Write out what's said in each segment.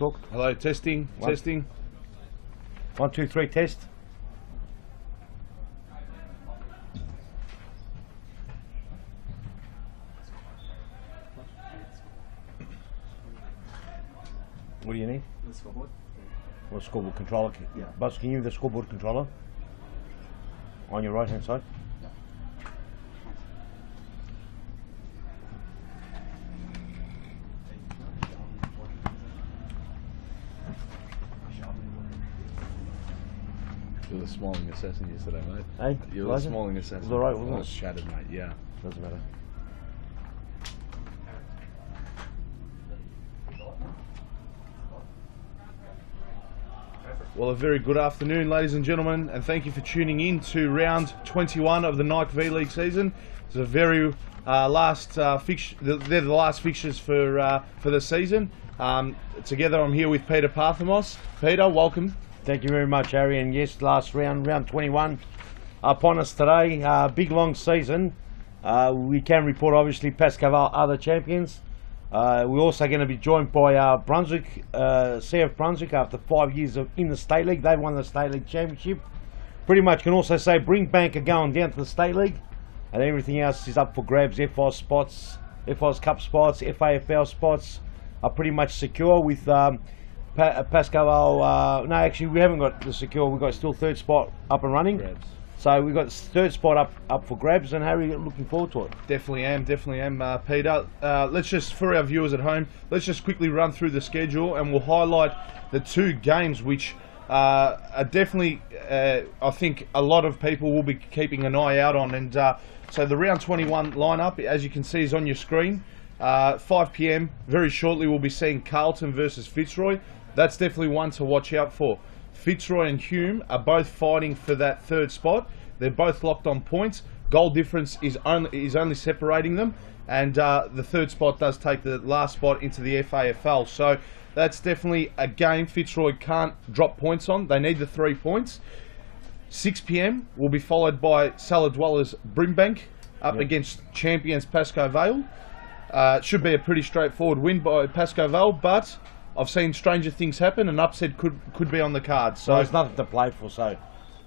talk. Hello, testing, testing. 1, 2, 3, test. What do you need? The scoreboard. Well, scoreboard controller. Yeah. Buzz, can you give the scoreboard controller? On your right hand side. You were the smiling assassin yesterday, mate. Hey, You were the smiling assassin. It was alright, wasn't I it? was shattered, mate, yeah. Doesn't matter. Well, a very good afternoon, ladies and gentlemen, and thank you for tuning in to round 21 of the Nike V League season. It's a very last fixture. They're the last fixtures for the season. Together, I'm here with Peter Parthamos. Peter, welcome. Thank you very much, Harry. And yes, last round, round 21, upon us today. Big long season. We can report, obviously, Pasco Vale are the champions. We're also going to be joined by Brunswick, CF Brunswick, after 5 years in the State League. They won the State League Championship. Pretty much can also say Brimbank are going down to the State League, and everything else is up for grabs. FOS spots, FOS Cup spots, FAFL spots are pretty much secure with Pasco Vale. No, actually, we haven't got the secure. We've got still third spot up and running. Grabs. So we've got third spot up for grabs, and Harry, looking forward to it. Definitely am, Peter. Let's just, for our viewers at home, let's just quickly run through the schedule, and we'll highlight the two games which are definitely, I think, a lot of people will be keeping an eye out on. And so the round 21 lineup, as you can see, is on your screen. 5 p.m. Very shortly, we'll be seeing Carlton versus Fitzroy. That's definitely one to watch out for. Fitzroy and Hume are both fighting for that third spot. They're both locked on points. Goal difference is only separating them, and the third spot does take the last spot into the FAFL. So that's definitely a game Fitzroy can't drop points on. They need the 3 points. 6 p.m. will be followed by Cellar Dwellers Brimbank up against champions Pasco Vale. Should be a pretty straightforward win by Pasco Vale, but I've seen stranger things happen. An upset could be on the card. So there's nothing to play for, so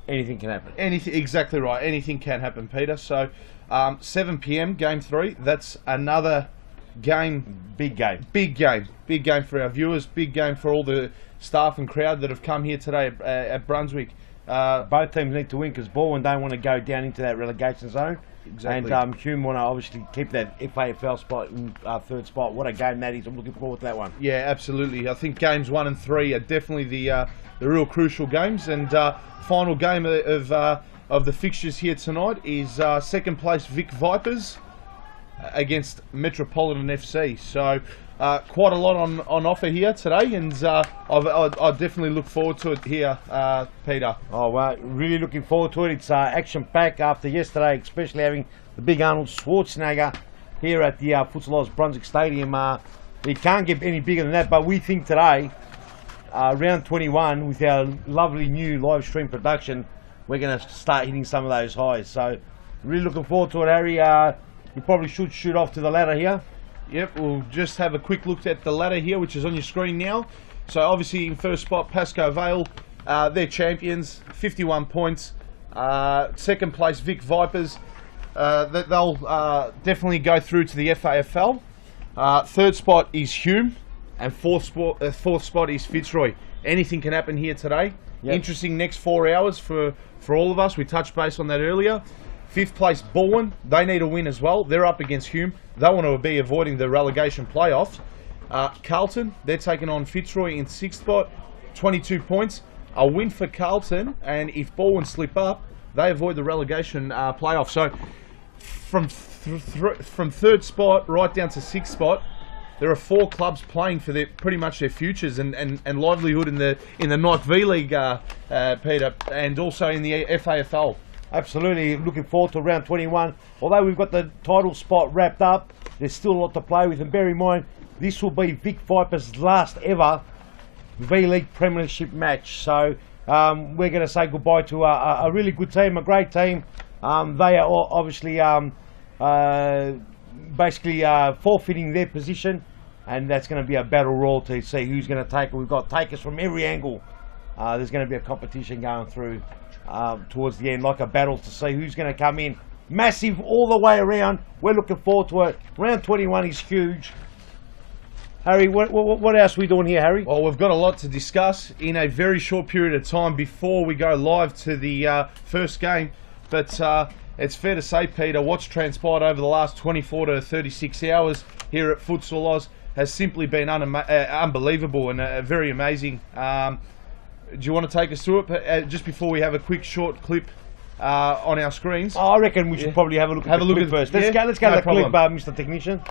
anything can happen. Anything, exactly right. Anything can happen, Peter. So 7 p.m. game 3. That's another game. Big game. Big game. Big game for our viewers. Big game for all the staff and crowd that have come here today at Brunswick. Both teams need to win because Bowen don't want to go down into that relegation zone. Exactly. And Hume want to obviously keep that FAFL spot in third spot. What a game that is. I'm looking forward to that one. Yeah, absolutely. I think games 1 and 3 are definitely the real crucial games. And final game of the fixtures here tonight is second place Vic Vipers against Metropolitan FC. So quite a lot on offer here today, and I definitely look forward to it here, Peter. Oh, well, really looking forward to it. It's action-packed after yesterday, especially having the big Arnold Schwarzenegger here at the Fitzroy Brunswick Stadium. It can't get any bigger than that, but we think today, round 21, with our lovely new live stream production, we're going to start hitting some of those highs. So, really looking forward to it, Harry. You probably should shoot off to the ladder here. Yep, we'll just have a quick look at the ladder here, which is on your screen now. So obviously in first spot, Pasco Vale, they're champions, 51 points. Second place, Vic Vipers, they'll definitely go through to the FAFL. Third spot is Hume, and fourth spot is Fitzroy. Anything can happen here today. Yep. Interesting next 4 hours for all of us. We touched base on that earlier. Fifth place, Bowen, they need a win as well. They're up against Hume. They want to be avoiding the relegation playoffs. Carlton, they're taking on Fitzroy in sixth spot, 22 points. A win for Carlton, and if Bowen slip up, they avoid the relegation playoff. So from third spot right down to sixth spot, there are 4 clubs playing for pretty much their futures and livelihood in the Nike V League, Peter, and also in the FAFL. Absolutely, looking forward to round 21. Although we've got the title spot wrapped up, there's still a lot to play with. And bear in mind, this will be Vic Vipers' last ever V League Premiership match. So we're going to say goodbye to a really good team, a great team. They are obviously basically forfeiting their position and that's going to be a battle royal to see who's going to take it. We've got takers from every angle. There's going to be a competition going through towards the end, like a battle to see who's going to come in. Massive all the way around. We're looking forward to it. Round 21 is huge. Harry, what else are we doing here, Harry? Well, we've got a lot to discuss in a very short period of time before we go live to the first game. But it's fair to say, Peter, what's transpired over the last 24 to 36 hours here at Futsal Oz has simply been unbelievable and very amazing. Do you want to take us through it just before we have a quick short clip on our screens? I reckon we should probably have a look at the clip first. Let's go to the clip, Mr. Technician.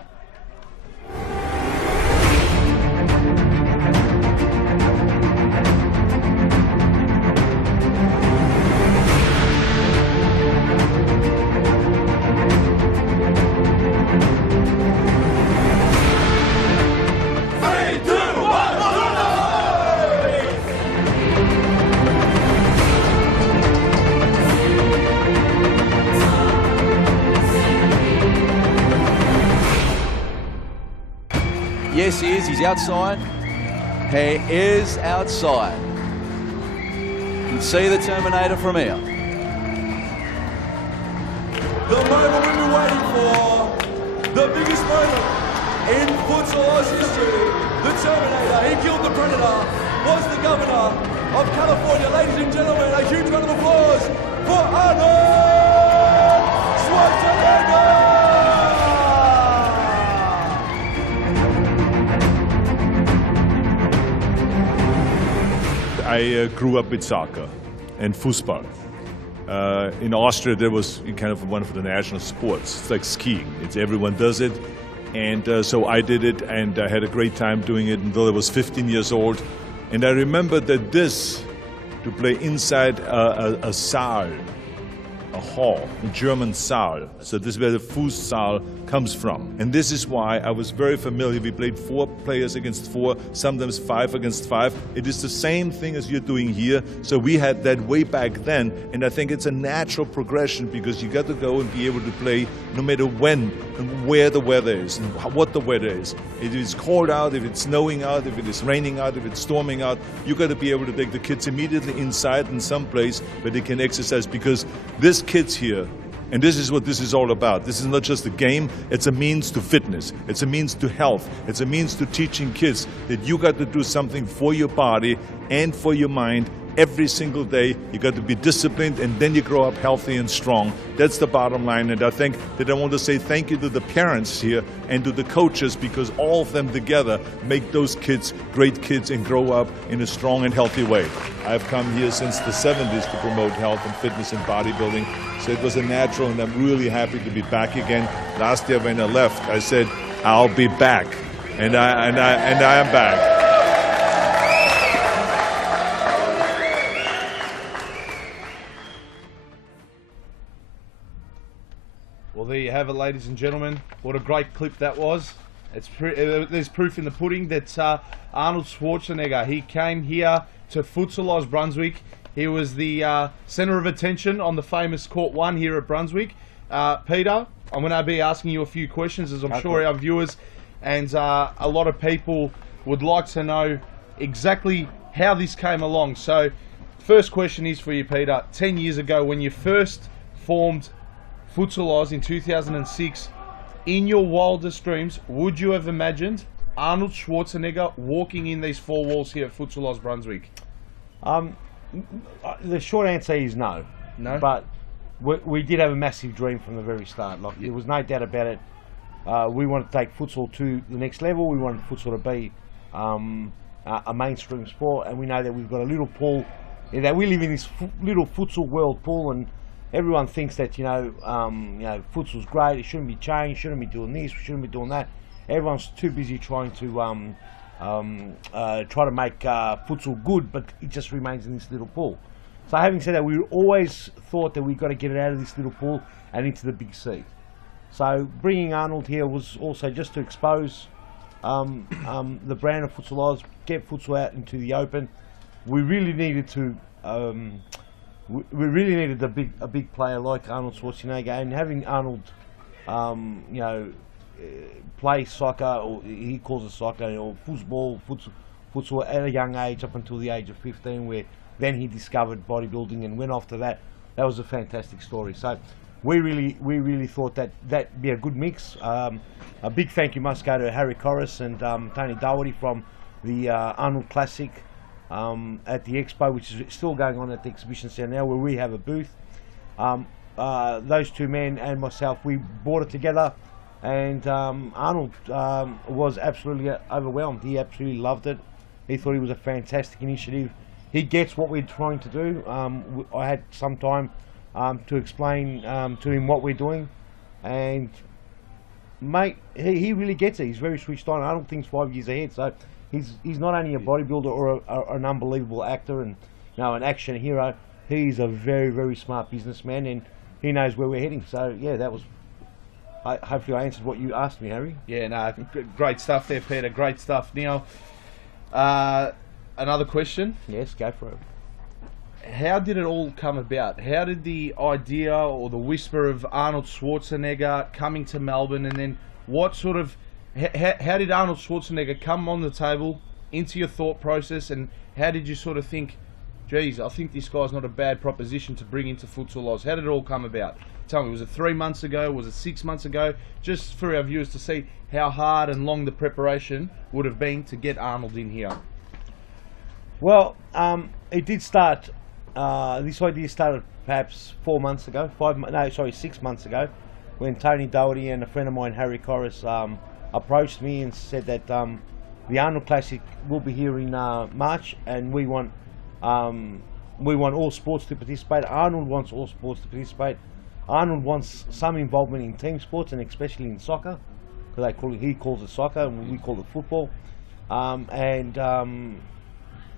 Yes, he is. He's outside. He is outside. You can see the Terminator from here. The moment we've been waiting for. The biggest moment in Futsal Oz history. The Terminator, he killed the Predator, was the Governor of California. Ladies and gentlemen, a huge round of applause for Arnold Schwarzenegger! I grew up with soccer and football. In Austria, there was kind of one of the national sports. It's like skiing. Everyone does it. And so I did it, and I had a great time doing it until I was 15 years old. And I remember that to play inside a Saal, a hall, a German Saal. So this is where the Fußsaal comes from. And this is why I was very familiar. We played 4 players against 4, sometimes 5 against 5. It is the same thing as you're doing here. So we had that way back then. And I think it's a natural progression because you got to go and be able to play no matter when and where the weather is and what the weather is. If it's cold out, if it's snowing out, if it is raining out, if it's storming out, you got to be able to take the kids immediately inside in some place where they can exercise, because this kids here, and this is what this is all about. This is not just a game, it's a means to fitness. It's a means to health. It's a means to teaching kids that you got to do something for your body and for your mind every single day. You got to be disciplined, and then you grow up healthy and strong. That's the bottom line. And I think that I want to say thank you to the parents here and to the coaches, because all of them together make those kids great kids and grow up in a strong and healthy way. I've come here since the 70s to promote health and fitness and bodybuilding, so it was a natural, and I'm really happy to be back again. Last year when I left, I said I'll be back, and I am back. Well, there you have it, ladies and gentlemen. What a great clip that was. There's proof in the pudding that Arnold Schwarzenegger, he came here to Futsal Oz Brunswick. He was the centre of attention on the famous Court 1 here at Brunswick. Peter, I'm going to be asking you a few questions, as I'm sure our viewers and a lot of people would like to know exactly how this came along. So, first question is for you, Peter. 10 years ago, when you first formed Futsal Oz in 2006, in your wildest dreams, would you have imagined Arnold Schwarzenegger walking in these 4 walls here at Futsal Oz Brunswick? The short answer is no. No? But we did have a massive dream from the very start. Like, there was no doubt about it. We wanted to take futsal to the next level. We wanted futsal to be a mainstream sport, and we know that we've got a little pool, that we live in this little futsal world pool, and everyone thinks that futsal's great. It shouldn't be changed. Shouldn't be doing this. Shouldn't be doing that. Everyone's too busy trying to make futsal good, but it just remains in this little pool. So, having said that, we always thought that we've got to get it out of this little pool and into the big sea. So, bringing Arnold here was also just to expose the brand of Futsal Oz, get futsal out into the open. We really needed to. We really needed a big player like Arnold Schwarzenegger, and having Arnold, play soccer, or he calls it soccer, or football, futsal at a young age, up until the age of 15, where then he discovered bodybuilding and went after that. That was a fantastic story. So we really thought that that'd be a good mix. A big thank you must go to Harry Corris and Tony Doherty from the Arnold Classic at the Expo, which is still going on at the Exhibition Centre now, where we have a booth. Those two men and myself, we brought it together, and Arnold was absolutely overwhelmed. He absolutely loved it. He thought it was a fantastic initiative. He gets what we're trying to do. I had some time to explain to him what we're doing, and mate, he really gets it. He's very switched on. Arnold thinks 5 years ahead, so he's not only a bodybuilder or an unbelievable actor and an action hero. He's a very smart businessman, and he knows where we're heading. So yeah, that was. Hopefully, I answered what you asked me, Harry. Yeah, no, great stuff there, Peter. Great stuff. Now, another question. Yes, go for it. How did it all come about? How did the idea or the whisper of Arnold Schwarzenegger coming to Melbourne, and then what sort of, how did Arnold Schwarzenegger come on the table into your thought process, and how did you sort of think, geez, I think this guy's not a bad proposition to bring into Futsal Oz? How did it all come about? Tell me, was it 3 months ago? Was it 6 months ago? Just for our viewers to see how hard and long the preparation would have been to get Arnold in here. Well, it did start. This idea started perhaps 4 months ago. 6 months ago, when Tony Doherty and a friend of mine, Harry Corris, approached me and said that the Arnold Classic will be here in March, and we want all sports to participate. Arnold wants all sports to participate. Arnold wants some involvement in team sports, and especially in soccer, because he calls it soccer and we call it football.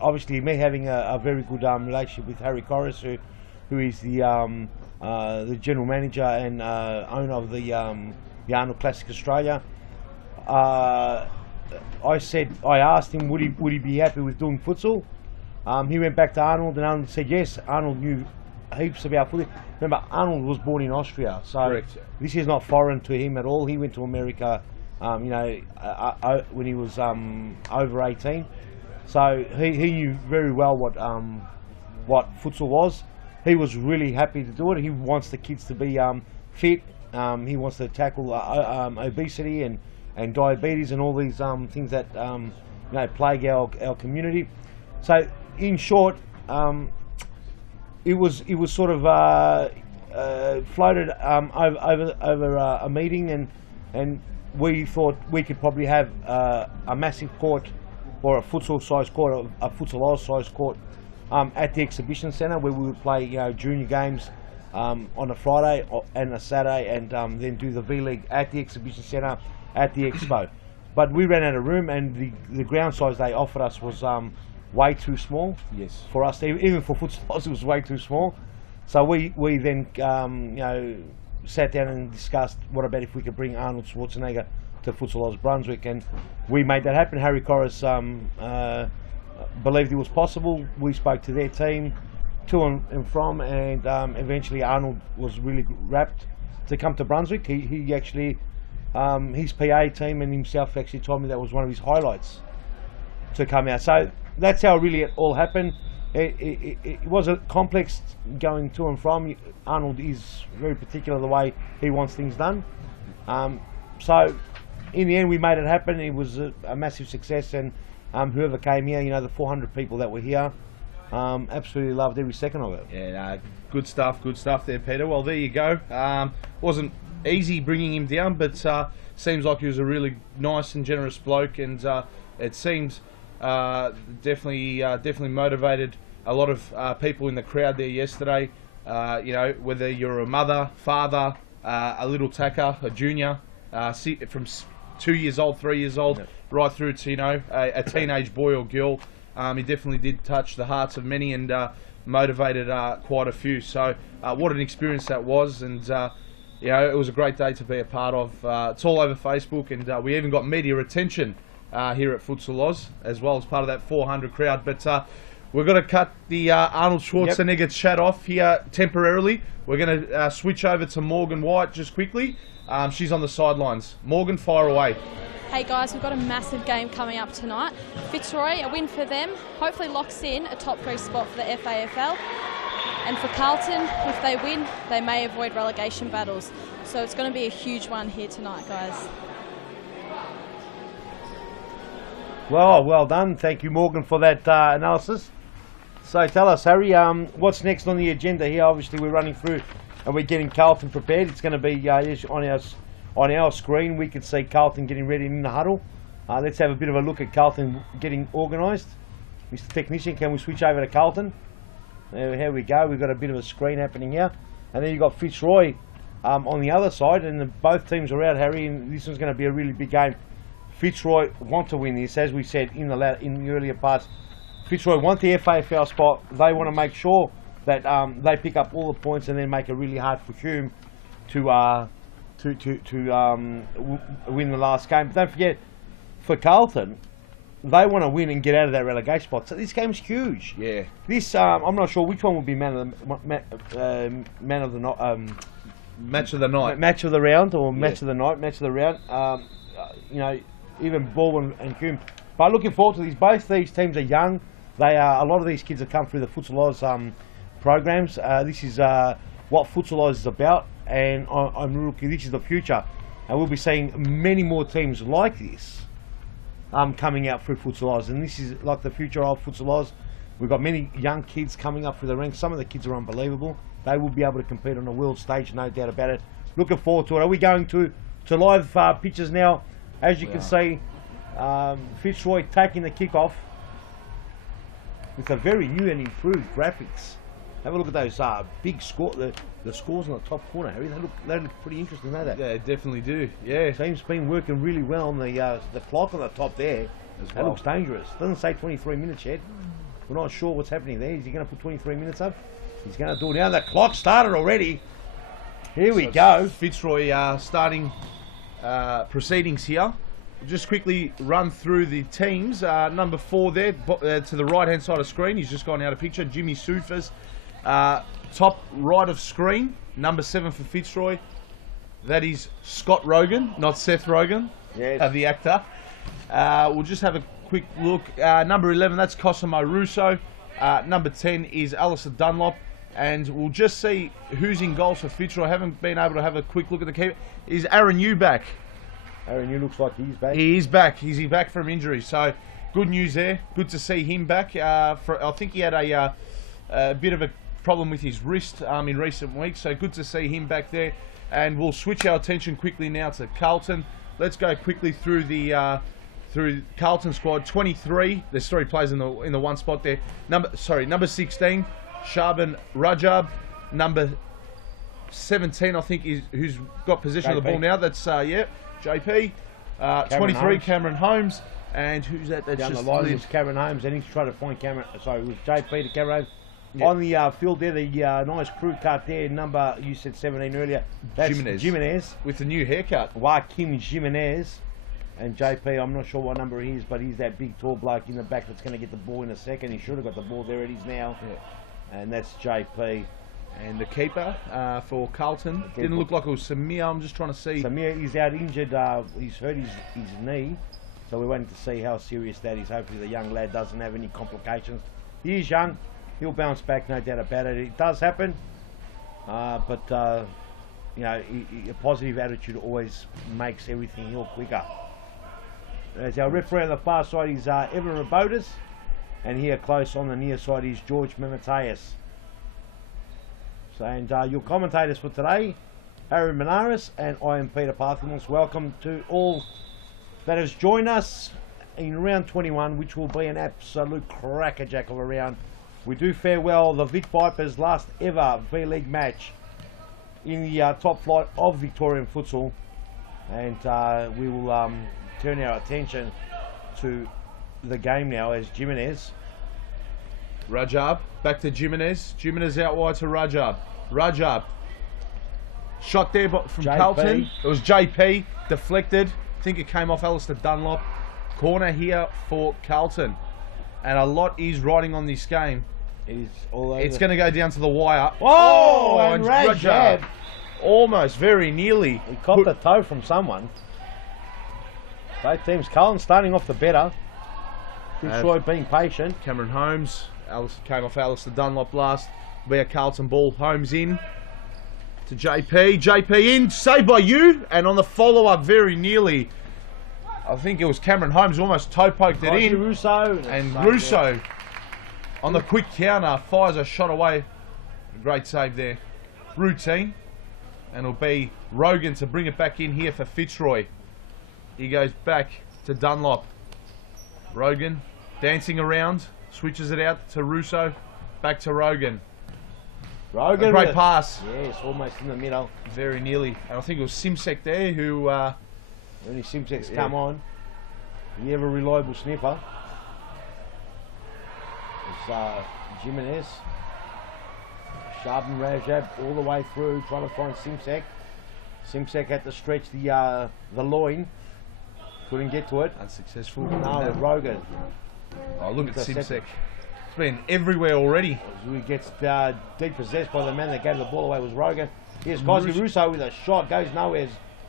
Obviously, me having a very good relationship with Harry Corris, who is the general manager and owner of the Arnold Classic Australia. I asked him would he be happy with doing futsal. He went back to Arnold, and Arnold said yes. Arnold knew heaps about football. Remember, Arnold was born in Austria, so correct. This is not foreign to him at all. He went to America, when he was over 18. So he knew very well what futsal was. He was really happy to do it. He wants the kids to be fit. He wants to tackle obesity and diabetes and all these things that plague our community. So in short, it was sort of floated over a meeting, and we thought we could probably have a massive court, or a futsal-sized court, a futsal Oz-sized court, at the Exhibition Centre, where we would play junior games on a Friday and a Saturday, and then do the V-League at the Exhibition Centre at the Expo. But we ran out of room, and the ground size they offered us was way too small. Yes. For us, even for futsal Oz, it was way too small. So we then sat down and discussed, what about if we could bring Arnold Schwarzenegger to Futsal Oz Brunswick, and we made that happen. Harry Corris believed it was possible. We spoke to their team, to and from, and eventually Arnold was really rapt to come to Brunswick. He actually, his PA team and himself actually told me that was one of his highlights to come out. So that's how really it all happened. It was a complex going to and from. Arnold is very particular the way he wants things done. So in the end, we made it happen. It was a massive success, and whoever came here, the 400 people that were here, absolutely loved every second of it. Yeah, good stuff there, Peter. Well, there you go. Wasn't easy bringing him down, but seems like he was a really nice and generous bloke, and it seems definitely motivated a lot of people in the crowd there yesterday. Whether you're a mother, father, a little tacker, a junior, from 2 years old, 3 years old, yep, right through to a teenage boy or girl. He definitely did touch the hearts of many, and motivated quite a few. So what an experience that was, and it was a great day to be a part of. It's all over Facebook, and we even got media attention here at Futsal Oz, as well as part of that 400 crowd. But We're going to cut the Arnold Schwarzenegger chat off here temporarily. We're going to switch over to Morgan White just quickly. She's on the sidelines. Morgan, fire away. Hey guys, we've got a massive game coming up tonight. Fitzroy, a win for them, hopefully locks in a top 3 spot for the FAFL. And for Carlton, if they win, they may avoid relegation battles. So it's going to be a huge one here tonight, guys. Well done. Thank you, Morgan, for that analysis. So tell us, Harry, what's next on the agenda here? Obviously, we're running through and we're getting Carlton prepared. It's going to be on our screen. We can see Carlton getting ready in the huddle. Let's have a bit of a look at Carlton getting organised. Mr. Technician, can we switch over to Carlton? Here we go. We've got a bit of a screen happening here. And then you've got Fitzroy on the other side. And both teams are out, Harry. And this one's going to be a really big game. Fitzroy want to win this, as we said in the earlier parts. Fitzroy want the FAFL spot. They want to make sure that they pick up all the points and then make it really hard for Hume to win the last game. But don't forget, for Carlton, they want to win and get out of that relegation spot. So this game's huge. Yeah. This I'm not sure which one will be man of the Match of the night. match of the round or match of the night, match of the round. You know, even Bowen and Hume. But looking forward to these. Both these teams are young. They are, a lot of these kids have come through the Futsal Oz programs. This is what Futsal Oz is about, and I'm looking. This is the future, and we'll be seeing many more teams like this coming out through Futsal Oz. And this is like the future of Futsal Oz. We've got many young kids coming up through the ranks. Some of the kids are unbelievable. They will be able to compete on the world stage, no doubt about it. Looking forward to it. Are we going to live pictures now? As you can see, Fitzroy taking the kickoff with a very new and improved graphics. Have a look at those big score, the scores on the top corner, Harry. They look pretty interesting, don't they? Yeah, definitely do. Yeah. Team's been working really well on the clock on the top there. That looks dangerous. Doesn't say 23 minutes yet. We're not sure what's happening there. Is he going to put 23 minutes up? He's going to do it now. The clock started already. Here we go. Fitzroy starting proceedings here. Just quickly run through the teams. Number 4 there, to the right hand side of screen. He's just gone out of picture. Jimmy Sufas. Top right of screen. Number 7 for Fitzroy. That is Scott Rogan, not Seth Rogen, yes. The actor. We'll just have a quick look. Number 11, that's Cosimo Russo. Number 10 is Alistair Dunlop. And we'll just see who's in goals for Fitzroy. I haven't been able to have a quick look at the keeper. Is Aaron Yu back? Aaron Yu looks like he's back. He is back. He's back from injury. So good news there. Good to see him back. I think he had a bit of a problem with his wrist in recent weeks. So good to see him back there. And we'll switch our attention quickly now to Carlton. Let's go quickly through the Carlton squad. 23. There's 3 players in the one spot there. Number 16. Shaban Rajab. Number 17, I think, is who's got possession of the ball now. That's JP. 23, Holmes. Cameron Holmes. And who's that? That's down just the line was Cameron Holmes, and he's trying to find Cameron. Sorry, it was JP to Cameron Holmes. Yep. On the field there, the nice crew cut there. Number, you said 17 earlier. That's Jimenez. With the new haircut. Joaquim Jimenez. And JP, I'm not sure what number he is, but he's that big tall bloke in the back that's going to get the ball in a second. He should have got the ball. There it is now. Yeah. And that's JP. And the keeper for Carlton. Didn't look like it was Samir. I'm just trying to see. Samir is out injured. He's hurt his knee. So we're waiting to see how serious that is. Hopefully the young lad doesn't have any complications. He is young. He'll bounce back, no doubt about it. It does happen. But you know, a positive attitude always makes everything heal quicker. As our referee on the far side is Evan Rabotas. And here close on the near side is George Memateus. So, and your commentators for today, Aaron Menaris, and I am Peter Parthimos. Welcome to all that has joined us in round 21, which will be an absolute crackerjack of a round. We do farewell the Vic Vipers' last ever V-League match in the top flight of Victorian futsal. And we will turn our attention to the game now as Jimenez. Rajab, back to Jimenez. Jimenez out wide to Rajab. Rajab. Shot there from JP. Carlton. It was JP, deflected. I think it came off Alistair Dunlop. Corner here for Carlton. And a lot is riding on this game. He's all over. It's going to go down to the wire. Oh, and Rajab. Almost, very nearly. He copped a toe from someone. Both teams. Carlton starting off the better. Fitzroy being patient. Cameron Holmes came off Alistair Dunlop last. Be a Carlton ball. Holmes in to JP. JP in, saved by you, and on the follow-up, very nearly. I think it was Cameron Holmes almost toe poked it in. Russo. And Russo on the quick counter fires a shot away. Great save there. Routine. And it'll be Rogan to bring it back in here for Fitzroy. He goes back to Dunlop. Rogan dancing around, switches it out to Russo, back to Rogan. Rogan. A great pass. Yes, almost in the middle. Very nearly. And I think it was Simsek there who... Only Simsek's come on. The ever reliable sniffer. It's Jimenez. Sharpen Rajab all the way through, trying to find Simsek. Simsek had to stretch the loin. Couldn't get to it. Unsuccessful. No, Rogan. Oh, look at Simsek. It's been everywhere already. He gets depossessed by the man that gave the ball away was Rogan. Here's Cosy Russo with a shot, goes nowhere.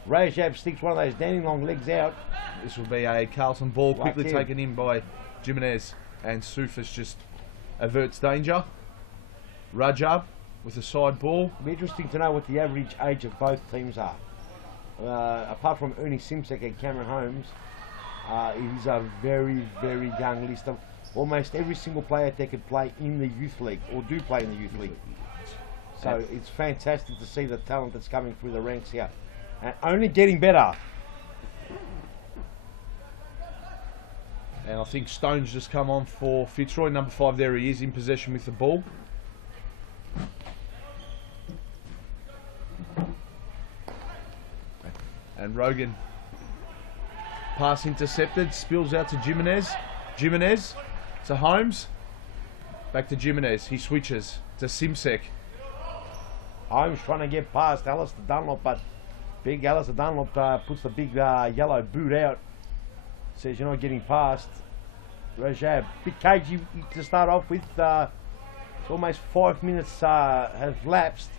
Rajab sticks one of those standing long legs out. This will be a Carlton ball, quickly taken in by Jimenez, and Sufis just averts danger. Rajab with a side ball. It'll be interesting to know what the average age of both teams are. Apart from Ernie Simsek and Cameron Holmes, he's a very, very young list of almost every single player that could play in the youth league or do play in the youth league. So it's fantastic to see the talent that's coming through the ranks here. And only getting better. And I think Stone's just come on for Fitzroy. Number 5 there, he is in possession with the ball. And Rogan. Pass intercepted, spills out to Jimenez. Jimenez to Holmes. Back to Jimenez. He switches to Simsek. Holmes trying to get past Alistair Dunlop, but big Alistair Dunlop puts the big yellow boot out. Says you're not getting past. Rajab, bit cagey to start off with. Almost 5 minutes have lapsed.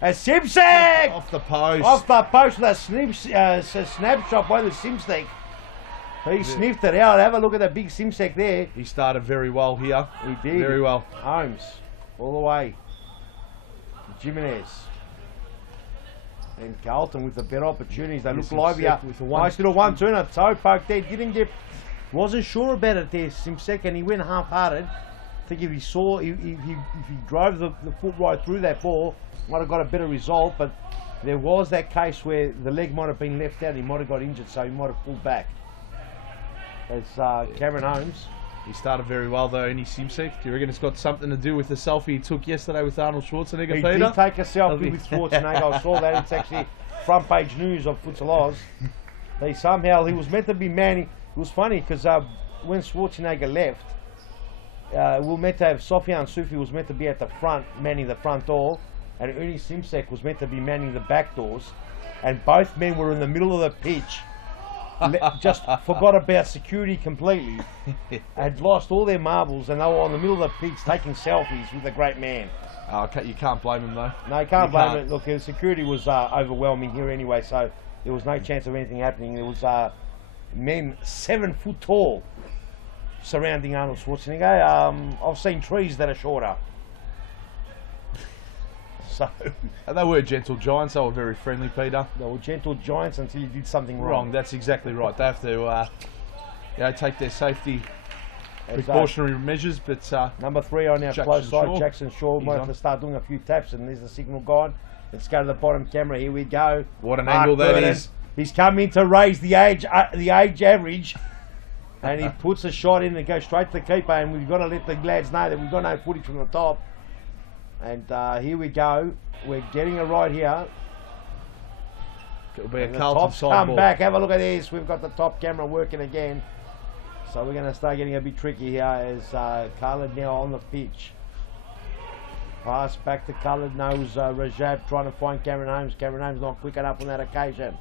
As Simsek! Off the post. Off the post with a snapshot by the Simsek. He sniffed it out. Have a look at that big Simsek there. He started very well here. He did. Very well. Holmes, all the way. Jimenez. And Carlton with the better opportunities. They look livelier. Nice little one-turner. Toe poke there. Didn't get... Wasn't sure about it there, Simsek, and he went half-hearted. I think if he saw... If he drove the foot right through that ball, might have got a better result, but there was that case where the leg might have been left out. He might have got injured, so he might have pulled back. It's Cameron Holmes. He started very well though, Ernie Simsek. Do you reckon it's got something to do with the selfie he took yesterday with Arnold Schwarzenegger, Peter? He did take a selfie with Schwarzenegger. I saw that. It's actually front page news of Futsal Oz. He was meant to be manning. It was funny because when Schwarzenegger left, we were meant to have Sofian Sufi was meant to be at the front, manning the front door, and Ernie Simsek was meant to be manning the back doors, and both men were in the middle of the pitch. Just forgot about security completely. Had lost all their marbles, and they were on the middle of the pitch taking selfies with the great man. You can't blame him though. No, you can't blame it. Look, the security was overwhelming here anyway, so there was no chance of anything happening. There was men 7 foot tall surrounding Arnold Schwarzenegger. I've seen trees that are shorter. So they were gentle giants. They were very friendly, Peter. They were gentle giants until you did something wrong. That's exactly right. They have to, take their safety precautionary measures. But number 3 on our close side, Jackson Shaw, might have to start doing a few taps, and there's the signal gone. Let's go to the bottom camera. Here we go. What an angle that is! He's coming to raise the age average, and he puts a shot in and goes straight to the keeper. And we've got to let the lads know that we've got no footage from the top. And here we go. We're getting it right here. It'll be a the Carlton tops side come ball. back. Have a look at this. We've got the top camera working again. So we're going to start getting a bit tricky here as Khaled now on the pitch. Pass back to Khaled. Knows Rajab trying to find Cameron Holmes. Cameron Holmes not quick enough on that occasion.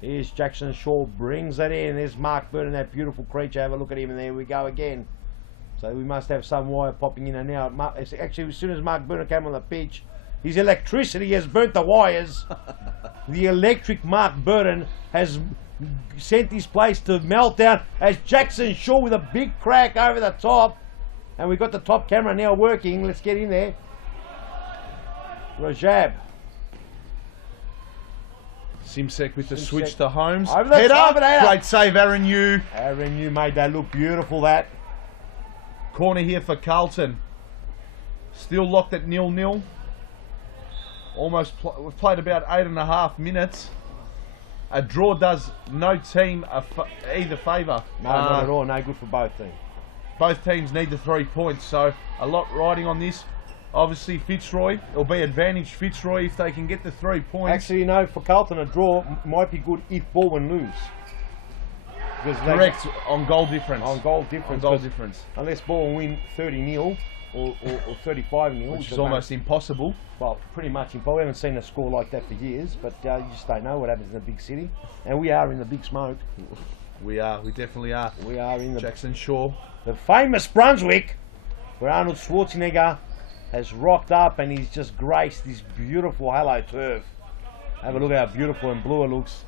Here's Jackson Shaw. Brings it in. There's Mark Burton, that beautiful creature. Have a look at him. And there we go again. So we must have some wire popping in and out. Actually, as soon as Mark Burner came on the pitch, his electricity has burnt the wires. The electric Mark Burton has sent this place to meltdown as Jackson Shaw with a big crack over the top. And we've got the top camera now working. Let's get in there. Rajab. Simsek with the switch to Holmes. Over the Head top, up. Great save, Aaron Yu. Aaron, you made that look beautiful, that. Corner here for Carlton. Still locked at 0-0. We've played about 8.5 minutes. A draw does no team either favour. No, not at all. No good for both teams. Both teams need the 3 points, so a lot riding on this. Obviously, Fitzroy, it'll be advantage Fitzroy if they can get the 3 points. Actually, you know, for Carlton, a draw might be good if Bowen lose. Correct, on goal difference. On goal difference. On goal difference. Unless Bowen win 30-0 or 35-0. Which is almost impossible. Well, pretty much impossible. We haven't seen a score like that for years, but you just don't know what happens in a big city. And we are in the big smoke. We definitely are. We are in the Jackson Shaw. The famous Brunswick, where Arnold Schwarzenegger has rocked up and he's just graced this beautiful halo turf. Have a look how beautiful and blue it looks.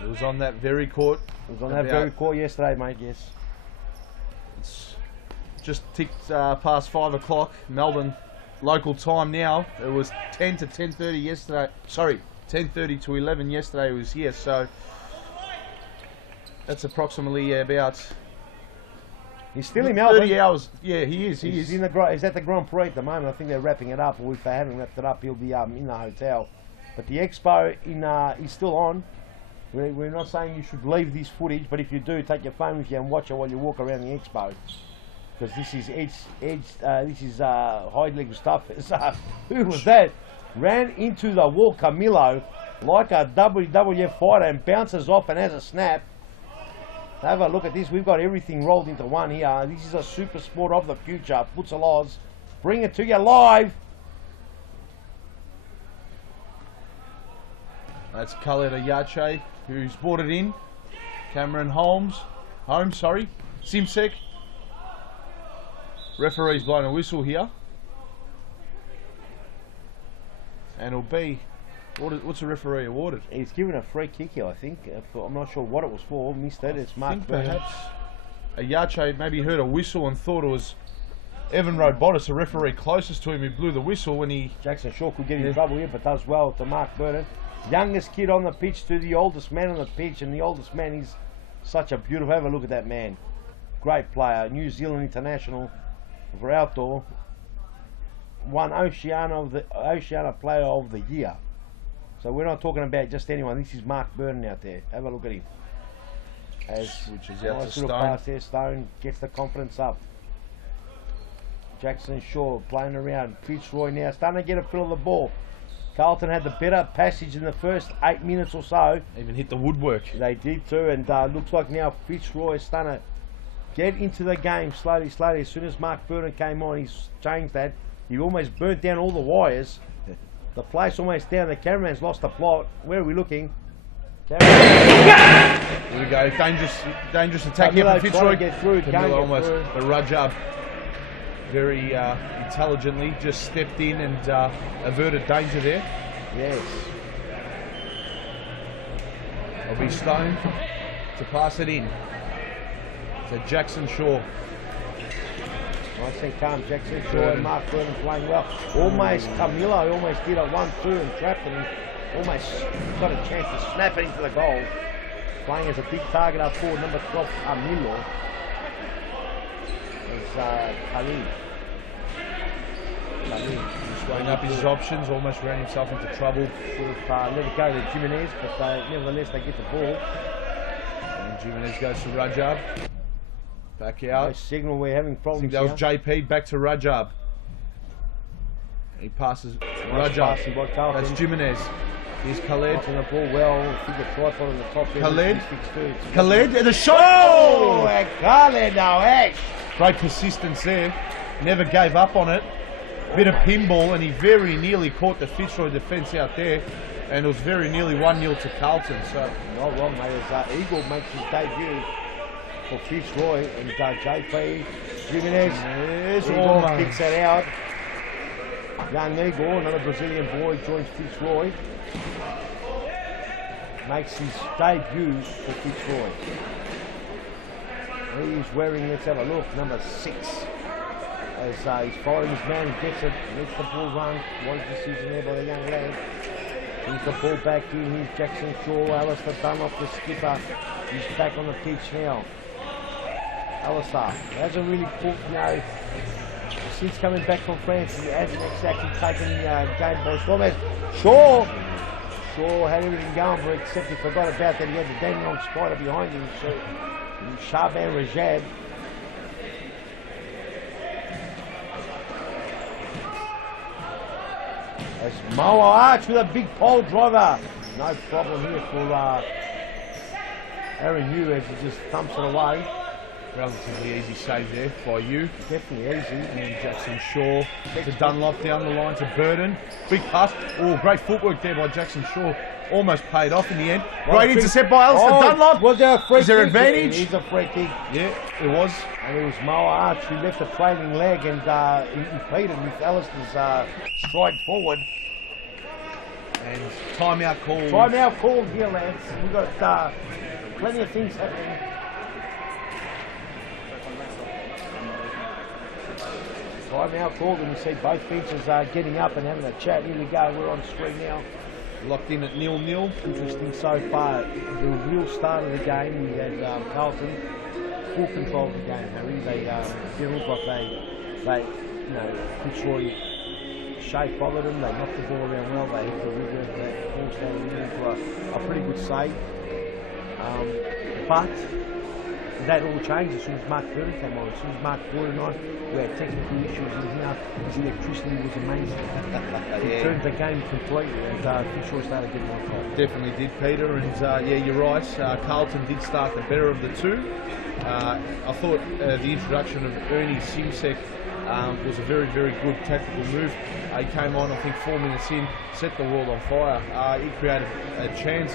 It was on that very court. It was on that very court yesterday, mate, yes. It's just ticked past 5 o'clock, Melbourne local time now. It was 10 to 10:30 yesterday. Sorry, 10:30 to 11 yesterday it was here, so that's approximately about... He's still in Melbourne. 30 hours. Yeah, he is. He's in the he's at the Grand Prix at the moment. I think they're wrapping it up, or if they haven't wrapped it up, he'll be in the hotel. But the expo is still on. We're not saying you should leave this footage, but if you do, take your phone with you and watch it while you walk around the expo, because this is high legal stuff. Who was that? Ran into the wall, Camilo, like a WWF fighter, and bounces off and has a snap. Have a look at this. We've got everything rolled into one here. This is a super sport of the future. Futsal Oz. Bring it to you live. That's Khaled Ayache, who's brought it in. Cameron Holmes, Simsek. Referee's blowing a whistle here. And it'll be, what's the referee awarded? He's given a free kick here, I think. I'm not sure what it was for. Missed it. It's Mark Burner. Perhaps Ayache maybe heard a whistle and thought it was Evan Robotis, the referee closest to him, who blew the whistle when he... Jackson Shaw could get in trouble here, but does well to Mark Burner. Youngest kid on the pitch to the oldest man on the pitch, and the oldest man is such a beautiful... Have a look at that man. Great player. New Zealand international for outdoor. Won Oceania Player of the Year. So we're not talking about just anyone. This is Mark Burton out there. Have a look at him. Which is out to Stone. Pass there. Stone gets the confidence up. Jackson Shaw playing around. Fitzroy now starting to get a feel of the ball. Carlton had the better passage in the first 8 minutes or so. Even hit the woodwork. They did too, and looks like now Fitzroy is starting to get into the game slowly. As soon as Mark Burton came on, he's changed that. He almost burnt down all the wires. The place almost down. The cameraman's lost the plot. Where are we looking? Here we go. Dangerous attack here from Fitzroy. Get through. Camilo almost the Rajab very intelligently just stepped in and averted danger there. Yes. It'll be Stone to pass it in to Jackson Shaw. Nice and calm, Jackson Shaw and Mark Burton playing well. Camilo almost did a 1-2 and trapped him. Almost got a chance to snap it into the goal. Playing as a big target up forward, number 12, Camilo. Is Khalid. Just weighing up his options, almost ran himself into trouble. Should have let it go to Jimenez, but nevertheless they get the ball. And Jimenez goes to Rajab. Back out. Nice signal, we're having problems. I think that was JP back to Rajab. He passes Rajab. That's Jimenez. Here's Khaled. Knocking the ball well. I think the tripod on the top there. Khaled and a shot. Oh, and Khaled now, great persistence there. Never gave up on it. Bit of pinball, and he very nearly caught the Fitzroy defence out there, and it was very nearly 1-0 to Carlton. So not wrong, mate. As Eagle makes his debut. for Fitzroy and JP. Jimenez almost kicks that out. Young Eagle, another Brazilian boy, joins Fitzroy. Makes his debut for Fitzroy. He's wearing, let's have a look, number 6. As he's following his man, gets it, lets the ball run. What is the decision there by the young lad? He's the ball back in, here's Jackson Shaw, Alistair Dunlop, the skipper. He's back on the pitch now. Alistair hasn't really put, since coming back from France, he hasn't exactly taken game by storm. Shaw had everything going for it, except he forgot about that he had the damn long spider behind him. So, Shaban Rajab. As Moa Arch with a big pole driver. No problem here for Aaron Hume as he just thumps it away. Relatively easy save there by you. Definitely easy. And Jackson Shaw to Dunlop down the line to Burden. Big pass. Oh, great footwork there by Jackson Shaw. Almost paid off in the end. Great intercept by Alistair Dunlop. Was there a free Is there kick? advantage? It is a free kick. Yeah, it was. And it was Moa Arch who left a trailing leg and he pleaded with Alistair's stride forward. And timeout call. Timeout called here, lads. We've got plenty of things happening. Timeout called, and we see both benches getting up and having a chat. Here we go, we're on screen now. Locked in at 0-0. Interesting so far. The real start of the game, we had Carlton full control of the game, Harry. They look like Fitzroy shape bothered them. They knocked the ball around well. They hit the river. That ball standing in for a pretty good save. But that all changed as soon as Mark Burton came on. As soon as Mark Burton on, we had technical issues in here. His electricity was amazing. It turned the game completely, and Fitzroy started getting on top. Definitely did, Peter. And yeah, you're right. Carlton did start the better of the two. I thought the introduction of Ernie Simsek was a very, very good tactical move. He came on, I think, 4 minutes in, set the world on fire. He created a chance,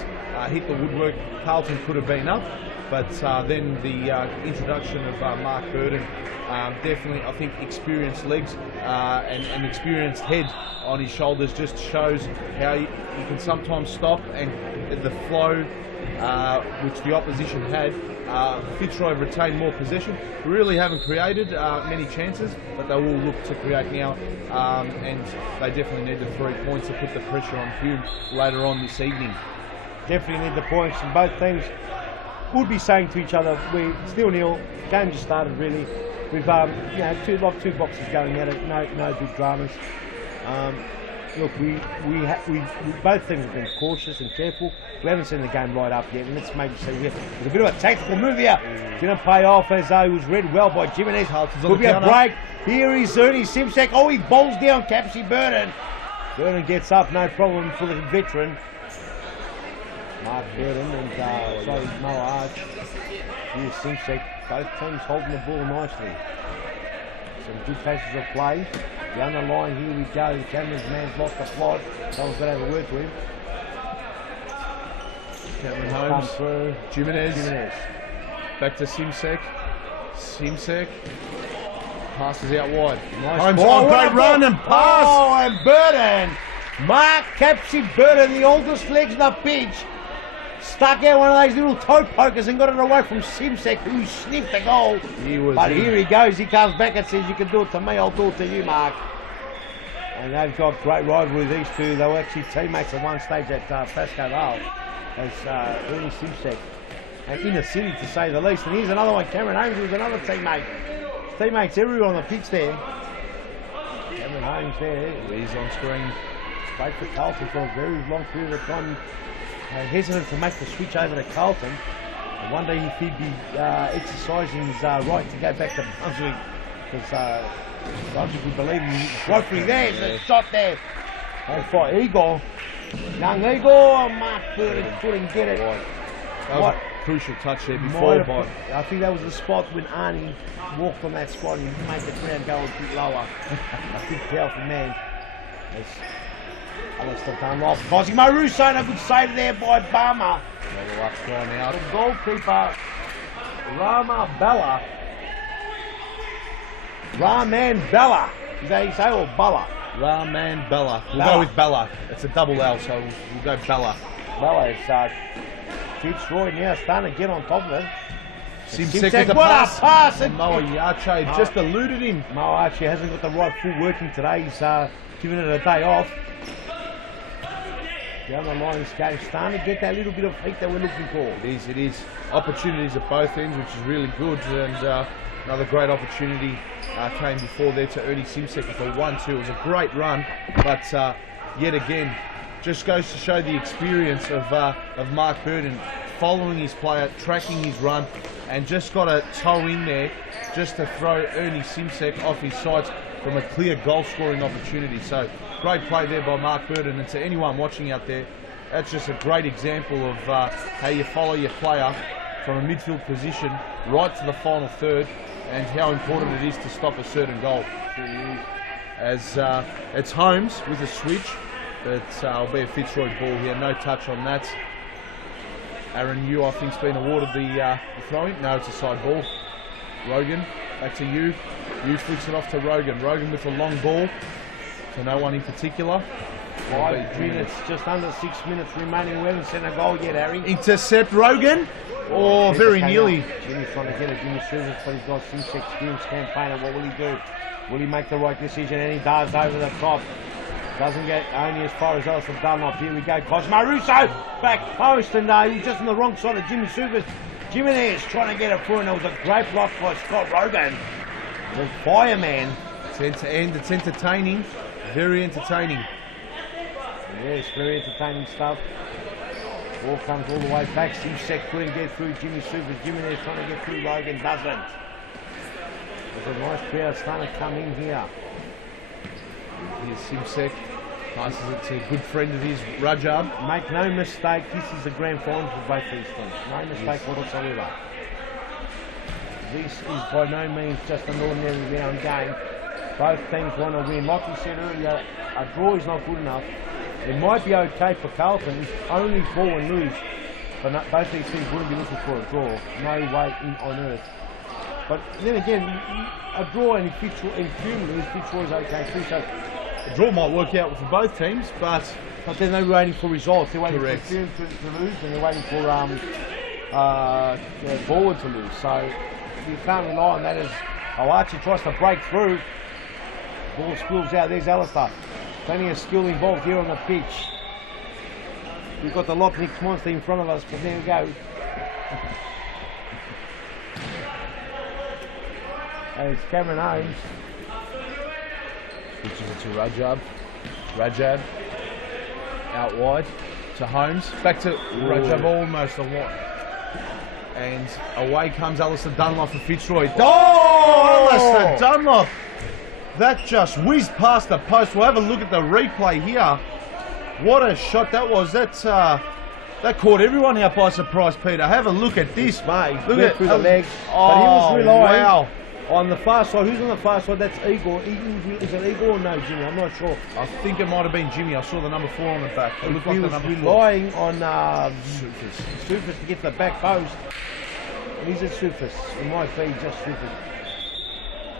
hit the woodwork. Carlton could have been up, but then the introduction of Mark Burton, definitely, I think, experienced legs and experienced head on his shoulders just shows how you can sometimes stop and the flow which the opposition had. Fitzroy retained more possession. Really haven't created many chances, but they will look to create now, and they definitely need the 3 points to put the pressure on Hume later on this evening. Definitely need the points, and both teams would be saying to each other, we're still nil, game just started really. We've two boxes going at it, no big dramas. Look, we both teams have been cautious and careful. We haven't seen the game light up yet, and let's maybe see here. There's a bit of a tactical move here. Didn't pay off as he was read well by Jimenez. Could be a break. Here is Ernie Simsek. Oh, he bowls down Capsy Burton. Burton gets up, no problem for the veteran. Mark Burton and so is Moa Arch. Here's Simsek. Both teams holding the ball nicely. Some good passes of play. Down the line, here we go. Cameron's man's lost the plot. Someone's got to have a word to him. Cameron Holmes. Jimenez. Back to Simsek. Simsek. Passes out wide. Nice Holmes ball. on great run and pass. Oh, and Burton. Mark Capsy Burton, the oldest legs of the pitch. Stuck out one of those little toe pokers and got it away from Simsek, who sniffed the goal. But here he goes. He comes back and says, you can do it to me, I'll do it to you, Mark. And they've got great rivalry, these two. They were actually teammates at one stage at Pasco, Vale, as Ernie Simsek. And in the city, to say the least. And here's another one, Cameron Holmes, who's another teammate. Teammates everywhere on the pitch there. Cameron Holmes there. He's on screen. Played for Carlton for a very long period of time. Hesitant to make the switch over to Carlton. And one day he'd be exercising his right to go back to Brunswick, because Brunswick would believe him. Woefully there's a shot there. And for Eagle, young Eagle, Mark Burton couldn't get it. That was a crucial touch there before. I think that was the spot when Arnie walked on that spot and made the ground go a bit lower. A big powerful man. Alistair Dunlop. Cosimo Russo, and a good save there by Barmer. The goalkeeper. The goalkeeper. Rama Bella. Raman Bella. Is that how you say, or Bella? Raman Bella. We'll Bella. go with Bella. It's a double L, so we'll go Bella. Bella is Fitzroy now starting to get on top of it. Simsek with the what pass. a pass! And Moa Yache just eluded him. Mo actually hasn't got the right full working today. He's giving it a day off. Down the line, this game's starting to get that little bit of heat that we're looking for. It is. Opportunities at both ends, which is really good. And another great opportunity came before there to Ernie Simsek with a 1-2. It was a great run, but yet again, just goes to show the experience of Mark Burden, following his player, tracking his run, and just got a toe in there just to throw Ernie Simsek off his sights from a clear goal-scoring opportunity. So great play there by Mark Burden, and to anyone watching out there, that's just a great example of how you follow your player from a midfield position right to the final third, and how important it is to stop a certain goal. As it's Holmes with a switch, but it'll be a Fitzroy ball here, no touch on that. Aaron Yu, I think, has been awarded the throwing. No, it's a side ball. Rogan, back to Yu. Yu flicks it off to Rogan. Rogan with a long ball to no one in particular. 5 minutes, just under 6 minutes remaining. We haven't seen a goal yet, Harry. Intercept Rogan. Oh, very nearly. Jimmy's trying to get it. Jimmy service, but he's got Simsek experience campaigner. What will he do? Will he make the right decision? And he does over the top. Doesn't get only as far as Alistair Dunlop. Here we go. Cosmo Russo back post, and he was just on the wrong side of Jimmy Supers. Jimmy there's trying to get it through, and it was a great block by Scott Rogan. The fireman. It's end to end. It's entertaining. Very entertaining. Yes, very entertaining stuff. Ball comes all the way back. Simsek couldn't get through Jimmy Supers. Jimmy there's trying to get through. Rogan doesn't. There's a nice crowd starting to come in here. Here's Simsek, passes it to a good friend of his, Rajab. Make no mistake, this is the grand final for both these teams. No mistake whatsoever. This is by no means just an ordinary round game. Both teams want to win. Like we said earlier, a draw is not good enough. It might be okay for Carlton if only Bowen lose, but both these teams wouldn't be looking for a draw. No way on earth. But then again, a draw and Hume lose, Fitzroy's okay too. So the draw might work out for both teams, but then they're waiting for results. They're waiting correct. for Hume to lose, and they're waiting for Bowen to lose. So you can't rely on that as Archie tries to break through. Ball spills out. There's Alistair. Plenty of skill involved here on the pitch. We've got the Loch Nix Monster in front of us, but there we go. It's Cameron Holmes. Which is it to Rajab. Rajab out wide to Holmes. Back to Rajab, almost a wide. And away comes Alistair Dunlop for Fitzroy. Oh, Alistair Dunlop! That just whizzed past the post. We'll have a look at the replay here. What a shot that was. That caught everyone out by surprise, Peter. Have a look at this, mate. Look at through the legs. Oh, but he was relying wow. on the far side. Who's on the far side? That's Igor. Is it Igor or no, Jimmy? I'm not sure. I think it might have been Jimmy. I saw the number 4 on the back. It looked like He the was number 4. relying on Sufis to get to the back post. Is it Sufis? It might be just Sufis.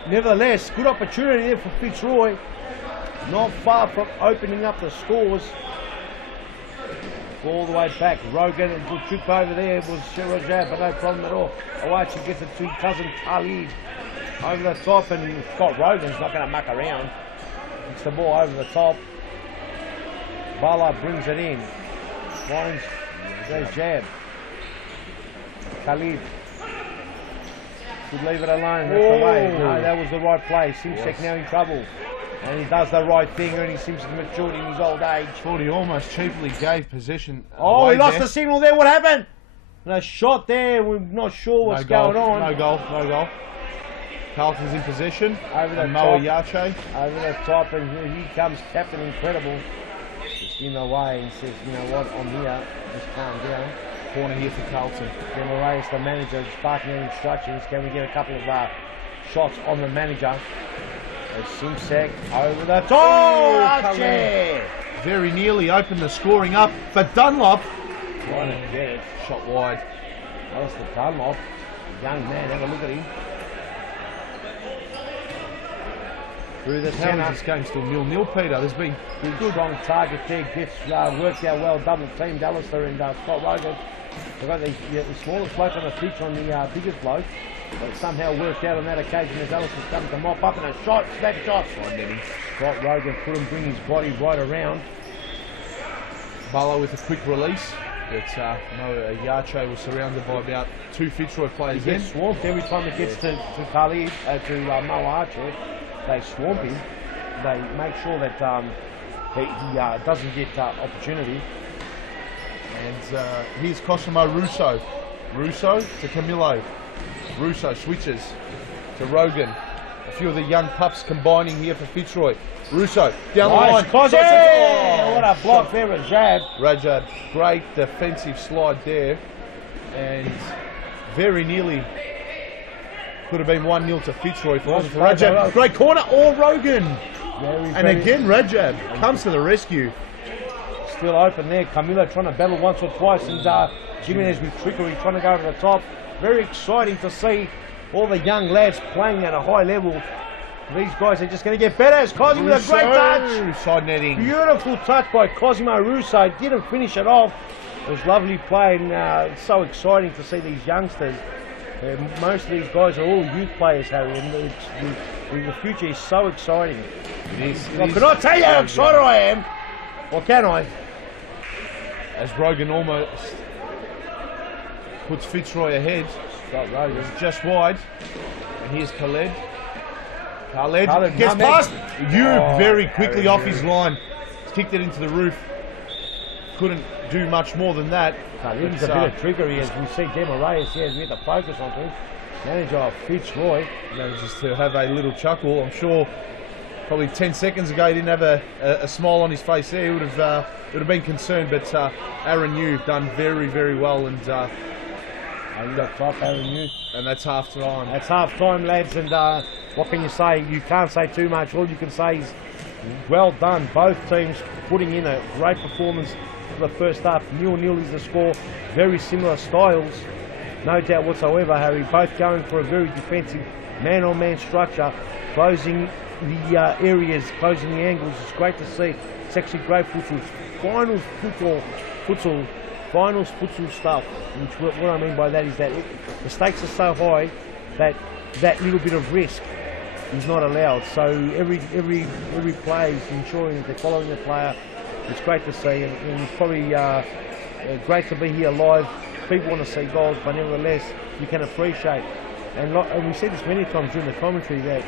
Nevertheless, good opportunity there for Fitzroy. Not far from opening up the scores. All the way back. Rogan and good trip over there was Sherajab, but no problem at all. Awachi gets it to cousin Khalid over the top, and Scott Rogan's not going to muck around. It's the ball over the top. Bala brings it in. Finds the jab. Khalid could leave it alone. That's the way. No, that was the right play. Simsek now in trouble. And he does the right thing. Ernie Simpson matured in his old age. Thought he almost cheaply gave possession. Oh, he lost the signal there. What happened? And a shot there. We're not sure what's going on. No goal. No goal. Carlton's in possession. Over the Moa top. Yache. Over the top, and here comes Captain Incredible. Just in the way and says, you know what, I'm here. Just calm down. Corner here for Carlton. Then Reyes, the manager, is barking out instructions. Can we get a couple of shots on the manager? Simsek over the top. Oh, Archie! Very nearly opened the scoring up for Dunlop. Trying to get it. Shot wide. Alistair Dunlop. Young man, have a look at him. Through the How centre. is this game still 0-0, Peter? There's been Good strong target there. Gets worked out well. Double teamed Alistair and Scott Rogan. They've got the smallest bloke on the pitch on the biggest bloke. But somehow worked out on that occasion as Alistair's come to mop up and a shot, snap shot. Scott Rogan couldn't bring his body right around. Vale with a quick release. But Yache was surrounded by about 2 Fitzroy players He then. gets swamped every time it gets to Khalid, to Mo Archer. They swamp him. They make sure that he doesn't get opportunity. And here's Cosimo Russo. Russo to Camillo. Russo switches to Rogan. A few of the young pups combining here for Fitzroy. Russo down the line. Cosy! Oh, What a block there, Rajab. Rajab, great defensive slide there. And very nearly could have been 1-0 to Fitzroy if it wasn't for Rajab. Great corner, or Rogan. And again, Rajab comes to the rescue. Still open there. Camilo trying to battle once or twice, and Jimenez with trickery trying to go to the top. Very exciting to see all the young lads playing at a high level. These guys are just going to get better. As Cosimo with a great touch. Side netting. Beautiful touch by Cosimo Russo. Didn't finish it off. It was lovely play, and it's so exciting to see these youngsters. Most of these guys are all youth players, Harry, and the future is so exciting. I cannot tell you how excited I am. Or can I? As Rogan almost puts Fitzroy ahead. It's just wide. And here's Khaled. Khaled gets past. Very quickly off his line. He's kicked it into the roof. Couldn't do much more than that. He's a bit of trickery, as we see Demarayas here, as we have to focus on him. Manager of Fitzroy. Manages to have a little chuckle. I'm sure probably 10 seconds ago he didn't have a smile on his face there. He would have been concerned, but Aaron Yu done very, very well, and and that's half time. That's half time, lads, and what can you say? You can't say too much. All you can say is well done. Both teams putting in a great performance for the first half. 0-0 is the score. Very similar styles, no doubt whatsoever, Harry. Both going for a very defensive man-on-man structure, closing the areas, closing the angles. It's great to see. It's actually great futsal. Finals futsal stuff. Which what I mean by that is that the stakes are so high that that little bit of risk is not allowed. So every player is ensuring that they're following the player. It's great to see, and it's probably great to be here live. People want to see goals, but nevertheless you can appreciate. And we said this many times during the commentary that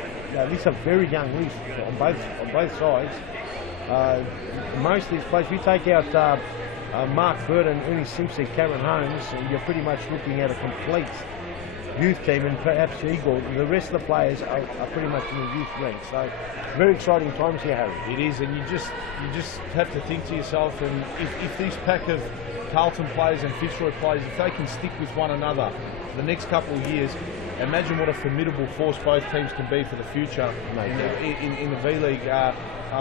these are very young list on both sides. Most of these players, if you take out Mark Burton, Ernie Simpson, Cameron Holmes, you're pretty much looking at a complete youth team, and perhaps Igor. The rest of the players are pretty much in the youth ranks. So very exciting times here, Harry. It is, and you just have to think to yourself, and if this pack of Carlton players and Fitzroy players, if they can stick with one another for the next couple of years, imagine what a formidable force both teams can be for the future in the V-League. I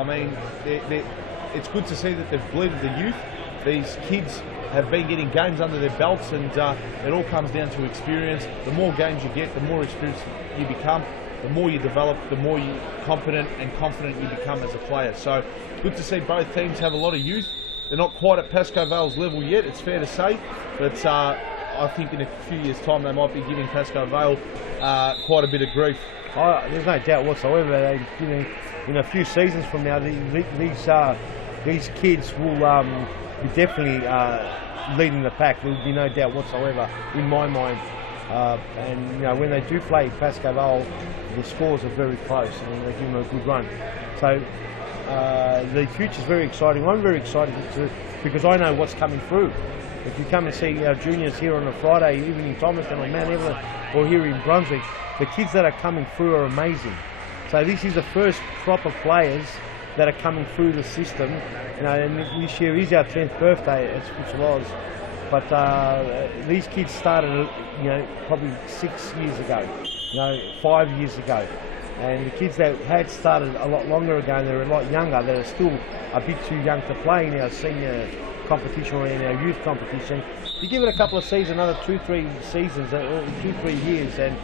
mean, it's good to see that they've blended the youth. These kids have been getting games under their belts, and it all comes down to experience. The more games you get, the more experienced you become, the more you develop, the more competent and confident you become as a player. So good to see both teams have a lot of youth. They're not quite at Pasco Vale's level yet, it's fair to say, but I think in a few years' time they might be giving Pasco Vale quite a bit of grief. There's no doubt whatsoever. In a few seasons from now, these kids will be definitely leading the pack. There will be no doubt whatsoever in my mind. And when they do play Pasco Vale, the scores are very close, and they give them a good run. So the future's very exciting. I'm very excited too, because I know what's coming through. If you come and see our juniors here on a Friday, even in Thomastown or Mount Evelyn, or here in Brunswick, the kids that are coming through are amazing. So this is the first crop of players that are coming through the system. And this year is our 10th birthday at Fitzroy, but these kids started, probably 6 years ago, 5 years ago. And the kids that had started a lot longer ago, and they're a lot younger, they're still a bit too young to play in our senior competition or in our youth competition. You give it a couple of seasons, another 2-3 seasons, 2-3 years, and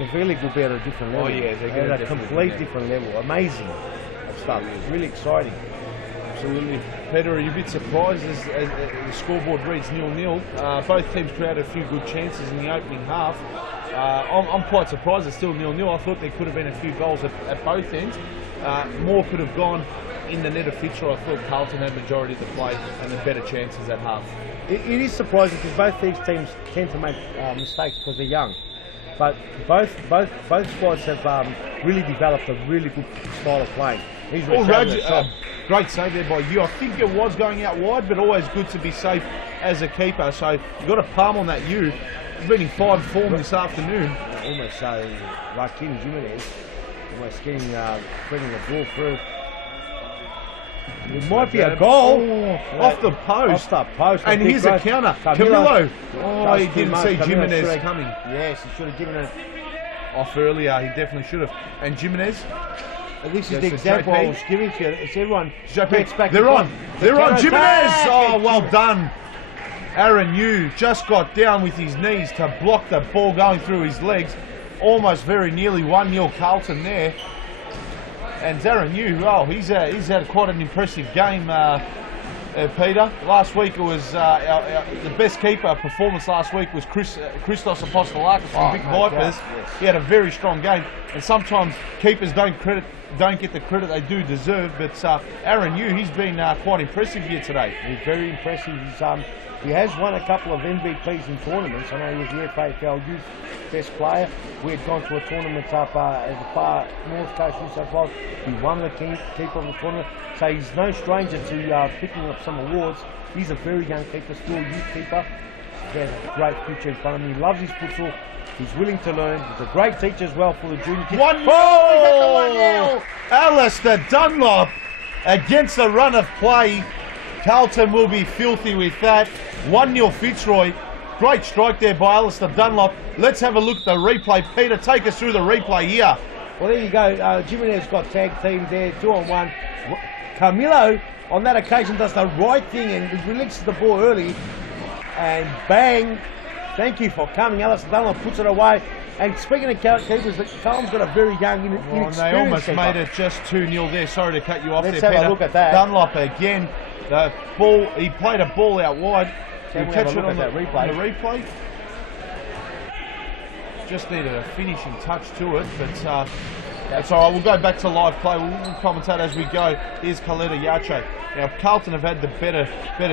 the V-League will be at a different level. Oh yeah, they're at a complete different level. Amazing stuff. It's really exciting. Absolutely. Peter, are you a bit surprised as the scoreboard reads 0-0? Both teams created a few good chances in the opening half. I'm quite surprised it's still 0-0. I thought there could have been a few goals at both ends. More could have gone in the net of Fitzroy. I thought Carlton had majority of the play and the better chances at half. It is surprising because both these teams tend to make mistakes because they're young. But both squads have really developed a really good style of playing. Great save there by you. I think it was going out wide, but always good to be safe as a keeper. So you've got a palm on that you. He's been in fine form this afternoon. Almost like Jimenez, almost getting bringing the ball through. It might be a goal. Off the post. Off the post. And here's a counter. Camilo. Oh, he didn't see Jimenez coming. Yes, he should have given it off earlier. He definitely should have. And Jimenez. And this is the example I was giving to you. It's everyone gets back. They're on. They're on. Jimenez. Oh, well done. Aaron Yu just got down with his knees to block the ball going through his legs. Almost very nearly 1-0 Carlton there. And Aaron Yu, oh, he's had quite an impressive game, Peter. Last week it was the best keeper performance last week was Christos Apostolakis from Big Vipers. Yes. He had a very strong game, and sometimes keepers don't get the credit they do deserve. But Aaron Yu, he's been quite impressive here today. He's very impressive. He has won a couple of MVPs in tournaments. I know he was the FAFL Youth Best Player. We had gone to a tournament up at the far north coast, New South Wales. He won the keeper of the tournament. So he's no stranger to picking up some awards. He's a very young keeper, still a youth keeper. He has a great future in front of him. He loves his futsal. He's willing to learn. He's a great teacher as well for the junior kids. 1-0! Alistair Dunlop against the run of play. Carlton will be filthy with that. 1-0 Fitzroy. Great strike there by Alistair Dunlop. Let's have a look at the replay. Peter, take us through the replay here. Well, there you go. Jimenez got tag teamed there, 2-on-1. Camilo, on that occasion, does the right thing and releases the ball early. And bang. Thank you for coming. Alistair Dunlop puts it away. And speaking of keepers, Carlton's got a very young, inexperienced they almost keeper. Made it just 2-0 there. Sorry to cut you off. Let's there, have Peter. a look at that. Dunlop again. The ball, he played a ball out wide. Can we catch it on the replay? Just needed a finishing touch to it, but that's all right. We'll go back to live play. We'll commentate as we go. Here's Khaled Yacho. Now, if Carlton have had the better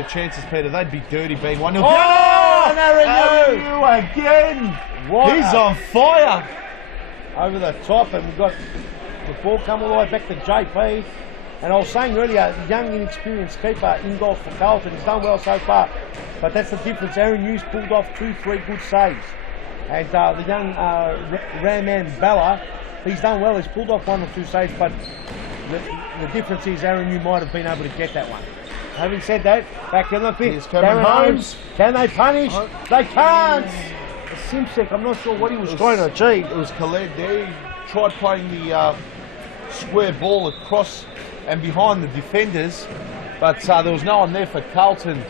chances, Peter, they'd be dirty being 1-0. Oh, Aaron Yu again. He's on fire. Over the top, and we've got the ball come all the way back to JP. And I was saying earlier, young, inexperienced keeper in goal for Carlton. He's done well so far, but that's the difference. Aaron Hughes pulled off 2-3 good saves. And the young Raman Bala, he's done well. He's pulled off 1 or 2 saves, but the difference is Aaron Hughes might have been able to get that one. Having said that, back in the pitch, Darren Holmes. Can they punish? They can't. Simsek, I'm not sure what he was trying to achieve. It was Khaled there. He tried playing the square ball across and behind the defenders, but there was no one there for Carlton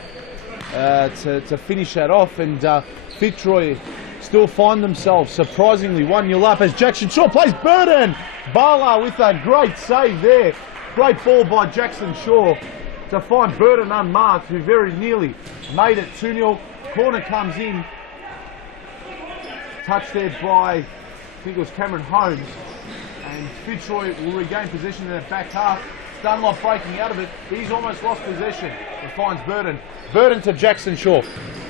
to finish that off, and Fitzroy still find themselves surprisingly 1-0 up as Jackson Shaw plays Burden. Bala with a great save there. Great ball by Jackson Shaw to find Burden unmarked, who very nearly made it 2-0. Corner comes in. Touch there by, I think it was Cameron Holmes. And Fitzroy will regain possession in the back half. Dunlop breaking out of it. He's almost lost possession. He finds Burden. Burden to Jackson Shaw.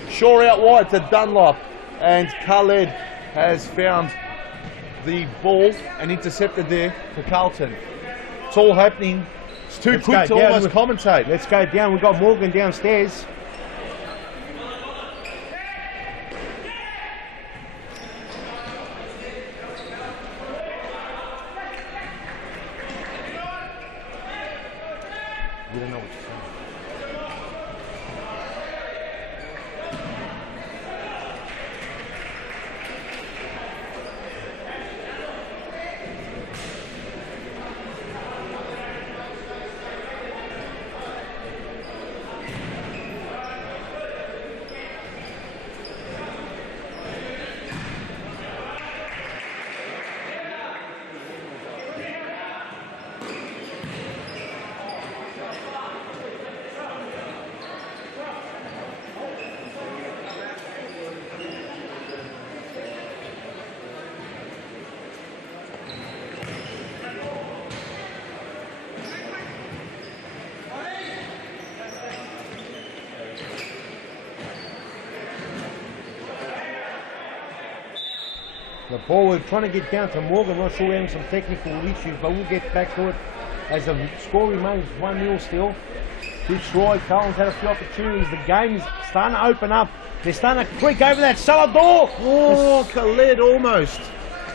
Shaw out wide to Dunlop. And Khaled has found the ball and intercepted there for Carlton. It's all happening. It's too quick to almost commentate. Let's go down. We've got Morgan downstairs. We don't know what to say. The ball, we're trying to get down to Morgan. Not sure we're having some technical issues, but we'll get back to it as the score remains 1-0 still. Fitzroy, Carlton's had a few opportunities. The game is starting to open up. They're starting to creak over that cellar door. Oh, Khaled almost.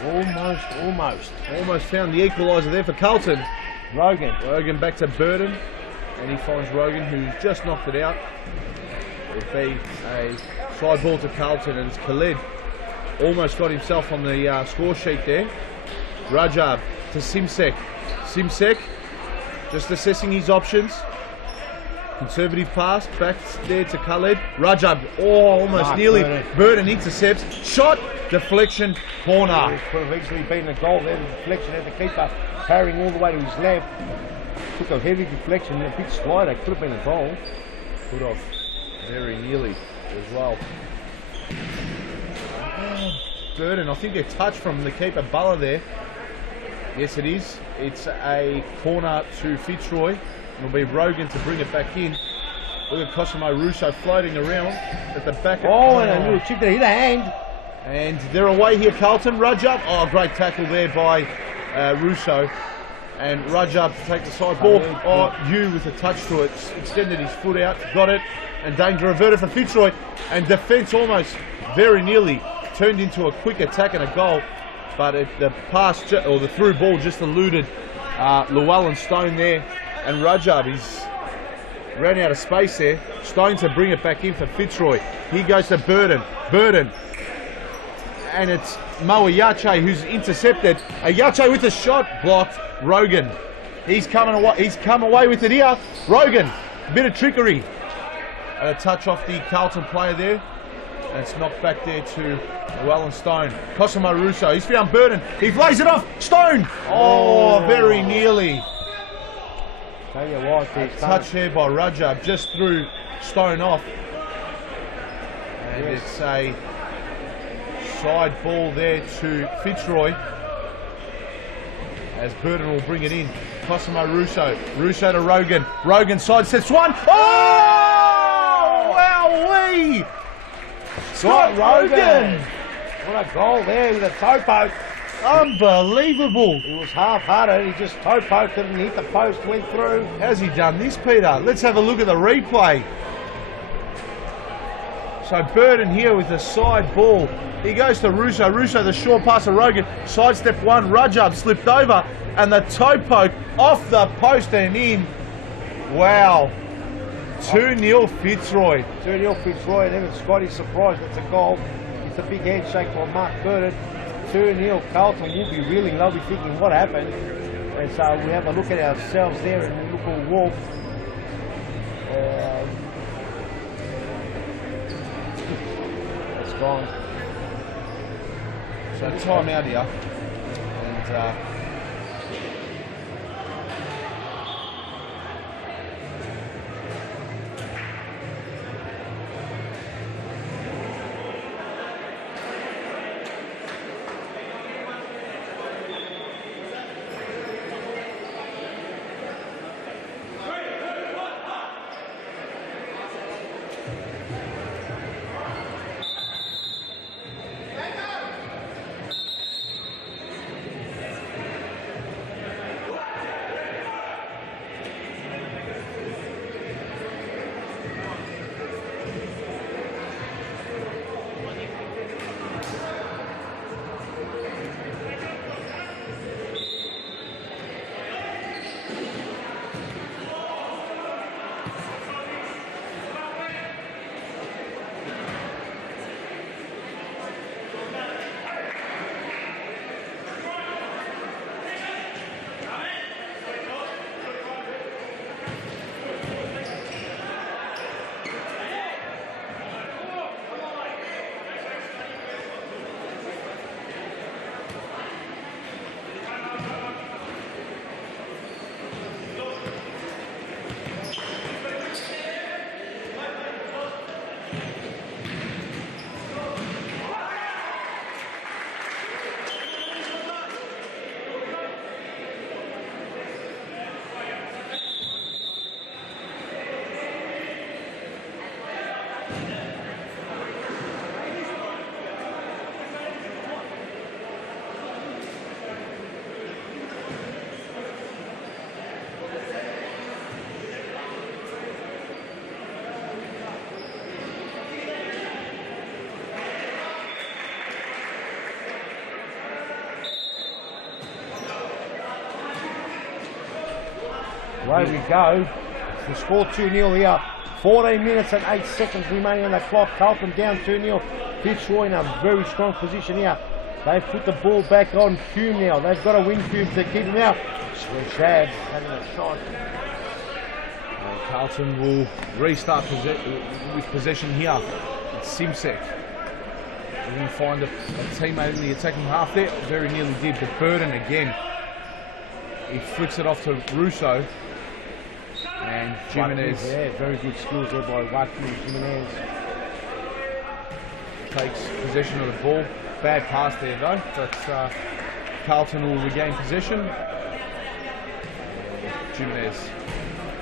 Almost found the equaliser there for Carlton. Rogan back to Burden, and he finds Rogan, who's just knocked it out. It'll be a side ball to Carlton, and it's Khaled. Almost got himself on the score sheet there. Rajab to Simsek. Simsek just assessing his options. Conservative pass back there to Khaled. Rajab, almost nearly. Burden intercepts. Shot, deflection, corner. Could have easily been a goal there. The deflection had the keeper carrying all the way to his left. Took a heavy deflection and a big slider. Could have been a goal. Could have. Very nearly as well. Burden, I think a touch from the keeper Buller there. Yes, it is. It's a corner to Fitzroy. It'll be Rogan to bring it back in. Look at Cosimo Russo floating around at the back. And a little chip that hit a hand. And they're away here, Carlton. Rajab. Oh, great tackle there by Russo. And Rajab to take the side ball. Hume with a touch to it. Extended his foot out. Got it. And danger averted for Fitzroy. And defence almost very nearly turned into a quick attack and a goal. But the pass, or the through ball, just eluded Llewellyn Stone there. And Rajab, he's ran out of space there. Stone to bring it back in for Fitzroy. He goes to Burden. And it's Moa Yache who's intercepted. Yache with a shot, blocked. Rogan. He's come away with it here. Rogan, bit of trickery. A touch off the Carlton player there. And it's knocked back there to Llewellyn Stone. Cosimo Russo, he's found Burden. He plays it off. Stone! Oh, very nearly. Tell you what, a touch here by Rajab just threw Stone off. And it's a side ball there to Fitzroy. As Burden will bring it in. Cosimo Russo. Russo to Rogan. Rogan side sets one. Oh! Wowee! Scott Rogan! What a goal there with a toe poke. Unbelievable. He was half-hearted. He just toe poked it and hit the post, went through. How's he done this, Peter? Let's have a look at the replay. So Burden here with the side ball. He goes to Russo. Russo, the short pass to Rogan. Sidestep one. Rajab slipped over. And the toe poke off the post and in. Wow. 2-0 Fitzroy. 2-0 Fitzroy. And even Scotty's surprised it's a goal. It's a big handshake for Mark Burden. 2-0. Carlton will be reeling. They'll be thinking what happened. And so we have a look at ourselves there and we look all wolf. It's gone. So time out here. And Away we go. The score 2-0 here. 14 minutes and 8 seconds remaining on the clock. Carlton down 2-0. Fitzroy in a very strong position here. They've put the ball back on Hume now. They've got to win Hume to keep him out. Shad having a shot. Carlton will restart with possession here. It's Simsek. We're going to find a teammate in the attacking half there. Very nearly did, but Burden again. He flicks it off to Russo. And Jimenez. Yeah, very good skills there by Joaquin Jimenez. Takes possession of the ball. Bad pass there though, but Carlton will regain possession. Jimenez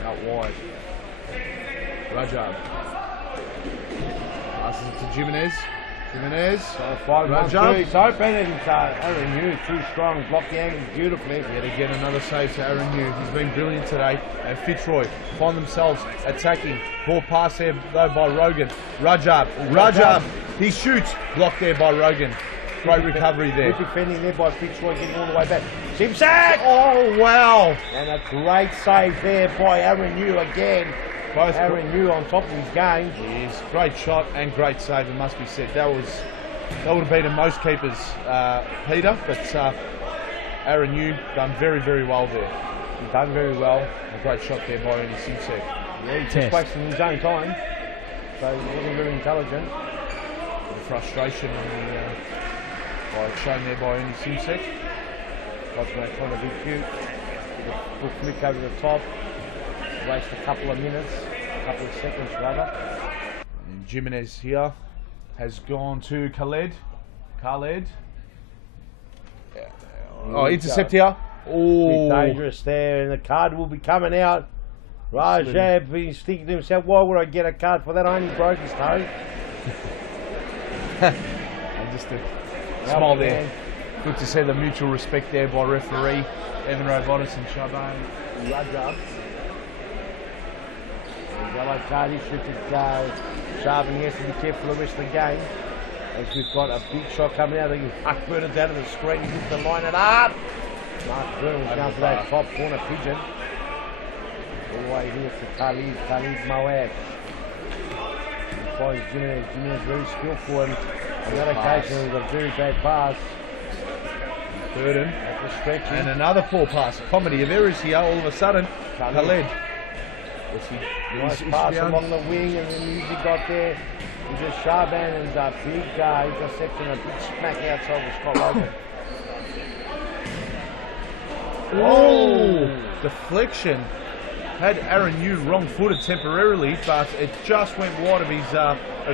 out wide. Rajab passes it to Jimenez. Jimenez. 5-1-2. It's open and Aaron Hume too strong. Blocked the angle beautifully. Yet again another save to Aaron Hume. He's been brilliant today. And Fitzroy find themselves attacking. Poor pass there though by Rogan. Rajab. He shoots. Blocked there by Rogan. Great recovery there. Good defending there by Fitzroy, getting all the way back. Simsack! Oh wow! And a great save there by Aaron Hume again. Both Aaron Hume on top of his game. Yes, great shot and great save, it must be said. That would have beaten most keepers, Peter, but Aaron Hume done very, very well there. He's done very well. A great shot there by Ernie Simsek. Yeah, he's just wasting his own time, so he wasn't very intelligent. The frustration shown there by Ernie Simsek. God's going to try to be cute. We'll flick over the top. Waste a couple of minutes, a couple of seconds rather. And Jimenez here has gone to Khaled. Oh, intercept here. Oh, dangerous there, and the card will be coming out. Rajab, he's thinking to himself, why would I get a card for that? I only broke his toe. And just a smile there. Good to see the mutual respect there by referee Evan Robotis and Shaban Rajab. Yellow card issued to Sharpen. He has to be careful the rest of the game. As we've got a big shot coming out. I think Mark Vernon's out of the screen. He hits the line it up. Mark Vernon's going for that top corner pigeon. All the way here to Khalid Moab. He finds Jimenez. Jimenez very skillful, and on that occasion it was a very bad pass. Burden. And another poor pass. Comedy of errors here all of a sudden. Khaled. Nice pass along the wing, and then usually got there. He just Shaban and a big interception, a big smack outside with Scott Logan. Oh, deflection. Had Aaron Hume wrong-footed temporarily, but it just went wide of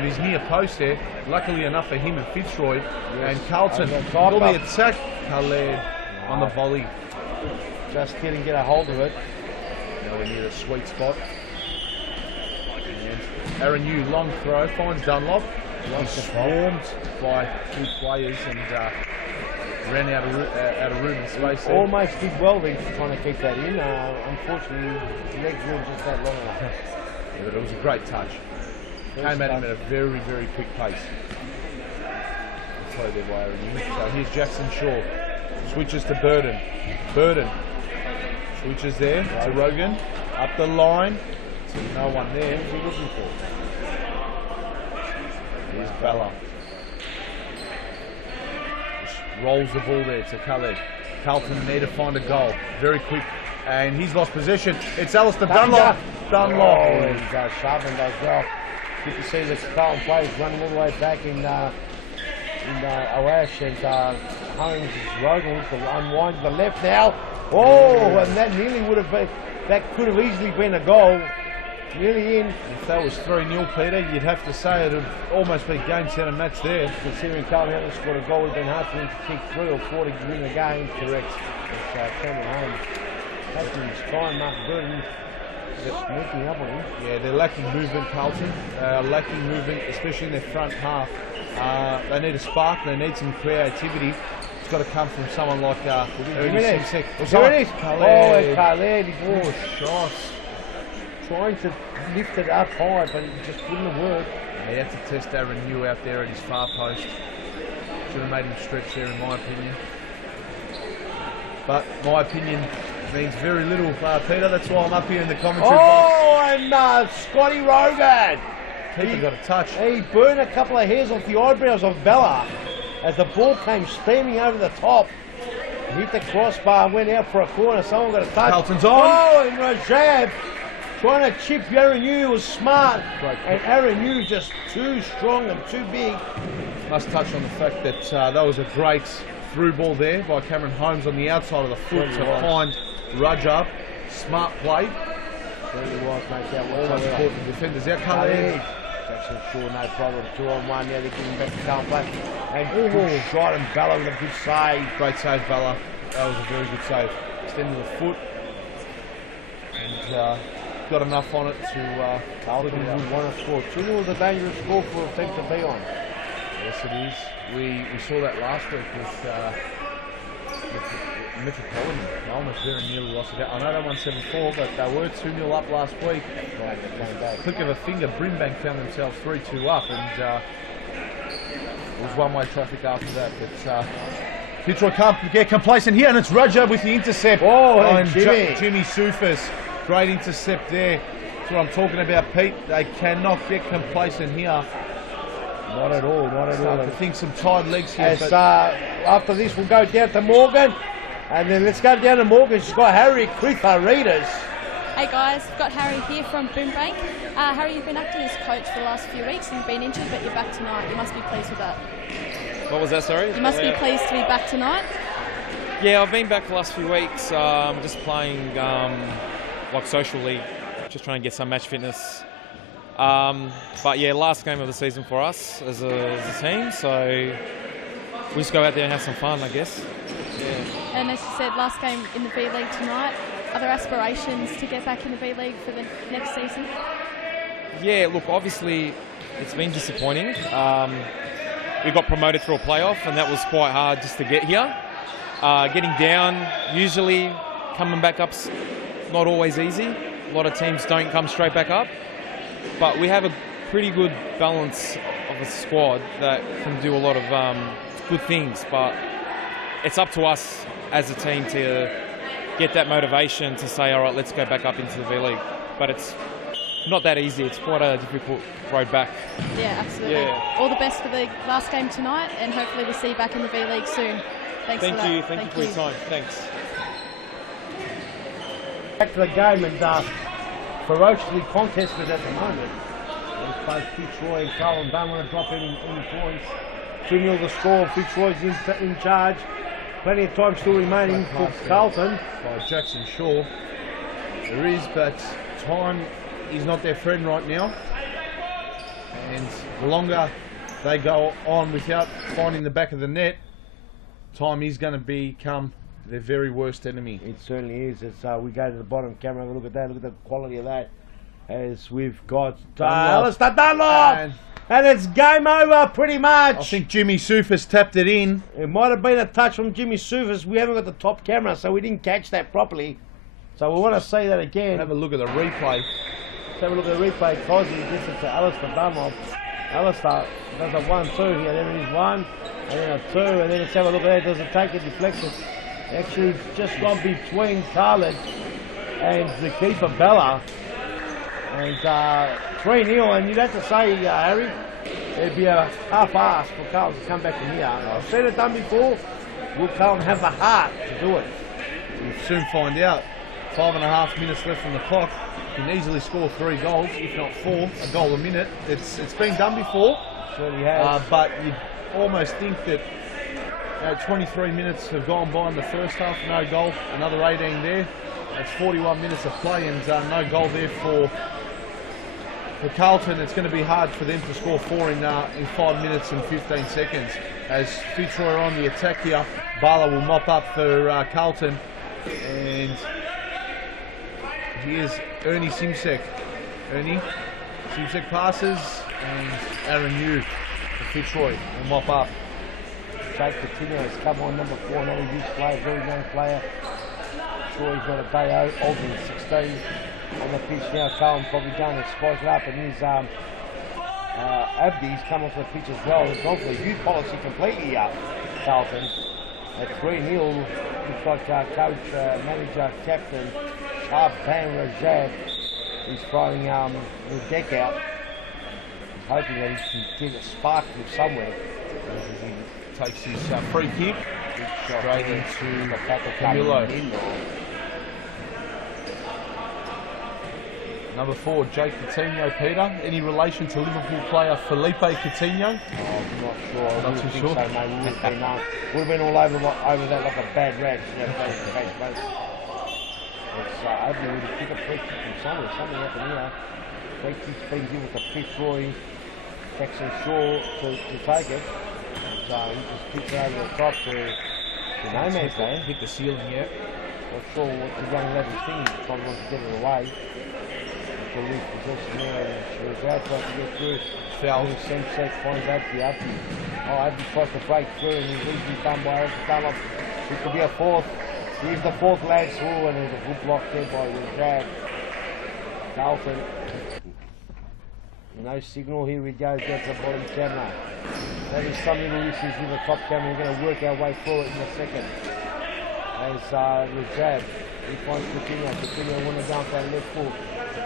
his near post there. Luckily enough for him and Fitzroy. Yes. And Carlton on the attack. Khaled on the volley. Just didn't get a hold of it. Nowhere near the sweet spot. And Aaron Hume, long throw, finds Dunlop. He's swarmed by two players and ran out of room and space there. Almost did well then trying to keep that in. Unfortunately, his legs weren't just that long enough. Yeah, but it was a great touch. Came at him at a very, very quick pace. Throw there by Aaron Hume. So here's Jackson Shaw. Switches to Burden. Switches there to Rogan. Up the line. So no one there. Who's he looking for? Here's Bella. Just rolls the ball there to Khaled. Carlton need to find a goal. Very quick. And he's lost possession. It's Alistair Dunlop. Oh, he's sharpened as well. Good to see the Carlton players running all the way back in Awash, and Holmes is Rogan to unwind to the left now. Oh, and that nearly would have been, that could have easily been a goal. Nearly in. If that was 3-0, Peter, you'd have to say it would almost be game centre match there. Considering Carlton hasn't scored a goal, it's been hard for him to kick 3 or 4 to win the game. Correct. It's Cameron Holmes. Taking his time, Mark Burton just sneaking up on him. Yeah, they're lacking movement, Carlton. Lacking movement, especially in their front half. They need a spark, they need some creativity. It's got to come from someone like Ernie Simsek. There it is. Khaled. Khaled. Poor shots. Trying to lift it up high, but it just wouldn't have worked. He had to test Aaron Hume out there at his far post. Should have made him stretch there, in my opinion. But my opinion, means very little, Peter. That's why I'm up here in the commentary box. Oh, and Scotty Rogan. Keeper got a touch. He burned a couple of hairs off the eyebrows of Bella as the ball came steaming over the top. Hit the crossbar, went out for a corner. Someone got a touch. Carlton's on. Oh, and Rajab trying to chip Aaron Yu was smart. And Aaron Yu just too strong and too big. Must touch on the fact that that was a great through ball there by Cameron Holmes on the outside of the foot to find Rajab. Smart play. Really was, mate. That All those important defenders out. Carlton. Jackson Shaw, no problem. 2-on-1. Now they're getting back to Carlton play. And good shot, and Bella with a good save. Great save, Bella. That was a very good save. Extended the foot. And got enough on it to Carlton would want to score. 2-0 is a dangerous score for a team to be on. Yes, it is. We saw that last week with Metropolitan. They almost very nearly lost the game. I know they won 7-4, but they were 2-0 up last week. Click of a finger, Brimbank found themselves 3-2 up, and it was one-way traffic after that. But Fitzroy can't get complacent here, and it's Rajab with the intercept. Oh, and Jimmy Sufis. Great intercept there. That's what I'm talking about, Pete. They cannot get complacent here. Not at all, not at all. I think some tight legs here. As, after this, we'll go down to Morgan. And then let's go down to Morgan. She's got Harry Kritha-Readers. Hey guys, I've got Harry here from Brimbank. Harry, you've been acting as coach for the last few weeks. You've been injured, but you're back tonight. You must be pleased with that. What was that, sorry? You must be pleased to be back tonight. Yeah, I've been back the last few weeks, just playing like social league, just trying to get some match fitness. But yeah, last game of the season for us as a team, so we just go out there and have some fun, I guess. Yeah. And as you said, last game in the V League tonight. Are there aspirations to get back in the V League for the next season? Yeah, look, obviously it's been disappointing. We got promoted through a playoff, and that was quite hard just to get here. Getting down, usually coming back up's not always easy. A lot of teams don't come straight back up. But we have a pretty good balance of a squad that can do a lot of good things. But it's up to us as a team to get that motivation to say, all right, let's go back up into the V League. But it's not that easy. It's quite a difficult road back. Yeah, absolutely. Yeah. All the best for the last game tonight, and hopefully we'll see you back in the V League soon. Thanks for that. Thank you. Thank you for your time. Thanks. Back to the game, and ferociously contested at the moment. Both Fitzroy and Carlton don't want to drop any points. 2-0 the score. Fitzroy's in charge. Plenty of time still remaining for Carlton. By Jackson Shaw. There is, but time is not their friend right now. And the longer they go on without finding the back of the net, time is going to become their very worst enemy. It certainly is. As we go to the bottom camera, have a look at that. Look at the quality of that. As we've got Alistair Dunlop. And it's game over pretty much. I think Jimmy Sufis tapped it in. It might have been a touch from Jimmy Sufis. We haven't got the top camera, so we didn't catch that properly. So we want to see that again. Have a look at the replay. Let's have a look at the replay. Cosby gives it to Alistair Dunlop. Alistair does a 1-2 here. There it is, 1, and then a 2, and then let's have a look at that. Does it take a deflection? Actually, it's just gone between Khaled and the keeper Bella. And 3-0, and you'd have to say, Harry, it'd be a half-ass for Carlton to come back from here. I've seen it done before. Will Carlton have the heart to do it? We'll soon find out. 5.5 minutes left on the clock. You can easily score 3 goals, if not 4, a goal a minute. It's been done before. Surely has. But you'd almost think that 23 minutes have gone by in the first half, no goal, another 18 there. That's 41 minutes of play and no goal there for Carlton. It's going to be hard for them to score 4 in 5 minutes and 15 seconds. As Fitzroy are on the attack here, Vale will mop up for Carlton. And here's Ernie Simsek. Ernie Simsek passes, and Aaron Yu for Fitzroy will mop up. Jake Coutinho has come on, number 4, another youth player, very young player. Troy's got a day out, Aldrin 16 on the pitch now. Carlton probably going to spice it up, and his Abdi's come onto the pitch as well. They've gone for the youth policy completely, Carlton. At 3-0, looks like coach, manager, captain, Brimbank is throwing the deck out. He's hoping that he can get a spark from somewhere. He takes his free kick straight into Camillo. Number 4, Jake Coutinho. Peter, any relation to Liverpool player Felipe Coutinho? I'm not sure. Not too sure. So, mate. Would have been all over that like a bad rag. It's hopefully we pick a free kick from somewhere. Something happened here. Free kick's been given to Fitzroy, Jackson Shaw to take it. So he just kicks it over the top to no man's land. Hit the ceiling, yeah. Not sure what the young lad's thing. He probably wants to get it away. To lose possession there, and Reserve tries to get through. Foul. Semsek finds Abdi. Abdi tries to break through, and he's easily done by Abdi. It could be a fourth. Here's the fourth, lads. Oh, and there's a good block there by Reserve. Carlton. No signal. Here we go. Gets the bottom camera. That is some little issues with the top camera. We're going to work our way through it in a second. As Reserve, he finds Coutinho. Coutinho want to go for a left foot.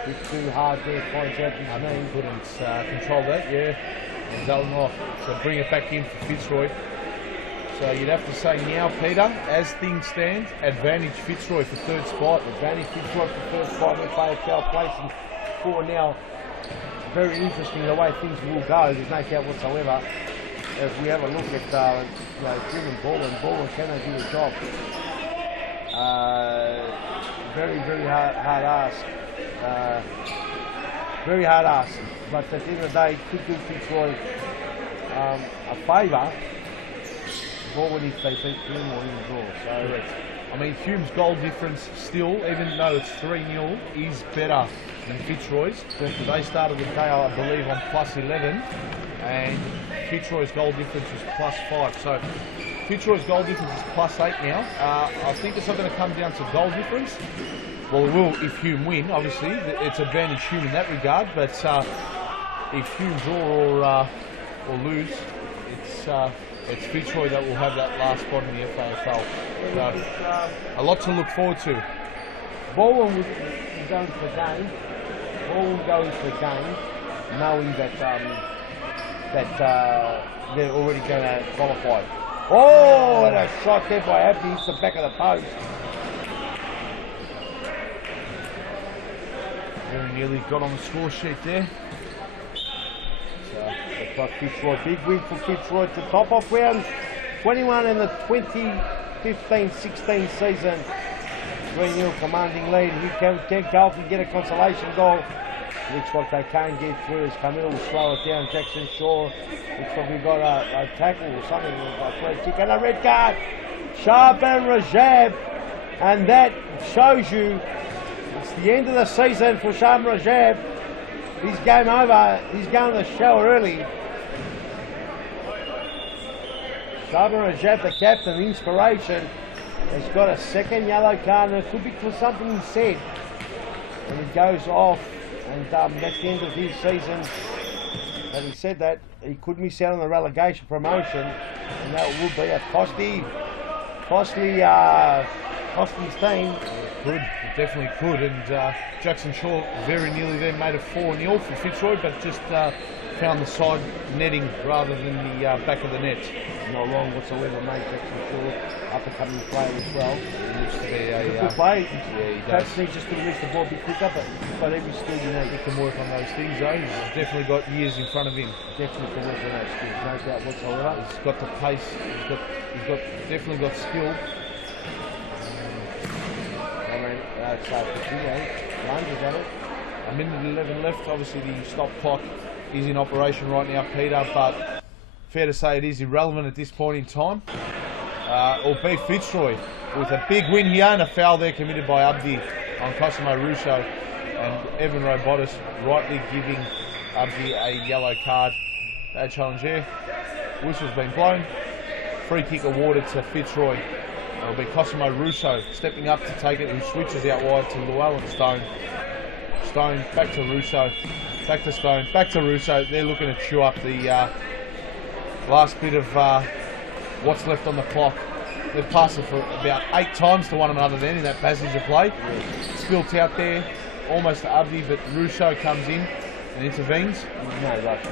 It's too hard there, finds out his name. Couldn't control that, yeah. And Dalton off. So bring it back in for Fitzroy. So you'd have to say now, Peter, as things stand, advantage Fitzroy for third spot. Advantage Fitzroy for third spot. FAFL placing 4 now. Very interesting the way things will go. There's no doubt whatsoever. If we have a look at Hume and Bowen, can they do the job? Very, very hard ask. Very hard ask, but at the end of the day, could do Fitzroy a favour. Forward if they beat Hume or in draw. So, I mean, Hume's goal difference still, even though it's 3-0, is better than Fitzroy's. They started the day, I believe, on +11, and Fitzroy's goal difference was +5. So Fitzroy's goal difference is +8 now. I think it's not going to come down to goal difference. Well, it will if Hume win, obviously. It's advantage Hume in that regard, but if Hume draw or lose, it's Fitzroy that will have that last spot in the FAFL. So, a lot to look forward to. Bowen will go into the game. Bowen will go into the game knowing that they're already going to qualify. Oh, and a shot there by Abdi hits the back of the post. Very nearly got on the score sheet there. Looks like Fitzroy, big win for Fitzroy to top off round 21 in the 2015-16 season. 3-0 commanding lead. Here can Carlton get a consolation goal. Looks like they can't get through as Camille will slow it down. Jackson Shaw. Looks like we've got a tackle or something. A free kick and a red card. Brimbank Rajab. And that shows you it's the end of the season for Brimbank Rajab. He's game over. He's going to the shower early. Brimbank Rajab, the captain, the inspiration, has got a second yellow card, and it could be for something he said. And he goes off, and that's the end of his season. And he said that he could miss out on the relegation promotion, and that would be a costly team. Could, it definitely could, and Jackson Shaw very nearly there made it 4-0 for Fitzroy, but just found the side netting rather than the back of the net. Not wrong whatsoever, mate. Jackson Shaw, up-and-coming player as well. He looks to be a good play. Yeah, he does. Perhaps needs just to release the ball a bit quicker, but he's got every skill you need. He can work on those things, though. He's definitely got years in front of him. Definitely can work on those skills, no doubt whatsoever. He's got the pace. Definitely got skill. Lunges at it. A minute 11 left. Obviously, the stop clock is in operation right now, Peter, but fair to say it is irrelevant at this point in time. Albeit Fitzroy with a big win here and a foul there committed by Abdi on Cosimo Russo, and Evan Robotis rightly giving Abdi a yellow card. Bad challenge there. Whistle's been blown. Free kick awarded to Fitzroy. It'll be Cosimo Russo stepping up to take it, who switches out wide to Llewellyn Stone. Stone, back to Russo, back to Stone, back to Russo. They're looking to chew up the last bit of what's left on the clock. they've passed it for about 8 times to one another then in that passage of play. Spilt out there, almost to Abdi, but Russo comes in and intervenes. No rush.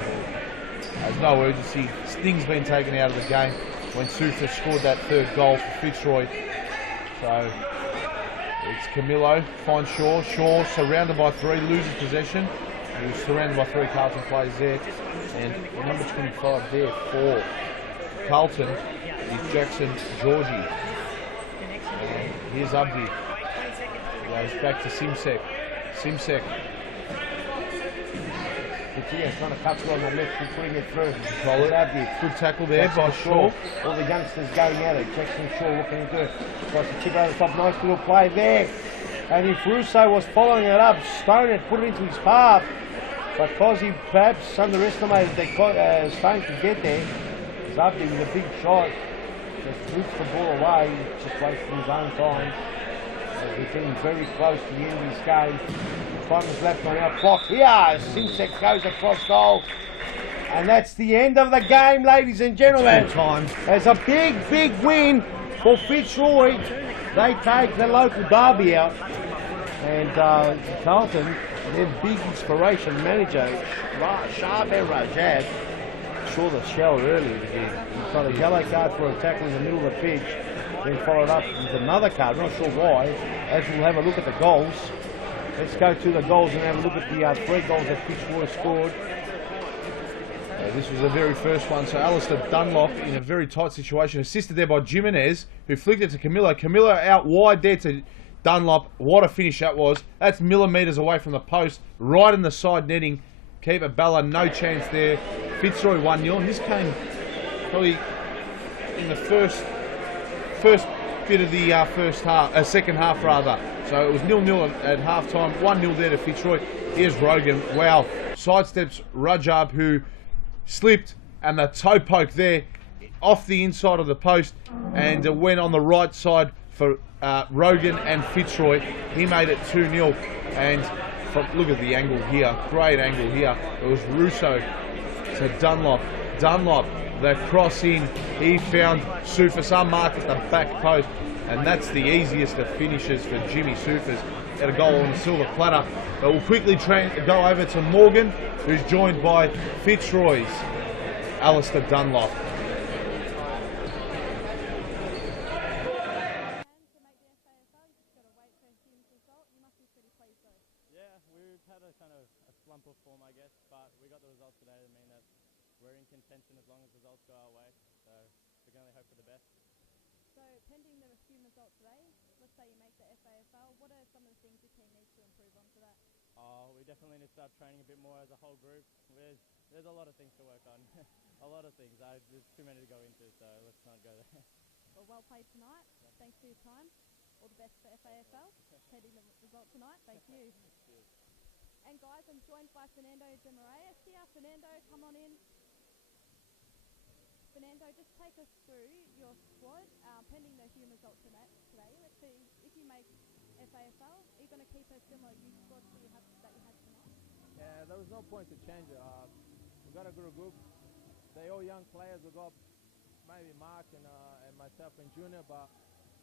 There's no urgency. Sting's been taken out of the game when Sufa scored that 3rd goal for Fitzroy. So it's Camillo, finds Shaw. Shaw surrounded by 3, loses possession. He was surrounded by 3 Carlton players there. And number 25 there for Carlton is Jackson Georgie. And here's Abdi. Goes back to Simsek. Simsek. Yeah, trying to cut through on the left and putting it through. Control it. Good tackle there by Shaw. All the youngsters going at it. Jackson Shaw looking good. Tries to chip over the top. Nice little play there. And if Russo was following it up, Stone had put it into his path. But because he perhaps underestimated that Stone could get there, Zabdi with a big shot. Just boots the ball away. Just wasting his own time. We're getting very close to the end of this game. Time is left on our clock here. Simsek goes across goal. And that's the end of the game, ladies and gentlemen. It's a big, big win for Fitzroy. They take the local derby out. And Carlton, their big inspiration manager, Shabe Rajad, saw the shell early. He got a yellow card for a tackle in the middle of the pitch. Then followed up with another card, not sure why. As we'll have a look at the goals. Let's go to the goals and have a look at the 3 goals that Fitzroy scored. This was the very first one. So Alistair Dunlop in a very tight situation, assisted there by Jimenez, who flicked it to Camillo. Camillo out wide there to Dunlop. What a finish that was. That's millimetres away from the post, right in the side netting. Keeper Bella, no chance there. Fitzroy 1-0. This came probably in the first bit of the second half rather. So it was 0-0 at half time, 1-0 there to Fitzroy. Here's Rogan. Wow. Sidesteps Rajab, who slipped, and the toe poke there off the inside of the post, and went on the right side for Rogan and Fitzroy. He made it 2-0. And look at the angle here. Great angle here. It was Russo to Dunlop. Dunlop, the cross in. He found Sufas unmarked at the back post. And that's the easiest of finishes for Jimmy Sufas. Had a goal on the silver platter. But we'll quickly go over to Morgan, who's joined by Fitzroy's Alistair Dunlop. Yeah, we've had a kind of a slump of form, I guess, but we got the results today that mean that we're in contention as long as results go our way. So we can only hope for the best. So, pending the Hume result today, let's say you make the FAFL, what are some of the things your team needs to improve on for that? We definitely need to start training a bit more as a whole group. There's a lot of things to work on. A lot of things. There's too many to go into, so let's not go there. Well played tonight. Thanks for your time. All the best for FAFL. Pending the result tonight. Thank you. And guys, I'm joined by Fernando de Moraes here. Fernando, come on in. Fernando, just take us through your squad, pending the Hume result today. Let's see, if you make FAFL, are you going to keep a similar youth squad that you had tonight? Yeah, there was no point to change it. We've got a good group. They're all young players. We've got maybe Mark and myself and Junior, but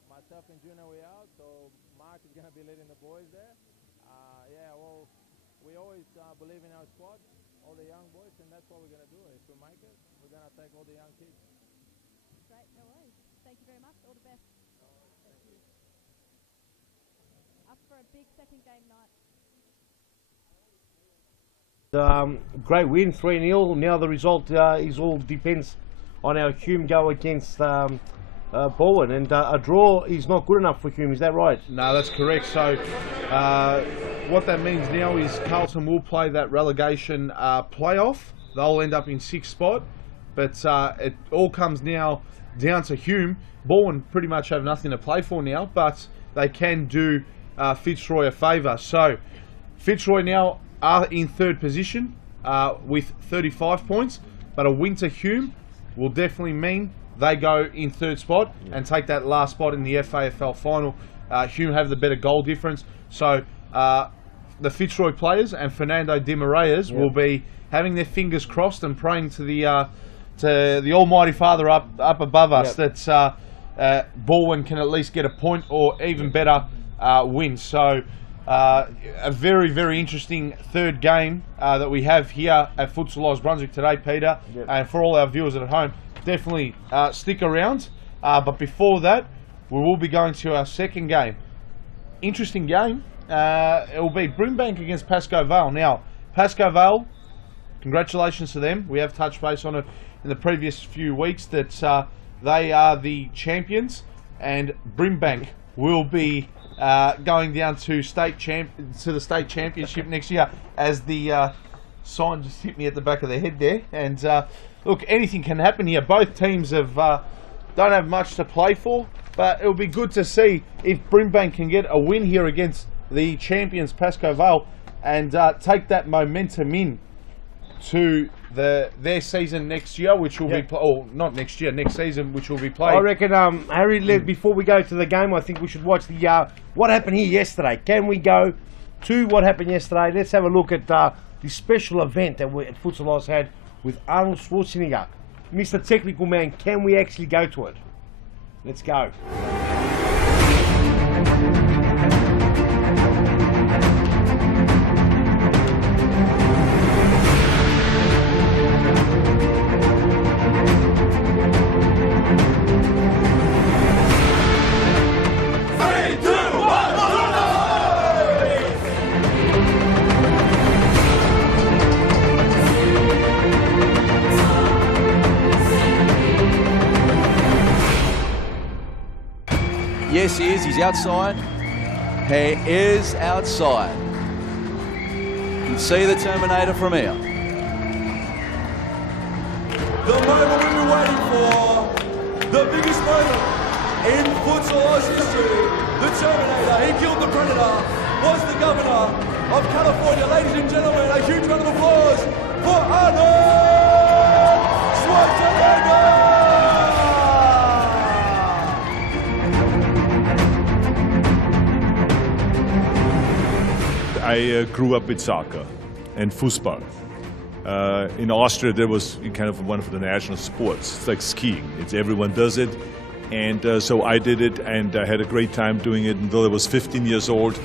myself and Junior we're out, so Mark is going to be leading the boys there. We always believe in our squad, all the young boys, and that's what we're going to do. If we make it, we're going to take all the young kids. Great, no worries. Thank you very much. All the best. Thank you. Up for a big second game night. Great win, 3-0. Now the result is all depends on our Hume go against Bowen, and a draw is not good enough for Hume. Is that right? No, that's correct. So what that means now is Carlton will play that relegation playoff. They'll end up in 6th spot, but it all comes now down to Hume. Bowen pretty much have nothing to play for now, but they can do Fitzroy a favour. So Fitzroy now are in 3rd position with 35 points, but a win to Hume will definitely mean they go in 3rd spot and take that last spot in the FAFL final. Hume have the better goal difference, so the Fitzroy players and Fernando de Moraes will be having their fingers crossed and praying to the Almighty Father up above us that Bowen can at least get a point or even better win. So a very, very interesting third game that we have here at Futsal Brunswick today, Peter. Yep. And for all our viewers at home, definitely stick around. But before that, we will be going to our second game. Interesting game. It will be Brimbank against Pasco Vale. Now, Pasco Vale, congratulations to them. We have touched base on it in the previous few weeks that they are the champions, and Brimbank will be going down to the state championship next year. As the sign just hit me at the back of the head there. And look, anything can happen here. Both teams have don't have much to play for, but it'll be good to see if Brimbank can get a win here against the champions Pasco Vale and take that momentum in to their season next year, which will be not next year, next season, which will be played. I reckon, Harry, before we go to the game, I think we should watch the what happened here yesterday. Can we go to what happened yesterday? Let's have a look at the special event that we at Futsal Oz had with Arnold Schwarzenegger. Mr. Technical Man, can we actually go to it? Let's go. Yes, he is. He's outside. He is outside. You can see the Terminator from here. The moment we've been waiting for, the biggest moment in Futsal history. The Terminator, he killed the Predator, was the governor of California. Ladies and gentlemen, a huge round of applause for Arnold Schwarzenegger! I grew up with soccer and football. In Austria, there was kind of one of the national sports. It's like skiing. Everyone does it. And so I did it, and I had a great time doing it until I was 15 years old.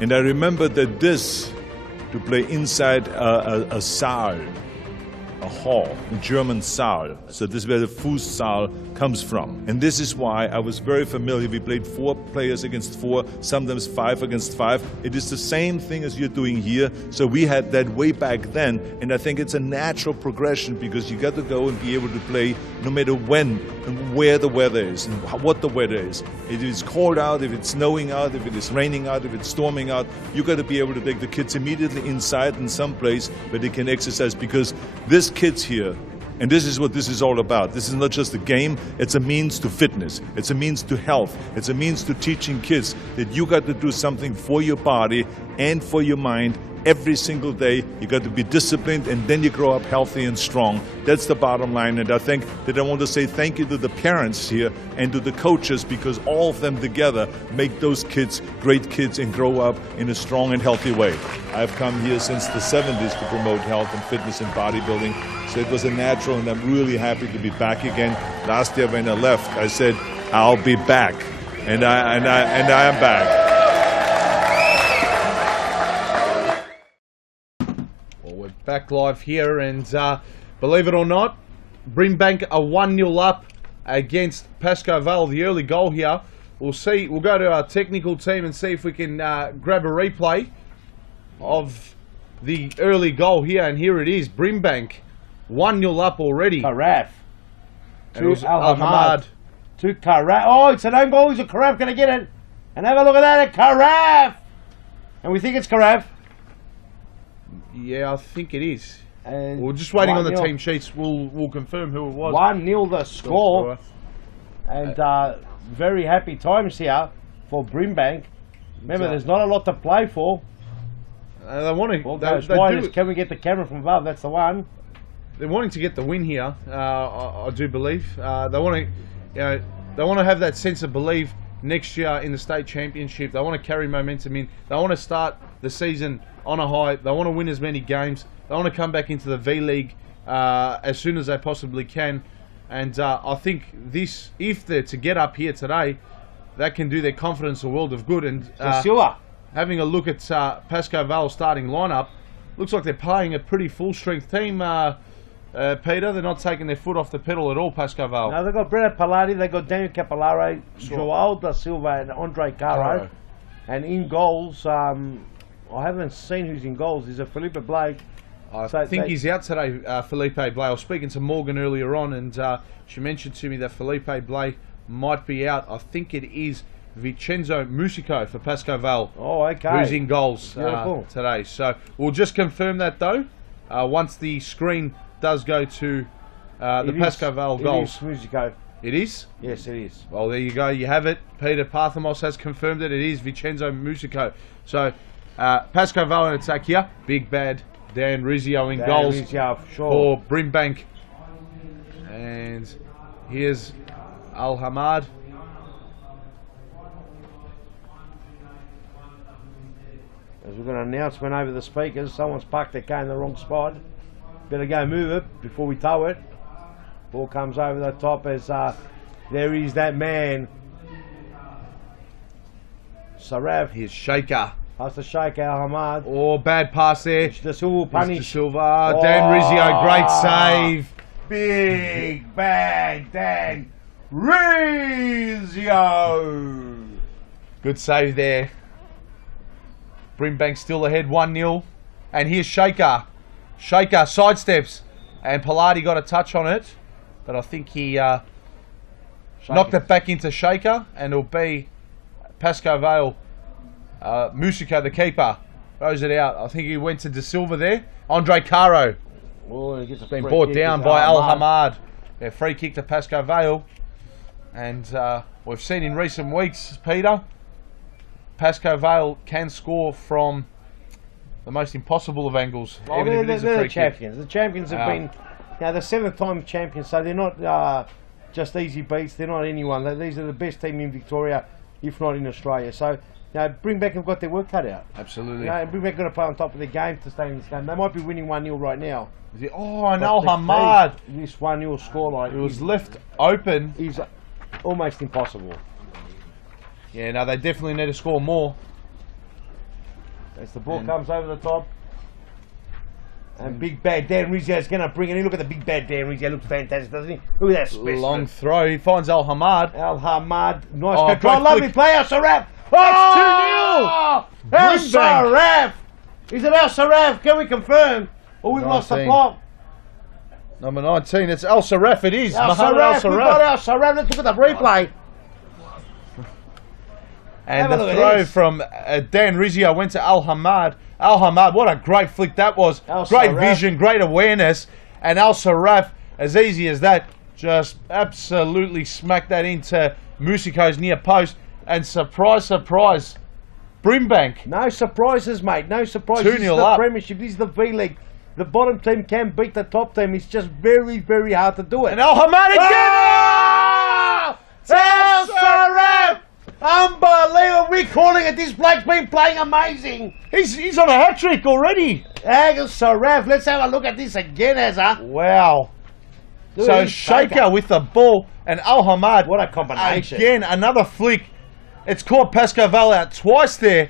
And I remember that to play inside a Saal, a hall, a German Saal. So this is where the Fußsaal comes from. And this is why I was very familiar. We played 4 players against 4, sometimes 5 against 5. It is the same thing as you're doing here. So we had that way back then. And I think it's a natural progression because you got to go and be able to play no matter when and where the weather is and what the weather is. If it's cold out, if it's snowing out, if it is raining out, if it's storming out, you got to be able to take the kids immediately inside in some place where they can exercise, because this kids here, and this is what this is all about. This is not just a game, it's a means to fitness, it's a means to health, it's a means to teaching kids that you got to do something for your body and for your mind every single day. You got to be disciplined, and then you grow up healthy and strong. That's the bottom line. And I think that I want to say thank you to the parents here and to the coaches, because all of them together make those kids great kids and grow up in a strong and healthy way. I've come here since the 70s to promote health and fitness and bodybuilding, so it was a natural, and I'm really happy to be back again. Last year when I left, I said I'll be back, and I am back. Back live here, and believe it or not, Brimbank are 1-0 up against Pasco Vale. The early goal here. We'll see. We'll go to our technical team and see if we can grab a replay of the early goal here. And here it is. Brimbank 1-0 up already. Karaf. And it was Al-Hamad. To Karaf. Oh, it's an own goal. Is Karaf going to get it? And have a look at that. Karaf. And we think it's Karaf. Yeah, I think it is. And we're just waiting on the team sheets. We'll confirm who it was. 1-0 the score. And very happy times here for Brimbank. Remember, there's not a lot to play for. They want to. Can we get the camera from above? That's the one. They're wanting to get the win here. I do believe they want to. They want to have that sense of belief next year in the state championship. They want to carry momentum in. They want to start the season on a high. They want to win as many games. They want to come back into the V League as soon as they possibly can. And I think this, if they're to get up here today, that can do their confidence a world of good. And having a look at Pasco Vale's starting lineup, looks like they're playing a pretty full-strength team, Peter. They're not taking their foot off the pedal at all, Pasco Vale. No, they've got Breno Palati, they've got Daniel Capolaro, Joao da Silva and Andre Caro. And in goals, I haven't seen who's in goals. There's a Felipe Blake. I think he's out today, Felipe Blake. I was speaking to Morgan earlier on, and she mentioned to me that Felipe Blake might be out. I think it is Vincenzo Musico for Pasco Vale. Oh, okay. Who's in goals today. So we'll just confirm that, though, once the screen does go to the Pasco Vale goals. It is Musico. It is? Yes, it is. Well, there you go. You have it. Peter Parthamos has confirmed it. It is Vincenzo Musico. So Pasco Vale in attack here. Big bad Dan Rizio in goals for Brimbank. And here's Al Hamad. As we've got an announcement over the speakers, someone's parked their car in the wrong spot. Better go move it before we tow it. Ball comes over the top as there is that man. Saraf. Here's Shaker. Pass the Shaker, Al Hamad. Oh, bad pass there. The Silva punish. De Silva. Dan Rizio, great save. Big bad Dan Rizio. Good save there. Brimbank still ahead 1-0. And here's Shaker. Shaker sidesteps. And Palati got a touch on it. But I think he knocked it back into Shaker. And it'll be Pasco Vale. Musico, the keeper, throws it out. I think he went to De Silva there. Andre Caro. Oh, he gets been brought down by Al Hamad. Yeah, free kick to Pasco Vale. And we've seen in recent weeks, Peter, Pasco Vale can score from the most impossible of angles. Oh, even if it is a free the champions. The champions have been, the 7th-time champions, so they're not just easy beats. They're not anyone. These are the best team in Victoria, if not in Australia. So, Brimbank have got their work cut out. Absolutely. Brimbank got to play on top of their game to stay in this game. They might be winning 1-0 right now. Oh, and Al Hamad. This 1-0 scoreline. It was left open. Is almost impossible. Yeah, no, they definitely need to score more. As the ball comes over the top. And big bad Dan Rizio is going to bring it in. Look at the big bad Dan Rizio. Looks fantastic, doesn't he? Look at that specimen. Long throw. He finds Al Hamad. Al Hamad. Nice control. Lovely play. Al Saraf. Oh, it's 2-0. Al Saraf. Is it Al Saraf? Can we confirm? Or we've lost the plot? Number 19. It's Al Saraf. It is. Al Saraf. We've got Al Saraf. Let's look at the replay. And the throw from Dan Rizio went to Al Hamad. Al Hamad, what a great flick that was. Great vision, great awareness. And Al Saraf, as easy as that, just absolutely smacked that into Musico's near post. And surprise, surprise, Brimbank. No surprises, mate. No surprises. 2-0 This is the up. Premiership. This is the V-League. The bottom team can beat the top team. It's just very, very hard to do it. And Al Hamad again! Al Saraf! Unbelievable. We're calling it. This bloke's been playing amazing. He's on a hat-trick already. Al Saraf. Let's have a look at this again, Azza. Wow. So Shaker with the ball and Al Hamad. What a combination. Again, another flick. It's caught Pasco Vale out twice there.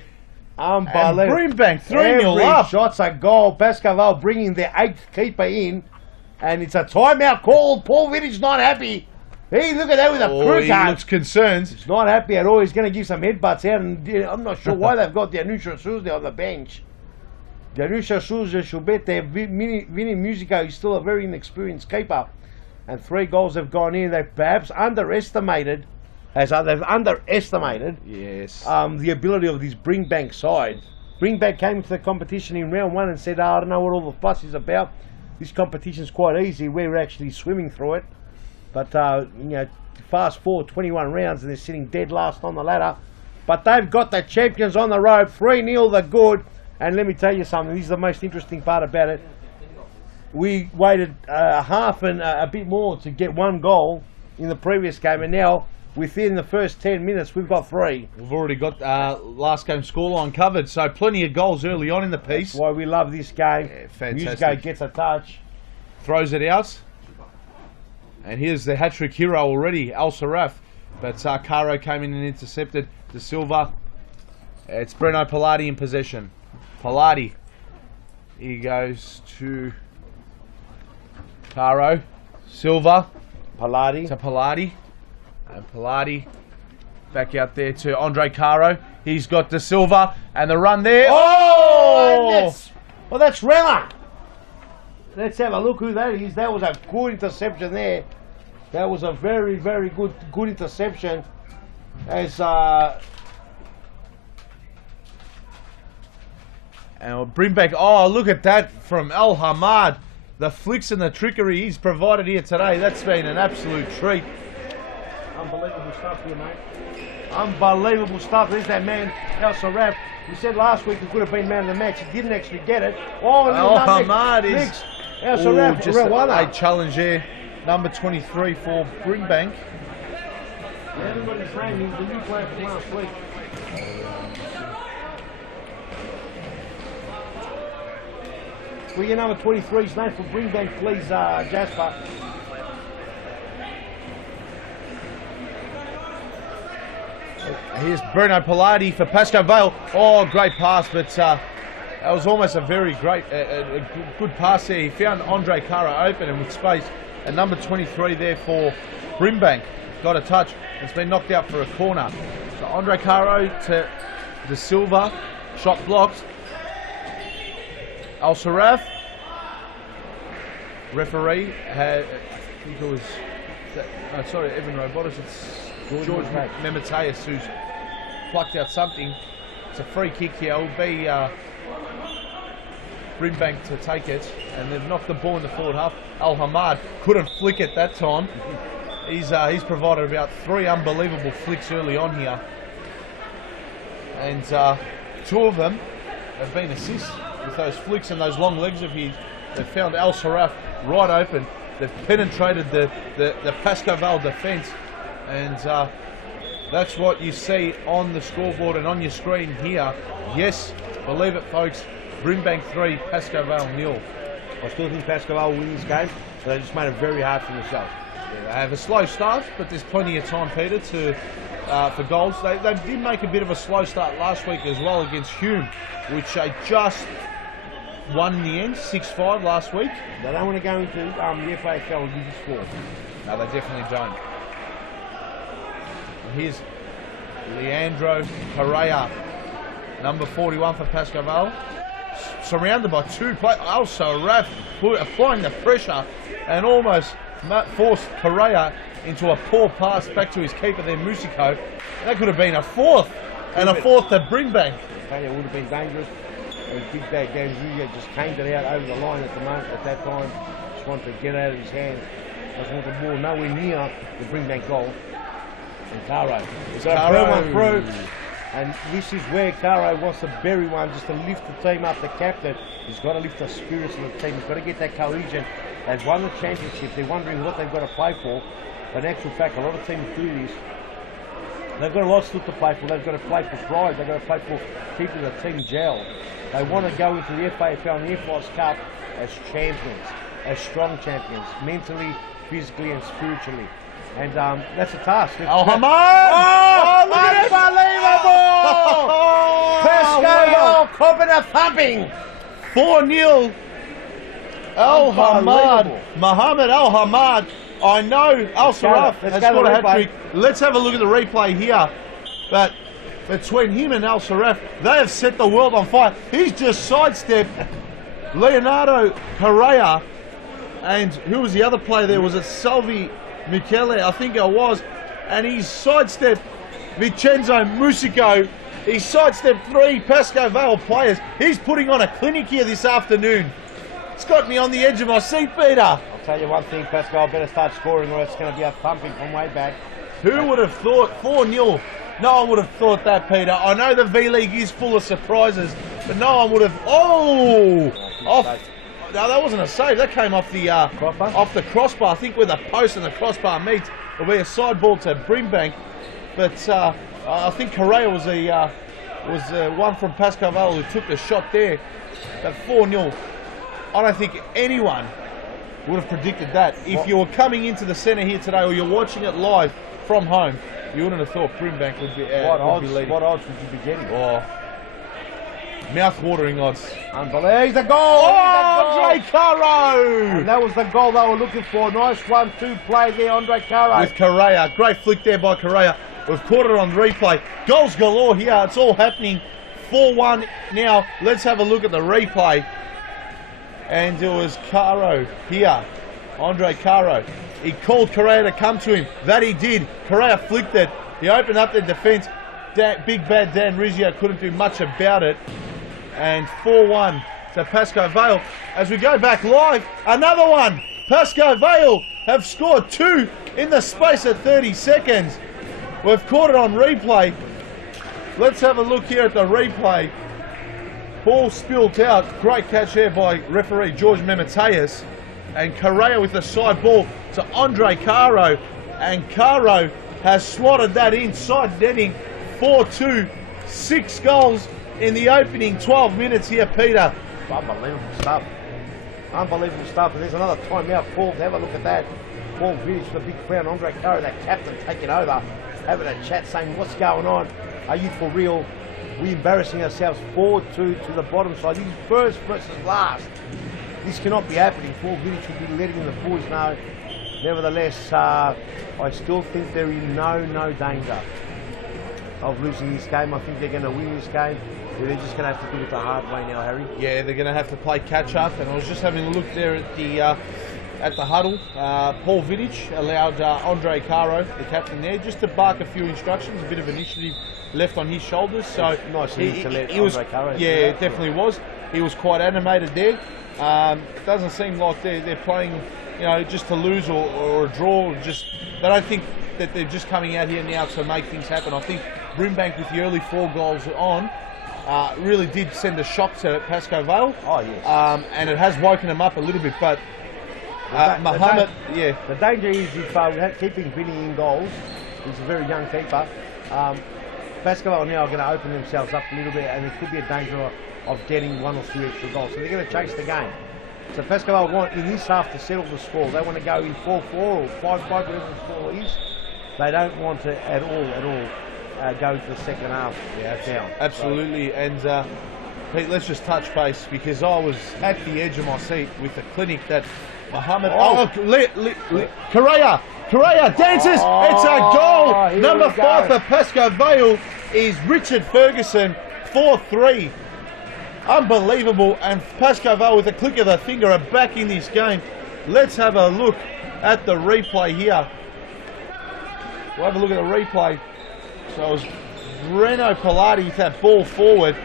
Unbelievable. And Brimbank 3-0 up. Every shot's a goal. Pasco Vale bringing their 8th keeper in. And it's a timeout call. Paul Vittich not happy. Hey, look at that with a crew card. He looks concerned. He's not happy at all. He's going to give some headbutts out. And I'm not sure why they've got the Anusha Souza on the bench. The Anusha Souza should bet there. Vinny Musico is still a very inexperienced keeper. And 3 goals have gone in. They've perhaps underestimated, yes, the ability of this Brimbank side. Brimbank came to the competition in round 1 and said, I don't know what all the fuss is about. This competition's quite easy. We're actually swimming through it. But, fast forward 21 rounds and they're sitting dead last on the ladder. But they've got the champions on the road. 3-0, the good. And let me tell you something. This is the most interesting part about it. We waited half and a bit more to get 1 goal in the previous game. And now, within the first 10 minutes, we've got 3. We've already got last game scoreline covered. So plenty of goals early on in the piece. That's why we love this game. Yeah, fantastic. Musico gets a touch. Throws it out. And here's the hat-trick hero already, Al Saraf. But Caro came in and intercepted De Silva. It's Breno Pilati in possession. Pilati. He goes to Caro. Silva. Pilati. To Pilati. And Pilati back out there to Andre Caro. He's got De Silva. And the run there. Oh! That's Rella. Let's have a look who that is. That was a good interception there. That was a very, very good interception. As and Brimbank. Oh, look at that from Al Hamad. The flicks and the trickery he's provided here today. That's been an absolute treat. unbelievable stuff here, mate. Unbelievable stuff. There's that man, Al Saraf. We said last week he could have been man of the match. He didn't actually get it. Oh, Al Hamad is Al Saraf, just a challenge there. Number 23 for Brimbank. Everybody's saying he's the new player from last week. Will your number 23's name for Brimbank, please, Jasper? Here's Bruno Pilati for Pasco Vale. Oh, great pass, but that was almost a very great, a good pass there. He found Andre Caro open and with space. And number 23 there for Brimbank. Got a touch. It's been knocked out for a corner. So Andre Caro to De Silva. Shot blocked. Al Saraf. Referee had, I think it was, Evan Robotis. It's George Memetaeus who's plucked out something. It's a free kick here. It will be Brimbank to take it, and they've knocked the ball in the forward half. Al Hamad couldn't flick it that time. He's provided about 3 unbelievable flicks early on here, and 2 of them have been assists with those flicks and those long legs of his. They've found Al Saraf right open. They've penetrated the Pasco Vale defence, and that's what you see on the scoreboard and on your screen here. Yes, believe it, folks. Brimbank 3, Pasco Vale 0. I still think Pasco Vale will win this game, so they just made it very hard for themselves. Yeah, they have a slow start, but there's plenty of time, Peter, to for goals. They did make a bit of a slow start last week as well against Hume, which they just won in the end, 6-5 last week. They don't want to go into the FAFL with this score. No, they definitely don't. And here's Leandro Correa, number 41 for Pasco Vale. Surrounded by 2 players. Al Saraf applying the pressure and almost forced Correa into a poor pass back to his keeper there, Musico. That could have been a 4th, and a 4th to Brimbank. It would have been dangerous. It was big bad games. He just came it out over the line at the moment. At that time, just wanted to get out of his hands. Just want the ball nowhere near the Brimbank goal. And Caro. He's got a one through. And this is where Caro wants to bury one, just to lift the team up. The captain, he's got to lift the spirits of the team. He's got to get that cohesion. They've won the championship. They're wondering what they've got to play for. But in actual fact, a lot of teams do this. They've got a lot still to play for. They've got to play for pride. They've got to play for keeping the team gel. They want to go into the FAFL and the FIS Cup as champions, as strong champions, mentally, physically and spiritually. And that's a task. Al Hamad! Oh, unbelievable! Pasco copping a thumping. 4-0. Al Hamad. Mohammed Al Hamad. I know Al Saraf has got a hat-trick. Let's have a look at the replay here. But between him and Al Saraf, they have set the world on fire. He's just sidestepped Leonardo Correa. And who was the other player there? Was it Salvi Michele, I think it was, and he's sidestepped Vincenzo Musico. He's sidestepped 3 Pasco Vale players. He's putting on a clinic here this afternoon. It's got me on the edge of my seat, Peter. I'll tell you one thing, Pasco, better start scoring or it's going to be a thumping from way back. Who would have thought 4-0? No one would have thought that, Peter. I know the V-League is full of surprises, but no one would have... Oh! No, that wasn't a save. That came off the crossbar. I think where the post and the crossbar meet, it'll be a side ball to Brimbank. But I think Correa was one from Pasco Vale who took the shot there. But 4-0. I don't think anyone would have predicted that. If you were coming into the centre here today, or you're watching it live from home, you wouldn't have thought Brimbank would be leading. What odds would you be getting? Oh, mouth-watering odds. Unbelievable. He's a goal! Oh, Andre Caro! And that was the goal they were looking for. Nice 1-2 play there, Andre Caro. With Correa. Great flick there by Correa. We've caught it on replay. Goals galore here. It's all happening. 4-1 now. Let's have a look at the replay. And it was Caro here. Andre Caro. He called Correa to come to him. That he did. Correa flicked it. He opened up the defence. Big bad Dan Rizio couldn't do much about it. And 4-1 to Pasco Vale. As we go back live, another one. Pasco Vale have scored 2 in the space of 30 seconds. We've caught it on replay. Let's have a look here at the replay. Ball spilled out. Great catch there by referee George Memeteus. And Correa with the side ball to Andre Caro. And Caro has slotted that inside netting. 4-2. 6 goals in the opening 12 minutes here, Peter. Unbelievable stuff. Unbelievable stuff. And there's another timeout called. Have a look at that. Paul Vidic, the big crown. Andre Caro, that captain, taking over. Having a chat saying, what's going on? Are you for real? We're embarrassing ourselves. 4-2 to the bottom side. This is first versus last. This cannot be happening. Paul Vidic should be letting the boys know. Nevertheless, I still think they're in no danger of losing this game. I think they're going to win this game. They're just going to have to do it the hard way now, Harry. Yeah, they're going to have to play catch up. And I was just having a look there at the huddle. Paul Vidic allowed Andre Caro, the captain there, just to bark a few instructions. A bit of initiative left on his shoulders. So nice to let he was, Andre Caro. Yeah, it definitely was. He was quite animated there. It doesn't seem like they're playing, just to lose or a draw. They don't think that they're just coming out here now to make things happen. I think Brimbank, with the early 4 goals on, really did send a shock to Pasco Vale. Oh, yes. And it has woken them up a little bit, but Mohammed, The danger is if we keep Vinny in goals, he's a very young keeper, Pasco Vale now are going to open themselves up a little bit, and there could be a danger of getting 1 or 2 extra goals. So they're going to chase the game. So Pasco Vale want in this half to settle the score. They want to go in 4-4 or 5-5, whatever the score is. They don't want to at all go to the second half down. Absolutely. So. And Pete, let's just touch base, because I was at the edge of my seat with the clinic that Mohammed. Correa dances. It's a goal. Number 5 for Pasco Vale is Richard Ferguson. 4-3. Unbelievable. And Pasco Vale, with a click of the finger, are back in this game. Let's have a look at the replay here. We'll have a look at the replay. So it was Reno Pilati with that ball forward,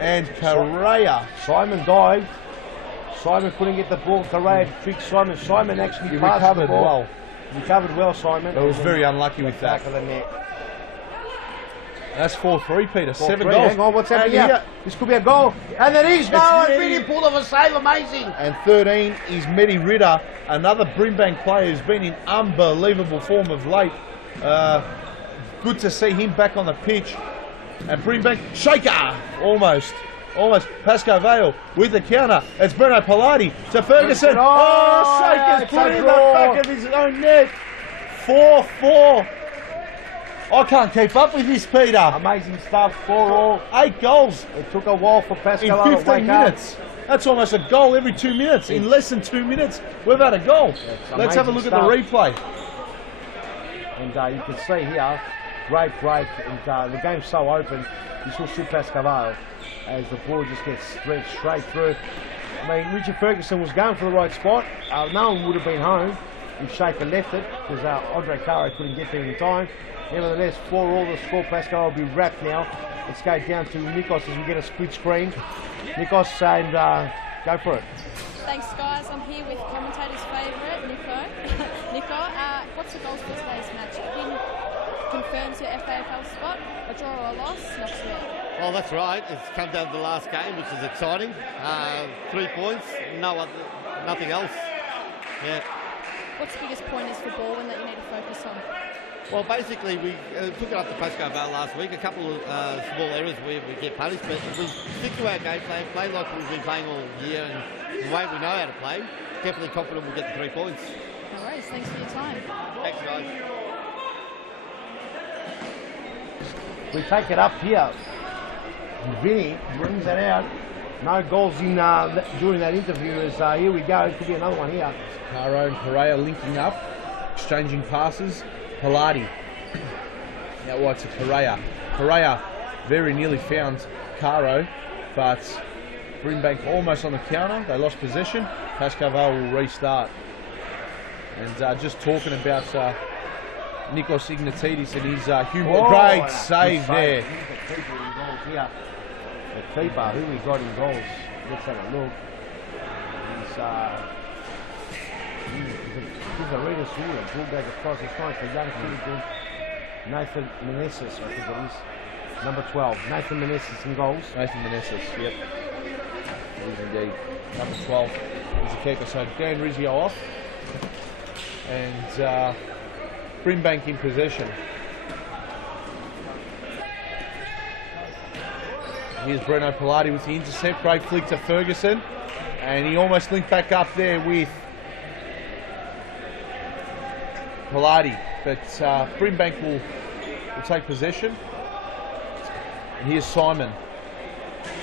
and Correa. Simon dived. Simon couldn't get the ball. Correa tricked Simon. Simon actually passed recovered the ball. well. Recovered well, Simon. But was very unlucky with that. Back of the net. That's 4-3, Peter. 7 4-3. goals. Hang on, what's happening here? This could be a goal. And there is no. And really pulled off a save. Amazing. And 13 is Mehdi Ritter, another Brimbank player who's been in unbelievable form of late. Good to see him back on the pitch. And Brimbank, shaker, almost. Pasco Vale with the counter. It's Bruno Pilati to Ferguson. Shaker's put it in the back of his own net. 4-4. I can't keep up with this, Peter. Amazing stuff. 4-all. 8 goals. It took a while for Pasco in 15 minutes. That's almost a goal every 2 minutes. In less than 2 minutes, we've had a goal. Let's have a look at the replay. And you can see here, great break, and the game's so open. This will suit Pasco Vale as the ball just gets stretched straight through. I mean, Richard Ferguson was going for the right spot. No one would have been home if Shaker left it, because Andre Caro couldn't get there in time. Nevertheless, 4-all, the score. Pasco will be wrapped now. Let's go down to Nikos as we get a split screen. Nikos, and go for it. Thanks, guys. I'm here with commentator's favourite, Nico. What's the goals for today's match? A win confirms your FAFL spot. A draw or a loss knocks you out. Well, that's right. It's come down to the last game, which is exciting. 3 points, nothing else. Yeah. What's the biggest pointers for Bowen that you need to focus on? Well, basically, we took it up to Pasco Vale last week. A couple of small errors where we get punished, but we'll stick to our game plan, play like we've been playing all year, and the way we know how to play. Definitely confident we'll get the 3 points. No worries. Thanks for your time. Thanks, guys. We take it up here. Vinny brings that out. No goals in during that interview. As here we go. It could be another one here. Caro and Pereira linking up, exchanging passes. Pilati. Out wide to Pereira. Pereira very nearly found Caro, but Brimbank almost on the counter. They lost possession. Pasco Vale will restart. And just talking about Nikos Ignatidis and his Hume. Great save there. The keeper, who we got in goals. Let's have a look. He's a really sweet. Ball goes across. It's nice for young kid called Nathan Meneses, I think it is. Number 12. Nathan Meneses in goals. Nathan Meneses, yep. He is indeed. Number 12 is the keeper. So Dan Rizzio off. And Brimbank in possession. Here's Breno Pilati with the intercept. Great flick to Ferguson. And he almost linked back up there with Pilati. But Brimbank will take possession. And here's Simon.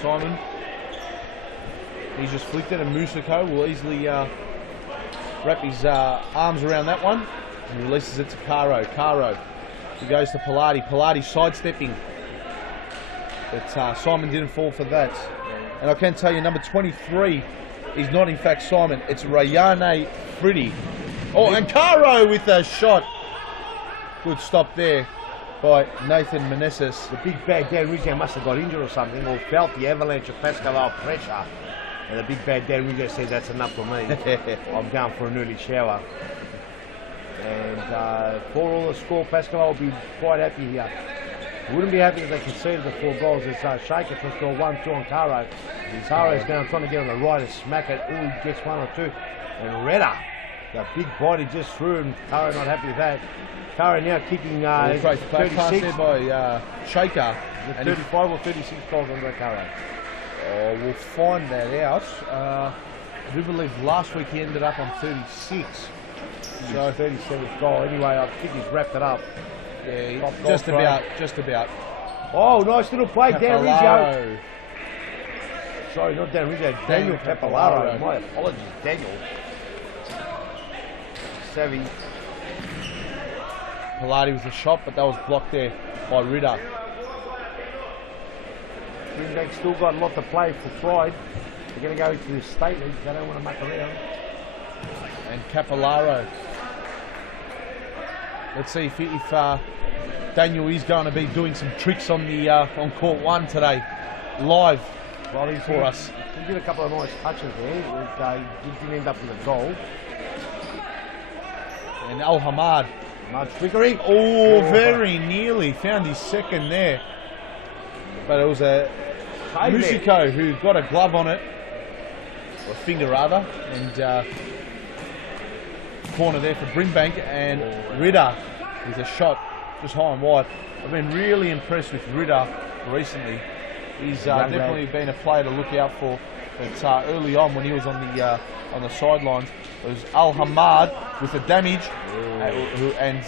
Simon. He's just flicked it, and Musako will easily wrap his arms around that one. And releases it to Caro. Caro. He goes to Pilati. Pilati sidestepping. But Simon didn't fall for that. And I can tell you, number 23 is not in fact Simon. It's Rayane Friddy. Oh, and Caro with a shot. Good stop there by Nathan Meneses. The big bad Dan Rizzo must have got injured or something, or felt the avalanche of Pasco Vale pressure. And the big bad Dan Rizzo said, that's enough for me. I'm going for an early shower. And for all the score, Pasco Vale will be quite happy here. Wouldn't be happy if they conceded the 4 goals. It's Shaker to score 1-2 on Caro. Caro's now trying to get on the right and smack it. Oh, he gets 1 or 2. And Redder, the big body just through, and Caro not happy with that. Caro now kicking 36. Pass there by Shaker. 35 or 36 goals under Caro. Oh, we'll find that out. I do believe last week he ended up on 36. So 37th goal. Anyway, I think he's wrapped it up. Yeah, just about. Oh, nice little play, Dan Rizzo. Capellaro. Sorry, not Dan Rizzo, Daniel Capellaro. My apologies, Daniel. Savvy. Pilati with a shot, but that was blocked there by Ritter. Brimbank still got a lot to play for Pride. They're going to go into the state league. They don't want to muck around. And Capellaro. Let's see if Daniel is going to be doing some tricks on the on court 1 today, live for us. He did a couple of nice touches there. He didn't end up with a goal. And Al Hamad. Hamad flickering. Oh, very nearly found his second there, but it was a Musiko who got a glove on it, or a finger rather, and corner there for Brimbank, and Ritter with a shot just high and wide. I've been really impressed with Ritter recently. He's definitely been a player to look out for. But early on, when he was on the sidelines, it was Al Hamad with the damage, and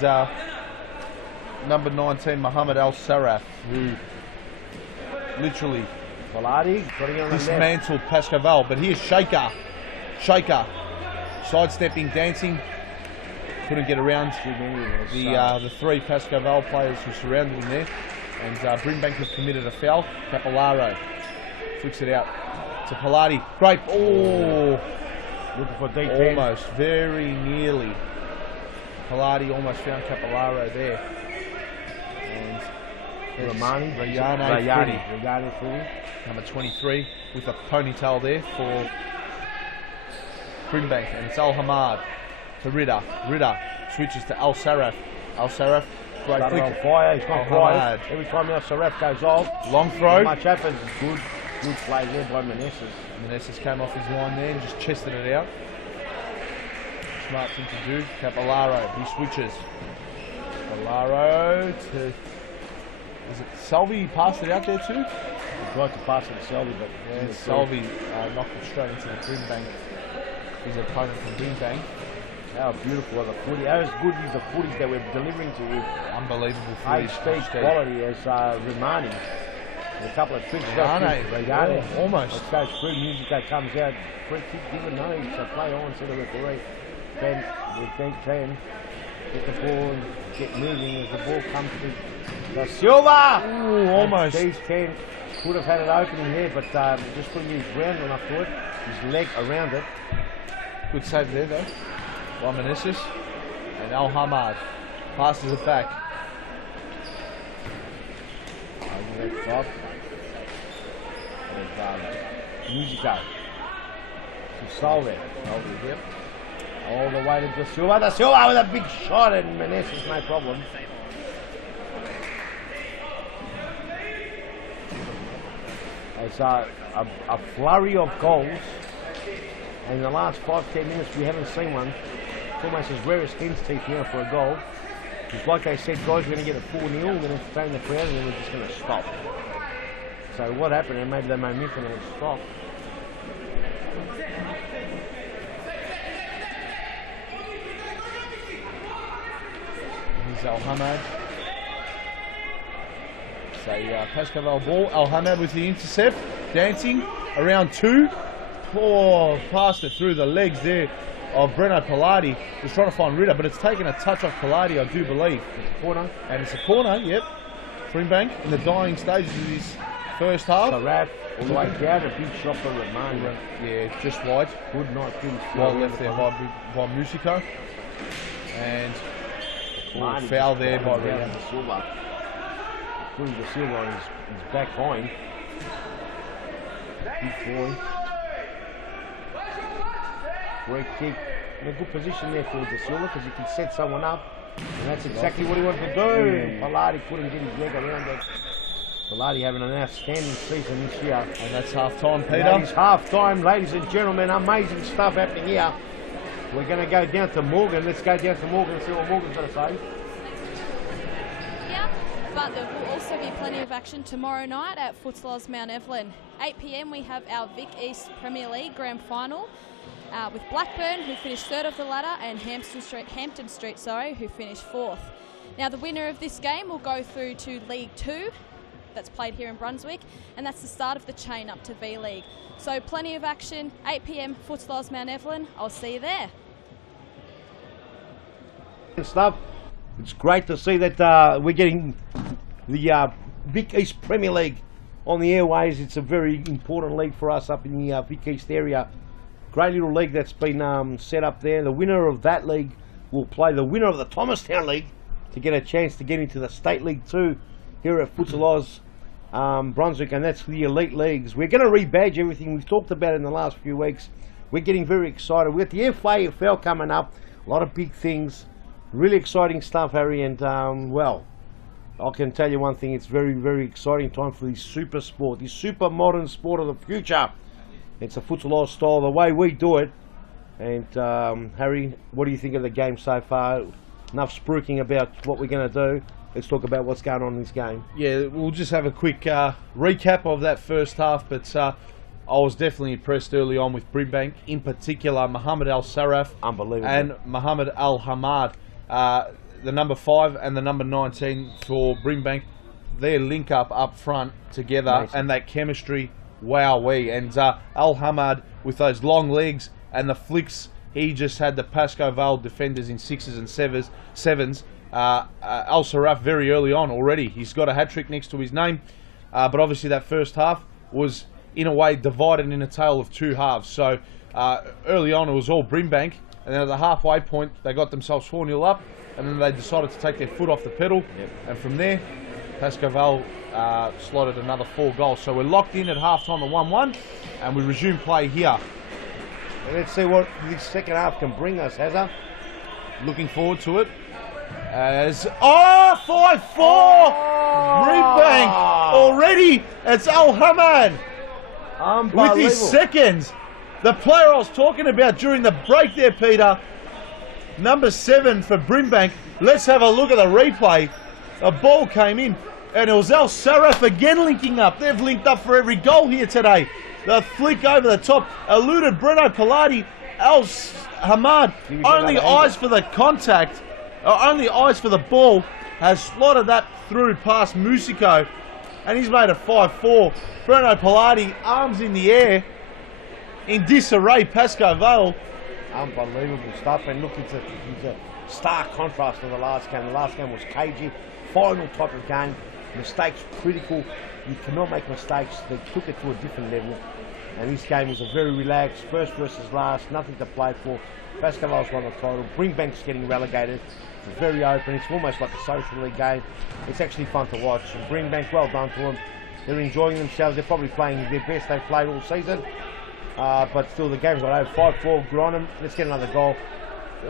number 19 Mohammed Al Saraf, who literally dismantled Pasco Vale. But here's Shaker, sidestepping, dancing. Couldn't get around the 3 Pasco Vale players who surrounded him there. And Brimbank has committed a foul. Capellaro flicks it out to Pilati. Great. Oh, looking for deep. Almost, very nearly. Pilati almost found Capellaro there. And Rayane, number 23, with a ponytail there for Brimbank. And it's Al Hamad to Ritter. Ritter switches to Al Saraf. Al Saraf, great flick. On fire. He's not quiet. Every time Al Saraf goes off, long throw. Not much happens. Good play there by Meneses. Meneses came off his line there and just chested it out. Smart thing to do. Capellaro, he switches. Alaro to... Is it Selvey? He passed it out there too? He tried to pass it to Selvey, but... Yeah, Selvey knocked it straight into the Brimbank. His opponent from Brimbank. How beautiful are the footy. How good is the footies that we're delivering to you? Unbelievable footy. Speed quality as Romani. A couple of tricks. Regane, almost. It goes through, Musico comes out. Free kick given, no, so play on to the referee. Then, get the ball and get moving as the ball comes to Da Silva! Ooh, almost. These 10 could have had it opening there, but just putting his round enough to it, his leg around it. Good save there though. By Meneses. And Al Hamad passes it back. Over top. There's Musico. To Solve it. Yep. All the way to Da Silva. Da Silva with a big shot, and Meneses, no problem. It's a flurry of goals. And in the last 5-10 minutes, we haven't seen one. It's almost as rare as hen's teeth now for a goal. It's like they said, guys, we're going to get a 4-0, we're going to entertain the crowd, and then we're just going to stop. So what happened, and maybe the momentum will stop. Here's Al Hamad. So Pasco Vale ball. Al Hamad with the intercept. Dancing. Around 2. Oh, passed it through the legs there of Breno Pilati. Was trying to find Ritter, but it's taken a touch off Pilati, I do believe. It's a corner. And it's a corner, yep. Brimbank in the dying stages of his first half. So Raf, all the way down, a big shot for Romani. Yeah, just wide. Good night, good. Well left there by Musico. And foul there by Ritter. Da Silva. Putting Da Silva on his back hind. Big boy. Great kick. In a good position there for Da Silva because he can set someone up. And that's exactly what he wanted to do. Pilati couldn't get his leg around it. Pilati having an outstanding season this year. And that's half time, Peter. That is half time, ladies and gentlemen. Amazing stuff happening here. We're going to go down to Morgan. Let's go down to Morgan and see what Morgan's going to say. Yeah, but there will also be plenty of action tomorrow night at Footslows Mount Evelyn. 8 p.m. we have our Vic East Premier League Grand Final. With Blackburn, who finished 3rd of the ladder, and Hampton Street, who finished 4th. Now, the winner of this game will go through to League 2, that's played here in Brunswick, and that's the start of the chain up to V-League. So, plenty of action, 8 p.m, Footslows Mount Evelyn. I'll see you there. Stuff. It's great to see that we're getting the Vic East Premier League on the airways. It's a very important league for us up in the Vic East area. Great little league that's been set up there. The winner of that league will play the winner of the Thomastown League to get a chance to get into the State League 2 here at Footslows Brunswick, and that's the elite leagues. We're going to rebadge everything we've talked about in the last few weeks. We're getting very excited. We've got the FAFL coming up, a lot of big things, really exciting stuff, Harry, and well, I can tell you one thing, it's very, very exciting time for the super sport, the super modern sport of the future. It's a Footslows style, the way we do it. And Harry, what do you think of the game so far? Enough spruiking about what we're going to do. Let's talk about what's going on in this game. Yeah, we'll just have a quick recap of that first half. But I was definitely impressed early on with Brimbank, in particular Mohammed Al Saraf, unbelievable, and Mohammed Al Hamad, the number 5 and the number 19 for Brimbank. Their link up front together, amazing. And that chemistry. Wowee. And Al Hamad with those long legs and the flicks, he just had the Pasco Vale defenders in 6s and 7s. Al Saraf very early on already. He's got a hat-trick next to his name. But obviously that first half was in a way divided in a tale of 2 halves. So early on it was all Brimbank, and then at the halfway point they got themselves 4-0 up, and then they decided to take their foot off the pedal. Yep. And from there Pasco Vale slotted another 4 goals. So we're locked in at half-time at 1-1, and we resume play here. Let's see what this second half can bring us, Hazza. Looking forward to it. As 5-4! Brimbank already. It's Al Hamad with his seconds. The player I was talking about during the break there, Peter. Number 7 for Brimbank. Let's have a look at the replay. A ball came in, and it was Al Saraf again linking up. They've linked up for every goal here today. The flick over the top eluded Breno Pilati. Al Hamad, only eyes for the contact, only eyes for the ball, has slotted that through past Musico, and he's made a 5-4. Breno Pilati, arms in the air, in disarray. Pasco Vale. Unbelievable stuff, and look, it's a stark contrast to the last game. The last game was cagey, final type of game. Mistakes critical. You cannot make mistakes. They took it to a different level. And this game was a very relaxed, first versus last, nothing to play for. Pasco Vale's won the title. Brimbank's getting relegated. It's very open. It's almost like a social league game. It's actually fun to watch. And Brimbank, well done to them. They're enjoying themselves. They're probably playing their best they've played all season. But still, the game's got over 5-4. Good on them. Let's get another goal.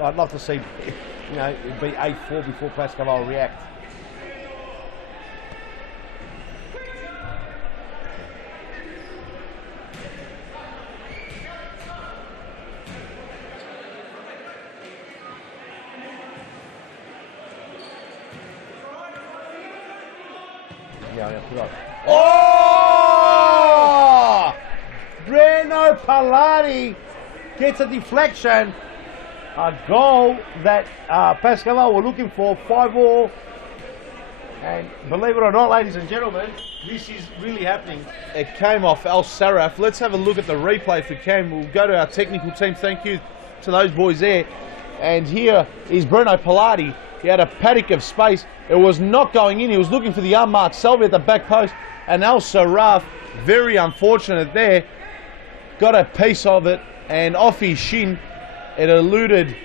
I'd love to see, you know, it'd be 8-4 before Pasco Vale react. Oh! Breno Pilati gets a deflection. A goal that Pasco Vale were looking for, 5-all. And believe it or not, ladies and gentlemen, this is really happening. It came off Al Saraf. Let's have a look at the replay for Cam. We'll go to our technical team. Thank you to those boys there. And here is Breno Pilati. He had a paddock of space. It was not going in. He was looking for the unmarked Selby at the back post. And Al Saraf, very unfortunate there, got a piece of it. And off his shin, it eluded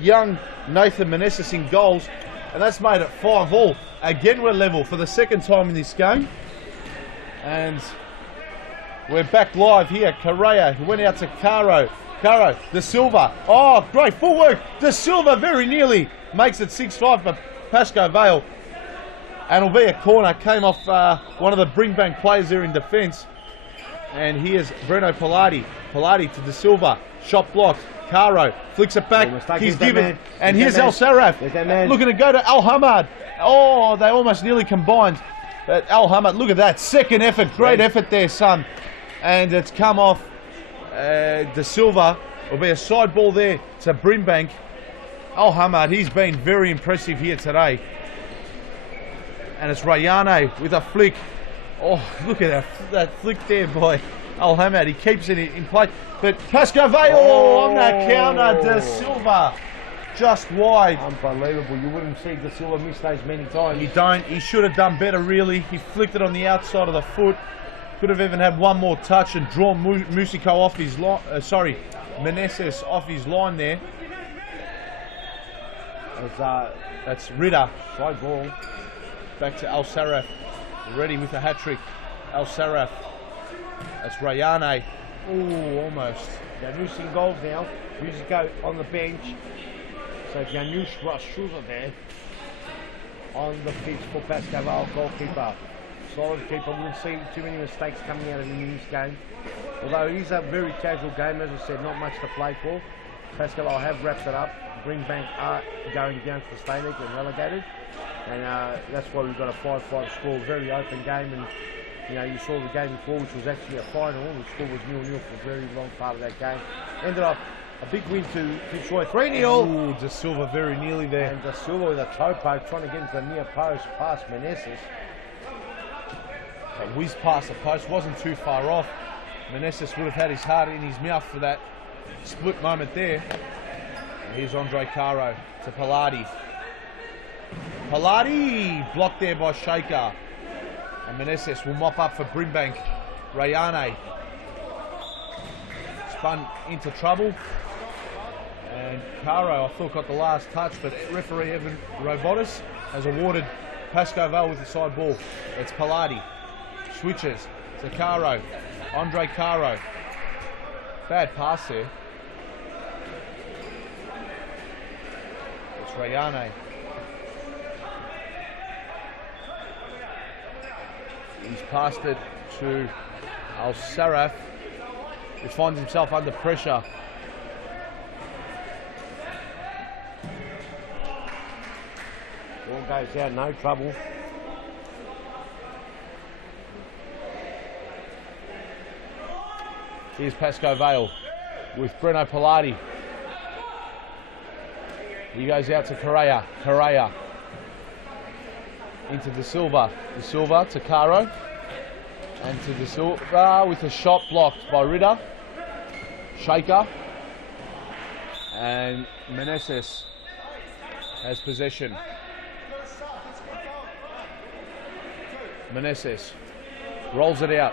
young Nathan Meneses in goals. And that's made it 5-all. Again, we're level for the second time in this game. And we're back live here. Correa, who went out to Caro. Caro, De Silva. Oh, great footwork. De Silva very nearly makes it 6-5 for Pasco Vale. And it'll be a corner. Came off one of the Brimbank players there in defence. And here's Breno Pilati. Pilati to De Silva. Shot blocked. Caro flicks it back. He's given. And here's Al Saraf. Looking to go to Al Hamad. Oh, they almost nearly combined. But Al Hamad, look at that. Second effort. Great effort there, son. And it's come off De Silva. It'll be a side ball there to Brimbank. Al Hamad, he's been very impressive here today. And it's Rayane with a flick. Oh, look at that flick there by Al Hamad. He keeps it in play. But Pasco Vale on that counter. De Silva just wide. Unbelievable. You wouldn't see De Silva miss those many times. You don't. He should have done better, really. He flicked it on the outside of the foot. Could have even had one more touch and drawn Musico off his line. Meneses off his line there. That's Ritter. Side ball. Back to Al Saraf. Ready with a hat-trick. Al Saraf. That's Rayane. Oh, almost. Janusz in goals now. Musico on the bench. So Janusz Rashuza there on the pitch for Pasco Vale, goalkeeper. Solid keeper. We wouldn't see too many mistakes coming out of him in this game. Although it is a very casual game, as I said, not much to play for. Pasco Vale have wrapped it up. Brimbank are going down to the state league and relegated. And that's why we've got a 5-5 score. Very open game, and you know, you saw the game before, which was actually a final. The score was 0-0 for a very long part of that game. Ended up a big win to Fitzroy, 3-0. Oh, De Silva very nearly there. And De Silva with a toe poke, trying to get into the near post past Meneses. A whiz past the post, wasn't too far off. Meneses would have had his heart in his mouth for that split moment there. And here's Andre Caro to Pilati. Pilati blocked there by Shaker. And Meneses will mop up for Brimbank. Rayane spun into trouble. And Caro, I thought, got the last touch, but referee Evan Robotis has awarded Pasco Vale with the side ball. It's Pilati. Switches to Caro. Andre Caro. Bad pass there. It's Rayane. He's passed it to Al Saraf, who finds himself under pressure. Ball goes out, no trouble. Here's Pasco Vale with Breno Pilati. He goes out to Correa. Correa into De Silva. De Silva to Caro. And to De Silva with a shot blocked by Ritter. Shaker. And Meneses has possession. Meneses rolls it out.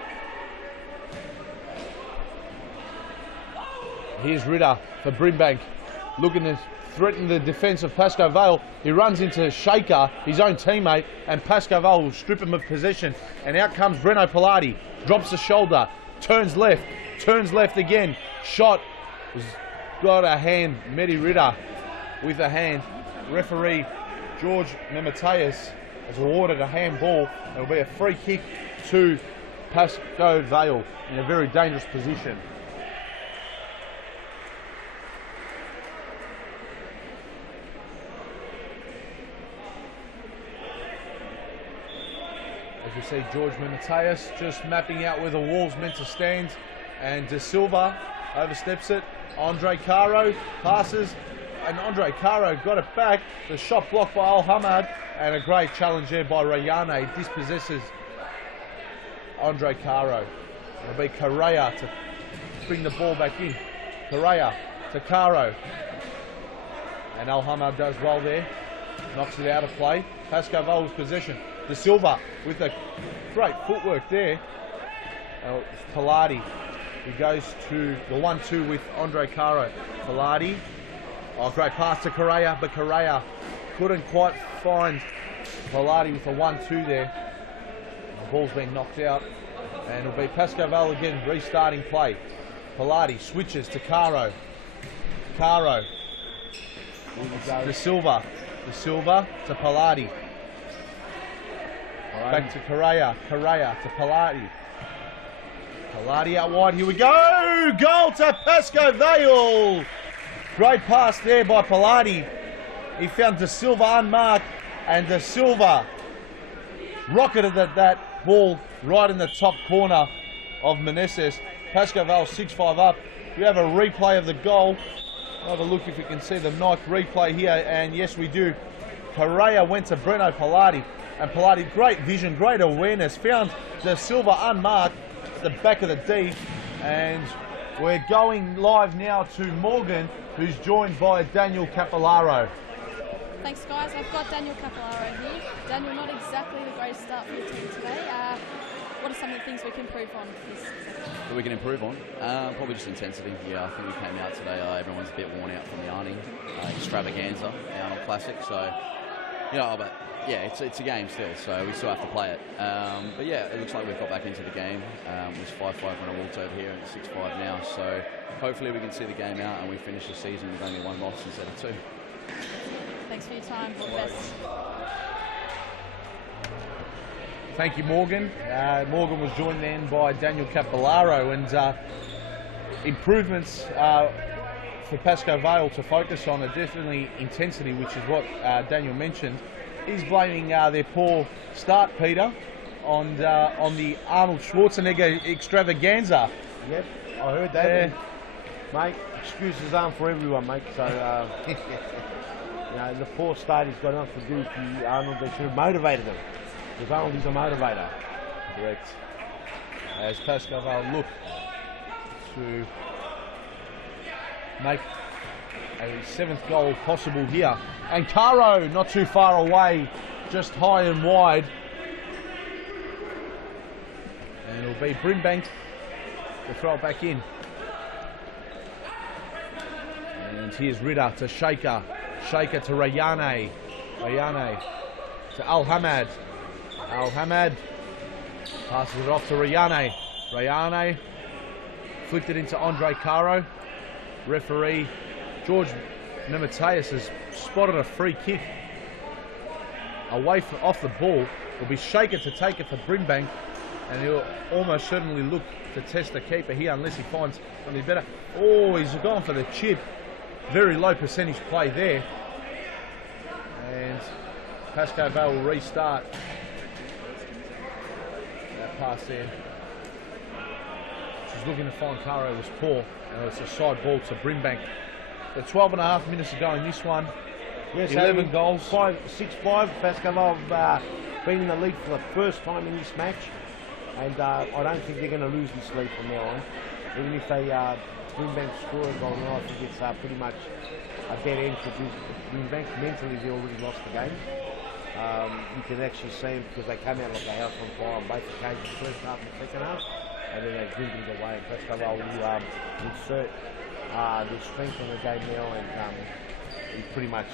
Here's Ritter for Brimbank, looking to threaten the defence of Pasco Vale. He runs into Shaker, his own teammate, and Pasco Vale will strip him of possession. And out comes Breno Pilati, drops the shoulder, turns left again. Shot has got a hand. Medi Ritter with a hand. Referee George Memetias has awarded a handball. It'll be a free kick to Pasco Vale in a very dangerous position. As you see, George Memetias just mapping out where the wall's meant to stand, and De Silva oversteps it. Andre Caro passes, and Andre Caro got it back. The shot blocked by Al Hamad, and a great challenge there by Rayane. Dispossesses Andre Caro. It'll be Correa to bring the ball back in. Correa to Caro, and Al Hamad does well there. Knocks it out of play. Pasco Vale's possession. De Silva with a great footwork there. It's Pilati. He goes to the 1-2 with Andre Caro. Pilati. Oh, great pass to Correa, but Correa couldn't quite find Pilati with the 1-2 there. The ball's been knocked out, and it'll be Pasco Vale again restarting play. Pilati switches to Caro. Caro. De Silva. De Silva to Pilati. Back to Correa. Correa to Pilati. Pilati out wide. Here we go. Goal to Pasco Vale. Great pass there by Pilati. He found De Silva unmarked, and De Silva rocketed that ball right in the top corner of Meneses. Pasco Vale 6-5 up. We have a replay of the goal. Have a look if you can see the Nike replay here, and yes, we do. Correa went to Breno Pilati, and Pilati, great vision, great awareness, found De Silva unmarked at the back of the D, and we're going live now to Morgan, who's joined by Daniel Capillaro. Thanks, guys. I've got Daniel Capillaro here. Daniel, not exactly the greatest start for your team today. What are some of the things we can improve on this season? That we can improve on? Probably just intensity. Yeah, I think we came out today, everyone's a bit worn out from the Arnie extravaganza, the Arnold Classic. So, you know, but yeah, it's a game still, so we still have to play it. But yeah, it looks like we've got back into the game. It was 5-5 when I walked over here, and it's 6-5 now. So hopefully we can see the game out and we finish the season with only 1 loss instead of 2. Thanks for your time. All the best. Thank you, Morgan. Morgan was joined then by Daniel Capillaro, and improvements for Pasco Vale to focus on are definitely intensity, which is what Daniel mentioned. He's blaming their poor start, Peter, on the Arnold Schwarzenegger extravaganza. Yep, I heard that. Mate, excuses aren't for everyone, mate. So, you know, the poor start has got nothing to do with you, Arnold. They should have motivated them. Because Arnold is a motivator. Correct. As Pasco Vale look to make a 7th goal possible here. And Caro not too far away, just high and wide. And it'll be Brimbank to throw it back in. And here's Ritter to Shaker. Shaker to Rayane. Rayane to Al Hamad. Al Hamad passes it off to Rayane. Rayane flicked it into Andre Caro. Referee George Memetias has spotted a free kick away off the ball. It'll be Shaker to take it for Brimbank, and he'll almost certainly look to test the keeper here unless he finds something better. Oh, he's gone for the chip. Very low percentage play there. And Pasco Vale will restart. That pass there. She's looking to find Caro, was poor. And it's a side ball to Brimbank. The 12.5 minutes to go in this one. Yes, 11 goals. 6-5. Pasco Vale have been in the lead for the first time in this match. And I don't think they're going to lose this lead from now on. Even if they Brimbank score a goal now, I think it's pretty much a dead end for Brimbank. Mentally, they already lost the game. You can actually see them because they came out like a house on fire on both occasions, first half and second half, and then they dwindled away. And Pasco Vale will insert their strength in the game now, and he's pretty much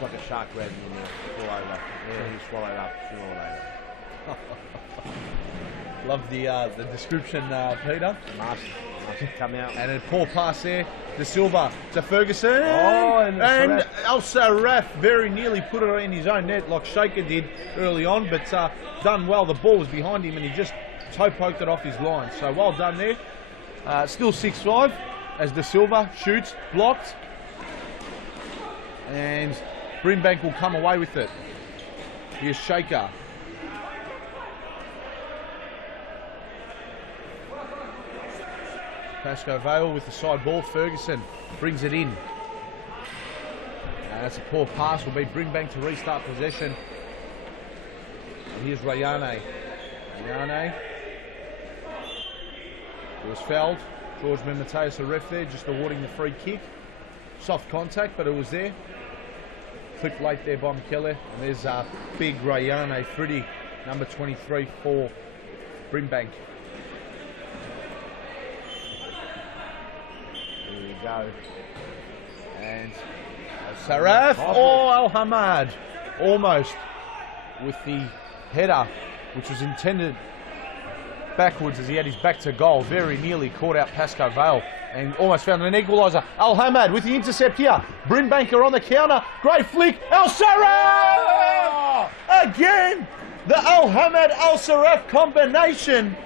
like a shark grabbing him now. All over. Yeah, he swallowed up sooner or later. Love the description, Peter. Marcy come out. And a poor pass there. De Silva to Ferguson. Oh, and Al Saraf very nearly put it in his own net like Shaker did early on, but done well. The ball was behind him and he just toe poked it off his line. So well done there. Still 6-5 as De Silva shoots, blocked. And Brimbank will come away with it. Here's Shaker. Pasco Vale with the side ball. Ferguson brings it in. That's a poor pass. Will be Brimbank to restart possession. And here's Rayane. Rayane. It was fouled. George Memoteus, the ref there, just awarding the free kick. Soft contact, but it was there. Clipped late there by McKellar. And there's big Rayane Friddy, number 23 for Brimbank. Go. And Saraf or Al Hamad almost with the header, which was intended backwards as he had his back to goal. Very nearly caught out Pasco Vale and almost found an equaliser. Al Hamad with the intercept here. Brimbank are on the counter. Great flick. Al Saraf! Again! The Al Hamad Al Saraf combination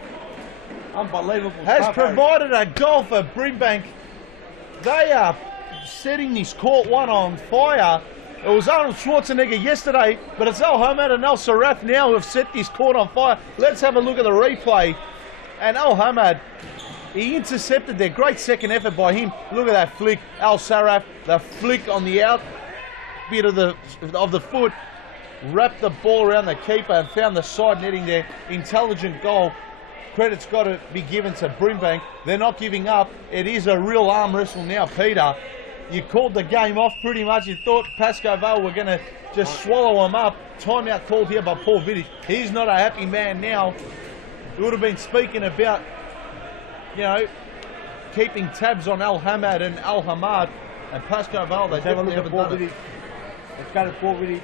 unbelievable has stuff, provided a goal for Brimbank. They are setting this court one on fire. It was Arnold Schwarzenegger yesterday, but it's Al Hamad and Al Saraf now who have set this court on fire. Let's have a look at the replay. And Al Hamad, he intercepted there. Great second effort by him. Look at that flick. Al Saraf, the flick on the out bit of the foot, wrapped the ball around the keeper and found the side netting there. Intelligent goal. Credit's got to be given to Brimbank. They're not giving up. It is a real arm wrestle now, Peter. You called the game off pretty much. You thought Pasco Vale were going to just swallow them up. Timeout called here by Paul Vidic. He's not a happy man now. He would have been speaking about, you know, keeping tabs on Al Hamad and Al Hamad and Pasco Vale. They definitely haven't done it. Let's go to Paul Vidic.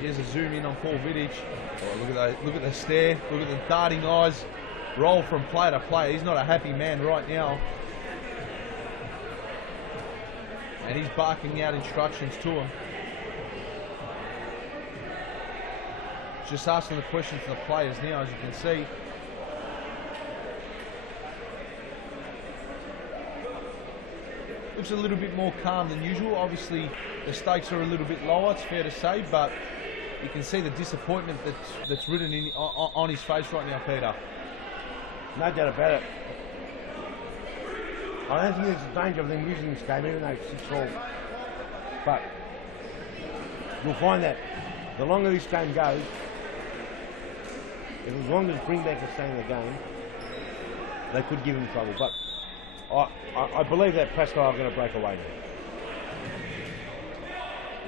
Here's a zoom in on Paul Vidic. Oh, look at the stare. Look at the darting eyes. Roll from player to player. He's not a happy man right now. And he's barking out instructions to him. Just asking the questions to the players now, as you can see. Looks a little bit more calm than usual. Obviously, the stakes are a little bit lower, it's fair to say, but you can see the disappointment that's written on his face right now, Peter. No doubt about it. I don't think there's a danger of them losing this game, even though it's 6-all. But you'll find that the longer this game goes, as long as Brimbank is staying in the game, they could give him trouble. But I believe that Pasco are going to break away now.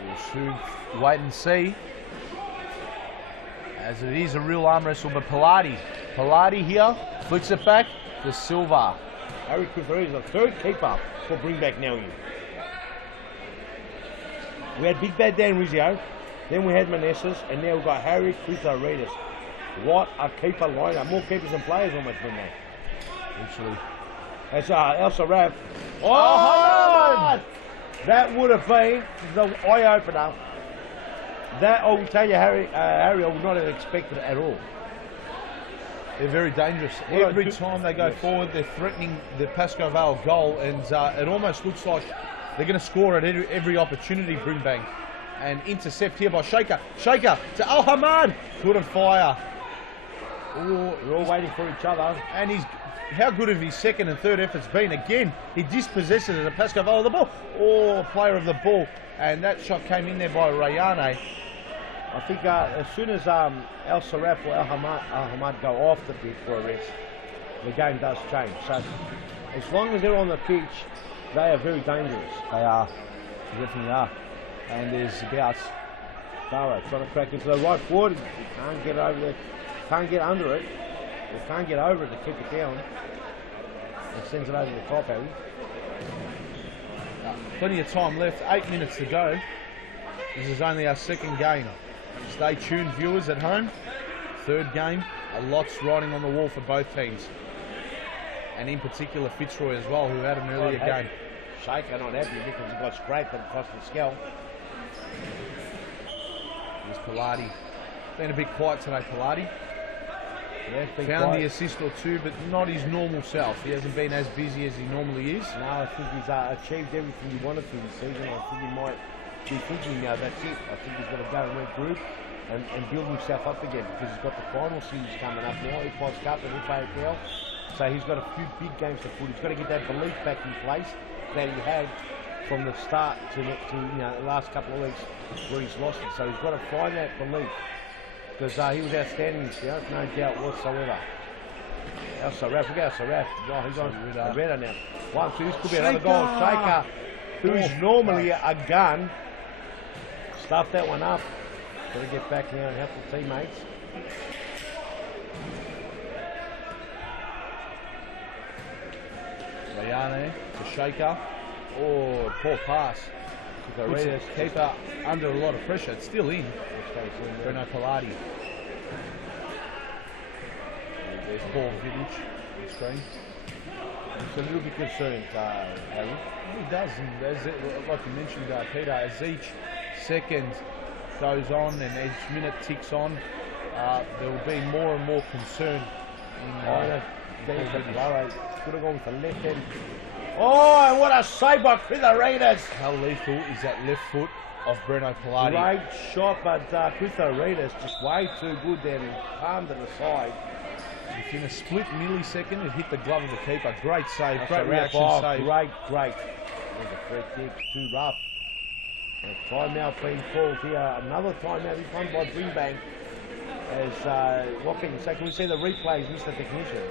We'll soon wait and see, as it is a real arm wrestle. But Pilati here, flicks it back to Silva. Harry Clifford is the third keeper for Brimbank now in. We had Big Bad Dan Rizzio, then we had Manassas, and now we've got Harry Clifford. What a keeper lineup. More keepers than players almost Brimbank. Literally. That's El Saraf. Oh! That would have been the eye-opener. That, I will tell you, Harry, I would not have expected it at all. They're very dangerous. Every time they go forward, they're threatening the Pasco Vale goal, and it almost looks like they're going to score at every opportunity, Brimbank. And intercept here by Shaker. Shaker to Al Hamad. Couldn't fire. Oh, they're all waiting for each other. And how good have his second and third efforts been? Again, he dispossesses it. Pasco Vale the ball. Oh, player of the ball. And that shot came in there by Rayane. I think as soon as El Saraf or Al Hamad go off the pitch for a rest, the game does change. So as long as they're on the pitch, they are very dangerous. They are. They definitely are. And there's about Farah trying to crack into the right forward. He can't get over there. Can't get under it. He can't get over it to keep it down. He sends it over the top, Harry. Plenty of time left. 8 minutes to go. This is only our second game. Stay tuned, viewers at home. Third game. A lot's riding on the wall for both teams. And in particular Fitzroy as well, who had an earlier game. Shaker not happy because he got scraped and cost the scalp. Here's Pilati. Been a bit quiet today, Pilati. Yeah, found the assist or two, but not his normal self. He hasn't been as busy as he normally is. No, I think he's achieved everything he wanted to this season. I think he might be thinking, that's it. I think he's got to go and regroup and build himself up again because he's got the final series coming up now, Ipos Cup and FAFL. So he's got a few big games to put. He's got to get that belief back in place that he had from the start to the last couple of weeks where he's lost it. So he's got to find that belief because he was outstanding this year, no doubt whatsoever. El Saraf, look at El Saraf. Oh, he's on Reda now. 1-2, this could be another goal. Shaker, who is normally a gun, stuffed that one up. Got to get back now and help the teammates. Rayane to Shaker. Oh, poor pass. Puts the keeper under a lot of pressure. It's still in. Bruno Pilati. There's Paul Vidic on the screen. It's a little bit concerning, Harry. It does, and like you mentioned, Peter, as each second goes on and each minute ticks on, there will be more and more concern. Could have gone with the left hand. Oh, and what a save by Critteratus! How lethal is that left foot of Bruno Pilati? Great shot, but Critteratus just way too good there and palmed to the side. Within a split millisecond, it hit the glove of the keeper. Great save, great reaction save. Great. There's a free kick, too rough. A timeout being called here. Another timeout, this one by Brimbank. As what can you say? Can we see the replays, Mr. Technician?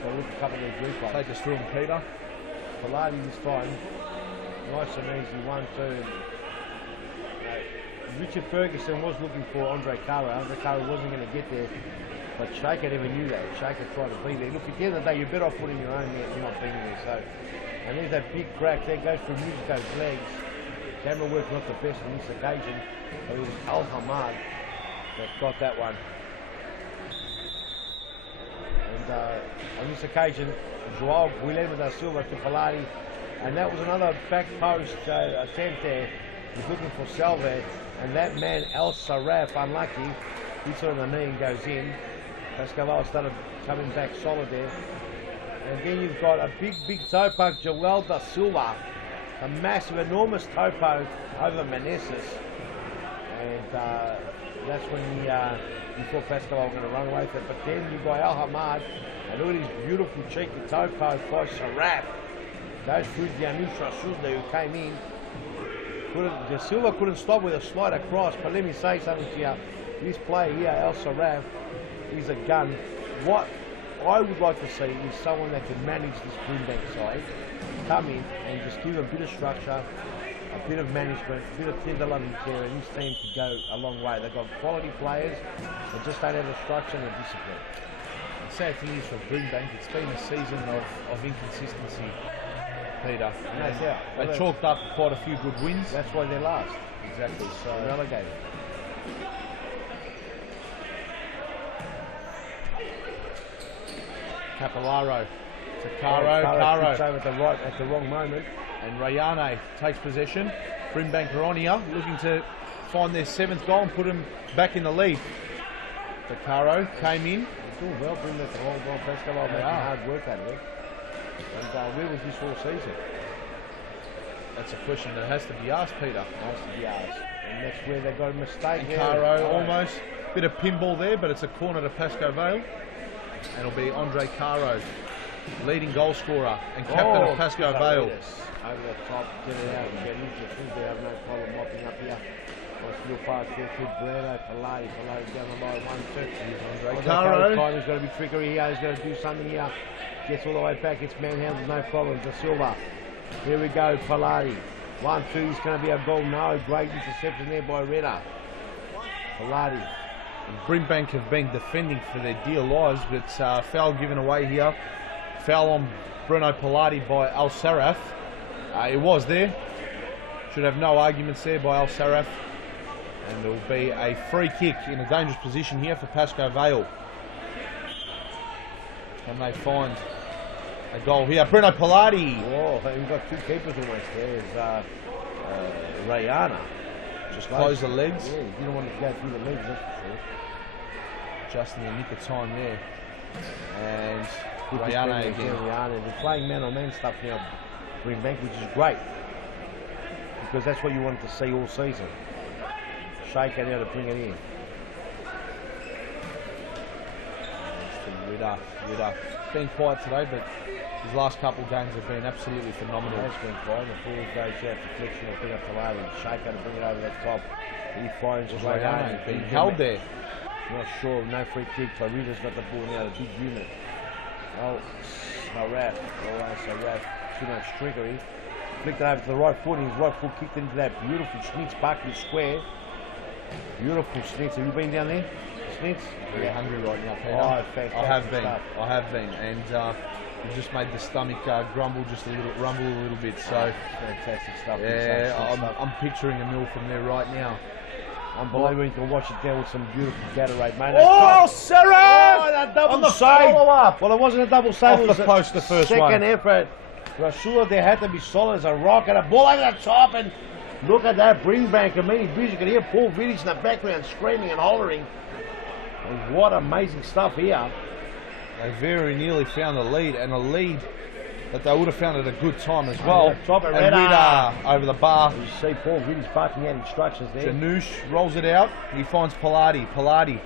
So look at a couple of these replays. Take us through them, Peter. Pilati this time. Nice and easy, 1-2. Richard Ferguson was looking for Andre Cara. Andre Cara wasn't going to get there, but Shaker never knew that. Shaker tried to be there. Look, at the end of the day, you're better off putting your own net than not being there. So, and there's that big crack there, goes through Musico's legs. Camera work not the best on this occasion, but it was Al Hamad that got that one. And on this occasion, Joao Guilherme da Silva to Pilati, and that was another back post attempt there. He's looking for Salve, and that man El Saraf, unlucky, hits on the knee and goes in. Pasco Vale started coming back solid there. And then you've got a big topo, Joel da Silva, a massive, enormous topo over Meneses. And that's when he thought Pasco Vale were going to run away with it. But then you've got Al Hamad, and look at his beautiful cheeky topo by Saraf. Goes through the Anusha Sudle who came in. De Silva couldn't stop with a slide across, but let me say something to you. This player here, El Saraf, is a gun. What I would like to see is someone that can manage this Brimbank side, come in and just give a bit of structure, a bit of management, a bit of tender loving care, and this team could go a long way. They've got quality players, they just don't have the structure and the discipline. The sad thing is for Brimbank, it's been a season of inconsistency, Peter. They chalked up quite a few good wins. That's why they're last. Exactly. So relegated. Capillaro to Caro. Over at the wrong moment. And Rayane takes possession. Brimbank are on here, looking to find their 7th goal and put them back in the lead. To Caro came in. He's doing well, Brimbank the whole goal. Pasco Vale making hard work out of it. And where was this all season? That's a question that has to be asked, Peter. Has to be asked. And that's where they got a mistake. And Caro almost. Bit of pinball there, but it's a corner to Pasco Vale. And it'll be Andre Caro, leading goal scorer and captain of Pasco Vale. Over the top, get it out and get into it. They have no problem mopping up here. Nice little pass there to Breno, Vale down the line, 1-2. Andre Caro. He's got to be trickery here, he's got to do something here. Gets all the way back, it's manhandled, no problem. Da Silva. Here we go, Vale. 1-2 is going to be a goal. No, great interception there by Redder. Vale. Brimbank have been defending for their dear lives, but foul given away here. Foul on Bruno Pilati by Al Saraf. It was there. Should have no arguments there by Al Saraf. And there will be a free kick in a dangerous position here for Pasco Vale. Can they find a goal here? Bruno Pilati. Oh, we've got two keepers almost there. There's Rayana. Just close the legs. Yeah, you don't want to go through the legs, that's for sure. Just in the nick of time there. And Rayana again. Rayana. They're playing man-on-man stuff now, Brimbank, which is great. Because that's what you wanted to see all season. Shake it out to bring it in. Ritter. Been quiet today, but his last couple of games have been absolutely phenomenal. It has been quiet. The ball goes out, deflection will bring up to Vale. Shake it to bring it over the top. He finds Rayana. Being held there. Not sure, no free kick. Ritta's got the ball now, a big unit. Oh, Saraf. Too much trickery. Flicked it over to the right foot, and his right foot kicked into that beautiful Schnitz Buckley square. Beautiful Schnitz. Have you been down there, Schnitz? Very hungry right now, Peter. Oh, fantastic stuff. I have been, and it just made the stomach rumble a little bit. So fantastic stuff. Yeah, I'm picturing a meal from there right now. Unbelievable. You can watch it there with some beautiful Gatorade, mate. Oh, Sarah! Oh, that double save. Well, it wasn't a double save. Off it was the post, the first one. Second effort. Rasula, they had to be solid as a rock, and a ball over the top, and look at that Brimbank. I mean, you can hear Paul Vidic in the background screaming and hollering. And what amazing stuff here. They very nearly found the lead, and a lead that they would have found at a good time as well. Top and Ritter over the bar. You see Paul Vidic barking out instructions there. Janusz rolls it out. He finds Pilati.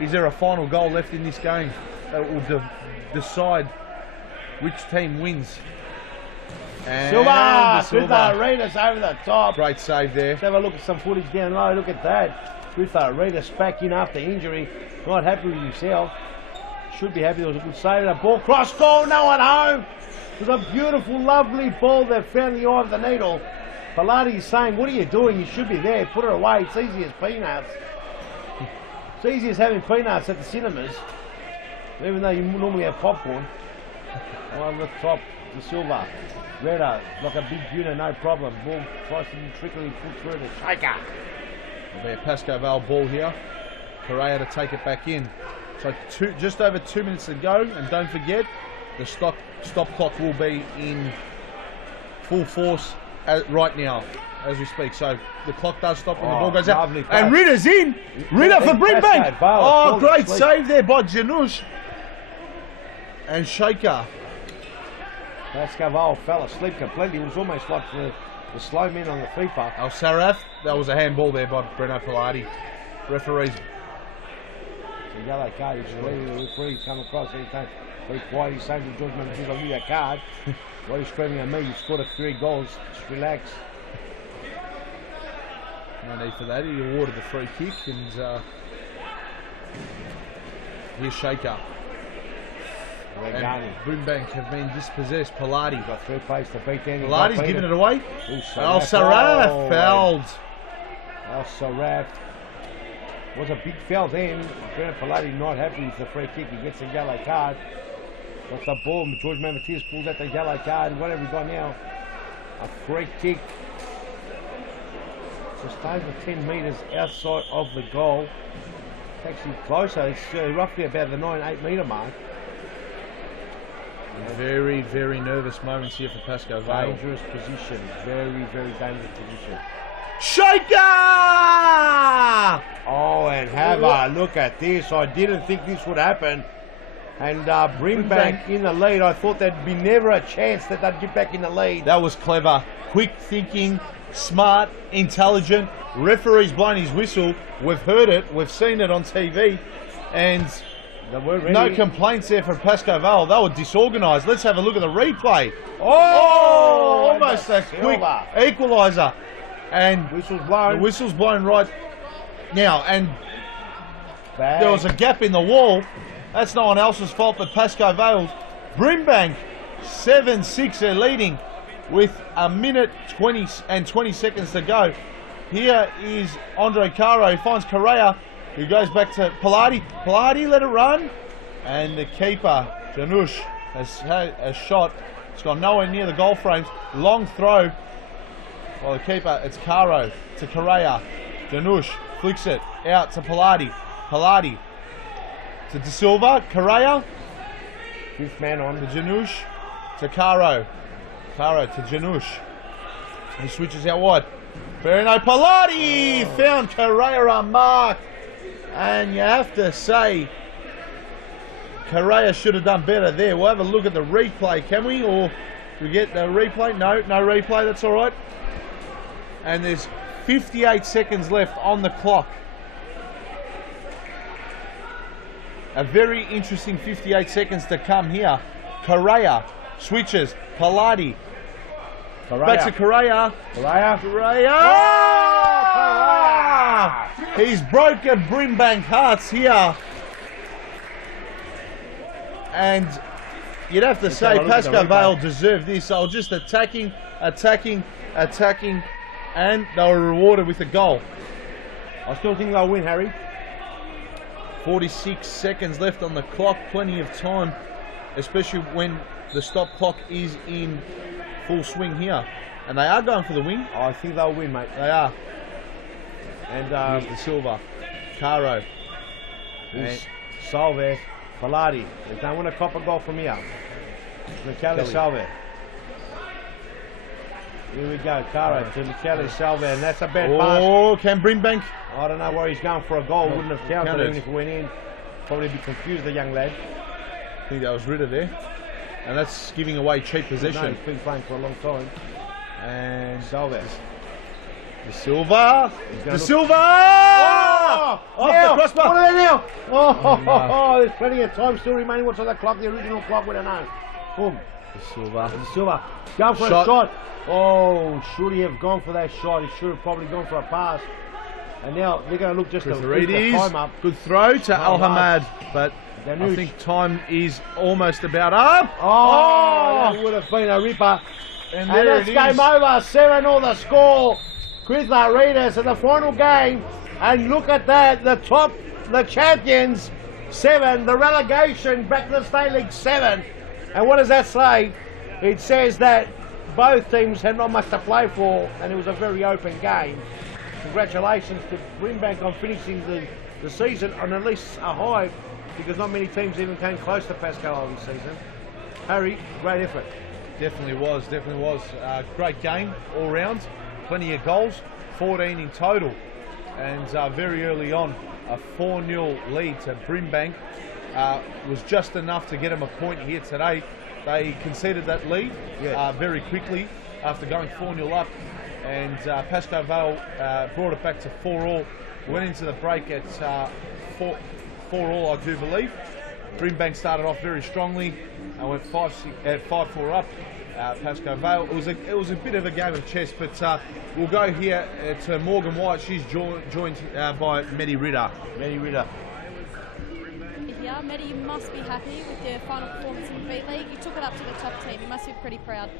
Is there a final goal left in this game that will decide which team wins? And Silva, Reedus over the top. Great save there. Let's have a look at some footage down low. Look at that. Reedus back in after injury. Not happy with himself. Should be happy. There was a good save. That ball cross goal. No one home. It was a beautiful, lovely ball that found the eye of the needle. Pilati is saying, what are you doing? You should be there. Put it away. It's easy as peanuts. It's easy as having peanuts at the cinemas. Even though you normally have popcorn. On the top, the Silva. Redder, like a big unit, no problem. Ball tries to be trickery, put through the shaker. There'll be a Pasco Vale ball here. Correa to take it back in. So just over 2 minutes to go, and don't forget, the stop clock will be in full force right now as we speak. So the clock does stop when the ball goes out. And Ritter's in! Ritter for Brimbank! Oh, great save there by Janusz. And Shaker. Pasco Vale fell asleep completely. It was almost like the slow man on the FIFA. Al Saraf, that was a handball there by Bruno Pilati. Referees. It's a yellow card. The referee's come across. He's very quiet. He's saying to George Mendes, I'll give you a card. Why are you screaming at me? You've scored 3 goals. Just relax. No need for that. He awarded the free kick, and here's Shaker. And Brimbank have been dispossessed. Pilati got third place to beat them. Pilati's giving it away. Al Saraf fouled. Al Saraf was a big foul then. Pilati not happy with the free kick. He gets a yellow card. Got the ball. George Mamateas pulls out the yellow card. What have we got now? A free kick. Just over 10 metres outside of the goal. It's actually closer. It's roughly about the 9-8 metre mark. Very, very nervous moments here for Pasco Vale. Dangerous position. Very, very dangerous position. Shaker! Oh, and have a look at this. I didn't think this would happen. And Brimbank in the lead. I thought there'd be never a chance that they'd get back in the lead. That was clever. Quick thinking, smart, intelligent. Referee's blown his whistle. We've heard it. We've seen it on TV. And no complaints there from Pasco Vale. They were disorganised. Let's have a look at the replay. Oh, almost a quick equaliser. And the whistle's blown right now. And there was a gap in the wall. That's no one else's fault but Pasco Vale's. Brimbank 7-6, they're leading with a minute 20 seconds to go. Here is Andre Caro, who finds Correa, who goes back to Pilati. Pilati let it run, and the keeper Janusz has had a shot. It's gone nowhere near the goal frames. Long throw. Well, the keeper, it's Caro to Correa. Janusz flicks it out to Pilati. Pilati to De Silva. Correa. Fifth man on. To Janusz. To Caro. Caro to Janusz. He switches out wide. Berino Pilati found Correa unmarked. And you have to say, Correa should have done better there. We'll have a look at the replay, can we? Or we get the replay? No replay, that's all right. And there's 58 seconds left on the clock. A very interesting 58 seconds to come here. Correa switches. Pilati. Back to Correa. Correa. Oh, he's broken Brimbank hearts here. And you'd have to say Pasco Vale deserved this. So just attacking, and they were rewarded with a goal. I still think they'll win, Harry. 46 seconds left on the clock, plenty of time, especially when the stop clock is in full swing here. And they are going for the win. I think they'll win, mate. They are. And here's De Silva, Caro, Salve, Pilati. They don't want to cop a goal from here. Michele Salve. Here we go, Caro to Michele Salve, and that's a bad pass. Oh, can Brimbank? I don't know where he's going for a goal. Wouldn't have counted even if it went in. Probably be confused, the young lad. I think that was Ritter there. And that's giving away cheap possession. No, he's been playing for a long time. And Salve. De Silva! De Silva! Oh! Off the crossbar! What are they now? Oh, there's plenty of time still remaining. What's on that clock? The original clock, we don't know. Boom. De Silva. De Silva. Going for a shot. Oh, should he have gone for that shot? He should have probably gone for a pass. And now they're going to look just to keep the time up. Good throw to Al-Hamad, but I think time is almost about up. Oh, that would have been a ripper. And that's game over. 7-all the score. Quizla Readers in the final game. And look at that. The champions, 7. The relegation back to the State League, 7. And what does that say? It says that both teams had not much to play for, and it was a very open game. Congratulations to Brimbank on finishing the season on at least a high, because not many teams even came close to Pasco this season. Harry, great effort. Definitely was. Great game all round. Plenty of goals, 14 in total. And very early on, a 4-0 lead to Brimbank was just enough to get them a point here today. They conceded that lead very quickly after going 4-0 up, and Pasco Vale brought it back to 4-all. Went into the break at 4-all, I do believe. Brimbank started off very strongly and went 5-4 up. Pasco Vale. It was a bit of a game of chess, but we'll go here to Morgan White. She's joined by Medi Ritter. Yeah, Medi, you must be happy with your final performance in the B League. You took it up to the top team. You must be pretty proud.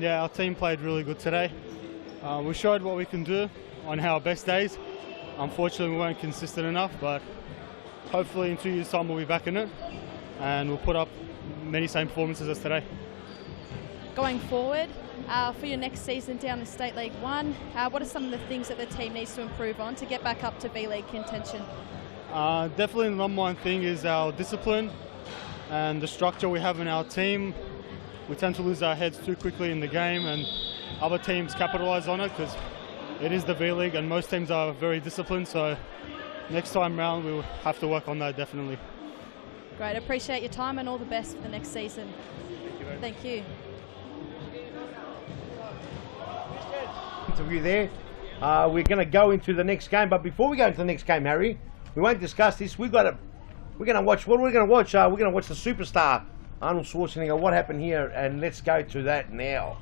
Yeah, our team played really good today. We showed what we can do on our best days. Unfortunately, we weren't consistent enough, but hopefully in 2 years' time we'll be back in it, and we'll put up many same performances as today. Going forward, for your next season down in State League 1, what are some of the things that the team needs to improve on to get back up to B League contention? Definitely the number one thing is our discipline and the structure we have in our team. We tend to lose our heads too quickly in the game, and other teams capitalise on it because it is the B League and most teams are very disciplined, so next time round we'll have to work on that definitely. Great. Appreciate your time and all the best for the next season. Thank you. Interview there. We're going to go into the next game, but before we go into the next game, Harry, we won't discuss this. We're going to watch. What are we going to watch? We're going to watch the superstar Arnold Schwarzenegger. What happened here? And let's go to that now.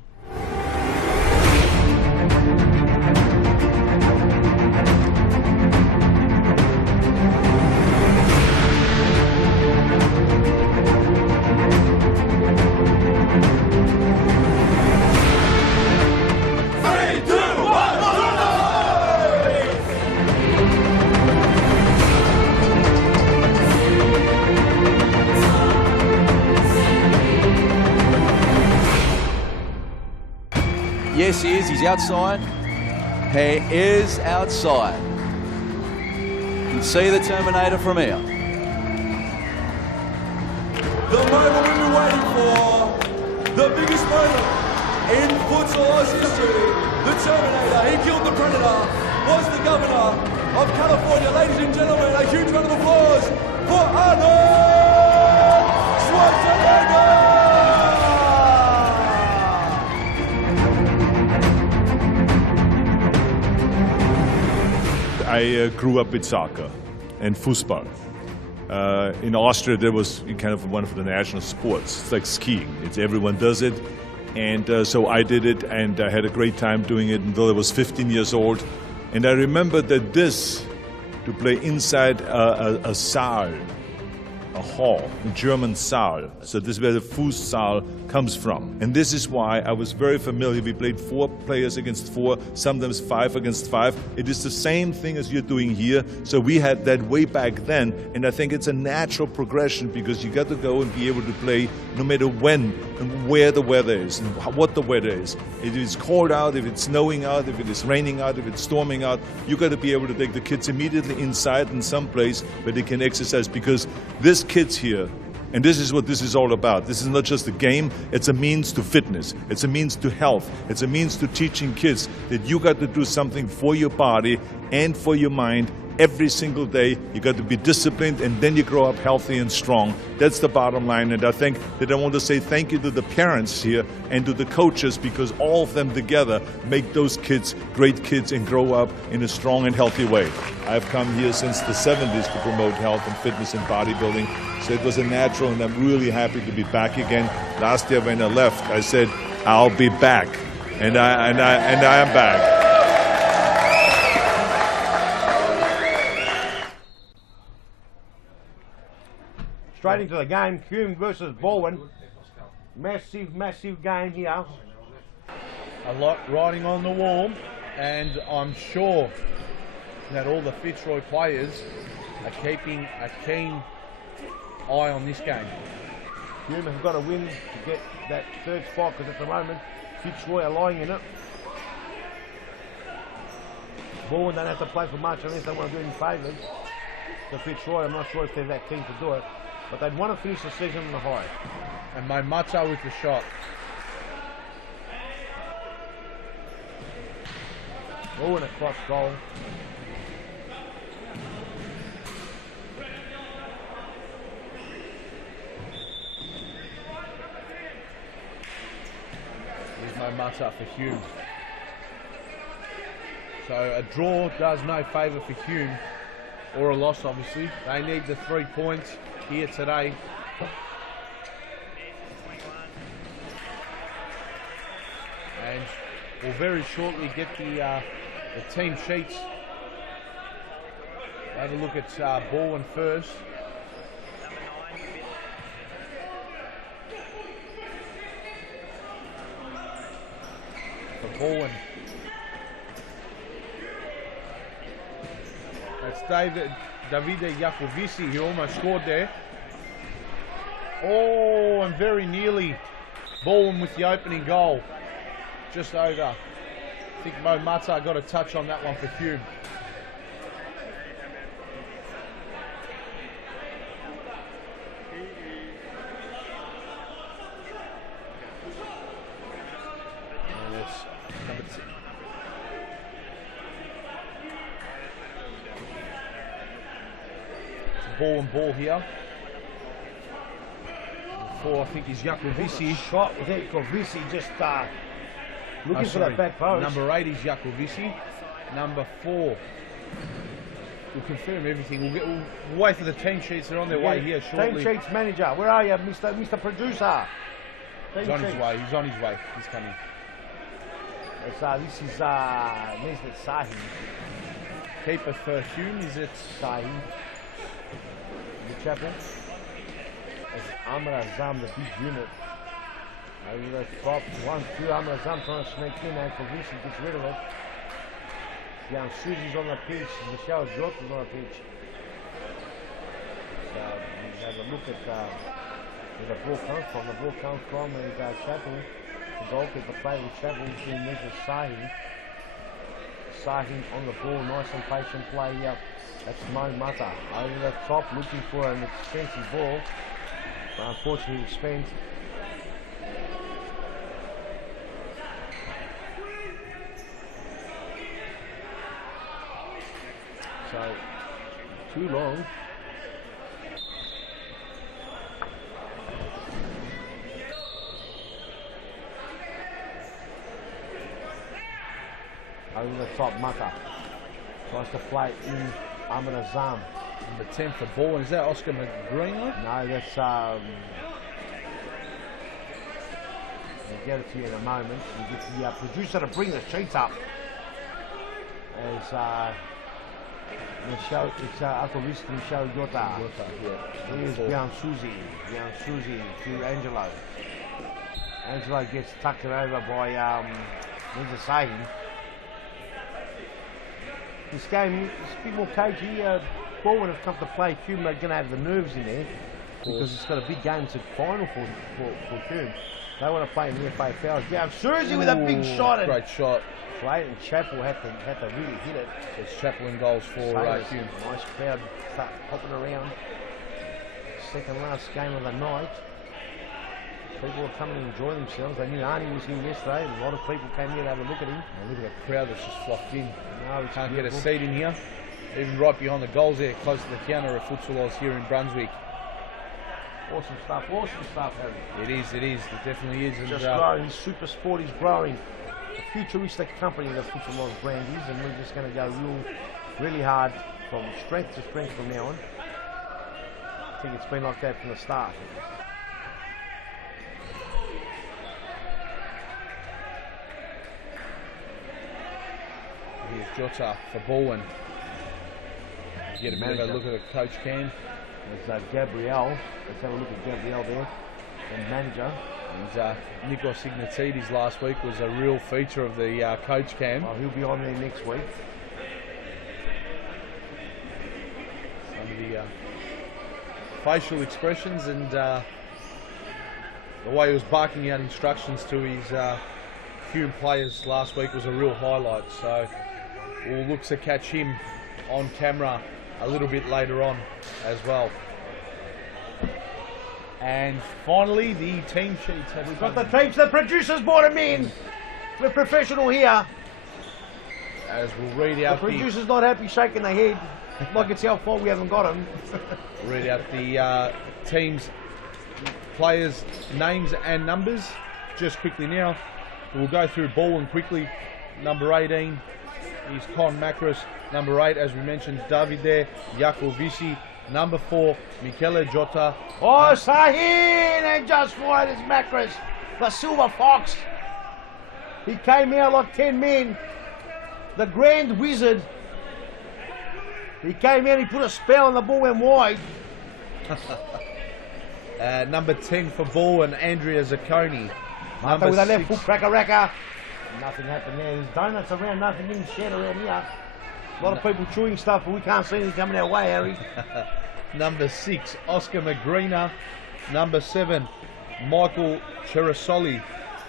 Yes, he is. He's outside. He is outside. You can see the Terminator from here. The moment we've been waiting for. The biggest moment in futsal history. The Terminator, he killed the Predator, was the governor of California. Ladies and gentlemen, a huge round of applause for Arnold Schwarzenegger! I grew up with soccer and football. In Austria, there was kind of one of the national sports. It's like skiing. Everyone does it. And so I did it, and I had a great time doing it until I was 15 years old. And I remember that to play inside a Saal, a hall, a German Saal. So this is where the Fußsaal comes from. And this is why I was very familiar. We played 4 players against 4, sometimes 5 against 5. It is the same thing as you're doing here. So we had that way back then. And I think it's a natural progression because you got to go and be able to play no matter when and where the weather is and what the weather is. If it's cold out, if it's snowing out, if it is raining out, if it's storming out, you got to be able to take the kids immediately inside in some place where they can exercise, because this kids here, and this is what this is all about. This is not just a game, it's a means to fitness. It's a means to health. It's a means to teaching kids that you got to do something for your body and for your mind every single day. You got to be disciplined, and then you grow up healthy and strong. That's the bottom line. And I think that I want to say thank you to the parents here and to the coaches, because all of them together make those kids great kids and grow up in a strong and healthy way. I've come here since the 70s to promote health and fitness and bodybuilding, so it was a natural, and I'm really happy to be back again. Last year when I left, I said, I'll be back, and I am back. Straight into the game, Hume versus Bowen. Massive game here. A lot riding on the wall, and I'm sure that all the Fitzroy players are keeping a keen eye on this game. Hume have got to win to get that 3rd spot, because at the moment Fitzroy are lying in it. Bowen don't have to play for much unless they want to do any favours. The Fitzroy, I'm not sure if they're that keen to do it, but they'd want to finish the season on the high. And my Mata with the shot. Oh, and a cross goal. Here's my Mata for Hume. So a draw does no favour for Hume, or a loss obviously. They need the 3 points here today. And we'll very shortly get the team sheets. Have a look at Bowen first. For Bowen, that's Davide Jacovici. He almost scored there. Oh, and very nearly Bowen with the opening goal. Just over. I think Mo Mata got a touch on that one for Hume. And it's number 2. It's a Bowen ball here. 4, I think, is Jakovisi. Shot with Jakovisi just looking for that back post. Number 8 is Jakovisi. Number 4. We'll confirm everything. We'll wait for the team sheets. They're on their way here shortly. Team sheets manager, where are you, Mr. Producer? He's on his way. He's on his way. He's coming. This is Nesbitt Sahi. Keeper for Hume, is it? Sahi. The chapel. It's Amr Azam, the big unit. Over the top, 1-2, Amr Azam trying to sneak in, and Kovisi gets rid of it. Young Susie's on the pitch, Michelle Jones is on the pitch. So we have a look at where the ball comes from. The ball comes from Chapel. The goalkeeper played with Chapel between Mr. Sahi. Sahi on the ball, nice and patient play here. That's Mo Mata. Over the top, looking for an expensive ball. But unfortunately spent. So, too long. Over the top, Mata tries to play in Ahmed Azam. Number 10 for Bowen. Is that Oscar McGreener? No, that's I'll get it to you in a moment. You get the producer to bring the sheets up. As Michelle, it's Uncle Risk Michelle Jota. Here's Bian Suzy to Angelo. Angelo gets tucked over by Ninja Sahin. This game is a bit more cagey. Bowen have come to play. Hume are going to have the nerves in there because it's got a big game to final for Hume. They want to play in the FAFL. Yeah, Suzy with a big shot. Great shot. Clayton Chapel had to really hit it. So it's Chapel in goals for Hume. Nice crowd start hopping around. Second last game of the night. People are coming and enjoying themselves. They knew Arnie was here yesterday. A lot of people came here to have a look at him. And look at the crowd that's just flocked in. No, can't get a seat in here. Even right behind the goals there, close to the counter of Futsalos here in Brunswick. Awesome stuff, Harry. It is, it definitely is. Just growing, super sport is growing. A futuristic company the Futsalos brand is, and we're just going to go really hard from strength to strength from now on. I think it's been like that from the start. Here's Jota for Bowen. Get a bit of a look at the coach cam. There's Gabrielle. Let's have a look at Gabrielle there. And manager. And Nikos Ignatidis last week was a real feature of the coach cam. Oh, he'll be on there next week. Some of the facial expressions and the way he was barking out instructions to his Hume players last week was a real highlight. So we'll look to catch him on camera a little bit later on as well. And finally, the team sheets have got the teams. The producers brought them in. We're professional here. As we'll read out the producer's not happy, shaking their head like it's our fault we haven't got them. Read out the teams, players, names and numbers just quickly now. We'll go through Bowen quickly. Number 18 is Con Macros. Number 8, as we mentioned, David there, Jakovisi. Number 4, Michele Jota. Oh, Sahin! And just for it is Macros, the Silver Fox. He came out like 10 men. The Grand Wizard. He came out, he put a spell on the ball, went wide. Number 10 for Bowen, Andrea Zacconi. Number with a left foot cracker. Nothing happened there. There's donuts around, nothing being shared around here. A lot of people chewing stuff, but we can't see anything coming our way, Harry. Number 6, Oscar McGreener. Number 7, Michael Cherasoli.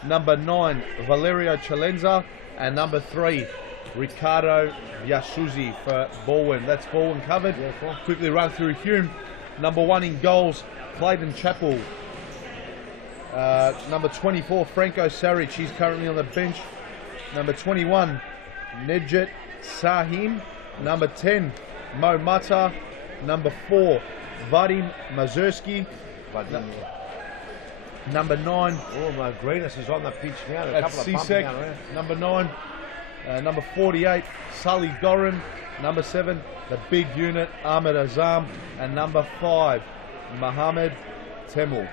Number 9, Valerio Chalenza. And number 3, Ricardo Yasuzi for Bowen. That's Bowen covered. Yeah, quickly run through Hume. Number 1 in goals, Clayton Chapel. Number 24, Franco Saric. He's currently on the bench. Number 21, Nedjet Sahim. Number 10, Mo Mata. Number 4, Vadim Mazurski. Number 9. Oh, my Greenus is on the pitch now. A That's couple of Sisek. bumping around. Number 9. Number 48, Sully Doran. Number 7, the big unit, Ahmed Azam. And number 5, Mohamed Temul.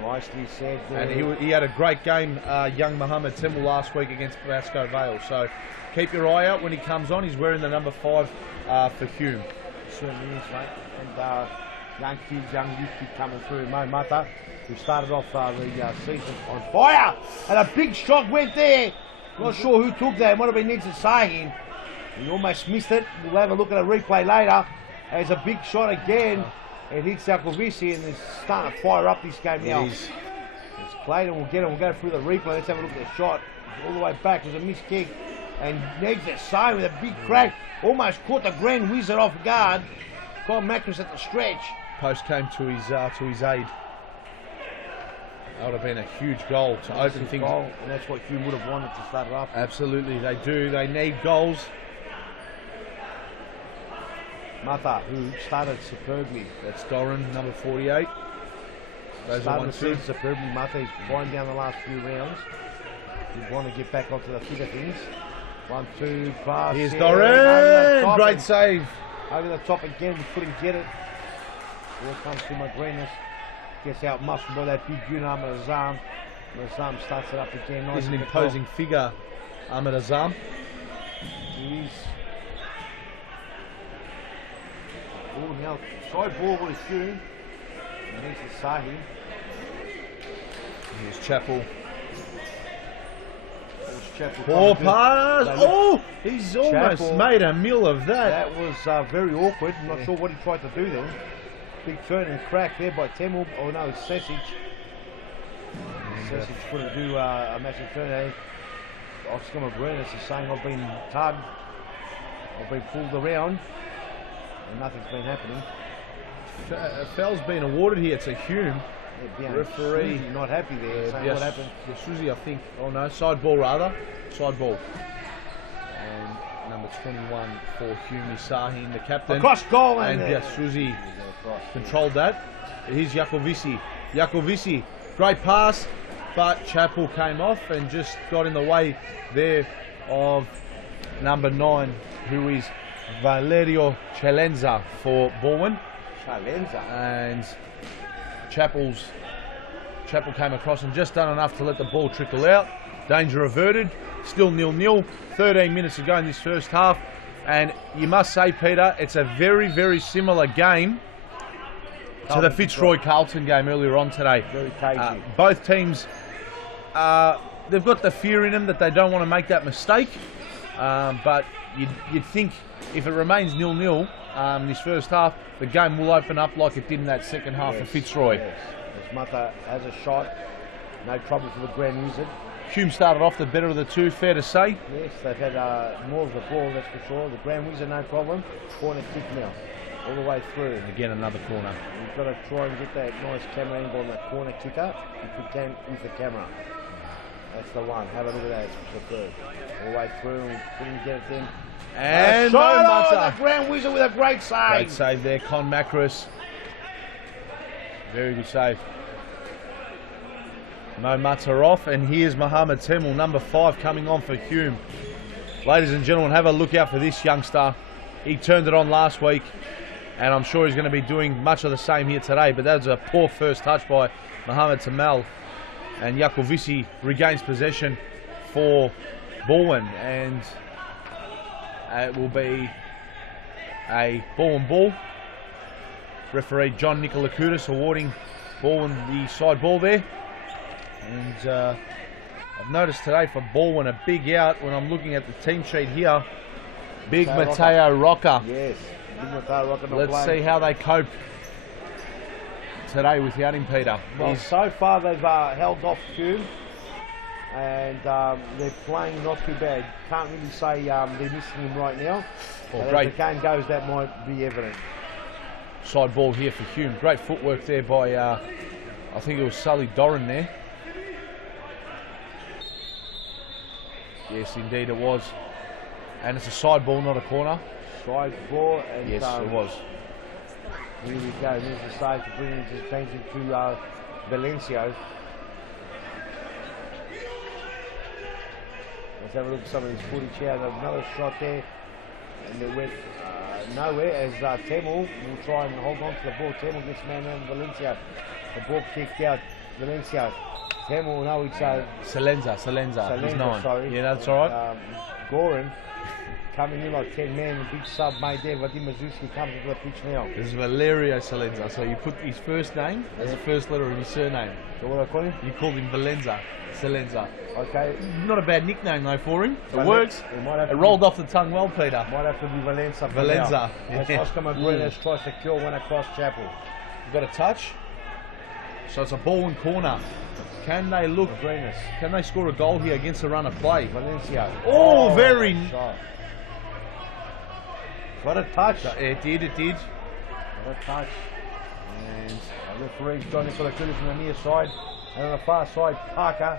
Nicely said. And he had a great game, young Mohamed Temul, last week against Pasco Vale. So keep your eye out when he comes on. He's wearing the number 5 for Hume. Certainly is, mate. And young youth kid coming through. Mo Mata, who started off the season on fire. And a big shot went there. Not sure who took that. It might have been Ninja Sahin. He almost missed it. We'll have a look at a replay later. There's a big shot again. It hits Yakovisi and is starting to fire up this game now. It's Clayton will get him. We'll go through the replay. Let's have a look at the shot. All the way back. It was a missed kick. And Ninja Sahin with a big crack. Almost caught the Grand Wizard off guard. Caught Macros at the stretch. Post came to his aid. That would have been a huge goal to open things. Goal, and that's what Hume would have wanted to start it off. Absolutely, they do. They need goals. Mata, who started superbly. That's Doran, number 48. Started the season superbly. Mata, he's flying down the last few rounds. You want to get back onto the thick of things. 1-2 pass. Here's Doran. Great save. Over the top again. We couldn't get it. Here comes to McGreenis. Gets out muscled by that big unit, Ahmed Azam. Azam starts it up again. Nice. He's an imposing figure, Ahmed Azam. He is. Oh, now side ball with Hume. And here's the Sahi. Here's Chappell. Poor pass. Oh, he's almost Chappell made a meal of that. That was very awkward. I'm not sure what he tried to do then. Big turn and crack there by Temul. Oh no, it's Sesic. Sesic couldn't do a massive turn. Eh? Oscar McGreenis is saying I've been tugged, I've been pulled around, and nothing's been happening. A foul's been awarded here to Hume. Referee not happy there. Saying what happened? Susie, I think. Oh no, side ball rather. Side ball. And number 21 for Hume Sahin, the captain. Across goal and Susie controlled that. Here's Yakovisi. Yakovisi, great pass, but Chappell came off and just got in the way there of number 9, who is Valerio Chalenza for Bowen. Chalenza. And Chappell came across and just done enough to let the ball trickle out. Danger averted. Still 0-0. 13 minutes to go in this first half. And you must say, Peter, it's a very, very similar game to the Fitzroy Carlton game earlier on today. Very cagey. Both teams, they've got the fear in them that they don't want to make that mistake. But you'd think if it remains 0-0 in this first half, the game will open up like it did in that second half for Fitzroy. Yes. As Mata has a shot, no trouble for the Grand Wizard. Hume started off the better of the two, fair to say. Yes, they've had more of the ball, that's for sure. The Grand Wizard, no problem. Corner kick now, all the way through. And again, another corner. You've got to try and get that nice camera angle on that corner kicker if you can with the camera. That's the one. Have a look at that. It's the third. All the way through, and we couldn't get it then. And the Grand Wizard with a great save. Great save there, Con Macros. Very good save. No Mata off, and here's Mohamed Temul, number 5, coming on for Hume. Ladies and gentlemen, have a look out for this youngster. He turned it on last week, and I'm sure he's going to be doing much of the same here today, but that was a poor first touch by Mohamed Temul. And Yakovisi regains possession for Bowen, and it will be a Bowen ball. Referee John Nicolakoutis awarding Bowen the side ball there. And I've noticed today for Bowen a big out when I'm looking at the team sheet here. Big Mateo Rocca. Yes, Big Mateo Rocca. Let's see how they cope today without him, Peter. Well, so far they've held off Hume, and they're playing not too bad. Can't really say they're missing him right now. As the game goes, that might be evident. Side ball here for Hume. Great footwork there by, I think it was Sully Doran there. Yes, indeed it was. And it's a side ball, not a corner. Side ball, and yes, it was. Here we go. There's the save to bring his attention to Valencio. Let's have a look at some of these footage here. Another shot there, and it went nowhere as Temel will try and hold on to the ball. Temel gets man around Valencia. The ball kicked out. Valencia. Temel, no, it's Salenza. He's 9. Sorry. Yeah, that's all right. Goran coming in like 10 men. A big sub made there. Vadim Mazuski comes into the pitch now. This is Valerio Salenza. So you put his first name as the first letter of his surname. So what do I call him? You called him Salenza. Okay. Not a bad nickname though for him. It works. It rolled off the tongue well, Peter. Might have to be Valenza. Valenza. As Oscar Magrenas tries to kill one across Chapel. You got a touch. So it's a Bowen corner. Can they look? Magrenas. Can they score a goal here against the run of play? Valencia. Oh, very. Shot. What a touch. It did. What a touch. And the referee's Johnny Colacudis from the near side. And on the far side, Parker.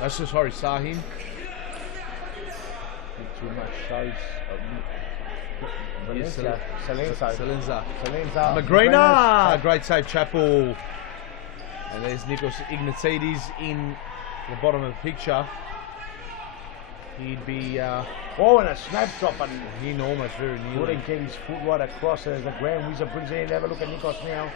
That's just sorry, Sahin. Too much shows. Valencia. Salenza. Magrena. Great save, Chapel. And there's Nikos Ignatidis in the bottom of the picture. He'd be. Oh, and a snap drop, and he almost very nearly. Wouldn't get his foot right across as the Grand Wizard brings it in. Have a look at Nikos now.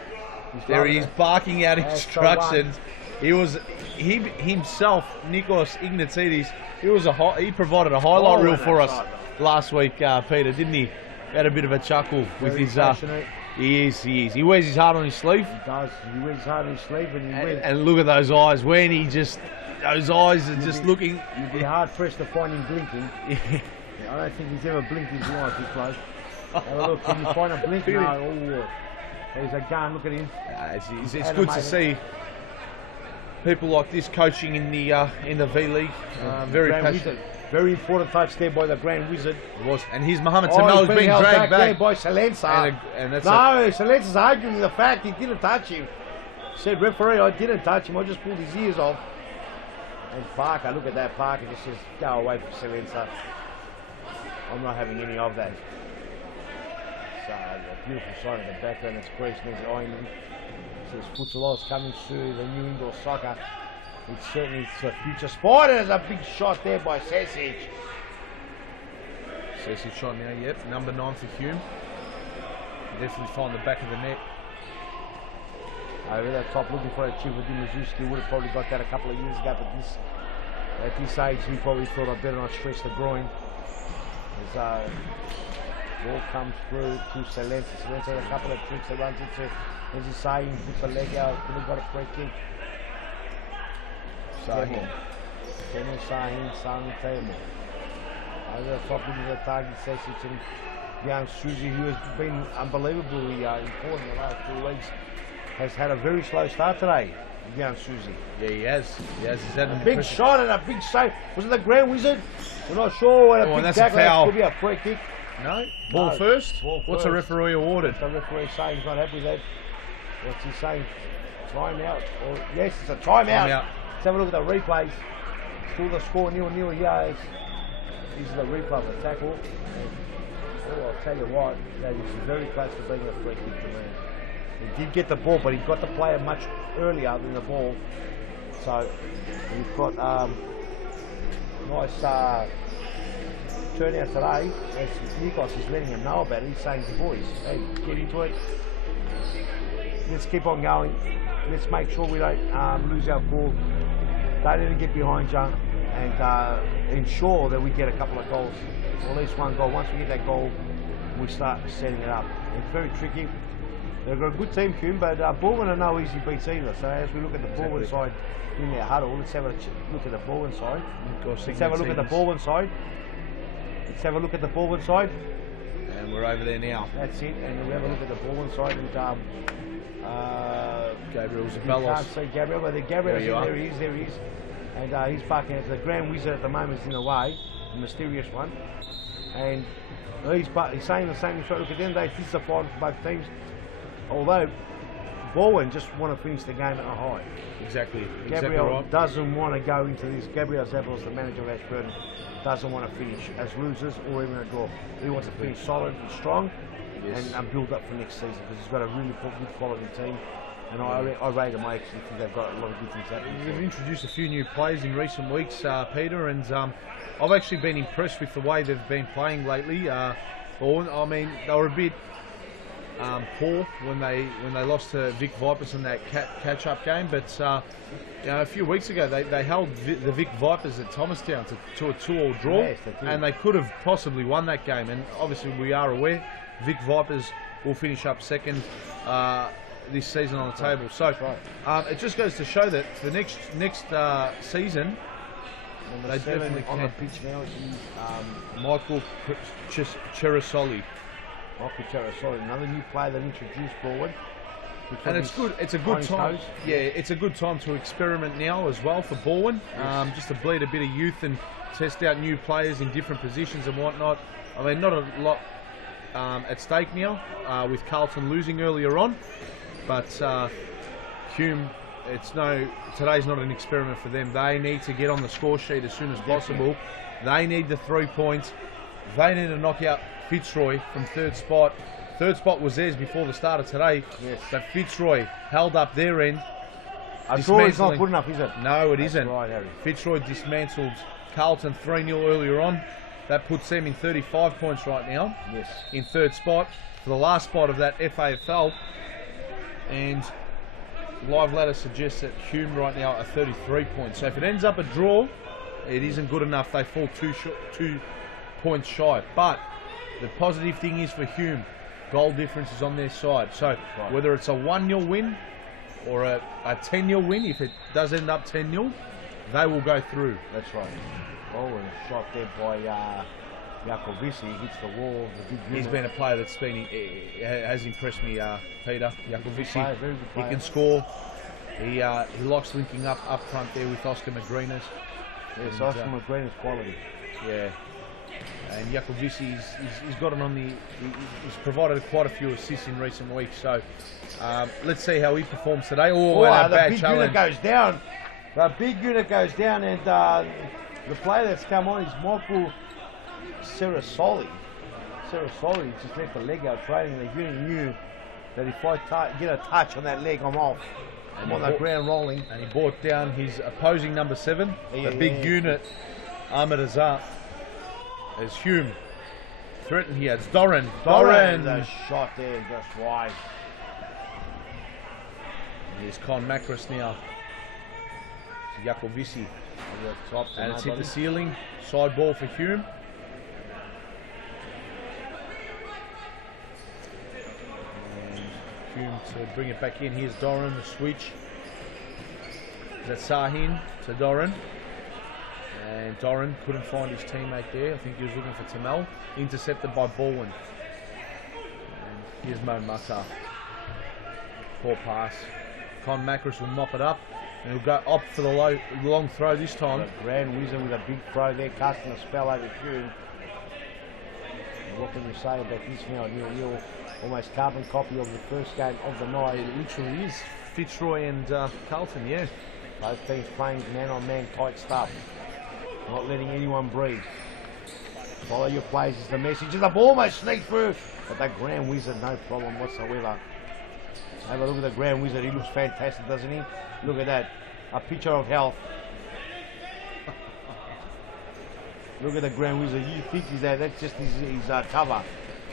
There he is barking out instructions. He himself, Nikos Ignatidis. He provided a highlight reel for us last week, Peter, didn't he? Had a bit of a chuckle with his. He is. He wears his heart on his sleeve. He does. He wears his heart on his sleeve, and look at those eyes. When he just, those eyes are just looking. You'd be hard pressed to find him blinking. I don't think he's ever blinked his life this close. Have a look. Can you find a blink? No. Oh, there's a gun. Look at him. It's good to see people like this coaching in the V League. Very passionate. Very important touch there by the Grand Wizard. It was, and here's Mohamed Tamel being dragged back there by Salenza. Salenza's arguing the fact he didn't touch him. Said, referee, I didn't touch him. I just pulled his ears off. And Parker, look at that. Parker just says, go away from Salenza. I'm not having any of that. So a beautiful sign in the background. It's Grace next to Iron. Says Futsalos coming through the new indoor soccer. It's certainly a future sport. There's a big shot there by Sesic. Sesic shot now, yep. Number 9 for Hume. Definitely find the back of the net. Over the top, looking for a chip with Mazuski. Would have probably got that a couple of years ago, but at this age, he probably thought I'd better not stretch the groin. As ball comes through to Salenza. Salenza has a couple of tricks that runs into. As he's saying, puts a leg out, could have got a free kick. Temel Sahin, Sami Temel. Over the top, looking at the target, Sesic and Jan Suzy, who has been unbelievably important in the last 2 weeks, has had a very slow start today. Jan Suzy. Yeah, he has. He's had a big shot and a big save. Was it the Grand Wizard? We're not sure. And that's a foul. Could be a free kick. No. Ball first? What's the referee awarded? The referee saying he's not happy with that. What's he saying? Time out. Yes, it's a time out. Let's have a look at the replays. Still the score 0-0 yards. This is the replay of the tackle. And, I'll tell you what, that is very close to being a free kick to me. He did get the ball, but he got the player much earlier than the ball. So we've got nice turnout today. As Nikos is letting him know about it, he's saying to the boys, hey, get into it. Let's keep on going. Let's make sure we don't lose our ball. Don't let it get behind you, and ensure that we get a couple of goals, or at least one goal. Once we get that goal, we start setting it up. It's very tricky. They've got a good team, Hume, but Bowen are no easy beats either. So as we look at the Bowen side in their huddle, let's have a look at the Bowen side. Let's have a look at the Bowen side. Let's have a look at the Bowen side. And we're over there now. That's it, and we'll have a look at the Bowen side. And Gabriel Zaballos. You can't see Gabriel, but there he is. And he's barking at the Grand Wizard at the moment is in the way, the mysterious one. And he's saying the same. So look at them, they disappointed for both teams. Although Bowen just want to finish the game at a high. Exactly Gabriel doesn't want to go into this. Gabriel Zaballos, the manager of Ashburton, doesn't want to finish as losers or even a draw. He wants to finish solid and strong. and build up for next season, because he's got a really good quality team. And I rate them. I actually think they've got a lot of good things happening. They've introduced a few new players in recent weeks, Peter, and I've actually been impressed with the way they've been playing lately. Bowen, I mean, they were a bit poor when they lost to Vic Vipers in that catch-up game, but you know, a few weeks ago they held the Vic Vipers at Thomastown to a 2-all draw, yes, and they could have possibly won that game. And obviously we are aware Vic Vipers will finish up second this season on the table. So it just goes to show that for next season, they definitely on can. the pitch now is Michael Cherasoli. Michael Cherasoli, another new player that introduced forward. And it's good. It's a good time. Yeah, it's a good time to experiment now as well for Bowen. Yes. Just to bleed a bit of youth and test out new players in different positions and whatnot. I mean, not a lot at stake now with Carlton losing earlier on, but Hume, today's not an experiment for them. They need to get on the score sheet as soon as possible. They need the 3 points. They need to knock out Fitzroy from third spot. Third spot was theirs before the start of today. Yes. But Fitzroy held up their end. A draw is not good enough, is it? No, it That's isn't. right, Harry. Fitzroy dismantled Carlton 3-0 earlier on. That puts them in 35 points right now. Yes. In third spot for the last spot of that FAFL. And live ladder suggests that Hume right now are 33 points. So if it ends up a draw, it isn't good enough. They fall 2 points shy. But the positive thing is for Hume, goal difference is on their side. So whether it's a 1-0 win or a 10-0 win, if it does end up 10-0, they will go through. That's right. Oh, and a shot there by Yakovisi. He hits the wall. He's been a player that's has impressed me, Peter. Yakovisi. He can score. He likes linking up front there with Oscar Magrinas. Yes, Oscar Magrinas quality. Yeah. And Yakovisi, he's got him on the. He's provided quite a few assists in recent weeks. So let's see how he performs today. Oh, and a bad big challenge. unit goes down. The big unit goes down, and the player that's come on is Michael Cherasoli. Cherasoli just left the leg out training. The unit knew that if I get a touch on that leg, I'm off. I'm on the ground rolling. And he brought down his opposing number 7, the big unit, Ahmed Azar. As Hume threatened here. It's Doran. The shot there just wide. Here's Con Macris now. To Yakovisi. And it's hit the ceiling. Side ball for Hume. And Hume to bring it back in. Here's Doran, the switch. That's Sahin to Doran. And Doran couldn't find his teammate there. I think he was looking for Tamel. Intercepted by Bowen. And here's Mo Mata. Poor pass. Con Macris will mop it up. And he'll go up for the long throw this time. The Grand Wizard with a big throw there, casting a spell over Hume. What can you say about this now? Neil, almost carbon copy of the first game of the night. It literally is. Fitzroy and Carlton, yeah. Both teams playing man-on-man tight stuff. Not letting anyone breathe. Follow your plays is the message. And the ball may sneak through. But that Grand Wizard, no problem whatsoever. Have a look at the Grand Wizard. He looks fantastic, doesn't he? Look at that. A picture of health. Look at the Grand Wizard. You think he's there. That's just his cover.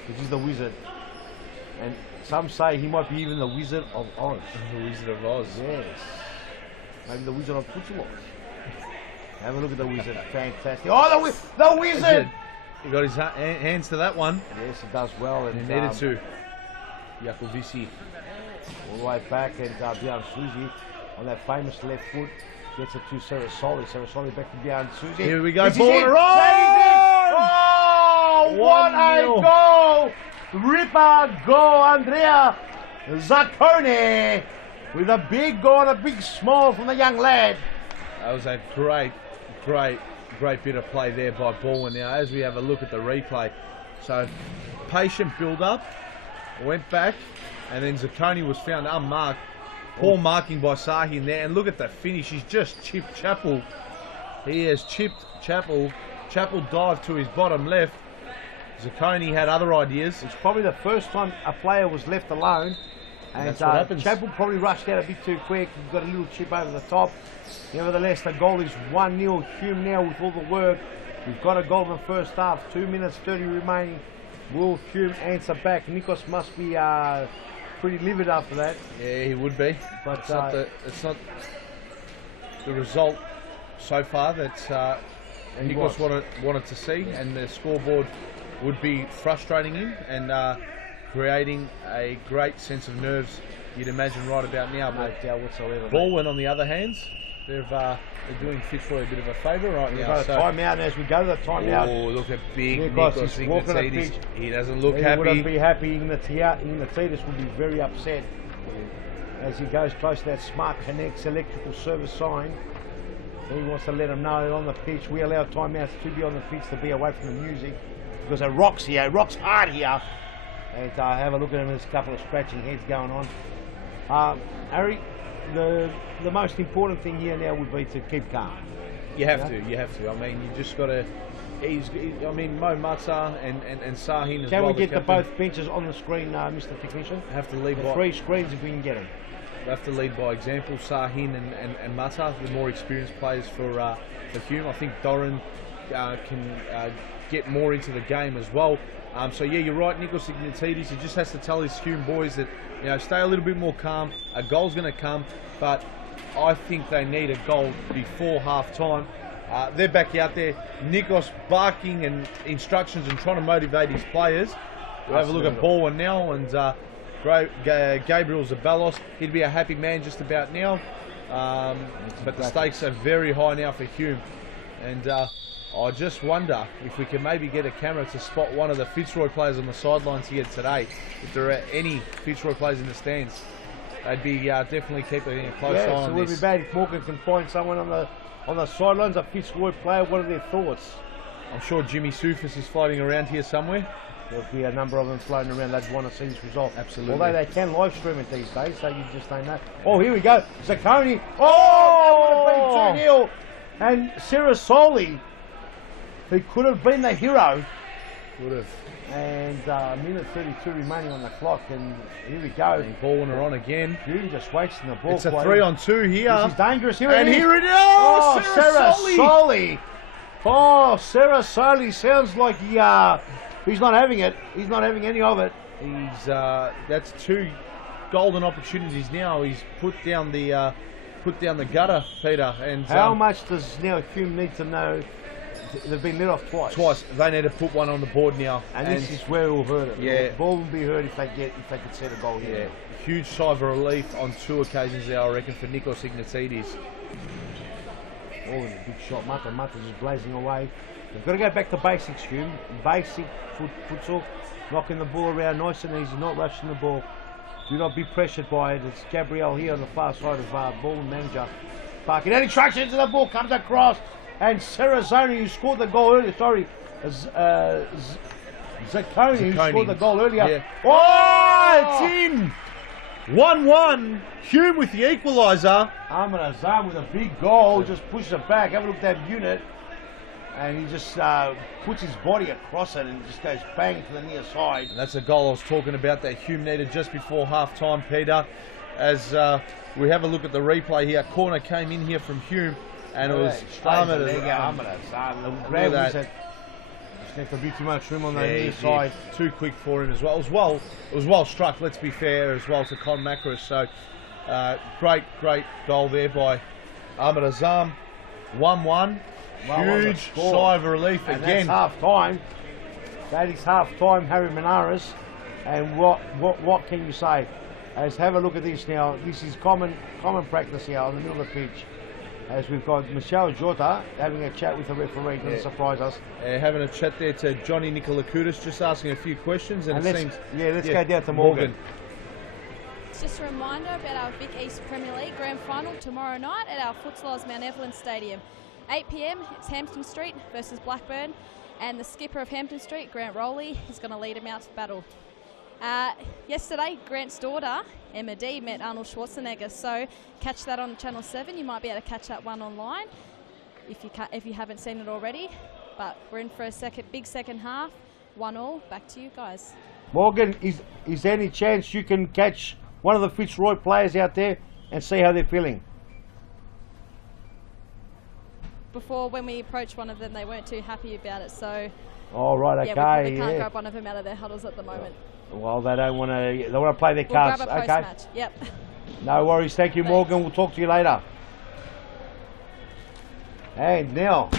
Which is the Wizard. And some say he might be even the Wizard of Oz. The Wizard of Oz. Yes. Maybe the Wizard of Fitzroy. Have a look at the Wizard. Fantastic. Oh, the Wizard! He got his hands to that one. Yes, he does well. And he needed to. Yakovisi. All the way back, and Bjorn Suzy on that famous left foot gets it to Cherasoli. Cherasoli back to Bjorn Suzy. Here we go. Ball oh, what a goal! Ripper goal, Andrea Zaccone with a big goal and a big smile from the young lad. That was a great bit of play there by Bowen. Now, as we have a look at the replay, so patient build-up, went back, and then Zaccone was found unmarked. Poor marking by Sahin there, and look at the finish. He's just chipped Chappell. He has chipped Chappell. Chappell dived to his bottom left, Zacconi had other ideas. It's probably the first time a player was left alone. And that's what happens. Chapel probably rushed out a bit too quick. He's got a little chip over the top. Nevertheless, the goal is 1-0. Hume now with all the work. We've got a goal in the first half. 2 minutes 30 remaining. Will Hume answer back? Nikos must be pretty livid after that. Yeah, he would be. But it's not the result so far that Nikos wanted to see, and the scoreboard would be frustrating him and creating a great sense of nerves, you'd imagine, right about now. No doubt whatsoever. Bowen, on the other hand, they're doing Fitzroy a bit of a favour right now. We've got a timeout as we go to the timeout. Oh, look at big Nikos Nikos is walking the pitch. He doesn't look He happy. wouldn't be happy. Ignatiidis would be very upset as he goes close to that Smart Connects electrical service sign. He wants to let them know on the pitch. We allow timeouts to be on the pitch, to be away from the music, because it rocks here. It rocks hard here. And have a look at him. There's a couple of scratching heads going on. Harry, the most important thing here now would be to keep calm. You have to. I mean, you just got to. I mean, Mo Matza and Sahin as well. Can we get the both benches on the screen, Mr. Technician? Have to lead by 3 screens if we can get them. We have to lead by example. Sahin and Mata, the more experienced players for Hume. I think Doran can get more into the game as well. So yeah, you're right, Nikos Ignatiidis. He just has to tell his Hume boys that, you know, stay a little bit more calm. A goal's going to come, but I think they need a goal before half time. They're back out there. Nikos barking and instructions and trying to motivate his players. We'll have a look at Bowen now, and Gabriel Zabalos. He'd be a happy man just about now. But the stakes are very high now for Hume. And I just wonder if we can maybe get a camera to spot one of the Fitzroy players on the sidelines here today. If there are any Fitzroy players in the stands, they'd be definitely keeping a close eye on it would this. be bad if Morgan can find someone on the sidelines, a Fitzroy player. What are their thoughts? I'm sure Jimmy Sufis is floating around here somewhere. There'll be a number of them floating around. They'd want to see this result. Absolutely. Although they can live stream it these days, so you just don't know. Oh, here we go. Zacconi. Oh, that would have been 2-0. And Sirasoli, who could have been the hero. Would have. And minute 32 remaining on the clock, and here we go. And Bowen are on again. Hume just wasting the ball. It's a 3-on-2 here. This is dangerous. Here and it is. Here it is. Oh, Sirasoli. Oh, Sirasoli sounds like he's not having it. He's not having any of it. He's that's 2 golden opportunities now. He's put down the gutter, Peter. And how much does now Hume need to know? They've been let off twice. They need to put one on the board now. And this is where it will hurt it. Yeah. The ball will be hurt if they could set a goal here. Yeah. Huge sigh of relief on 2 occasions there, I reckon, for Nikos Ignatiidis. Oh, and a big shot. Mata's just blazing away. They've got to go back to basics, Hume. Basic futsal. Knocking the ball around nice and easy, not rushing the ball. Do not be pressured by it. It's Gabriel here on the far side of ball manager. Barking out instructions, and the ball comes across. And Serrazoni, who scored the goal earlier, Zacconi, who scored the goal earlier. Yeah. Oh, it's in! 1-1. Hume with the equaliser. Ahmed Azam with a big goal, just pushes it back. Have a look at that unit. And he just puts his body across it and just goes bang to the near side. And that's the goal I was talking about that Hume needed just before half time, Peter. As we have a look at the replay here, corner came in here from Hume. And it was Ahmed Azam. Grab just left a bit too much room on the near side. Too quick for him as well. It was well struck, let's be fair, as well to Con Macris. So great goal there by Ahmed Azam. 1-1. Huge sigh of relief and again. That's half time. That is half time, Harry Menares. And what can you say? As have a look at this now. This is common practice here on the middle of the pitch. As we've got Michelle Jota having a chat with the referee, doesn't surprise us. Having a chat there to Johnny Nicolakoutis, just asking a few questions. And it seems, let's go down to Morgan. Just a reminder about our Vic East Premier League Grand Final tomorrow night at our Futsal Mount Evelyn Stadium. 8 p.m, it's Hampton Street versus Blackburn, and the skipper of Hampton Street, Grant Rowley, is going to lead him out to battle. Yesterday, Grant's daughter, Emma D, met Arnold Schwarzenegger, so catch that on Channel 7. You might be able to catch that one online if you haven't seen it already. But we're in for a big second half. 1-1. Back to you guys. Morgan, is there any chance you can catch one of the Fitzroy players out there and see how they're feeling? Before, when we approached one of them, they weren't too happy about it, so Oh, right, okay. yeah, we probably can't grab one of them out of their huddles at the moment. Well, they don't want to. They want to play their We'll cards. grab a Okay. post-match. Yep. No worries. Thank you, Thanks. Morgan. We'll talk to you later. And now,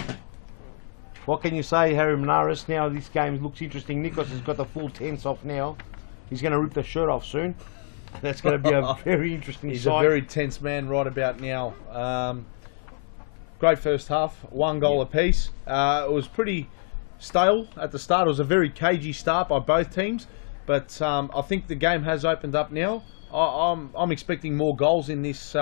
what can you say, Harry Manaris? Now this game looks interesting. Nikos has got the full tense off now. He's going to rip the shirt off soon. That's going to be a very interesting He's sight. a very tense man right about now. Great first half, 1 goal apiece. It was pretty stale at the start. It was a very cagey start by both teams, but I think the game has opened up now. I'm expecting more goals in this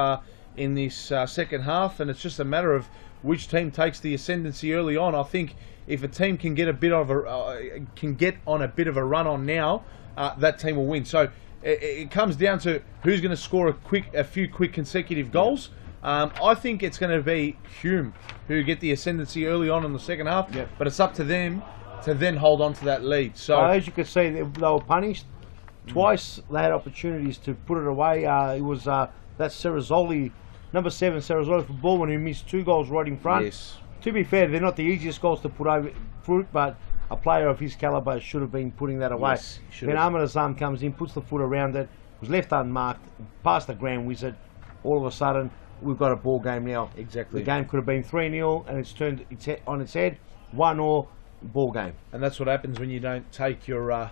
second half, and it's just a matter of which team takes the ascendancy early on. I think if a team can get on a bit of a run on now, that team will win. So it comes down to who's going to score a few quick consecutive goals. I think it's going to be Hume who get the ascendancy early on in the second half, but it's up to them to then hold on to that lead. So as you could see, they were punished. Twice they had opportunities to put it away. It was that Serrazoli, number 7 Serrazoli for Bowen, who missed 2 goals right in front. Yes. To be fair, they're not the easiest goals to put over fruit, but a player of his calibre should have been putting that away. Yes, should Then have. Ahmed Azam comes in, puts the foot around it, was left unmarked, past the Grand Wizard. All of a sudden, we've got a ball game now. Exactly. The game could have been 3-0, and it's turned on its head. 1-1 ball game. And that's what happens when you don't take your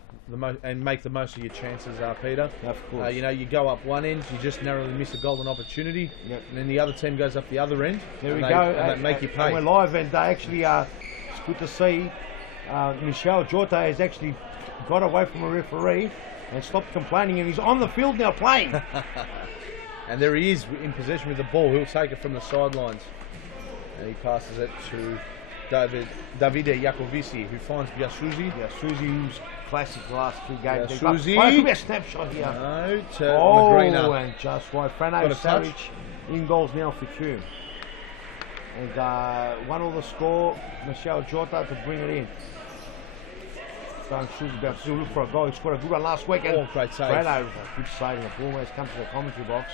and make the most of your chances, Peter. Of course. You go up one end, you just narrowly miss a golden opportunity, and then the other team goes up the other end. There we and go. And they make you pay. And we're live, and actually, it's good to see Michel Jota has actually got away from a referee and stopped complaining, and he's on the field now playing. And there he is in possession with the ball. He'll take it from the sidelines. And he passes it to Davide Jacovici, who finds Biasuzi. Biasuzi, who's classic the last 2 games. Biasuzi. Oh, it could be a snapshot here. No, to Oh, Magrina. and just right. Got Frano a Savage touch. in goals now for Hume. And 1-1 the score. Michel Jota to bring it in. So Biasuzi look for a goal. He scored a good one last week. Oh, great save. Frano, a good save. And the ball almost comes to the commentary box.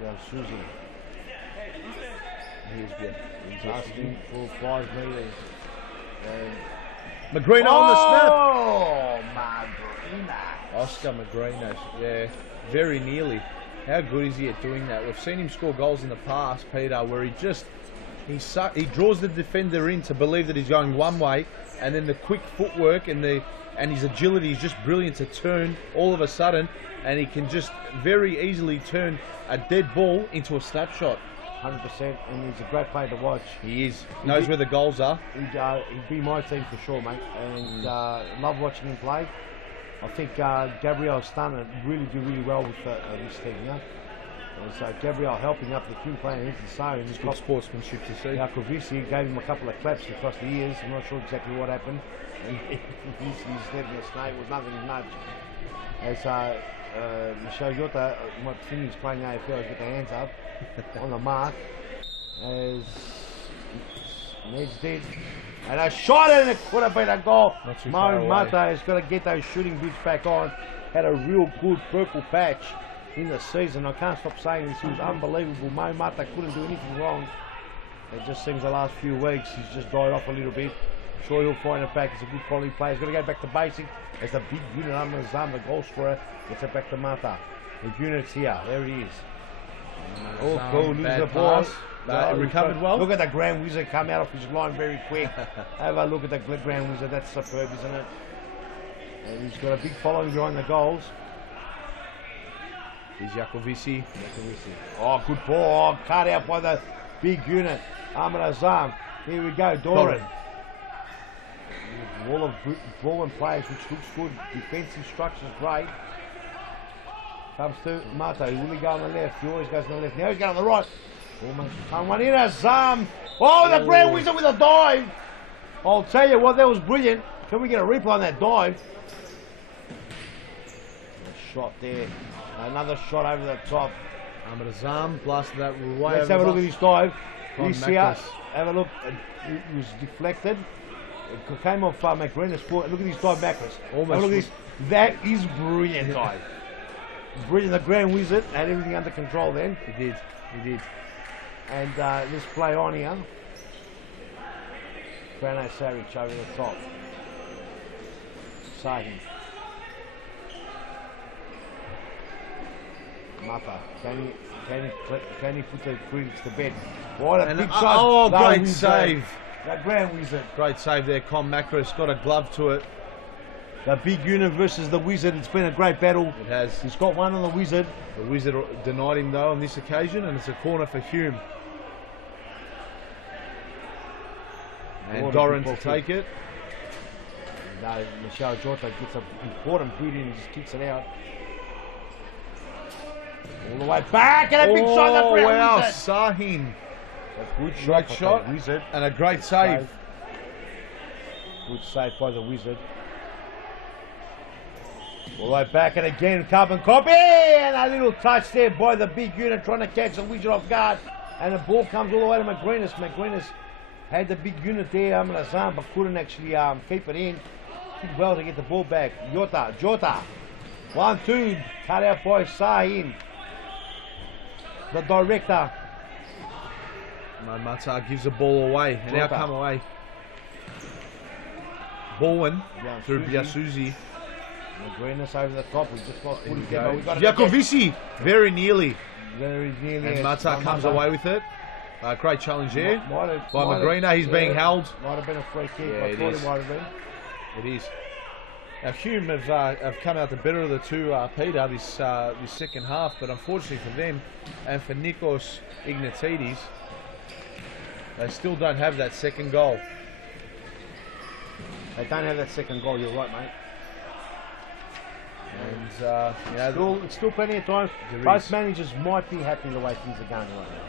Biasuzi. He's asking for 5 metres. Magrina on the snap. Oh, Magrina. Oscar Magrina, yeah, very nearly. How good is he at doing that? We've seen him score goals in the past, Peter, where he draws the defender in to believe that he's going one way, and then the quick footwork and his agility is just brilliant to turn all of a sudden, and he can just very easily turn a dead ball into a snapshot. 100%, and he's a great player to watch. He is. Knows where the goals are. He'd be my team for sure, mate. And love watching him play. I think Gabriel's starting to really do really well with this team, you know. And so Gabriel helping up the team playing into the zone. It's good sportsmanship to see. Jacovici gave him a couple of claps across the ears. I'm not sure exactly what happened. And he's letting us know it was nothing nudge. As Michel Jota, my thing is playing AFL, has got the hands up on the mark. As Ned's dead. And a shot, and it could have been a goal. Mo Mata has got to get those shooting boots back on. Had a real good purple patch in the season. I can't stop saying this. He was unbelievable. Mo Mata couldn't do anything wrong. It just seems the last few weeks he's just died off a little bit. Sure, he'll find it back. He's a good quality player. He's got to go back to basic. As the big unit under Zam, the goal scorer, gets it back to Mata. The unit's here. There it is. Oh, cool. Loses the ball. Recovered well. Look at the Grand Wizard come out of his line very quick. Have a look at the Grand Wizard. That's superb, isn't it? And he's got a big following behind the goals. Here's Jacovici. Oh, good ball. Oh, cut out by the big unit. Ahmed Azam. Here we go. Doran. Wall of Bowen players, which looks good. Defensive structure's great. Comes to Mato. Will he go on the left? He always goes on the left. Now he's going on the right. Almost come one in. Azam. Oh, the Grand Wizard with a dive. I'll tell you what, that was brilliant. Can we get a replay on that dive? A shot there. Another shot over the top. Ahmed Azam blasted that way. Let's have a look at his dive. Con You see us. Mackless. Have a look. It was deflected. It came off McGrenna's foot. Look at this dive Macros. Almost. Look at this. That is brilliant, guys. Brilliant. The Grand Wizard had everything under control then. He did. He did. And let's play on here. Brano Saric over the top. Sahin. Mata. Can he put the critics to bed? What a big shot. Oh, That great wizard. save. That Grand Wizard. Great save there. Con Macros got a glove to it. The big unit versus the Wizard. It's been a great battle. It has. He's got one on the Wizard. The Wizard denied him though on this occasion, and it's a corner for Hume. And Doran to take it. No, Michelle Jota gets an important boot in and just kicks it out. All the way back and a big shot. Oh, The wow, Wizard. Sahin. A good Great by shot the Wizard. and a great save. Good save by the Wizard. All the way back and again carbon copy and a little touch there by the big unit trying to catch the Wizard off guard, and the ball comes all the way to McGrennis. McGrennis had the big unit there, Azam, but couldn't actually keep it in. Did well to get the ball back. Jota. 1-2, cut out by Sahin. The director. Mata gives the ball away, and now Jota. come away. Bowen through Biasuzi. McGrennis over the top. We just lost footy there, but we got it. Jacovici, very nearly. Very nearly. And Mata comes away with it. Great challenge there by McGreener. He's being held. Might have been a free kick. Yeah, I it thought is. it might have been. It is. Now Hume have come out the better of the two, Peter, this second half, but unfortunately for them and for Nikos Ignatidis, they still don't have that second goal. They don't have that second goal. You're right, mate. And It's still plenty of time. There Both is. managers might be happy the way things are going right now,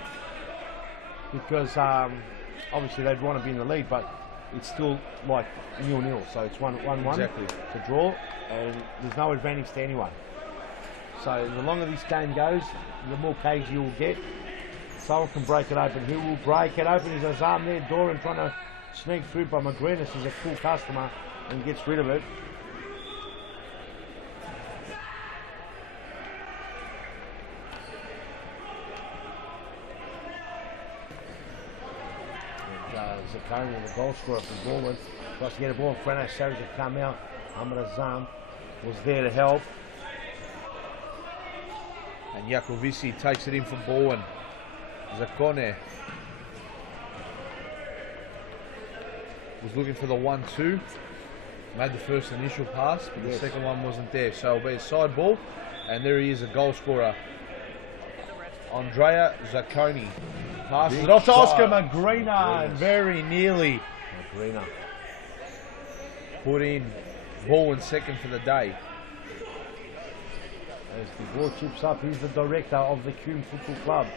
because obviously they'd want to be in the lead, but it's still like 0-0, so it's 1-1 Exactly. to draw, and there's no advantage to anyone. So the longer this game goes, the more cagey you'll get. Someone can break it open. Who will break it open? Is Azam there? Doran trying to sneak through, but McGrennis is a cool customer and gets rid of it. Zakari, the goal scorer for Bowen, tries to get a ball. Frano Sarich had come out. Ahmed Azam was there to help. And Jacovici takes it in for Bowen. Zakone was looking for the 1-2. Made the first initial pass, but the second one wasn't there. So it'll be a side ball, and there he is, a goal scorer. Andrea Zacconi passes it off to Oscar McGreener, and very nearly McGreener put in Bowen second for the day. As the ball chips up, he's the director of the Hume Football Club.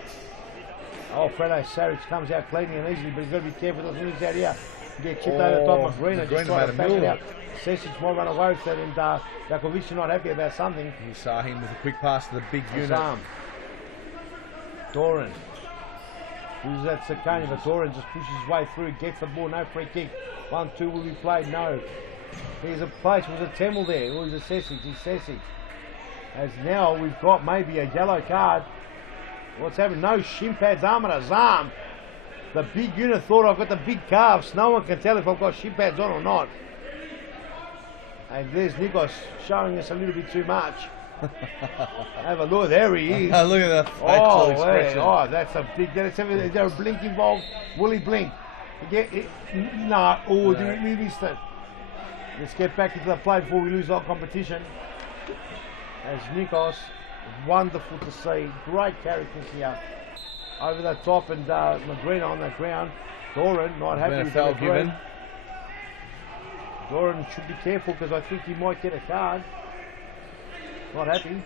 Oh, Frano Sarich comes out cleanly and easily, but he's got to be careful. Doesn't lose out here. Get chipped over the top of McGreener. Just trying to back it out. Sesic might run away with it, and Jakovic not happy about something. You saw him with a quick pass to the big unit. Azam. Doran. Who's that Sakani? But Doran just pushes his way through, gets the ball, no free kick. 1-2 will be played, no. There's a place, was a Temel there, or is it Sesic? He's Sesic. As now we've got maybe a yellow card. What's happening? No shin pads, Ahmed Azam. The big unit thought I've got the big calves. No one can tell if I've got shin pads on or not. And there's Nikos showing us a little bit too much. Have a look, there he is. Look at the facial expression. Oh, that's a big. Is there a blink involved? Will he blink? No. Oh, we missed it. Let's get back into the play before we lose our competition. As Nikos, wonderful to see. Great characters here. Over the top, and McGreener on the ground. Doran not happy with foul the given. Doran should be careful because I think he might get a card. Not happy.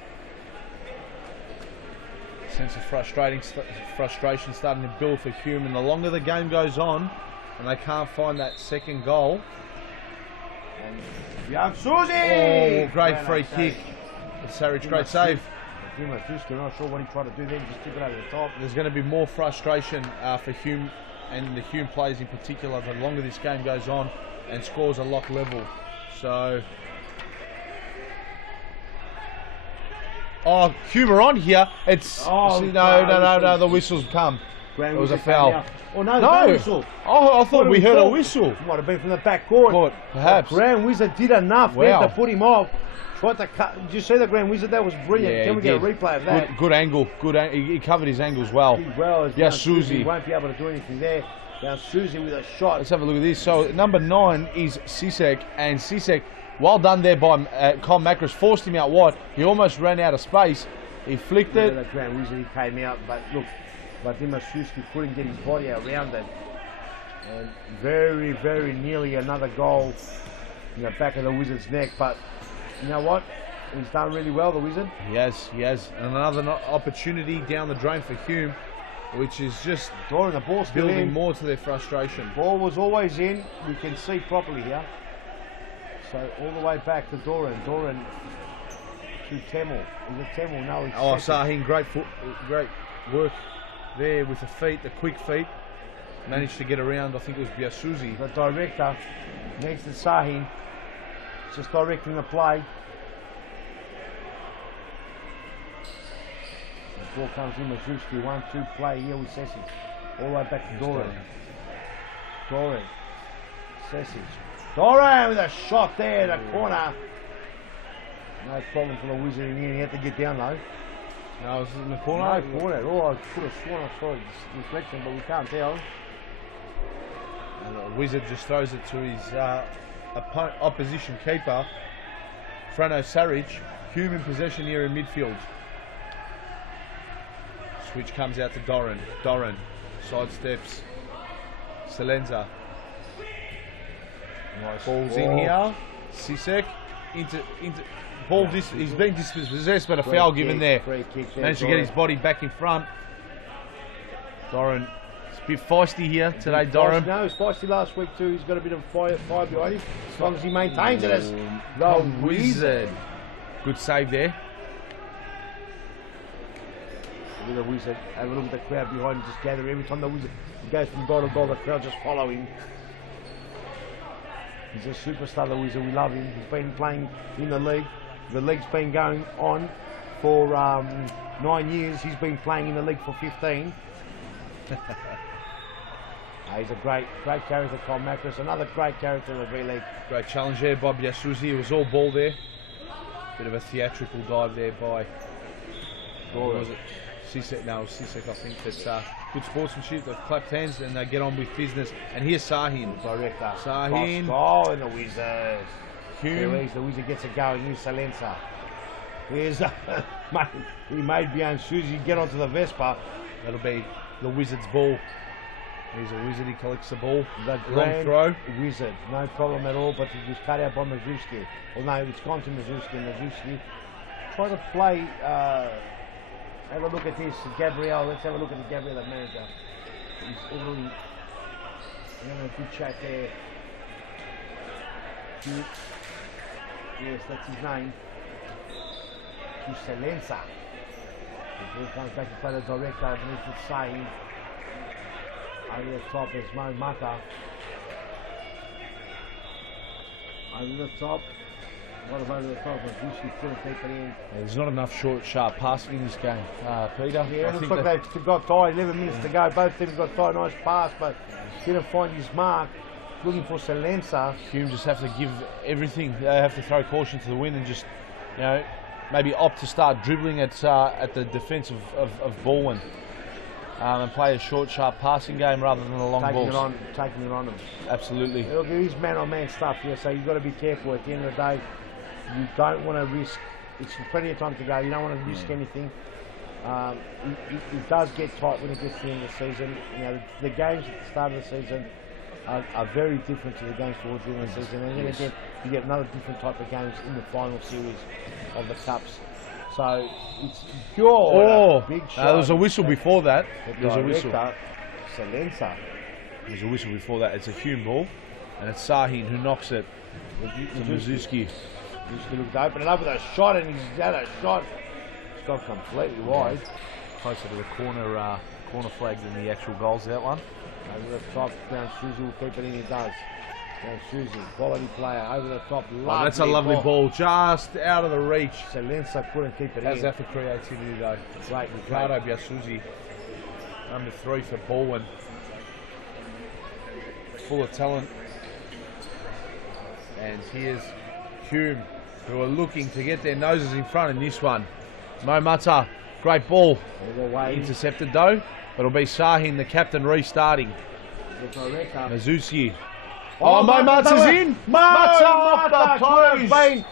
Sense of frustration starting to build for Hume, and the longer the game goes on and they can't find that second goal. Young Susie! Oh, great free kick. Sarich, great save. I'm not sure what he tried to do then, just took it over the top. There's going to be more frustration for Hume and the Hume players in particular the longer this game goes on. and scores a lock level. So, Hume on here. It's no. The whistle's come. It was a foul. Oh no, whistle. Oh, I thought we heard a whistle. Might have been from the back court. Perhaps. Grand Wizard did enough Wow. to put him off. Tried to cut. Did you see the Grand Wizard? That was brilliant. Yeah, Can we get a replay of that? Good angle. He covered his angles well. Yeah, Susie. He won't be able to do anything there. Now Susie with a shot. Let's have a look at this. So number 9 is Sisek, and Sisek, well done there by Kyle Macris, forced him out wide. He almost ran out of space. He flicked it. The Grand Wizard, he came out, but look, Dimasuski couldn't get his body around it. And very, very nearly another goal in the back of the Wizard's neck. But you know what? He's done really well, the Wizard. He has. And another opportunity down the drain for Hume, which is just Doran, the ball's still building in. more to their frustration. Ball was always in. We can see properly here. So all the way back to Doran. Doran to Temel. Is it Temel? No, it's Sahin, great work there with the feet, the quick feet. Managed to get around, I think it was Biasuzi. The director next to Sahin, just directing the play. The ball comes in, Mazuski, 1-2 play here with Sesic. All the way back to Doran. Doran, Sesic. Doran with a shot there in the corner. No problem for the Wizard in here, he had to get down though. No, it was in the corner. No corner. Oh, I could have sworn I saw reflection, but we can't tell. And the Wizard just throws it to his opposition keeper, Frano Saric. Hume in possession here in midfield. Switch comes out to Doran. Doran sidesteps Salenza. Nice. Ball's in here. Sisek into ball. He's been dispossessed, but a foul given there. Managed to get his body back in front. Doran. It's a bit feisty here today, Doran. No, he was feisty last week too. He's got a bit of fire behind him. As long as he maintains it as the Wizard. Good save there. With the Wizard, have a look at the crowd behind him, just gather. Every time the Wizard goes from goal to goal, the crowd just follow him. He's a superstar, the Wizard. We love him. He's been playing in the league. The league's been going on for 9 years. He's been playing in the league for 15. He's a great character, Kyle Macris. Another great character in the V-League. Great challenge there by Biasuzi. It was all ball there. Bit of a theatrical dive there by... Or was it Sisek? No, Sisek, I think. That's good sportsmanship. They've clapped hands and they get on with business. And here's Sahin. Director. Sahin. Pasco and the Wizard. Hume. The Wizard gets it going. Here's Salenza. Here's... he made behind Susie get onto the Vespa. That'll be the Wizard's ball. Here's a Wizard. He collects the ball. The long throw. Wizard. No problem at all, but it was cut out by Mazuski. Well, no, it's gone to Mazuski. Mazuski try to play... have a look at this, Gabriel. Let's have a look at the Gabriel, the manager. He's really having a good chat there. Yes, that's his name. To Salenza. The ball comes back to play the director. Underneath it, Sahin. Over the top is Mo Mata. Over the top. What about the top? Usually couldn't take it in. There's not enough short, sharp passing in this game, Peter. Yeah, it looks like they got tired. 11 minutes to go. Both teams got tired. Nice pass, but didn't find his mark. Looking for Salenza. Hume just have to give everything. They have to throw caution to the wind and just, maybe opt to start dribbling at the defence of Bowen. And play a short, sharp passing game rather than a long ball. Taking it on them. Absolutely. Look, it is man-on-man stuff here, so you've got to be careful. At the end of the day, you don't want to risk. It's plenty of time to go. You don't want to risk anything. It does get tight when it gets to the end of the season. The games at the start of the season are very different to the games towards the end of the season, and then you get another different type of games in the final series of the cups. So it's pure big shot. There was a whistle before that. There's a whistle. Salenza. There's a whistle before that. It's a Hume ball, and it's Sahin who knocks it to Mazuski. Mazuski looked open and up with a shot, and he's had a shot. It's gone completely wide. Closer to the corner flag than the actual goals, that one. Over the top, down Susie will keep it in, he does. And Susie, quality player, over the top. Oh, that's a lovely ball, just out of the reach. So Lensa couldn't keep it How's in. that for creativity though? Great. Ricardo Biasuzi, number 3 for Bowen. Full of talent. And here's Hume, who are looking to get their noses in front in this one. Mo Mata, great ball. Intercepted though. It'll be Sahin, the captain, restarting. Mazusi. Oh, Mo Mata's in. Mata off the post.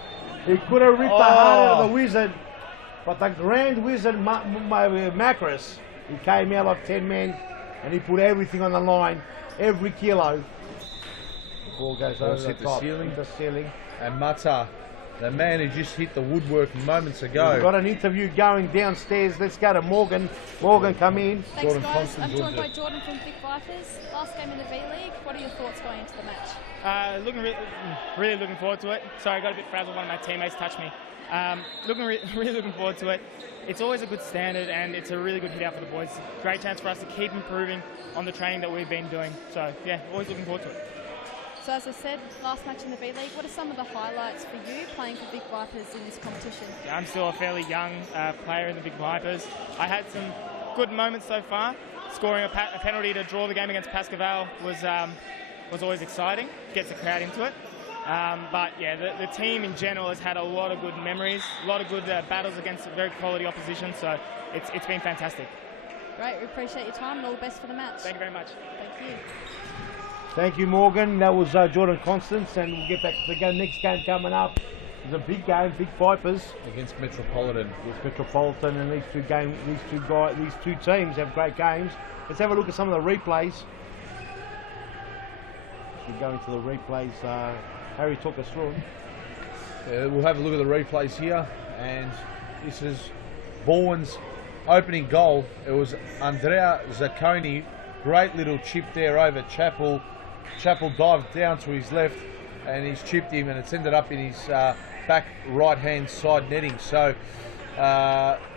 He could have ripped the heart out of the wizard. But the grand wizard, Macris, he came out like 10 men and he put everything on the line, every kilo. The ball goes over the top, hit the ceiling. And Mata, the man who just hit the woodwork moments ago. We've got an interview going downstairs. Let's go to Morgan. Morgan, come in. Thanks, guys. I'm joined by Jordan from Vic Vipers. Last game in the V-League. What are your thoughts going into the match? Really looking forward to it. Sorry, I got a bit frazzled. One of my teammates touched me. Really looking forward to it. It's always a good standard, and it's a really good hit out for the boys. Great chance for us to keep improving on the training that we've been doing. So, yeah, always looking forward to it. So as I said, last match in the V-League, what are some of the highlights for you playing for Vic Vipers in this competition? Yeah, I'm still a fairly young player in the Vic Vipers. I had some good moments so far. Scoring a penalty to draw the game against Pasco Vale was always exciting, gets the crowd into it. But yeah, the team in general has had a lot of good memories, a lot of good battles against very quality opposition, so it's been fantastic. Great, we appreciate your time and all the best for the match. Thank you very much. Thank you. Thank you, Morgan. That was Jordan Constance, and we'll get back to the next game coming up. It's a big game, Big Vipers against Metropolitan. Against Metropolitan, and these two teams have great games. Let's have a look at some of the replays. We're going to the replays. Harry, talk us through them. Yeah, we'll have a look at the replays here, and this is Bowen's opening goal. It was Andrea Zacconi, great little chip there over Chappell. Chappell dived down to his left, and he's chipped him, and it's ended up in his back right-hand side netting. So,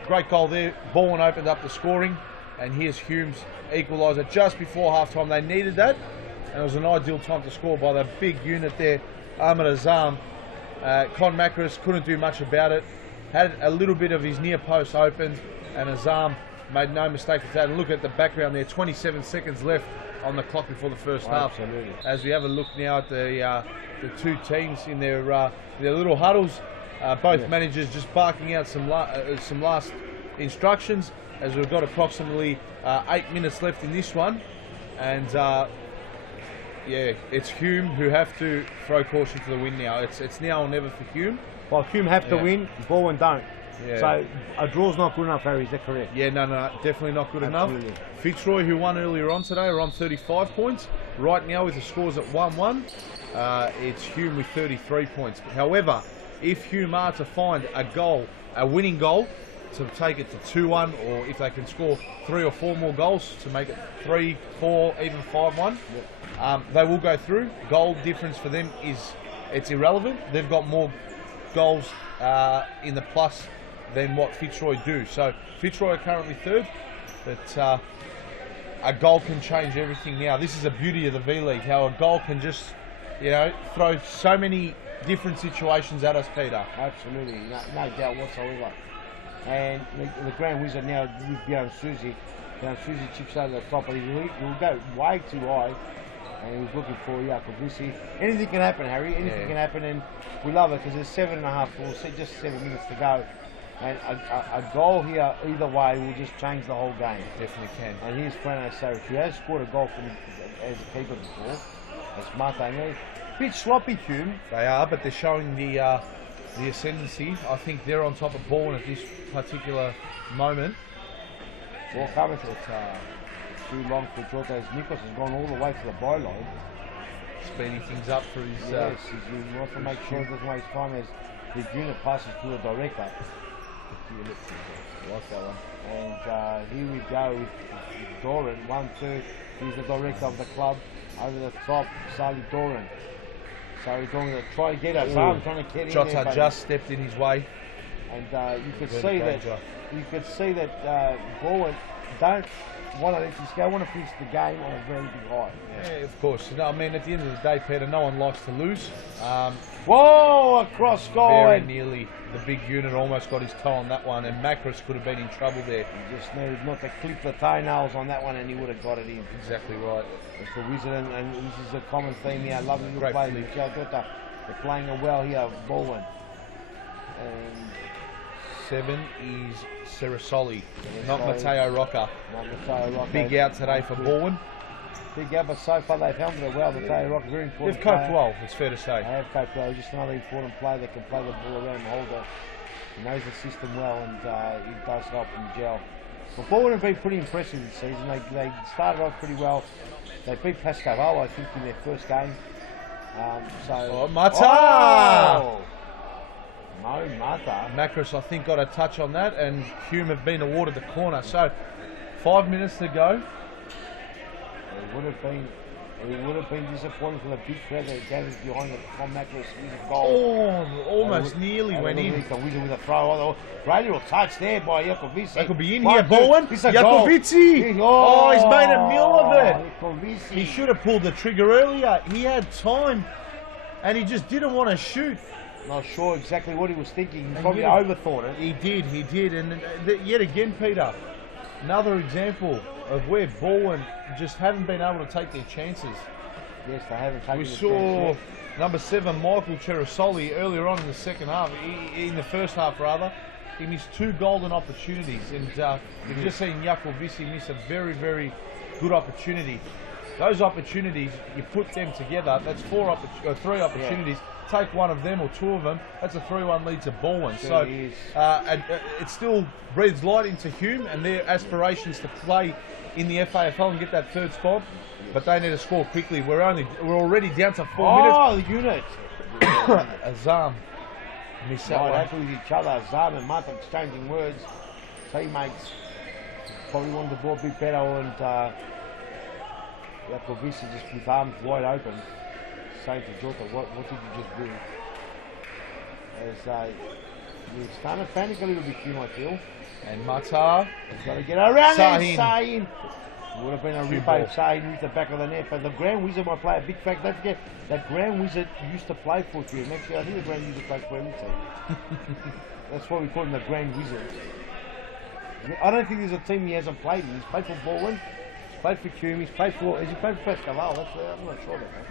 great goal there. Bowen opened up the scoring, and here's Hume's equaliser just before half-time. They needed that, and it was an ideal time to score by the big unit there, Ahmed Azam. Con Macris couldn't do much about it. Had a little bit of his near post opened, and Azam made no mistake with that. And look at the background there, 27 seconds left on the clock before the first half. Absolutely. As we have a look now at the two teams in their little huddles, both managers just barking out some last instructions, as we've got approximately 8 minutes left in this one. And yeah, it's Hume who have to throw caution to the wind now. It's now or never for Hume. Well, Hume have to win, Bowen don't. Yeah. So a draw's not good enough, Harry, is that correct? Yeah, no, definitely not good Absolutely. enough. Fitzroy, who won earlier on today, are on 35 points. Right now, with the scores at 1-1, it's Hume with 33 points. However, if Hume are to find a winning goal, to take it to 2-1, or if they can score 3 or 4 more goals to make it 3, 4, even 5-1, they will go through. Goal difference for them it's irrelevant. They've got more goals in the plus than what Fitzroy do. So Fitzroy are currently third, but a goal can change everything now. This is the beauty of the V-League, how a goal can just, throw so many different situations at us, Peter. Absolutely, no doubt whatsoever. And the Grand Wizard now with Bjorn Susie. Bjorn Susie chips over the top, but he'll go way too high. And he's looking for Yakubusi. Anything can happen, Harry. Anything can happen, and we love it because there's 7.5, or just 7 minutes to go. And a goal here, either way, will just change the whole game. Definitely can. And here's Frano Savage, who has scored a goal as a keeper before. That's Martin. Bit sloppy, Hume. They are, but they're showing the ascendancy. I think they're on top of Bowen at this particular moment. Well, coming to it. Too long for Jordan. Nikos has gone all the way to the byline. Speeding things up for his... Yes, he wants to make sure he doesn't waste time as the unit passes to the director. Lost that one. And here we go with Doran. 1-2. He's the director of the club. Over the top, Sally Doran. So he's going to try to get us arm, trying to get in Jota there. just stepped in his way. And you could see that Bowen don't want to let this go. I want to finish the game on a very big high. Yeah, of course. No, I mean, at the end of the day, Peter, no one likes to lose. Whoa, across goal. Very nearly. The big unit almost got his toe on that one, and Macros could have been in trouble there. He just needed not to clip the toenails on that one, and he would have got it in. Exactly right. It's the Wizard, and this is a common theme here. Lovely little play. They're playing it well here, Bowen. And 7 is Cerasoli, not Matteo Rocca. Not Matteo Rocca. Big out today for Bowen. Big out, but so far they've handled it well. Matteo Rocca, very important. They've coped well, it's fair to say. They have coped well. Just another important player that can play the ball around and hold it. He knows the system well, and it does help him gel. But Bowen have been pretty impressive this season. They started off pretty well. They beat Pasco, I think, in their first game. Mata! Oh! No, Mata. Macros, I think, got a touch on that, and Hume have been awarded the corner. So, 5 minutes to go. It would have been disappointing for the big crowd that gathers behind the Tom Macros with a goal. Oh, almost nearly went in. The Wizard with a throw. Great little touch there by Jakovici. That could be in here, Bowen. Jakovici! Oh, he's made a meal of it. He should have pulled the trigger earlier. He had time, and he just didn't want to shoot. Not sure exactly what he was thinking. He probably overthought it. He did. And yet again, Peter, another example of where Bowen just haven't been able to take their chances. Yes, they haven't taken We the saw chance. number 7, Michael Cerasoli, earlier on in the second half, in the first half rather. He missed 2 golden opportunities, and you've just seen Jakovici miss a very, very good opportunity. Those opportunities, you put them together, that's 3 opportunities. Yeah. Take one of them or 2 of them, that's a 3-1 lead to Bowen. So it still breathes light into Hume and their aspirations to play in the FAFL and get that 3rd spot, but they need to score quickly. We're already down to 4 minutes. Oh, the unit. Azam missed that one. Happy with each other. Azam and Martha exchanging words. Teammates probably wanted the ball a bit better, and Jakovici just with arms wide open. Saying to Jota, what did you just do? As you're starting to panic a little bit, Hume, I feel. And Mata. He's got to get around Sahin. Sahin. Would have been a replay of Sahin with the back of the net, but the Grand Wizard might play a big fact. Don't forget, that Grand Wizard used to play for Hume. Actually, I think the Grand Wizard plays for every team. That's why we call him the Grand Wizard. I don't think there's a team he hasn't played in. He's played for Bowen, he's played for Hume, has he played for Pasco? I'm not sure about that.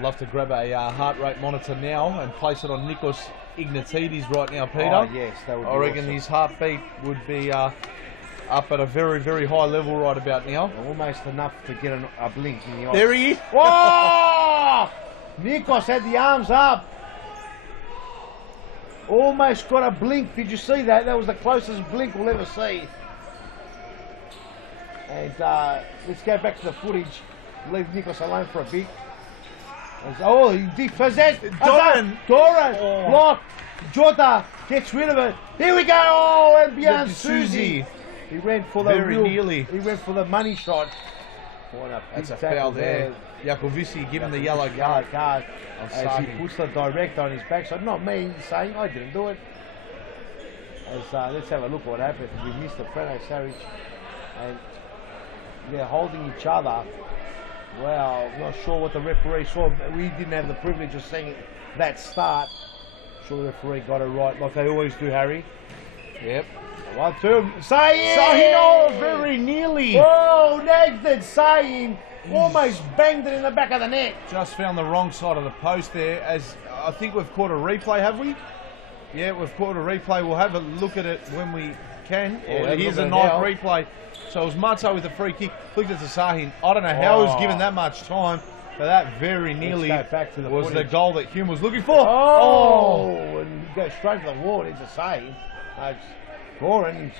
Love to grab a heart rate monitor now and place it on Nikos Ignatidis right now, Peter. Oh, yes, that would be I reckon awesome. His heartbeat would be up at a very, very high level right about now. Almost enough to get a blink in the eye. There he is. Whoa! Nikos had the arms up. Almost got a blink. Did you see that? That was the closest blink we'll ever see. And let's go back to the footage. Leave Nikos alone for a bit. Oh, he depossessed. Doran. Block. Jota gets rid of it. Here we go. Oh, and beyond Susie. He went for the He went for the money shot. That's a foul there. Jakovici given the yellow card. As he puts the direct on his backside. Not me saying I didn't do it. As let's have a look what happened. We missed the Preno Sarich, and they're holding each other. Well, not sure what the referee saw. We didn't have the privilege of seeing that start. Sure, the referee got it right, like they always do, Harry. Yep. 1, 2. Sahin! Oh, very nearly. Whoa, nagged it. Sahin almost banged it in the back of the net. Just found the wrong side of the post there. As I think we've caught a replay, have we? Yeah, we've caught a replay. We'll have a look at it when we can. Yeah, here's a nice replay. So it was Matzo with a free kick. Flicked it to Sahin. I don't know how he was given that much time, but that very nearly was the goal that Hume was looking for. Oh! And he goes straight for the wall into Sahin. Goran, he's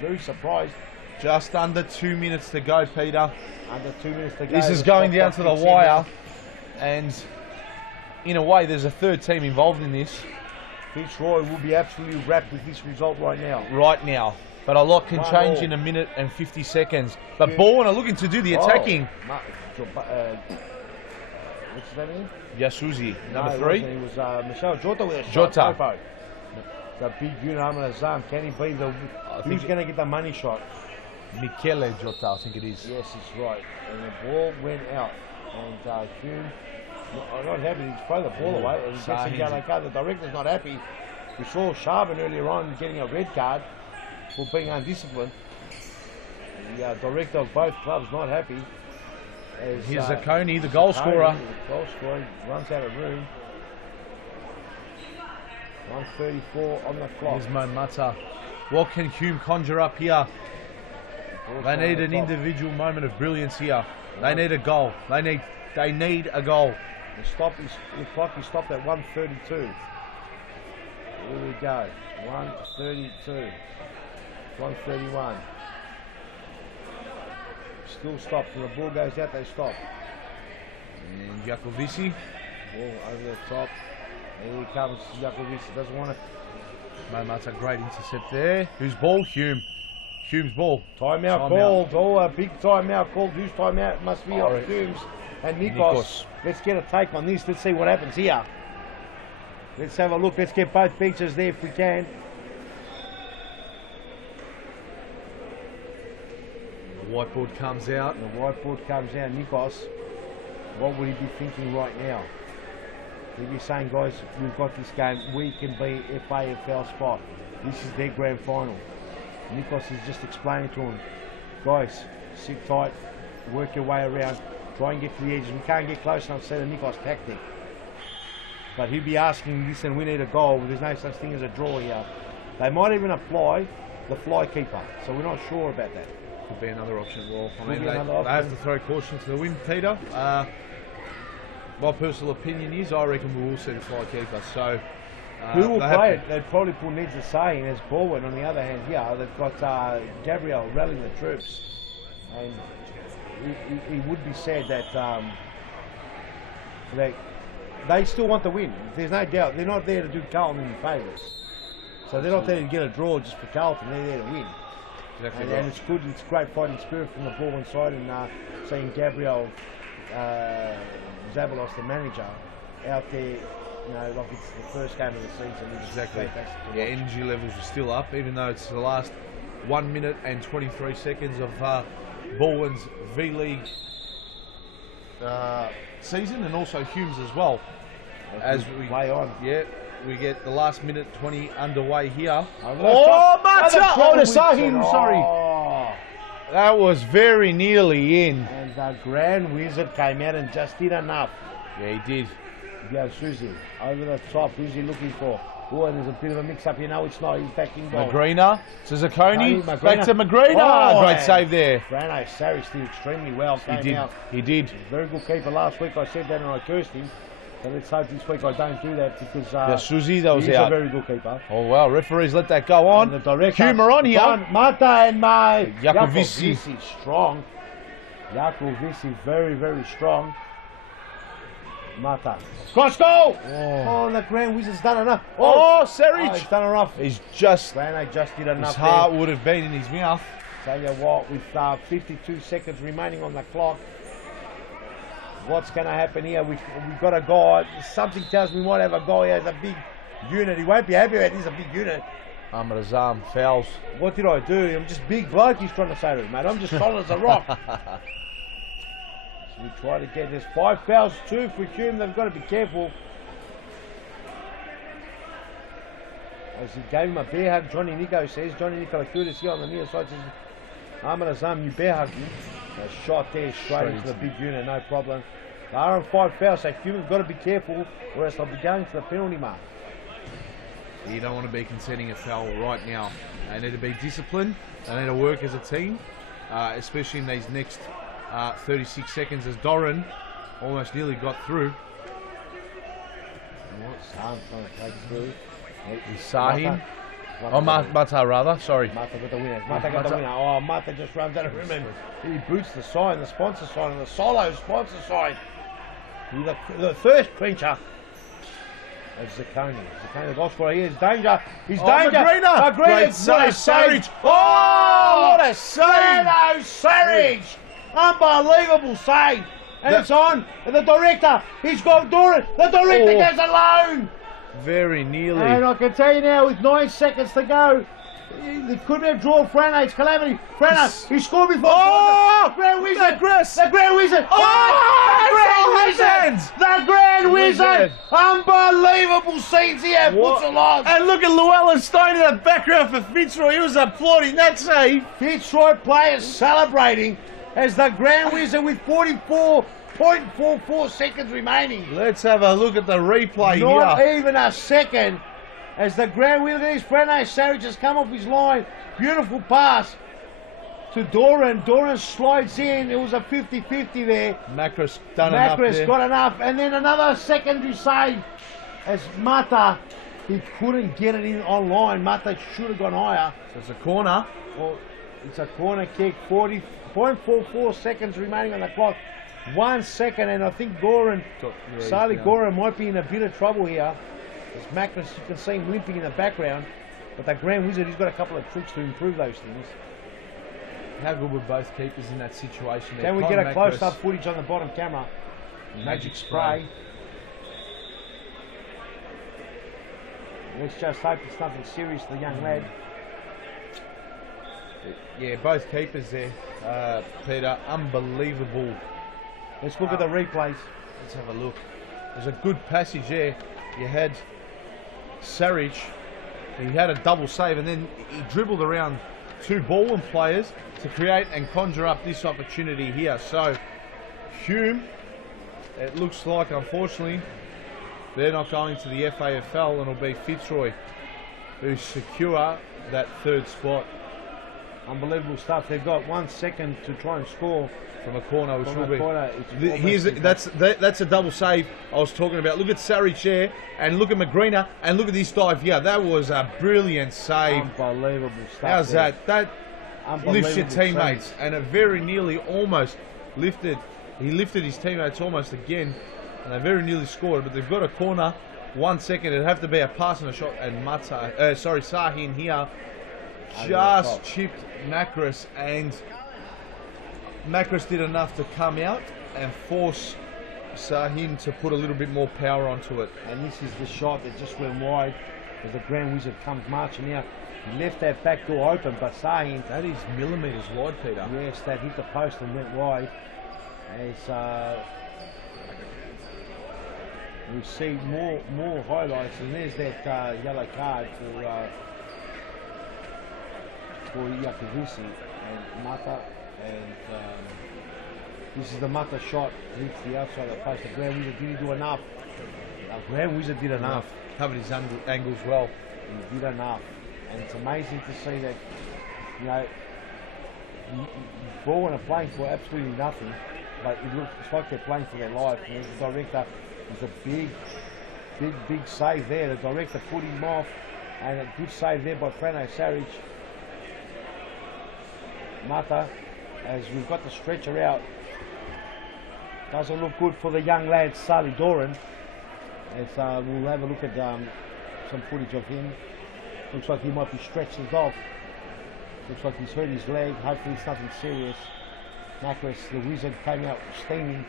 very surprised. Just under 2 minutes to go, Peter. Under 2 minutes to go. This is going down to the wire, and in a way, there's a 3rd team involved in this. Fitzroy will be absolutely wrapped with this result right now. Right now. But a lot can change in a minute and 50 seconds. But Bowen are looking to do the attacking. What's his name again? Yasuzi, number 3. It was Michel Jota with a shot. The big unit, Azam. Can he be who's going to get the money shot? Michele Jota, I think it is. Yes, it's right. And the ball went out. And Hume, not happy to throw the ball away. And he gets a yellow card. The director's not happy. We saw Sharvin earlier on getting a red card for being undisciplined. The director of both clubs not happy. Here's Zacconi, the goal scorer. The goal scorer runs out of room. 1:34 on the clock. Here's Mo Mata. What can Hume conjure up here? They need an individual moment of brilliance here. They need a goal. They need a goal. The clock is stopped at 1:32. Here we go. 1:32. 1:31. Still stopped. When the ball goes out, they stop. And Jacovici. Ball over the top. Here he comes. Jacovici doesn't want it. Mo Mata, great intercept there. Whose ball? Hume. Hume's ball. Timeout called. Oh, a big timeout called. Whose timeout? It must be on Hume's and Nikos. Let's get a take on this. Let's see what happens here. Let's have a look. Let's get both benches there if we can. The whiteboard comes out. The whiteboard comes out. Nikos, what would he be thinking right now? He'd be saying, guys, we've got this game. We can be FAFL spot. This is their grand final. Nikos is just explaining to him, guys, sit tight, work your way around, try and get to the edges. We can't get close enough to see the Nikos tactic. But he'll be asking, listen, we need a goal. There's no such thing as a draw here. They might even apply the fly keeper, so we're not sure about that. Could be another option. Well, I mean, Could be they have to throw caution to the wind, Peter. My personal opinion is I reckon we will see the fly keeper. So who will play it? They'd probably put Ned's saying as Bowen. On the other hand, yeah, they've got Gabriel rallying the troops, and he would be said that they still want to win. There's no doubt. They're not there to do Carlton any favours. So they're not there to get a draw just for Carlton. They're there to win. Exactly And it's good. It's great fighting spirit from the Bowen side, and seeing Gabriel Zabalos, the manager, out there. You know, like it's the first game of the season. Exactly. Yeah, energy levels are still up, even though it's the last 1 minute and 23 seconds of Bowen's V-League season, and also Hume's as well. As we play on. Yeah, we get the last minute 20 underway here. Oh, Mata! Oh, the Sahim, Oh. sorry. That was very nearly in. And the Grand Wizard came out and just did enough. Yeah, he did. Yeah, Susie, over the top. Who's he looking for? Oh, and there's a bit of a mix-up here. No, it's not. He's back in goal. Magrina to Zacconi. Back to Magrina. Oh, great save there. Brano Sarich did extremely well. He did. Out. He did. Very good keeper last week. I said that and I cursed him. So let's hope this week I don't do that because Yeah, Susie, that was he's out. a very good keeper. Oh, wow. Referees let that go on. And the director, Hume on here. Mata and Jacovici. Jacovici strong. Jacovici very, very strong. Mata. Cross goal! Oh, the Grand Wizard's done enough. Oh, Sarich! He's done enough. He's just... Brano just did enough. His heart would have been in his mouth. Tell you what, with 52 seconds remaining on the clock, what's going to happen here? We've got a guy. Something tells me we might have a guy. He has a big unit. He won't be happy about this. A big unit. Ahmed Azam fouls. What did I do? I'm just big bloke. He's trying to say to me, mate. I'm just solid as a rock. So we try to get this 5 fouls too for Hume. They've got to be careful. As he gave him a bear hug, Johnny Nico says. Johnny Nico Lakutis here on the near side says, Ahmed Azam, you bear hugged me. A shot there straight into the big unit, no problem. They are on 5 fouls, so Hume's got to be careful or else they'll be going to the penalty mark. You don't want to be conceding a foul right now. They need to be disciplined. They need to work as a team, especially in these next 36 seconds as Doran almost nearly got through. Sam trying to take through. Sahim. Oh, Mata rather, sorry. Mata got the winner. Mata got the winner. Oh, Mata just runs out of room and he boots the sign, the sponsor sign, and the solo sponsor sign. The first clincher. It's Zacconi. Zacconi, the goal scorer here. He's danger. He's danger. Magrina. Great save, Sarich. Oh, what a save. Brano Sarich. Unbelievable save. And it's on. And the director, he's got to do it. The director goes alone. Very nearly. And I can tell you now, with 9 seconds to go, They could have drawn Frano. It's calamity. Frano, he scored before. Oh! Grand Wizard. The Chris. The Grand Wizard. Oh! The Grand Wizard. The Grand Wizard. Unbelievable scenes here. What? Puts a lot. And look at Llewellyn Stone in the background for Fitzroy. He was applauding that save. Fitzroy players celebrating as the Grand Wizard with 44.44 seconds remaining. Let's have a look at the replay Not here. even a second. As the Grand Wizard, Frano Savage has come off his line. Beautiful pass to Doran. Doran slides in. It was a 50-50 there. Macris done enough Macris there. got enough. And then another secondary save as Mata, he couldn't get it in online. Mata should have gone higher. So it's a corner. Well, it's a corner kick. 40.44 seconds remaining on the clock. 1 second, and I think Goran, Sali Goran might be in a bit of trouble here. As Macris, you can see him limping in the background. But that Grand Wizard, he's got a couple of tricks to improve those things. How good were both keepers in that situation? Can we get a close-up footage on the bottom camera? Magic spray. Let's just hope it's nothing serious to the young lad. Yeah, both keepers there, Peter. Unbelievable. Let's look at the replays. Let's have a look. There's a good passage there. You had Sarich, he had a double save, and then he dribbled around two Bowen players to create and conjure up this opportunity here. So Hume, it looks like, unfortunately, they're not going to the FAFL, and it'll be Fitzroy who secure that third spot. Unbelievable stuff. They've got 1 second to try and score from a corner, which will be. That's a double save I was talking about. Look at Sarich there, and look at McGreener, and look at this dive here. That was a brilliant save. Unbelievable stuff. How's there. that? That lifts your teammates, and it very nearly almost lifted. He lifted his teammates almost again, and they very nearly scored. But they've got a corner. 1 second. It'd have to be a pass and a shot, and Sahin here just chipped Macris, and Macris did enough to come out and force Sahin to put a little bit more power onto it. And this is the shot that just went wide as the Grand Wizard comes marching out. He left that back door open, but Sahin... That is millimetres wide, Peter. Yes, that hit the post and went wide. As we see more highlights, and there's that yellow card for Yakavisi and Mata, and this is the Mata shot, hits the outside of the post. The Grand Wizard didn't do enough. The Grand Wizard did enough. Covered his angles well. He did enough, and it's amazing to see that, you know, Bowen are playing for absolutely nothing, but it's like they're playing for their life. You know, the director is a big save there. The director put him off, and a good save there by Frano Savage. Mata, as we've got the stretcher out, doesn't look good for the young lad Sali Doran. As we'll have a look at some footage of him. Looks like he might be stretched off. Looks like he's hurt his leg. Hopefully it's nothing serious. Macris, the Wizard, came out steaming.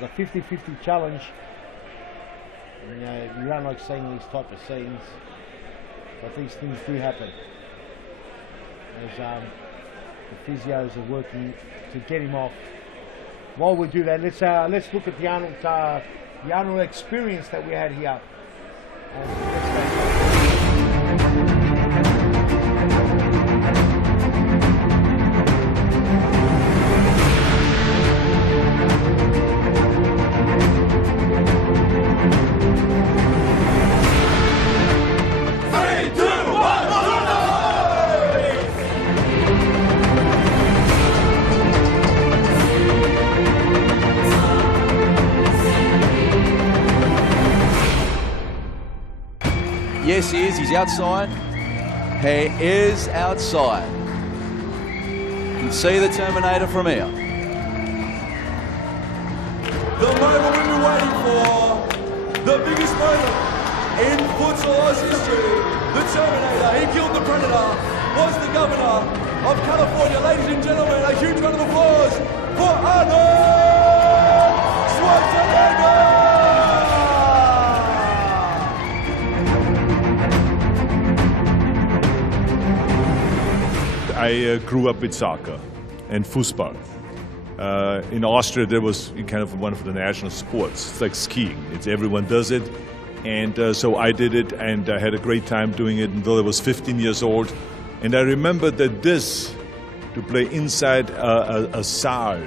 It's a 50-50 challenge. You know, you don't like seeing these type of scenes, but these things do happen. As the physios are working to get him off. While we do that, let's look at the Arnold experience that we had here. Yes, he is. He's outside. He is outside. You can see the Terminator from here. The moment we've been waiting for. The biggest moment in futsal history. The Terminator, he killed the Predator, was the governor of California. Ladies and gentlemen, a huge round of applause for Arnold Schwarzenegger! I grew up with soccer and football. In Austria, there was kind of one of the national sports. It's like skiing. Everyone does it. And so I did it, and I had a great time doing it until I was 15 years old. And I remember that to play inside a Saal,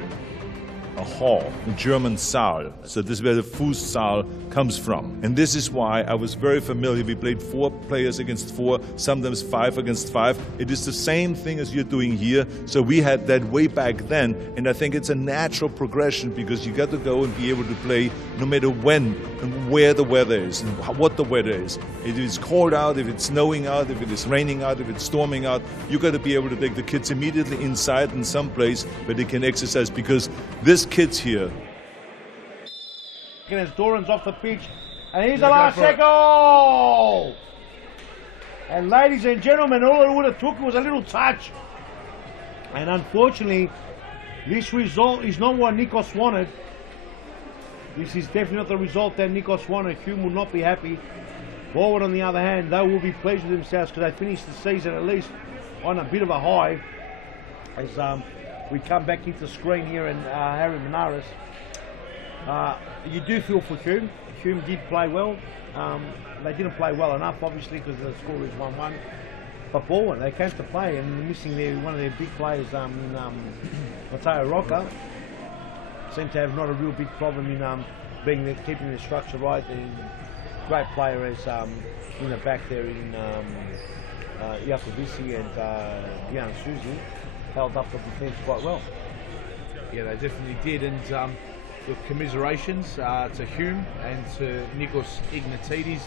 a hall, a German Saal. So this is where the Fußsaal comes from. And this is why I was very familiar. We played 4 players against 4, sometimes 5 against 5. It is the same thing as you're doing here. So we had that way back then. And I think it's a natural progression because you got to go and be able to play no matter when and where the weather is and what the weather is. If it's cold out, if it's snowing out, if it is raining out, if it's storming out, you got to be able to take the kids immediately inside in some place where they can exercise, because this kids here. As Doran's off the pitch, and here's the last goal. And ladies and gentlemen, all it would have took was a little touch. And unfortunately, this result is not what Nikos wanted. This is definitely not the result that Nikos wanted. Hume will not be happy. Bowen, on the other hand, they will be pleased with themselves because they finished the season at least on a bit of a high. As we come back into the screen here and Harry Menares. You do feel for Hume. Hume did play well. They didn't play well enough, obviously, because the score is 1-1. But Bowen, they came to play, and they're missing one of their big players in Mateo Rocca. Seem to have not a real big problem in keeping the structure right. And great player as in the back there in Iakovisi and Jan Susi held up the defence quite well. Yeah, they definitely did, and with commiserations to Hume and to Nikos Ignatidis.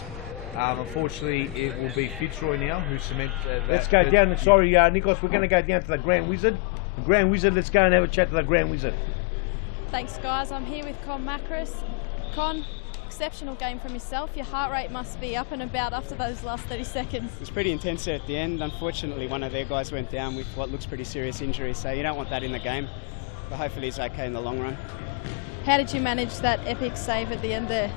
Unfortunately, it will be Fitzroy now who cement that. Let's go down. Sorry, Nikos, we're going to go down to the Grand Wizard. The Grand Wizard, let's go and have a chat to the Grand Wizard. Thanks, guys. I'm here with Con Macris. Con, exceptional game from yourself. Your heart rate must be up and about after those last 30 seconds. It was pretty intense at the end. Unfortunately, one of their guys went down with what looks pretty serious injury, so you don't want that in the game. But hopefully he's okay in the long run. How did you manage that epic save at the end there?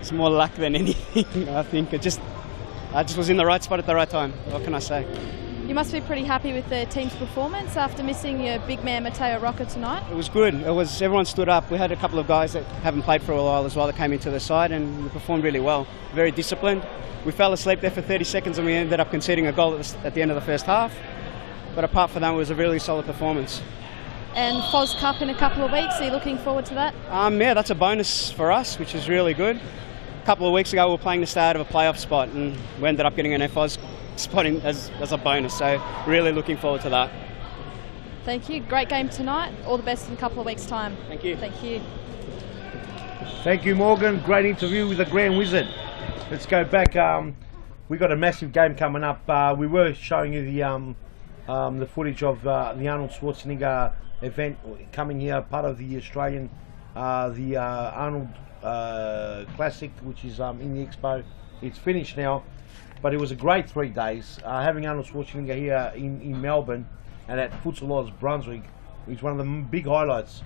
It's more luck than anything, I think. I just was in the right spot at the right time. What can I say? You must be pretty happy with the team's performance after missing your big man Mateo Rocca tonight. It was good. Everyone stood up. We had a couple of guys that haven't played for a while as well that came into the side, and we performed really well. Very disciplined. We fell asleep there for 30 seconds and we ended up conceding a goal at the end of the first half. But apart from that, it was a really solid performance. And Foz Cup in a couple of weeks, are you looking forward to that? Yeah, that's a bonus for us, which is really good. A couple of weeks ago, we were playing to stay out of a playoff spot, and we ended up getting an FOZ spot as a bonus, so really looking forward to that. Thank you. Great game tonight. All the best in a couple of weeks' time. Thank you. Thank you. Thank you, Morgan. Great interview with the Grand Wizard. Let's go back. We got a massive game coming up. We were showing you the footage of the Arnold Schwarzenegger event coming here, part of the Australian, the Arnold Classic, which is in the Expo. It's finished now, but it was a great 3 days. Having Arnold Schwarzenegger here in Melbourne and at Futsal Oz Brunswick is one of the big highlights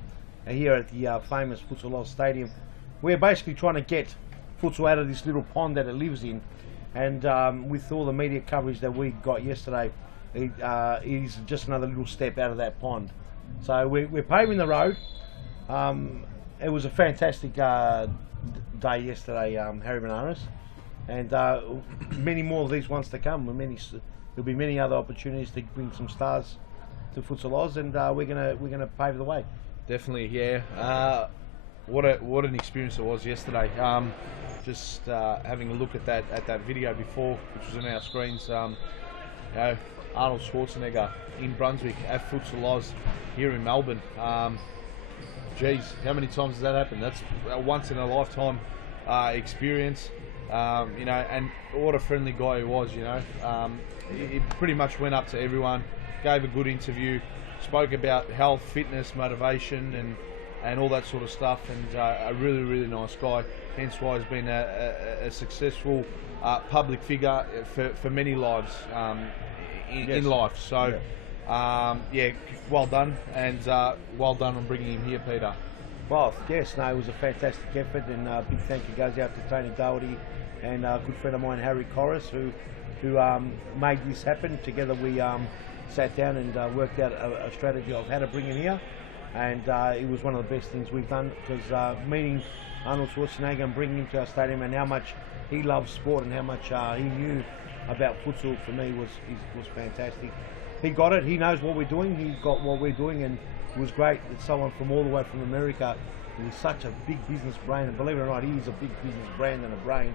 here at the famous Futsal Oz Stadium. We're basically trying to get futsal out of this little pond that it lives in, and with all the media coverage that we got yesterday, it is just another little step out of that pond. So we're paving the road. It was a fantastic day yesterday, Harry Menares, and many more of these ones to come. There'll be many other opportunities to bring some stars to Futsal Oz, and we're gonna pave the way. Definitely, yeah. What an experience it was yesterday. Just having a look at that video before, which was on our screens. Arnold Schwarzenegger in Brunswick at Futsal Oz here in Melbourne. Geez, how many times has that happened? That's a once in a lifetime experience. And what a friendly guy he was. He pretty much went up to everyone, gave a good interview, spoke about health, fitness, motivation, and all that sort of stuff. And a really, really nice guy. Hence why he's been a successful public figure for many lives. In life, so well done, and well done on bringing him here, Peter. Well, yes, no, it was a fantastic effort, and a big thank you goes out to Tony Doherty and a good friend of mine, Harry Corris, who made this happen. Together we sat down and worked out a strategy of how to bring him here, and it was one of the best things we've done, because meeting Arnold Schwarzenegger and bringing him to our stadium and how much he loves sport and how much he knew about futsal, for me was fantastic. He got it. He knows what we're doing. He got what we're doing, and it was great that someone from all the way from America, who is such a big business brain, and believe it or not, he is a big business brand and a brain.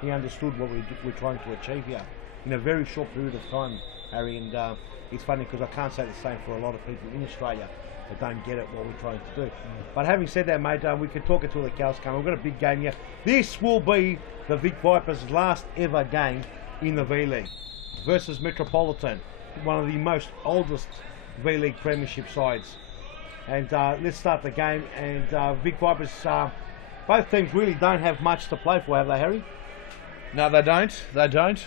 He understood what we're trying to achieve here in a very short period of time, Harry. And it's funny because I can't say the same for a lot of people in Australia that don't get it what we're trying to do. But having said that, mate, we could talk until the cows come. We've got a big game here. This will be the Vic Vipers' last ever game in the V-League versus Metropolitan, one of the most oldest V-League premiership sides. And let's start the game. And Vic Vipers, both teams really don't have much to play for, have they, Harry? No, they don't. They don't.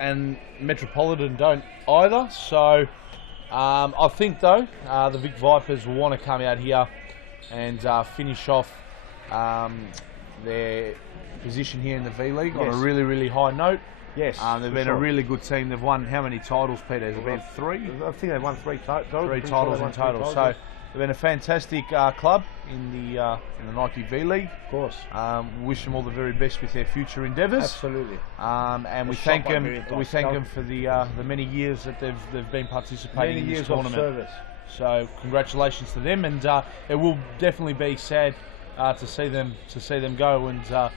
And Metropolitan don't either. So I think, though, the Vic Vipers will want to come out here and finish off their position here in the V-League on a really, really high note. Yes, they've been a really good team. They've won how many titles, Peter? Has it been 3? I think they've won 3 titles. 3 titles in total. So they've been a fantastic club in the Nike V-League. Of course. Wish them all the very best with their future endeavours. Absolutely. And we thank them. We thank them for the many years that they've been participating in this tournament. Service. So congratulations to them, and it will definitely be sad to see them go. And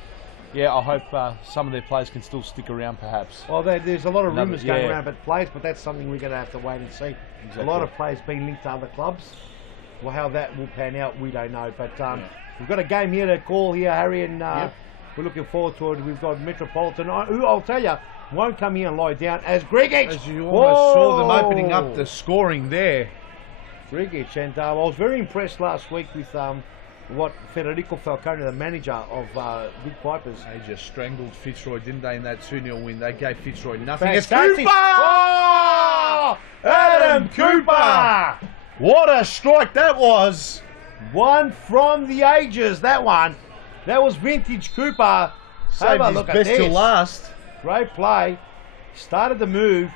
yeah, I hope some of their players can still stick around, perhaps. Well, there's a lot of rumours going around about players, but that's something we're going to have to wait and see. Exactly. A lot of players being linked to other clubs. Well, how that will pan out, we don't know. But we've got a game here to call here, Harry, and we're looking forward to it. We've got Metropolitan, who I'll tell you won't come here and lie down, as Grigic. As you almost saw them opening up the scoring there. Grigic, and I was very impressed last week with what Federico Falcone, the manager of Vic Vipers. They just strangled Fitzroy, didn't they, in that 2-0 win? They gave Fitzroy nothing. Fantastic. It's Cooper! Oh! Adam Cooper! What a strike that was! One from the ages, that one. That was vintage Cooper. Saved his best till last. Great play. Started the move.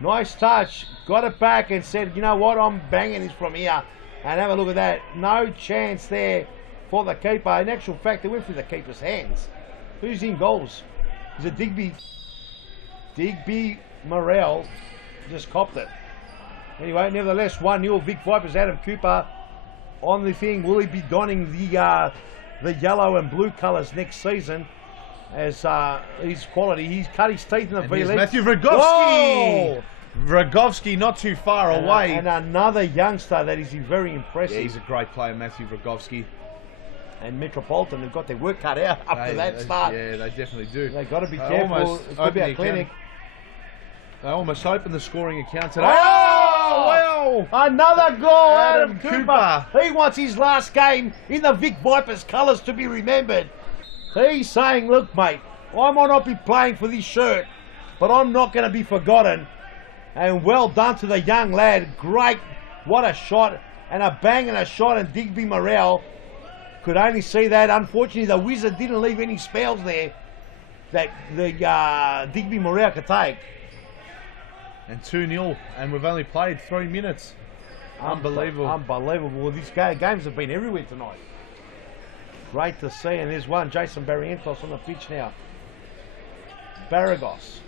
Nice touch. Got it back and said, you know what, I'm banging this from here. And have a look at that. No chance there for the keeper. In actual fact, it went through the keeper's hands. Who's in goals? Is it Digby? Digby Morrell just copped it. Anyway, nevertheless, 1-0 Vic Vipers. Adam Cooper on the thing. Will he be donning the yellow and blue colours next season? As his quality, he's cut his teeth in the V-League. Matthew Vragovsky. Vragovsky not too far away. And another youngster that is very impressive. Yeah, he's a great player, Matthew Vragovsky. And Metropolitan have got their work cut out after that start. Yeah, they definitely do. They've got to be careful. It's going to be a clinic. They almost opened the scoring account today. Oh, well! Another goal, Adam Cooper. He wants his last game in the Vic Vipers colours to be remembered. He's saying, look, mate, I might not be playing for this shirt, but I'm not going to be forgotten. And well done to the young lad. Great. What a shot. And a bang and a shot. And Digby Morrell could only see that. Unfortunately, the Wizard didn't leave any spells there that the Digby Morrell could take. And 2-0. And we've only played 3 minutes. Unbelievable. Unbelievable. Well, these games have been everywhere tonight. Great to see. And there's one. Jason Barrientos on the pitch now. Barragos.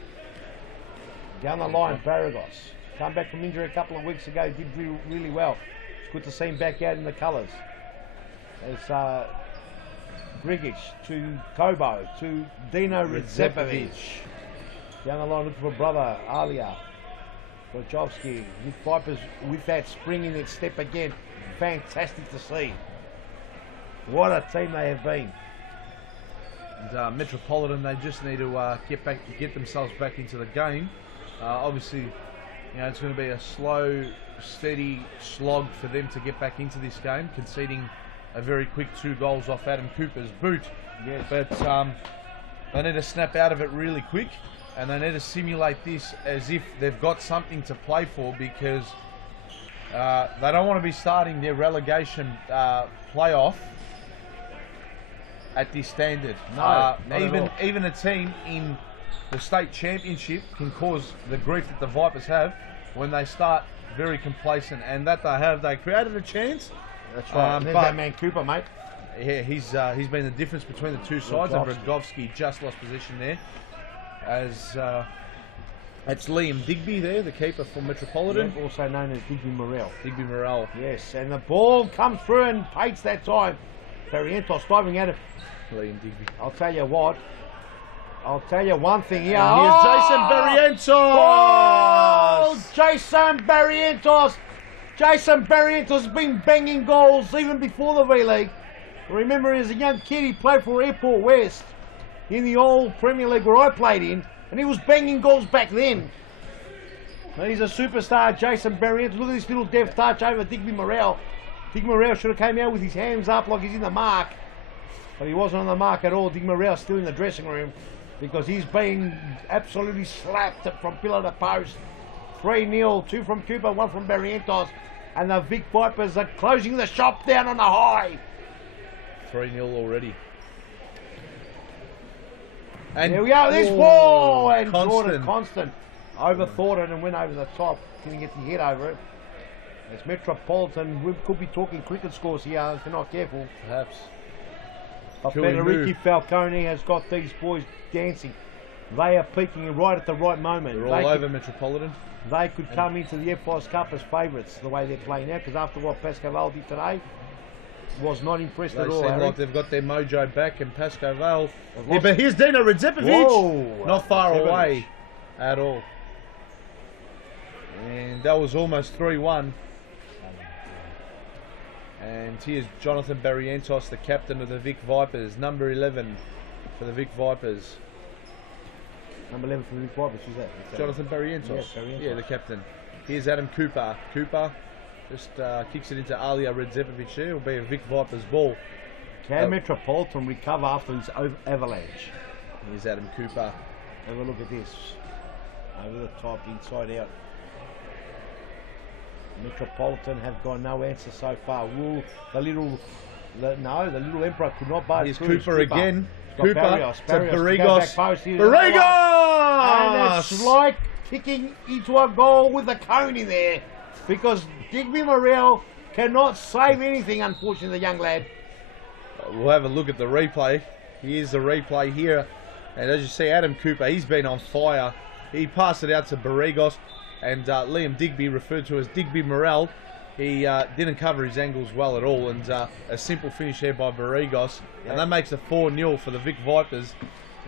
Down the line, Barragos. Come back from injury a couple of weeks ago. Did really well. It's good to see him back out in the colours. There's Grigic to Kobo to Dino Redzepovic. Down the line looking for brother Alia. Wojcicki. Vic Vipers with that spring in its step again. Fantastic to see. What a team they have been. And Metropolitan, they just need to get themselves back into the game. Obviously, you know, it's going to be a slow, steady slog for them to get back into this game, conceding a very quick 2 goals off Adam Cooper's boot. Yes. But they need to snap out of it really quick, and they need to simulate this as if they've got something to play for, because they don't want to be starting their relegation playoff at this standard. No, even a team in the state championship can cause the grief that the Vipers have when they start very complacent, and that they have. They created a chance. That's right. There's that man Cooper, mate. Yeah, he's been the difference between the two sides. And Brodgovsky just lost position there. As it's Liam Digby there, the keeper from Metropolitan. Yeah, also known as Digby Morrell. Digby Morrell. Yes, and the ball comes through and takes that time. Barrientos diving at it. Liam Digby. I'll tell you what. I'll tell you one thing here. And here's Jason Barrientos! Oh, Jason Barrientos! Jason Barrientos has been banging goals even before the V-League. Remember, as a young kid, he played for Airport West in the old Premier League where I played in, and he was banging goals back then. He's a superstar, Jason Barrientos. Look at this little deft touch over Digby Morrell. Digby Morrell should have came out with his hands up like he's in the mark, but he wasn't on the mark at all. Digby Morrell's still in the dressing room because he's been absolutely slapped from pillar to post. 3-0, 2 from Cooper, 1 from Barrientos, and the Vic Vipers are closing the shop down on the high. 3-0 already. And there we go, this ball, and Constant. Jordan Constant overthought it and went over the top. Didn't get the head over it. It's Metropolitan. We could be talking cricket scores here if they're not careful. Perhaps. But Federici Falcone has got these boys dancing. They are peaking right at the right moment. They're all over Metropolitan. They could come into the FIS Cup as favourites the way they're playing now, because after what Pasco Vale did today, was not impressed at all. They seem like they've got their mojo back, and Pasco Vale. Yeah, but here's Dino Redzepovic. Whoa, not far away at all. And that was almost 3-1. And here's Jonathan Barrientos, the captain of the Vic Vipers, number 11 for the Vic Vipers. Number 11 for the Vic Vipers, who's that? Jonathan Barrientos. Yes, Barrientos. Yeah, the captain. Here's Adam Cooper. Cooper just kicks it into Alia Redzepovic there. It'll be a Vic Vipers ball. Can Metropolitan recover after this avalanche? Here's Adam Cooper. Have a look at this. Over the top, inside out. Metropolitan have got no answer so far. Will the little Emperor could not buy. Here's Cooper again. Cooper to Barrios. Barrigos. Barrigos! And it's like kicking into a goal with a cone in there, because Digby Morrell cannot save anything, unfortunately, the young lad. We'll have a look at the replay. Here's the replay here. And as you see, Adam Cooper, he's been on fire. He passed it out to Barrigos. And Liam Digby, referred to as Digby Morrell, he didn't cover his angles well at all, and a simple finish here by Barrigos, and that makes it 4-0 for the Vic Vipers.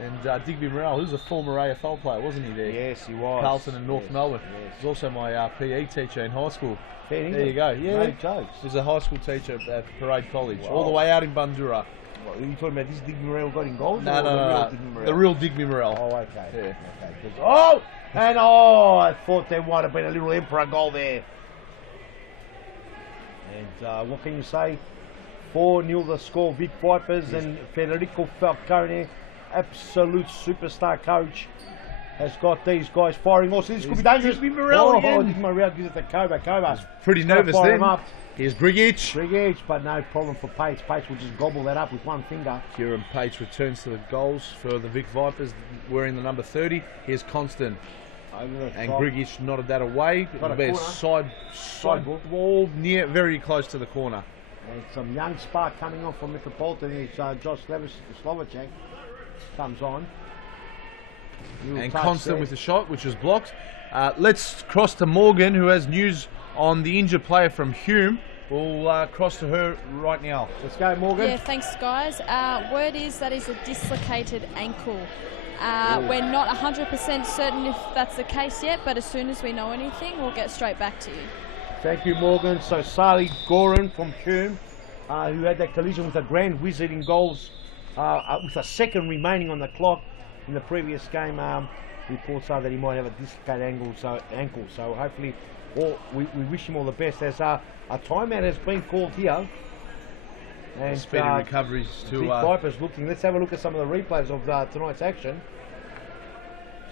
And Digby Morrell, who's a former AFL player, wasn't he there? Yes, he was. Carlton and North Melbourne. Yes. He was also my PE teacher in high school. There you go. Yeah, no jokes. He was a high school teacher at Parade College, all the way out in Bundura. What, are you talking about this Digby Morrell got in goals? No. The real Digby Morrell. Oh, okay. Yeah. Okay. Oh! And I thought there might have been a little Emperor goal there. And what can you say? 4-0 the score, Vic Vipers, and Federico Falcone, absolute superstar coach, has got these guys firing. Also, this could be dangerous. Digby Morrell again. Digby Morrell gives it to Koba. Pretty nervous then. Here's Grigic. But no problem for Pates. Pates will just gobble that up with one finger. Kieran Pates returns to the goals for the Vic Vipers, wearing the number 30. Here's Constant. And Grigic nodded that away. It'll be a side ball near, very close to the corner. And some young spark coming on from Metropolitan. It's Josh Slovacek comes on. And Constant with the shot, which is blocked. Let's cross to Morgan, who has news on the injured player from Hume. We'll cross to her right now. Let's go, Morgan. Yeah, thanks, guys. Word is that is a dislocated ankle. We're not 100% certain if that's the case yet, but as soon as we know anything, we'll get straight back to you. Thank you, Morgan. So Sali Goran from Hume, who had that collision with a Grand Wizard in goals, with a second remaining on the clock in the previous game. Reports are that he might have a dislocated ankle. So hopefully, we wish him all the best. As a timeout has been called here. And speedy recoveries to Vic Vipers looking. Let's have a look at some of the replays of tonight's action.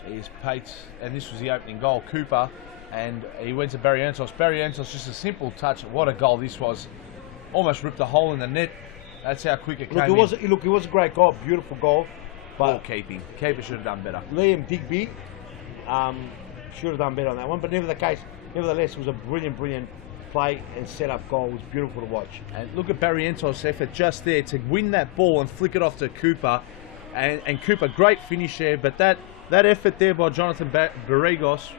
So here's Pates, and this was the opening goal. Cooper, and he went to Barrientos. Barrientos, just a simple touch. What a goal this was! Almost ripped a hole in the net. That's how quick it came. It was a great goal, beautiful goal. ball keeping. Keeper should have done better. Liam Digby should have done better on that one, but nevertheless, it was a brilliant play and set up goal. It was beautiful to watch. And look at Barrientos' effort just there to win that ball and flick it off to Cooper. And Cooper, great finish there, but that effort there by Jonathan Barrientos,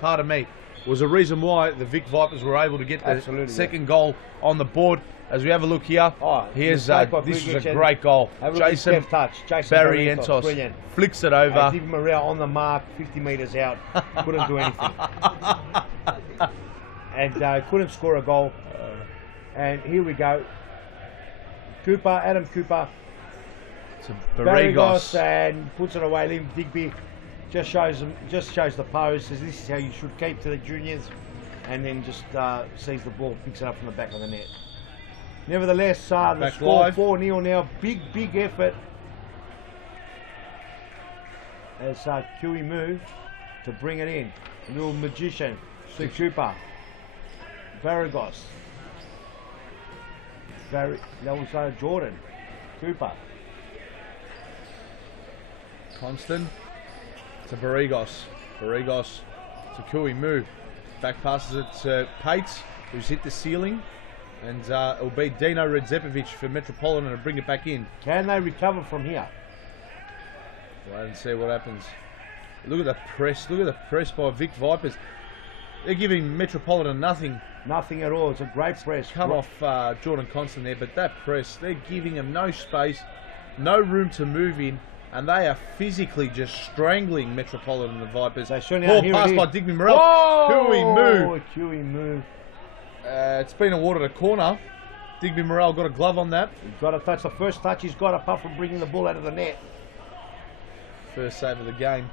pardon me, was the reason why the Vic Vipers were able to get the second goal on the board. As we have a look here, here's this was a great goal. Jason Barrientos brilliant. Flicks it over. Dig Morel on the mark, 50 metres out, couldn't do anything. And couldn't score a goal. And here we go. Adam Cooper, Barrientos and puts it away. Liam Digby just shows the pose. Says this is how you should keep to the juniors, and then just sees the ball, picks it up from the back of the net. Nevertheless, the score 4-0 now. Big effort as Hume to bring it in. A little magician to Cooper. Barrientos. That was Jordan. Cooper. Constant to Barrientos. Barrientos to Hume. Back passes it to Pates, who's hit the ceiling. And it'll be Dino Redzepovic for Metropolitan to bring it back in. Can they recover from here? Wait and see what happens. Look at the press. Look at the press by Vic Vipers. They're giving Metropolitan nothing. Nothing at all. It's a great press. Come off Jordan Constant there, but that press, they're giving him no space, no room to move in, and they are physically just strangling Metropolitan and the Vipers. Ball passed by Digby Morel. Hume. It's been awarded a corner. Digby Morel got a glove on that. He's got a touch. The first touch he's got, apart from bringing the ball out of the net. First save of the game.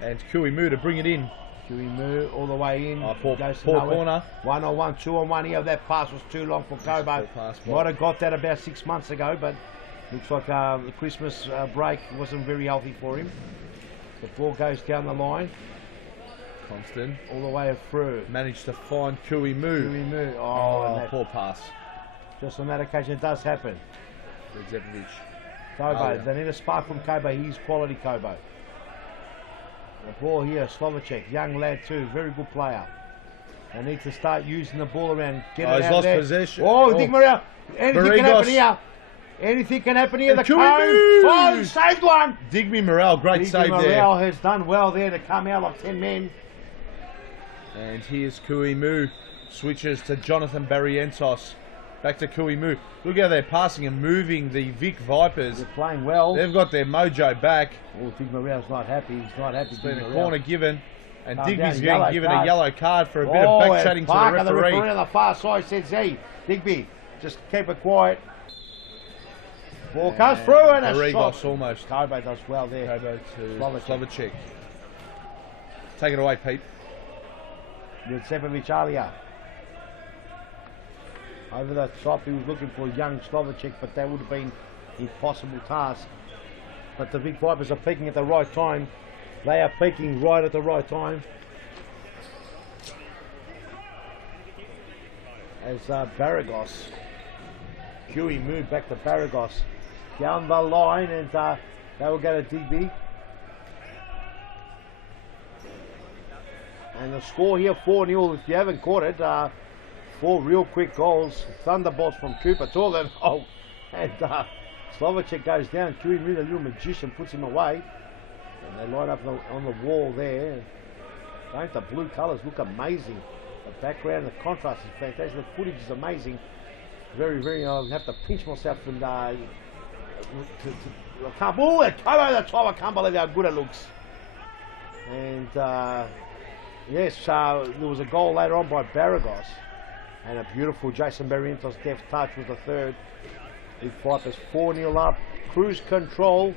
And Hume to bring it in. Hume all the way in. Poor corner. 1-on-1, 2-on-1 here. That pass was too long for Cobo. Might have got that about 6 months ago, but looks like the Christmas break wasn't very healthy for him. The ball goes down the line. Constant. All the way through. Managed to find Hume. Poor pass. Just on that occasion, it does happen. Redzepovic. Kobo, they need a spark from Kobo. He's quality Kobo. The ball here, Slovacek, young lad too, very good player. They need to start using the ball around. Get it he's out lost there. possession. Dig Morel. Anything can happen here. Anything can happen here. The cone. He saved one. Digby Morel, great save there. Morel has done well there to come out like 10 men. And here's Hume. Switches to Jonathan Barrientos. Back to Hume. Look how they're passing and moving the Vic Vipers. They're playing well. They've got their mojo back. Dig Morel's not happy. He's not happy. It's been a corner given. And Digby's getting given a yellow card for a bit of back-chatting to the referee. The referee on the far side says, hey, Digby, just keep it quiet. Ball comes through and a shot. Almost. Kobo does well there. Kobo to Slovacek. Take it away, Pete. Redzepovic earlier. Over the top, he was looking for young Slovacek, but that would have been an impossible task. But the Big Vipers are peaking at the right time. They are peaking right at the right time. As Barrientos, Hume moved back to Barrientos. Down the line, and they will go to Digby. And the score here, 4-0. If you haven't caught it, 4 real quick goals. Thunderbolts from Cooper, two of them. Oh, and Slovacek goes down. Hume, the little magician, puts him away. And they line up on the wall there. Don't the blue colours look amazing? The background, the contrast is fantastic. The footage is amazing. Very, very. I have to pinch myself and I can't. Oh, that Kobo, the top! I can't believe how good it looks. And yes, there was a goal later on by Barrientos, and a beautiful Jason Barrientos deft touch was the third. Big Vipers 4-0 up. Cruise control.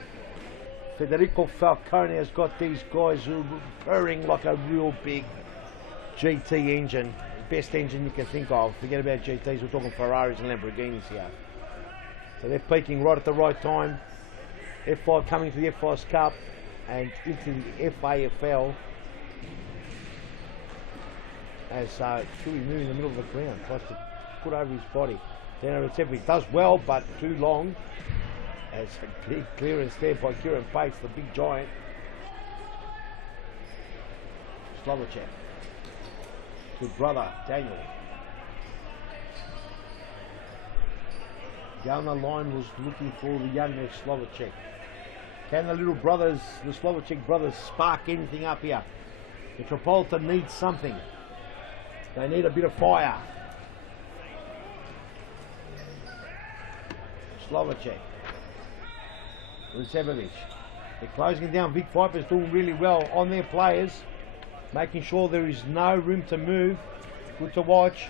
Federico Falcone has got these guys who are purring like a real big GT engine. Best engine you can think of. Forget about GTs, we're talking Ferraris and Lamborghinis here. So they're peaking right at the right time. F5 coming to the F5 Cup and into the FAFL. As Hume in the middle of the ground, tries to put over his body. Then he does well, but too long. As a big clearance there by Kieran Bates, the big giant. Slovacek. Good brother, Daniel. Down the line was looking for the younger Slovacek. Can the little brothers, the Slovacek brothers, spark anything up here? Metropolitan needs something. They need a bit of fire. Slovacek. Rusevic. They're closing it down. Vic Vipers doing really well on their players, making sure there is no room to move. Good to watch.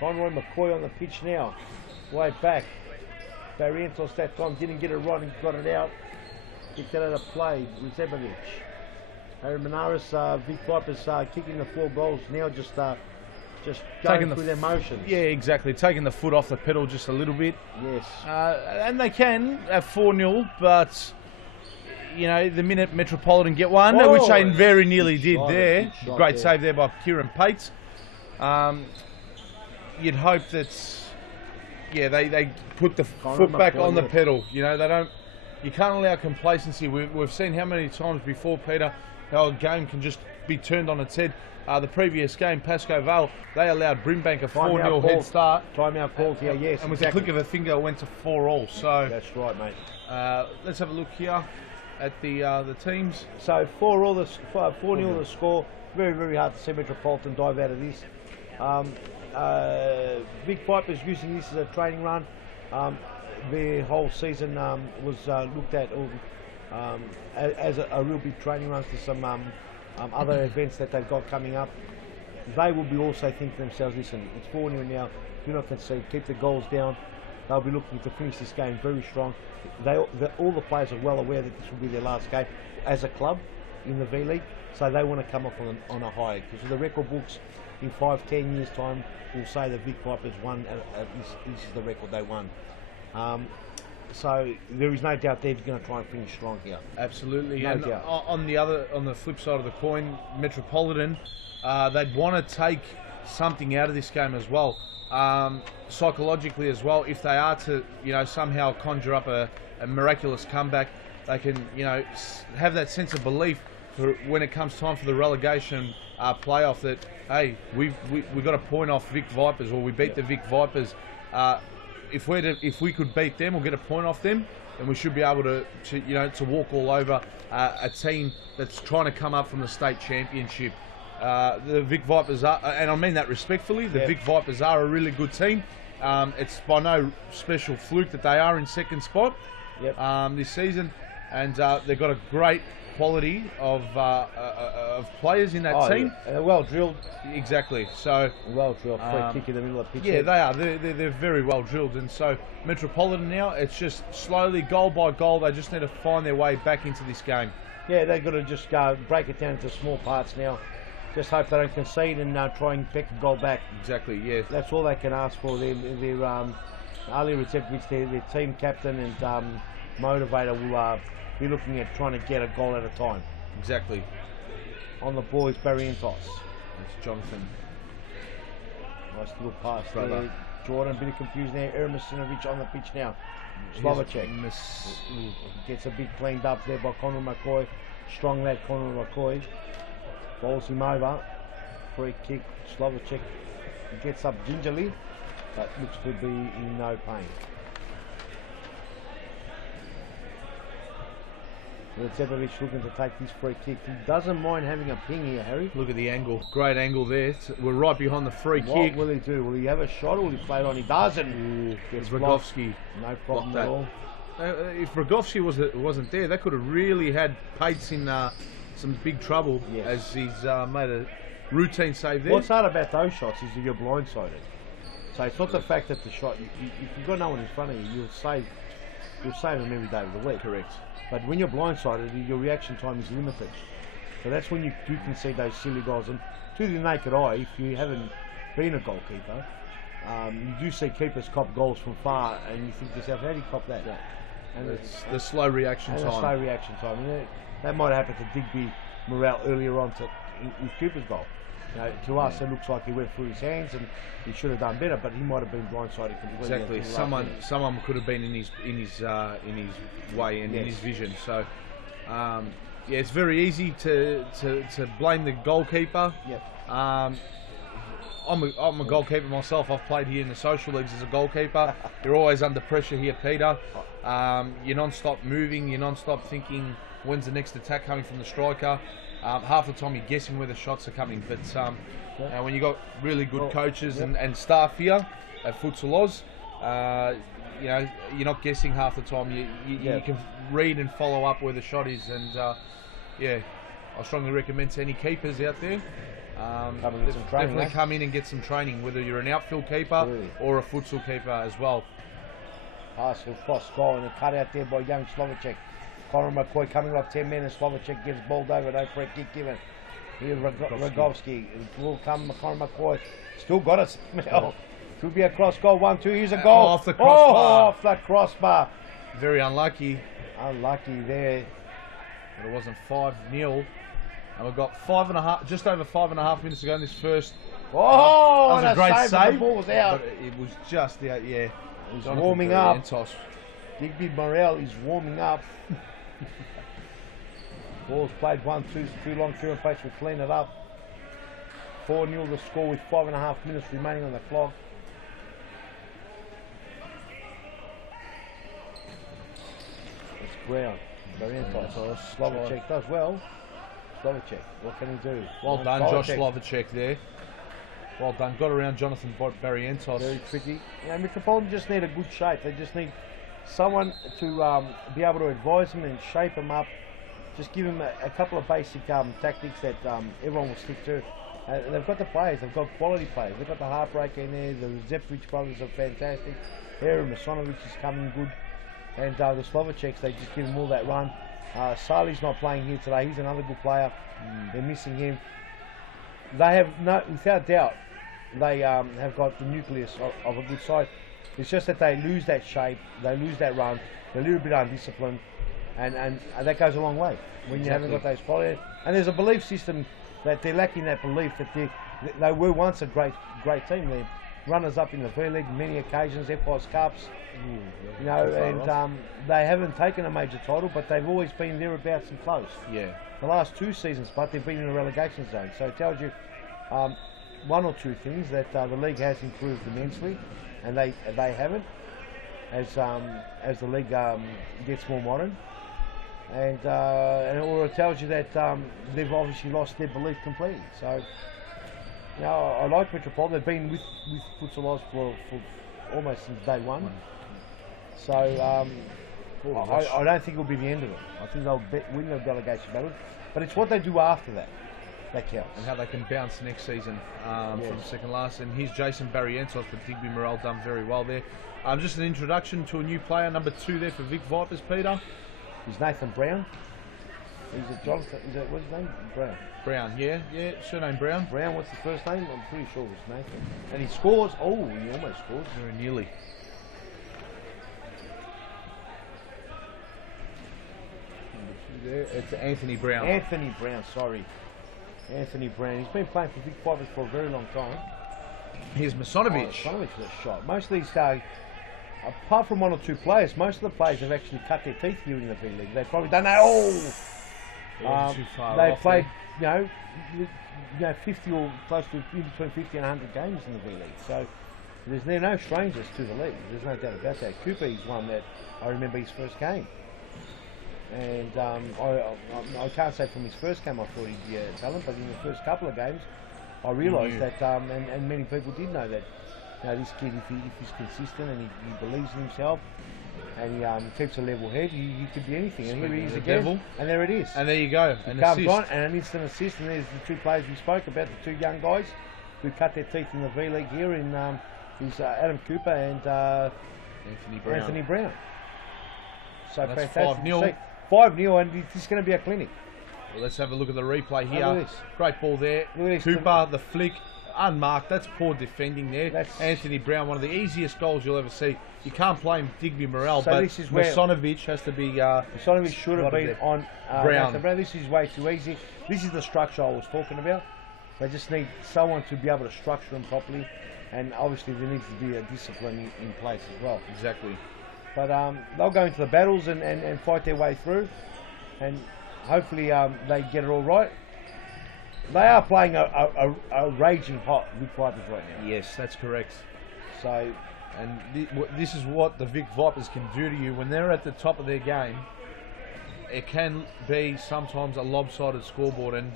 Conroy McCoy on the pitch now. Way back. Barrientos that time didn't get it right and got it out. Kicked it out of play. Rusevic. Harry Manaris, Vic Vipers kicking the 4 goals now, just going through their motions. Yeah, exactly. Taking the foot off the pedal just a little bit. Yes. And they can at 4-0, but you know, the minute Metropolitan get one, which they very nearly did there. Great save there by Kieran Pates. You'd hope that, yeah, they put the foot back on the pedal. You know, they don't. You can't allow complacency. We've seen how many times before, Peter, how a game can just be turned on its head. The previous game, Pasco Vale, they allowed Brimbank a 4-0 head start. Timeout called here, yes. And with the click of a finger, it went to 4-all. So that's right, mate. Let's have a look here at the teams. So 4-0 the score. Very, very hard to see Metropolitan dive out of this. Big Vipers using this as a training run. Their whole season was looked at as a real big training run for some other events that they've got coming up. They will be also thinking to themselves, listen, it's 4-0 now, do not concede, keep the goals down. They'll be looking to finish this game very strong. All the players are well aware that this will be their last game as a club in the V-League, so they want to come off on a high, because the record books in 5-10 years time will say that Vic Vipers won, this is the record they won. So there is no doubt they're going to try and finish strong here. Absolutely. No and doubt. on the flip side of the coin, Metropolitan, they'd want to take something out of this game as well, psychologically as well. If they are to, you know, somehow conjure up a miraculous comeback, they can, you know, have that sense of belief for when it comes time for the relegation playoff. That hey, we got a point off Vic Vipers, or we beat the Vic Vipers. If we could beat them or get a point off them, then we should be able to walk all over a team that's trying to come up from the state championship. The Vic Vipers are, and I mean that respectfully, the Vic Vipers are a really good team. It's by no special fluke that they are in second spot this season, and they've got a great quality of players in that team. Yeah. And they're well drilled. Exactly. So well drilled. Free kick in the middle of the pitch. Yeah, they are. They're very well drilled, and so Metropolitan now, it's just slowly, goal by goal, they just need to find their way back into this game. Yeah, they've got to just break it down into small parts now. Just hope they don't concede and try and pick a goal back. Exactly. Yeah. That's all they can ask for. Their Ali Receptovic, their team captain and motivator, will be looking at trying to get a goal at a time. Exactly. On the ball is Barrientos. It's Jonathan. Nice little pass there. Jordan, a bit of confusion there. Ermasinovic on the pitch now. Slovacek gets a bit cleaned up there by Conor McCoy. Strong lad Conor McCoy. Balls him over. Free kick. Slovacek gets up gingerly, but looks to be in no pain. Receptovic looking to take this free kick. He doesn't mind having a ping here, Harry. Look at the angle. Great angle there. We're right behind the free kick. What will he do? Will he have a shot or will he play it on? He doesn't. It's Rogovski. No problem at all. If Rogovski wasn't there, they could have really had Pates in some big trouble, as he's made a routine save there. What's hard about those shots is that you're blindsided. So it's not the fact that the shot, if you've got no one in front of you, you'll save them every day of the week. Correct. But when you're blindsided, your reaction time is limited. So that's when you do concede those silly goals. And to the naked eye, if you haven't been a goalkeeper, you do see keepers cop goals from far, and you think to yourself, how do you cop that? Yeah. And it's the slow reaction time. The slow reaction time. And that might have happened to Digby Morale earlier on with Cooper's goal. You know, to us, it looks like he went through his hands, and he should have done better. But he might have been blindsided completely. Exactly. Someone could have been in his way and in his vision. So, yeah, it's very easy to blame the goalkeeper. Yep. I'm a goalkeeper myself. I've played here in the social leagues as a goalkeeper. You're always under pressure here, Peter. You're non-stop moving. You're non-stop thinking, when's the next attack coming from the striker? Half the time you're guessing where the shots are coming. But when you've got really good coaches and staff here at Futsal Oz, you know, you're not guessing half the time. You can read and follow up where the shot is. And yeah, I strongly recommend to any keepers out there, definitely come in and get some training, whether you're an outfield keeper or a futsal keeper as well. Pasco cross goal and a cut out there by young Slovacek. Conor McCoy coming off 10 men, and Slovacek gives balled over, no free kick given. Here Rogovski will come. Conor McCoy still got it. Could be a cross goal. 1-2. Here's a goal. Off the crossbar. Off the crossbar. Very unlucky. Unlucky there. But it wasn't 5-0. And we've got 5.5, just over 5.5 minutes to go in this first. Oh, that was a great save. The ball was out. But it was just out, yeah. He's warming up. Digby Morel is warming up. Ball's played 1-2, too long. Kieran Pace will clean it up. 4-0 the score with 5.5 minutes remaining on the clock. It's Brown. Variantos. Slovacek does well. Slovacek, what can he do? Well done, Josh Slovacek there. Well done. Got around Jonathan Barrientos. Very tricky. Yeah, Metropolitan just need a good shape. They just need someone to be able to advise them and shape them up. Just give them a couple of basic tactics that everyone will stick to. They've got the players. They've got quality players. They've got the Heartbreaker in there. The Zephrich brothers are fantastic. Aaron Masanovic is coming good. And the Slovaceks, they just give them all that run. Sali's not playing here today. He's another good player. They're missing him. They have, without doubt, they have got the nucleus of a good side. It's just that they lose that shape, they lose that run, they're a little bit undisciplined, and that goes a long way when you haven't got those qualities. And there's a belief system that they're lacking that belief that they were once a great team. They're runners up in the V-League many occasions, FOS Cups, you know, and they haven't taken a major title, but they've always been thereabouts and close. Yeah. The last 2 seasons, but they've been in a relegation zone. So it tells you one or two things, that the league has improved immensely, and they haven't, as the league gets more modern, and it tells you that they've obviously lost their belief completely. So, you know, I like Metropolitan. They've been with Futsal Oz for almost since day one. So I don't think it'll be the end of it. I think they'll win the relegation battle, but it's what they do after that that counts. And how they can bounce next season from second last. And here's Jason Barrientos, but Digby Morel done very well there. Just an introduction to a new player, number 2 there for Vic Vipers, Peter. He's Nathan Brown. He's a Jonathan. What's his name? Brown. Brown, yeah, surname Brown. Brown, what's the first name? I'm pretty sure it's Nathan. And he scores. Oh, he almost scores. Very nearly. It's Anthony Brown. Anthony Brown, sorry. Anthony Brown. He's been playing for Vic Vipers for a very long time. Here's Masanovic. Masanovic was shot. Most of these, apart from 1 or 2 players, most of the players have actually cut their teeth here in the V-League. They've probably done that. Too far they've off played, there. 50 or close to in between 50 and 100 games in the V-League. So they're no strangers to the league. There's no doubt about that. Cooper is one that I remember his first game. And I can't say from his first game I thought he'd be a talent, but in the first couple of games I realised that, and many people did know that, this kid, if he's consistent and he believes in himself and he keeps a level head, he could be anything. And here he is again, and there it is. And there you go, an assist. And an instant assist, and there's the 2 players we spoke about, the 2 young guys who cut their teeth in the V-League here in Adam Cooper and Anthony Brown. So that's fantastic. 5-0. 5-0, and it's going to be a clinic. Well, let's have a look at the replay here. Look at this. Great ball there. Cooper, the flick, unmarked. That's poor defending there. Anthony Brown, one of the easiest goals you'll ever see. You can't blame Digby Morel, so but this is where Masanovic has to be... Masanovic should have been on Brown. Brown. This is way too easy. This is the structure I was talking about. They just need someone to be able to structure them properly, and obviously there needs to be a discipline in place as well. Exactly. But they'll go into the battles and fight their way through, and hopefully they get it all right. They are playing a raging hot Vic Vipers right now. Yes, that's correct. So, and this is what the Vic Vipers can do to you when they're at the top of their game. It can be sometimes a lopsided scoreboard, and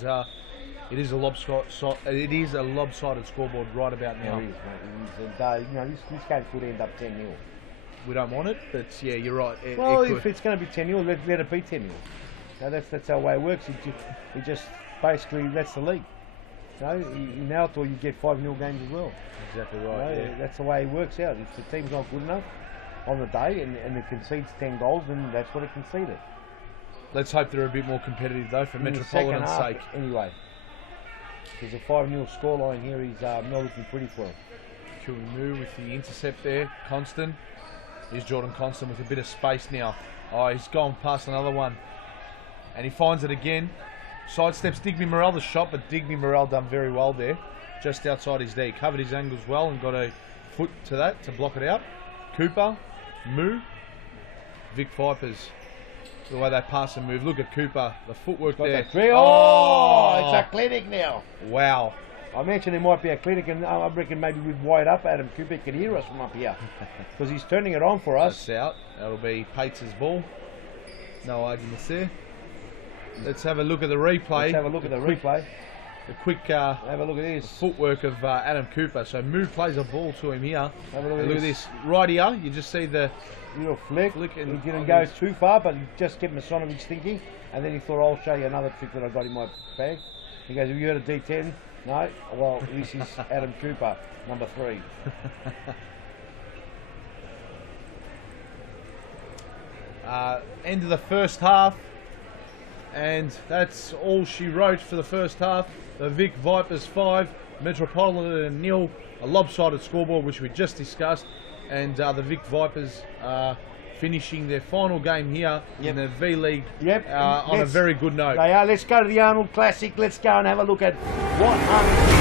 it is a lopsided scoreboard right about now. It is, mate. And, this game could end up 10-0. We don't want it, but yeah, you're right. If it's going to be 10-0, let it be 10-0. Now that's how the way it works. It just basically that's the league. In our tour you get 5-0 games as well. Exactly right. That's the way it works out. If the team's not good enough on the day and it concedes 10 goals, then that's what it conceded. Let's hope they're a bit more competitive though, for Metropolitan's sake. Anyway, there's a 5-0 scoreline here. He's not looking pretty for him. Hume with the intercept there. Constant. Here's Jordan Constant with a bit of space now. Oh, he's gone past another one. And he finds it again. Sidesteps Digby Morrell the shot, but Digby Morrell done very well there. Just outside his D. Covered his angles well and got a foot to that to block it out. Cooper, Moo, Vic Vipers. The way they pass and move. Look at Cooper, the footwork there. Oh, it's a clinic now. Wow. I mentioned it might be a clinic, and I reckon maybe we'd wide up Adam Cooper can hear us from up here because he's turning it on for us. That's out. That'll be Pates' ball. No arguments there. Let's have a look at the replay. Let's have a look at the replay. The quick have a look at this footwork of Adam Cooper. So Move plays a ball to him here. Have a look at this. Right here, you just see the little flick. And he didn't go too far, but he just kept Masonic thinking. And then he thought, I'll show you another trick that I got in my bag. He goes, have you heard of D10? No? Well, this is Adam Cooper, number 3. End of the first half. And that's all she wrote for the first half. The Vic Vipers 5, Metropolitan 0, a lopsided scoreboard which we just discussed, and the Vic Vipers finishing their final game here in the V League on a very good note. They are. Let's go to the Arnold Classic. Let's go and have a look at what Arnold.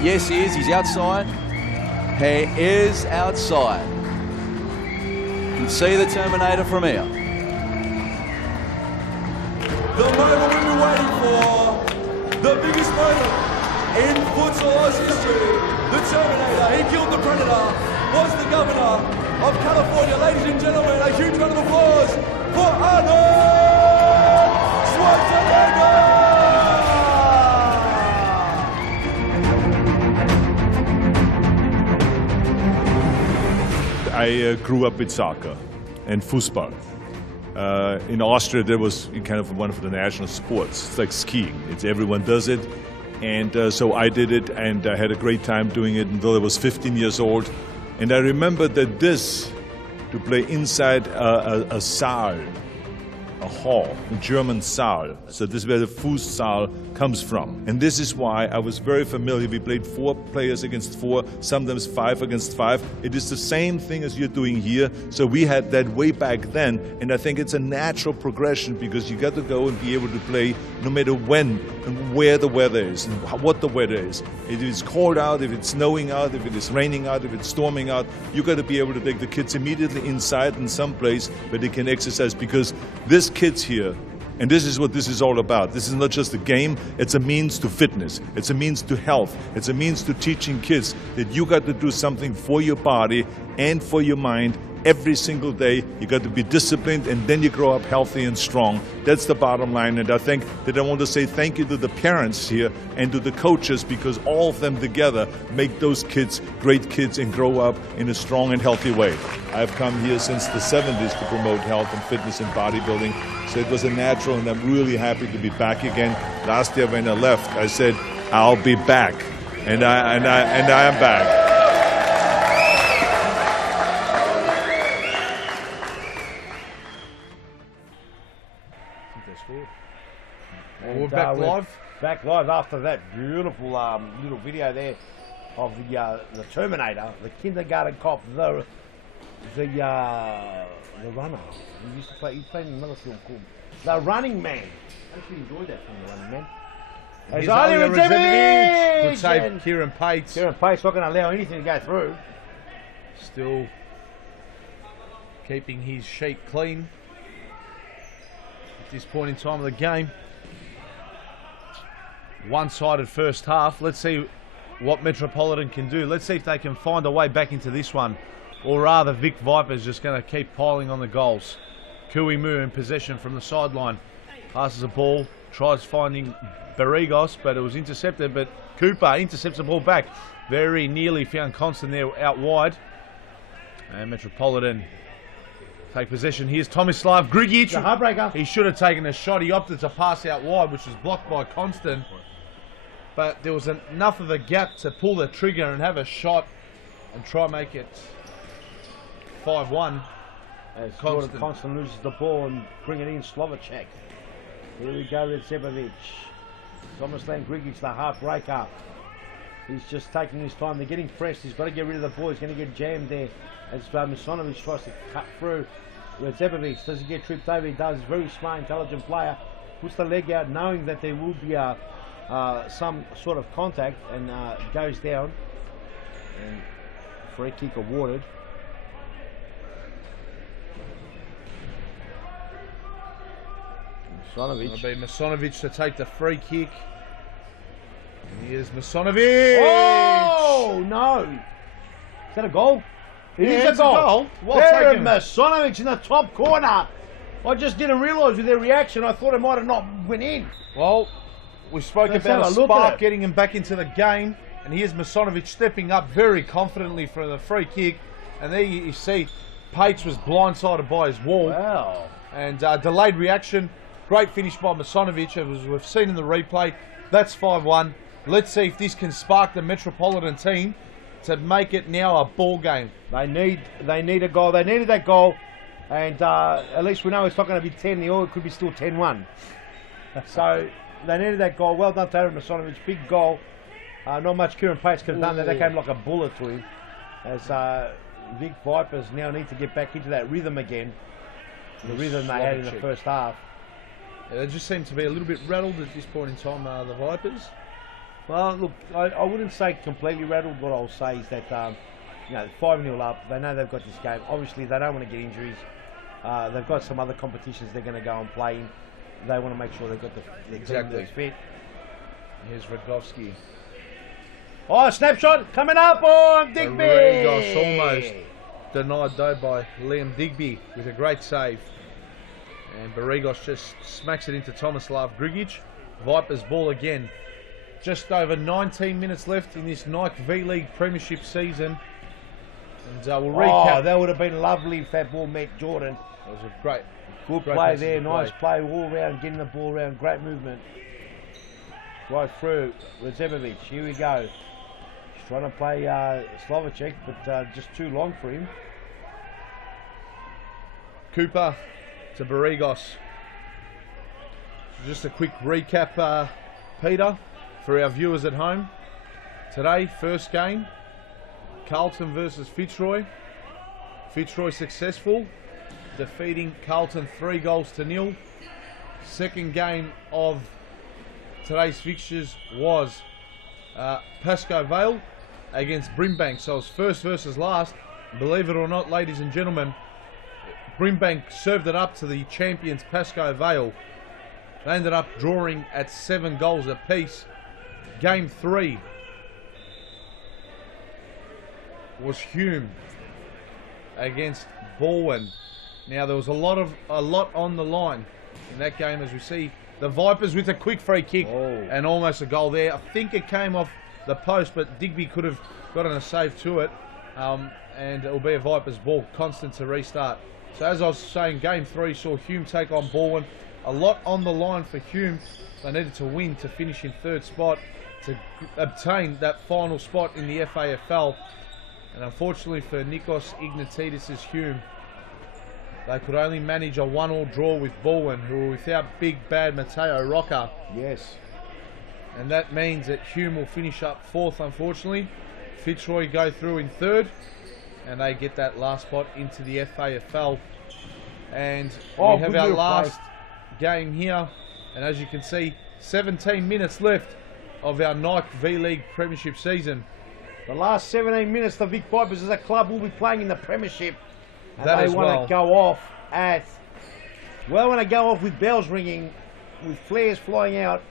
Yes, he is. He's outside. He is outside. You can see the Terminator from here. The moment we've been waiting for. The biggest moment in futsal history. The Terminator, he killed the Predator, was the governor of California. Ladies and gentlemen, a huge round of applause for Arnold Schwarzenegger! I grew up with soccer and football. In Austria, there was kind of one of the national sports. It's like skiing. Everyone does it. And so I did it, and I had a great time doing it until I was 15 years old. And I remember that to play inside a Saal, a hall, a German Saal. So this is where the Fußsaal comes from. And this is why I was very familiar. We played 4 players against 4, sometimes 5 against 5. It is the same thing as you're doing here. So we had that way back then. And I think it's a natural progression because you got to go and be able to play no matter when and where the weather is and what the weather is. If it's cold out, if it's snowing out, if it is raining out, if it's storming out, you got to be able to take the kids immediately inside in some place where they can exercise, because this kids here, and this is what this is all about. This is not just a game, it's a means to fitness. It's a means to health. It's a means to teaching kids that you got to do something for your body and for your mind every single day. You got to be disciplined, and then you grow up healthy and strong. That's the bottom line. And I think that I want to say thank you to the parents here and to the coaches, because all of them together make those kids great kids and grow up in a strong and healthy way. I've come here since the 70s to promote health and fitness and bodybuilding, so it was a natural, and I'm really happy to be back again. Last year when I left, I said, I'll be back. and I am back. We're back live. Back live after that beautiful little video there of the Terminator, the kindergarten cop, the runner. He used to play. He played in another film called The Running Man. I actually enjoyed that film, The Running Man. Here's Alio Redzepovic. Good save, Kieran Pates. Kieran Pates not going to allow anything to go through. Still keeping his sheet clean at this point in time of the game. One-sided first half. Let's see what Metropolitan can do. Let's see if they can find a way back into this one, or rather Vic Vipers just going to keep piling on the goals. Hume in possession from the sideline, passes the ball, tries finding Barrigos, but it was intercepted. But Cooper intercepts the ball back, very nearly found Constant there out wide, and Metropolitan take possession. Here's Tomislav Grigic. The heartbreaker. He should have taken a shot. He opted to pass out wide, which was blocked by Constant. But there was enough of a gap to pull the trigger and have a shot and try and make it 5-1. As Constant loses the ball and bring it in Slovacek. Here we go with Redzepovic. Tomislav Grigic, the heartbreaker. He's just taking his time. They're getting pressed. He's got to get rid of the ball. He's going to get jammed there as Misonovic tries to cut through. Redzepovic doesn't get tripped over. He does. He's a very smart, intelligent player. Puts the leg out knowing that there will be some sort of contact, and goes down. And free kick awarded. Misonovic. It'll be Misonovic to take the free kick. And here's Misonovic. Oh no! Is that a goal? It is a goal. Well There, taken. Misonovic in the top corner. I just didn't realise with their reaction. I thought it might have not went in. Well, we spoke Let's about have a a look at spark it. getting him back into the game, and here's Misonovic stepping up very confidently for the free kick, and there you see Pates was blindsided by his wall. Wow. And delayed reaction. Great finish by Misonovic, as we've seen in the replay. That's 5-1. Let's see if this can spark the Metropolitan team to make it now a ball game. They need a goal. They needed that goal, and at least we know it's not going to be 10-0. It could be still 10-1. So they needed that goal. Well done to Aaron Misonovic. Big goal. Not much Kieran Pates could have done that. That came like a bullet to him. As Vic Vipers now need to get back into that rhythm again. The rhythm they had in the first half. Yeah, they just seem to be a little bit rattled at this point in time, the Vipers. Well, look, I wouldn't say completely rattled. What I'll say is that, 5-0 up. They know they've got this game. Obviously, they don't want to get injuries. They've got some other competitions they're going to go and play in. They want to make sure they've got the team that's fit. Here's Radgovsky. Oh, snapshot coming up on Digby. Barrigos almost denied though by Liam Digby with a great save. And Barrigos just smacks it into Tomislav Grigic. Vipers ball again. Just over 19 minutes left in this Nike V-League Premiership season. And we'll recap. Oh, that would have been lovely if that ball met Jordan. It was a great play passage there, of nice play all round, getting the ball around, great movement. Right through, Redzepovic, here we go. He's trying to play Slovacek, but just too long for him. Cooper to Barrigos. Just a quick recap, Peter, for our viewers at home. Today, first game, Carlton versus Fitzroy. Fitzroy successful, defeating Carlton 3-0. Second game of today's fixtures was Pasco Vale against Brimbank. So it was first versus last. Believe it or not, ladies and gentlemen, Brimbank served it up to the champions Pasco Vale. They ended up drawing at 7 goals apiece. Game 3 was Hume against Bowen. Now there was a lot on the line in that game, as we see the Vipers with a quick free kick and almost a goal there. I think it came off the post, but Digby could have gotten a save to it, and it will be a Vipers ball. Constant to restart. So as I was saying, game 3 saw Hume take on Bowen. A lot on the line for Hume. They needed to win to finish in 3rd spot. to obtain that final spot in the FAFL. And unfortunately for Nikos Ignatidis' Hume, they could only manage a 1-1 draw with Bowen, who were without big bad Mateo Roca. Yes. And that means that Hume will finish up 4th, unfortunately. Fitzroy go through in 3rd, and they get that last spot into the FAFL. And we have our last game here, and as you can see, 17 minutes left of our Nike V-League Premiership season. The last 17 minutes, the Vic Vipers as a club will be playing in the Premiership. And That they as want well. to go off at, well, when they go off with bells ringing, with flares flying out,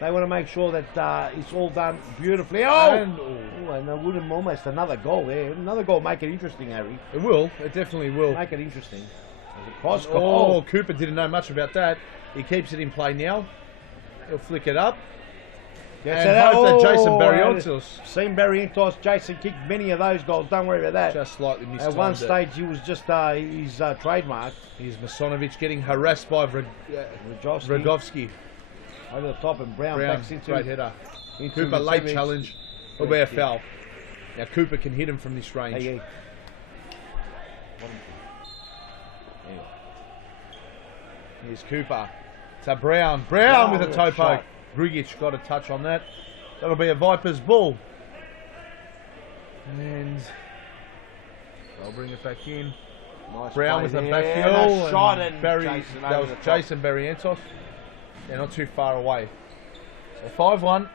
they want to make sure that it's all done beautifully. And they would have almost another goal there. Another goal make it interesting, Harry. It will. It definitely will. Make it interesting. Pasco. Oh, Cooper didn't know much about that. He keeps it in play now. He'll flick it up. Yes, and hope that Jason Barrientos. Seen Barrientos. Jason kicked many of those goals. Don't worry about that. Just slightly missed. At one stage, he was just his trademark. Here's Masonovic getting harassed by Rogovski. Over the top, and Brown backs into great header. Into Cooper late Masonovic. challenge. Will be a foul. Now Cooper can hit him from this range. Hey, Here's Cooper. To Brown. Brown with a toe poke. shot. Grigic got a touch on that. That'll be a Vipers ball. And they'll bring it back in. Nice Brown with play a there. back And a heel. shot and Barry, Jason that over was the top. Jason Barrientos. They're not too far away. So 5-1.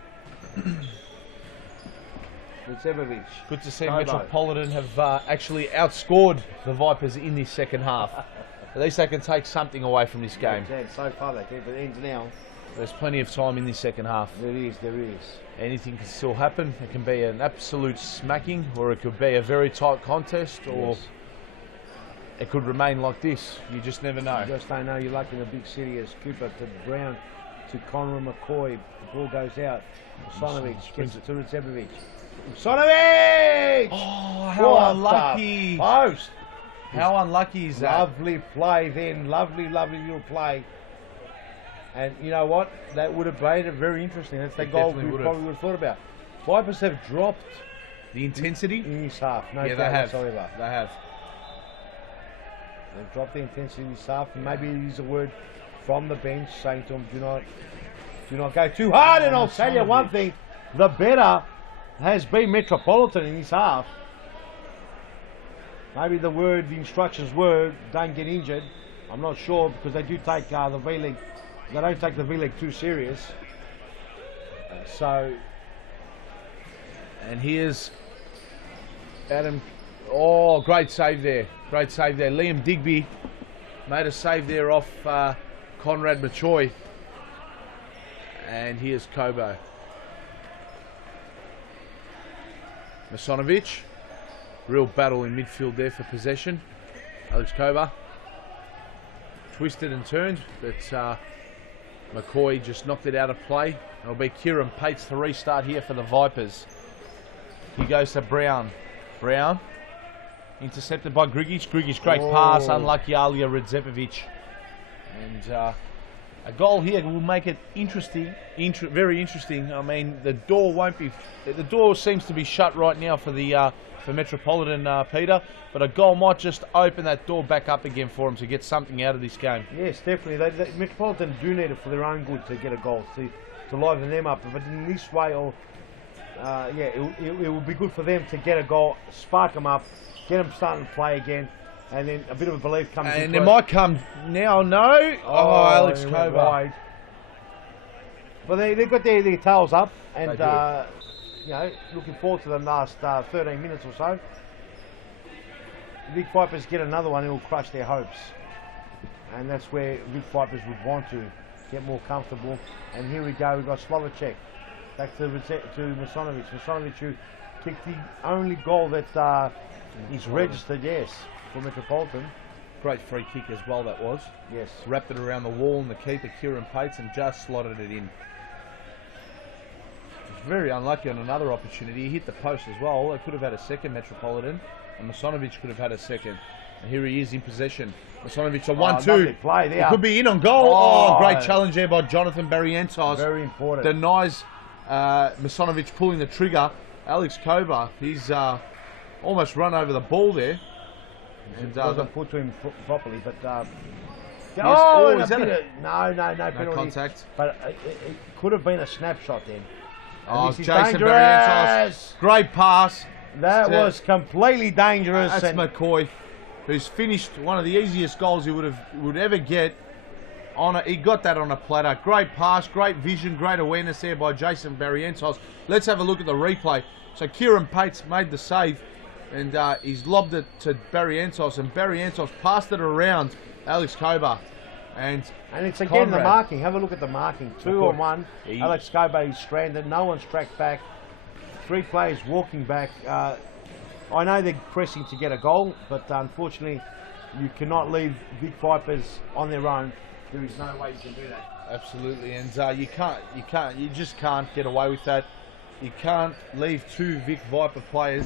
Vucevic. Good to see Kobo. Metropolitan have actually outscored the Vipers in this second half. At least they can take something away from this game. Yeah, so far they keep it ends now. There's plenty of time in this second half. There is. Anything can still happen. It can be an absolute smacking, or it could be a very tight contest, or it could remain like this. You just never know. You just don't know. You're lucky in a big city as Cooper to Brown to Conor McCoy. The ball goes out. Sonovic gets it to Vucevic. Sonovic! Oh, how unlucky. Post. How unlucky is that? Lovely play then. Lovely little play. And you know what? That would have made it very interesting. That's the goal we probably would have thought about. Vipers have dropped the intensity in this half. No yeah, doubt they have. whatsoever. They have. They've dropped the intensity in this half. And maybe it is a word from the bench saying to them, do not go too hard. And I'll tell you one thing, the better has been Metropolitan in this half. Maybe the instructions were, don't get injured. I'm not sure, because they do take the V-League. They don't take the V-League too serious. And here's Adam. Oh, great save there. Great save there. Liam Digby made a save there off Conrad Machoy. And here's Kobo. Masonovic. Real battle in midfield there for possession. Alex Koba. Twisted and turned, but McCoy just knocked it out of play. It'll be Kieran Pates to restart here for the Vipers. He goes to Brown. Brown. Intercepted by Grigic. Grigic, great pass. Unlucky Alia Radzepovic. And a goal here will make it interesting. Very interesting. I mean, the door seems to be shut right now for the for Metropolitan, Peter, but a goal might just open that door back up again for them to get something out of this game. Yes, definitely. Metropolitan do need it for their own good to get a goal, to liven them up. But in this way, it will be good for them to get a goal, spark them up, get them starting to play again, and then a bit of a belief comes in. And it might come now, no? Oh, Alex Koba. Well, they've got their tails up, and looking forward to the last 13 minutes or so. Vic Vipers get another one, it will crush their hopes. And that's where Vic Vipers would want to get more comfortable. And here we go, we've got Slovacek. Back to Masonovic. Masonovic, who kicked the only goal that is registered, for Metropolitan. Great free kick as well, that was. Yes. Wrapped it around the wall, and the keeper, Kieran Pates, and just slotted it in. Very unlucky on another opportunity. He hit the post as well. They could have had a second, Metropolitan, and Masonovic could have had a second. And here he is in possession. Masonovic, a 1-2. Play there. It could be in on goal. Oh, great challenge there by Jonathan Barrientos. Very important. Denies Masonovic pulling the trigger. Alex Koba, he's almost run over the ball there. And wasn't put to him properly, but is that no penalty. Contact. But it could have been a snapshot then. Oh, this is Jason dangerous. Barrientos, great pass. That was completely dangerous. That's McCoy, who's finished one of the easiest goals he would ever get. He got that on a platter. Great pass, great vision, great awareness there by Jason Barrientos. Let's have a look at the replay. So Kieran Pates made the save, and he's lobbed it to Barrientos, and Barrientos passed it around Alex Koba. And it's again Conrad. the marking. Have a look at the marking. 2 on 1. He- Alex Koba is stranded. No one's tracked back. 3 players walking back. I know they're pressing to get a goal, but unfortunately, you cannot leave Vic Vipers on their own. There is no way you can do that. Absolutely, and you just can't get away with that. You can't leave 2 Vic Viper players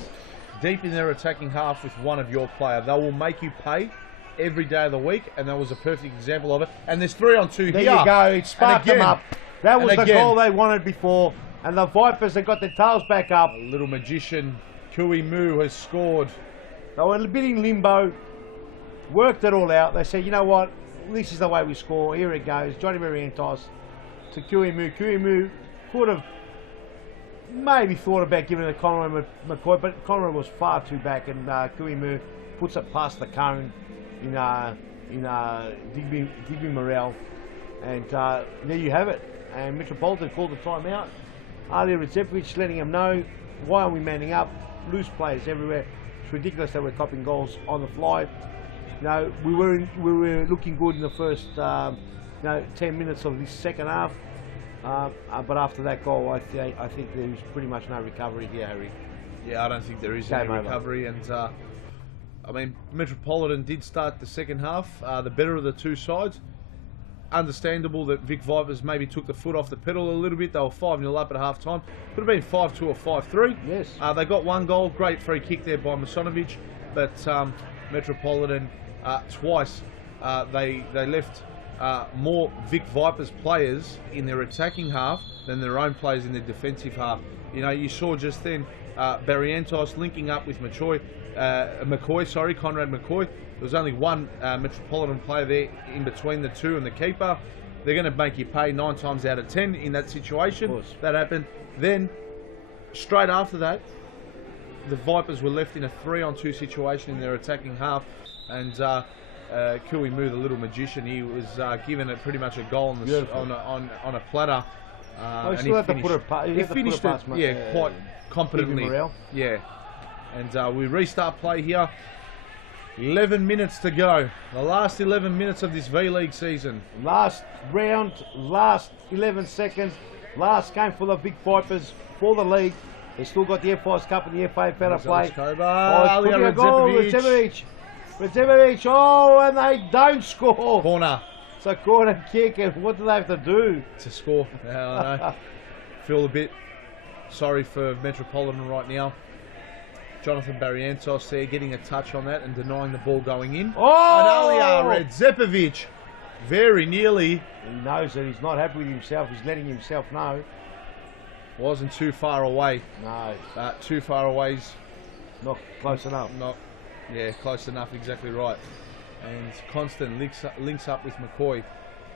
deep in their attacking half with one of your player. They will make you pay every day of the week, and that was a perfect example of it. And there's 3 on 2 There here. you go. It sparked them up. That was the again. goal they wanted before, and the Vipers have got their tails back up. Little magician Kui Mu has scored. They were a bit in limbo, worked it all out. They said, you know what, this is the way we score. Here it goes. Johnny Barrientos to Kui Mu. Kui Mu could have maybe thought about giving it to Conrad McCoy, but Conrad was far too back, and Kui Mu puts it past the cone in Digby Morel, and there you have it. And Metropolitan called the timeout. Ali Redzepovic letting them know, why are we manning up? Loose players everywhere. It's ridiculous that we're copping goals on the fly. You know, we were looking good in the first 10 minutes of this second half, but after that goal, I think there was pretty much no recovery here, Harry. Yeah, I don't think there is any recovery, and I mean, Metropolitan did start the second half, the better of the 2 sides. Understandable that Vic Vipers maybe took the foot off the pedal a little bit. They were 5-0 up at half time. Could have been 5-2 or 5-3. Yes. They got 1 goal. Great free kick there by Masonovic. But Metropolitan, twice, they left more Vic Vipers players in their attacking half than their own players in their defensive half. You know, you saw just then Barrientos linking up with Conrad McCoy. There was only 1 Metropolitan player there in between the 2 and the keeper. They're going to make you pay 9 times out of 10 in that situation. That happened. Then, straight after that, the Vipers were left in a 3-on-2 situation in their attacking half, and Kui Mu, the little magician, he was given it pretty much a goal on a platter. He still had to put it He finished it, quite competently. Yeah, and we restart play here. 11 minutes to go. The last 11 minutes of this V-League season. Last round, last 11 seconds, last game for the Vic Vipers for the league. They still got the F5 Cup and the FA to play. Redzepovic, oh, and they don't score. Corner. It's a corner kick, and what do they have to do? To score. I know. Feel a bit sorry for Metropolitan right now. Jonathan Barrientos there getting a touch on that and denying the ball going in. Oh! And Alija Redzepovic very nearly. He knows that he's not happy with himself. He's letting himself know. Wasn't too far away. No. Too far away's not close enough. Close enough, exactly right. And Constant links up with McCoy.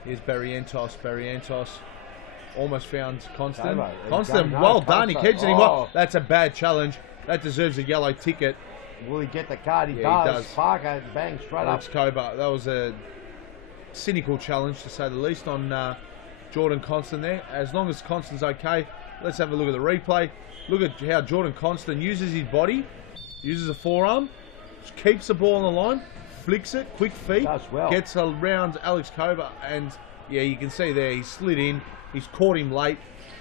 Here's Barrientos. Barrientos almost found Constant. Constant, well done. He keeps it in well. That's a bad challenge. That deserves a yellow ticket. Will he get the card? He does. does. Parker, bang, straight Alex up. Koba. That was a cynical challenge, to say the least, on Jordan Constant there. As long as Constant's okay, let's have a look at the replay. Look at how Jordan Constant uses his body, uses a forearm, keeps the ball on the line, flicks it, quick feet, does well. Gets around Alex Koba, and yeah, you can see there, he slid in, he's caught him late,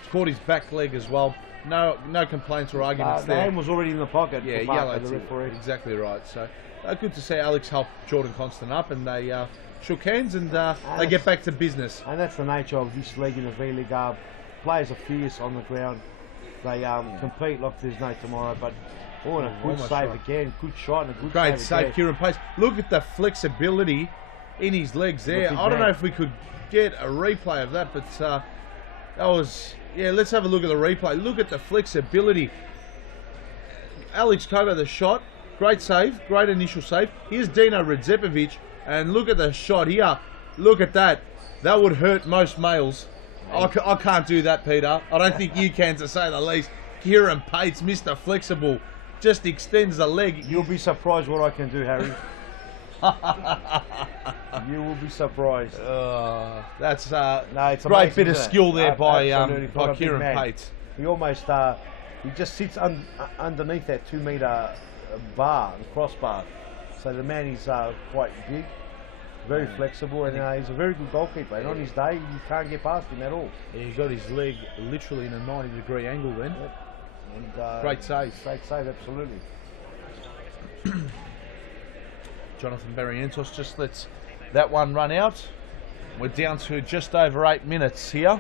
caught his back leg as well. No complaints or arguments there. The hand was already in the pocket. Yeah, yellow ticket. Exactly right. So good to see Alex help Jordan Constant up, and they shook hands, and they get back to business. And that's the nature of this league in the V-League. Players are fierce on the ground. They compete like there's no tomorrow. But and a good save again, good shot and a good great save, Kieran Pace. Look at the flexibility in his legs there. I don't know if we could get a replay of that, but that was Yeah, let's have a look at the replay. Look at the flexibility. Alex Kobo, the shot. Great save. Great initial save. Here's Dino Redzepovic. And look at the shot here. Look at that. That would hurt most males. I can't do that, Peter. I don't think you can, to say the least. Kieran Pates, Mr. Flexible, just extends the leg. You'll be surprised what I can do, Harry. You will be surprised. That's no, it's a great amazing, bit of skill there by Kieran Pates. He almost he just sits underneath that 2 metre bar, the crossbar. So the man is quite big, very flexible, and he's a very good goalkeeper. And on his day, you can't get past him at all. Yeah, he got his leg literally in a 90-degree angle then. Yep. And, great save. Great save, absolutely. Jonathan Barrientos just lets that one run out. We're down to just over 8 minutes here.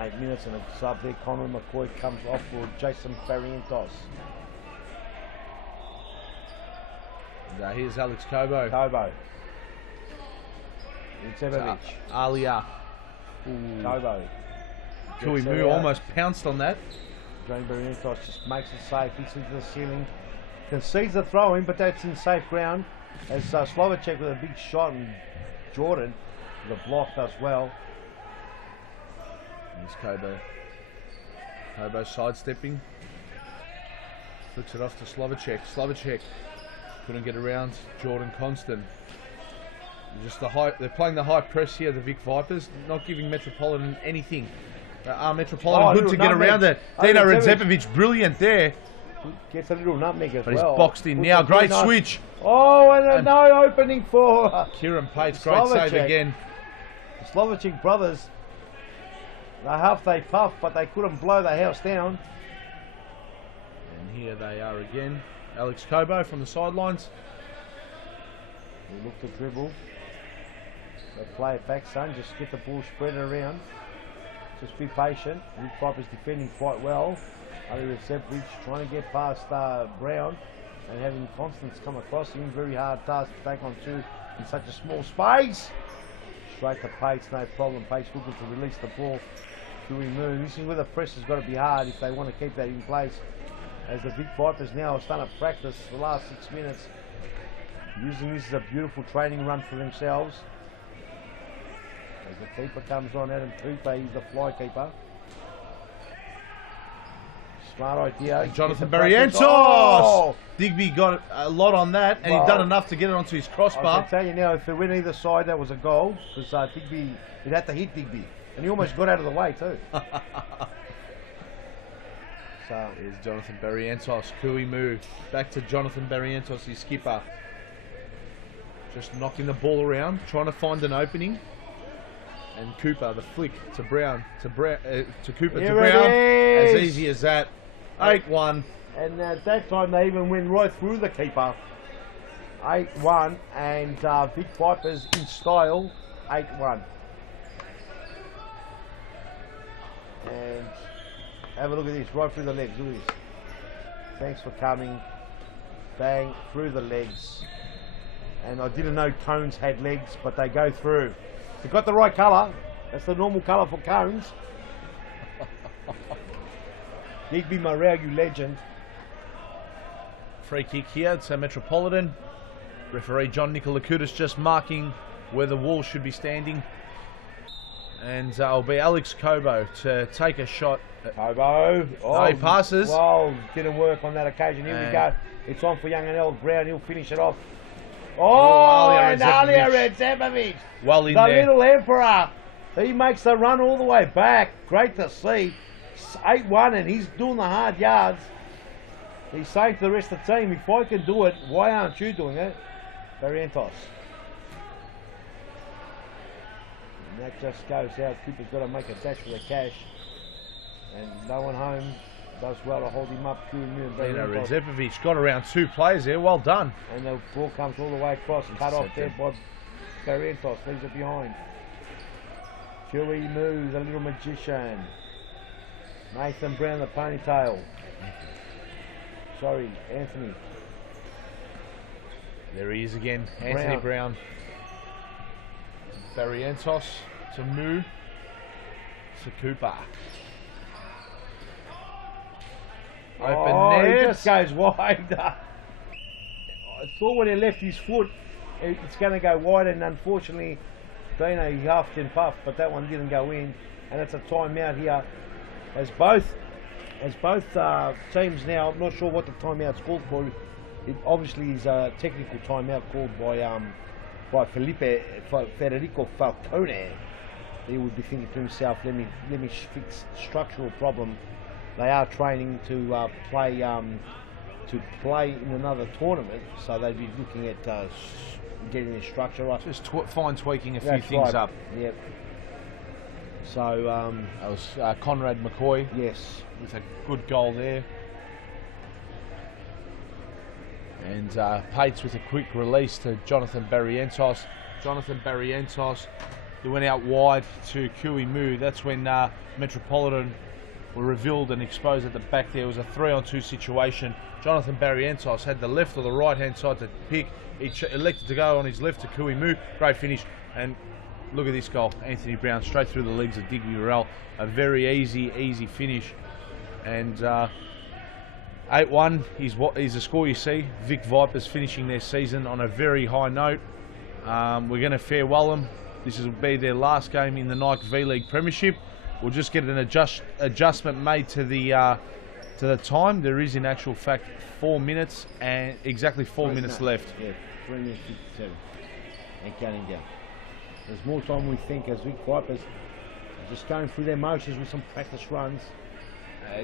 8 minutes and a sub there. Conor McCoy comes off for Jason Barrientos. Here's Alex Kobo. Redzepovic. Alia. Kobo. Hume almost pounced on that. Jason Barrientos just makes it safe. Hits into the ceiling. Concedes the throw in, but that's in safe ground. As Slovacek with a big shot, and Jordan the block as well. Here's Kobo. Kobo sidestepping. Flicks it off to Slovacek. Slovacek couldn't get around Jordan Constant. Just they're playing the high press here, the Vic Vipers, not giving Metropolitan anything. Metropolitan good to get around it. Dino Redzepovic, brilliant there. Gets a little nutmeg as but well. He's boxed in now. Great switch. Oh, and no opening for Kieran Pates. Great save again. The Slovacek brothers, they huff, they puff, but they couldn't blow the house down. And here they are again. Alex Kobo from the sidelines. They look to dribble. They play it back, son. Just get the ball spread around. Just be patient. Vic Vipers defending quite well. Redzepovic trying to get past Brown and having Constance come across him. Very hard task to take on two in such a small space. Straight to Pates, no problem. Pates looking to release the ball to Hume. This is where the press has got to be hard if they want to keep that in place. As the Vic Vipers now have started practice the last 6 minutes, using this as a beautiful training run for themselves. As the keeper comes on, Adam Cooper, he's the fly keeper. Smart idea. And Jonathan Barrientos! Oh! Digby got a lot on that, and he'd done enough to get it onto his crossbar. I can tell you now, if it went either side, that was a goal, because Digby, it had to hit Digby, and he almost got out of the way too. So here's Jonathan Barrientos. Kui Mu back to Jonathan Barrientos, his skipper. Just knocking the ball around, trying to find an opening. And Cooper, the flick to Brown, to Cooper, to Brown. As easy as that. 8-1. And at that time, they even went right through the keeper. 8-1, and Vic Vipers in style, 8-1. And have a look at this, right through the legs. Look at this. Thanks for coming. Bang, through the legs. And I didn't know cones had legs, but they go through. They've got the right colour. That's the normal colour for cones. Digby Morale, you legend. Free kick here to Metropolitan. Referee John Nicolakutis just marking where the wall should be standing. And it'll be Alex Kobo to take a shot. Kobo. Oh, he passes. Well, didn't work on that occasion. Here we go. It's on for young and old Brown. He'll finish it off. Oh, and Alia Redzepovic. Well in the there. Little Emperor. He makes the run all the way back. Great to see. 8-1, and he's doing the hard yards. He's saying to the rest of the team, if I can do it, why aren't you doing it? Barrientos. And that just goes out. Cooper's got to make a dash for the cash. And no one home does well to hold him up. Redzepovic got around two players there. Well done. And the ball comes all the way across. Cut off there by Barrientos. Leaves it behind. Huey moves, a little magician. Nathan Brown, the ponytail. Sorry, Anthony. There he is again, Anthony Brown. Barrientos to Mu. for Cooper. Oh, Open he net. just goes wide. I thought when he left his foot, it's going to go wide, and unfortunately, Dino, he huffed and puffed, but that one didn't go in, and it's a timeout here. As both teams now, I'm not sure what the timeout's called for. It obviously is a technical timeout called by Federico Falcone. He would be thinking to himself, let me fix structural problem. They are training to play in another tournament, so they'd be looking at getting their structure right. Just fine tweaking a few things up. Yep. So that was Conrad McCoy. Yes, with a good goal there. And Pates with a quick release to Jonathan Barrientos. Jonathan Barrientos, he went out wide to Hume. That's when Metropolitan were revealed and exposed at the back there. It was a 3-on-2 situation. Jonathan Barrientos had the left or the right hand side to pick. He elected to go on his left to Hume. Great finish. And look at this goal. Anthony Brown straight through the legs of Digby Morrell. A very easy finish. And 8-1 is the score you see. Vic Vipers finishing their season on a very high note. We're going to farewell them. This will be their last game in the Nike V-League Premiership. We'll just get an adjustment made to the time. There is in actual fact 4 minutes and exactly 4 minutes left. Yeah, 3 minutes 57. And counting down. There's more time we think as Vic Vipers are just going through their motions with some practice runs.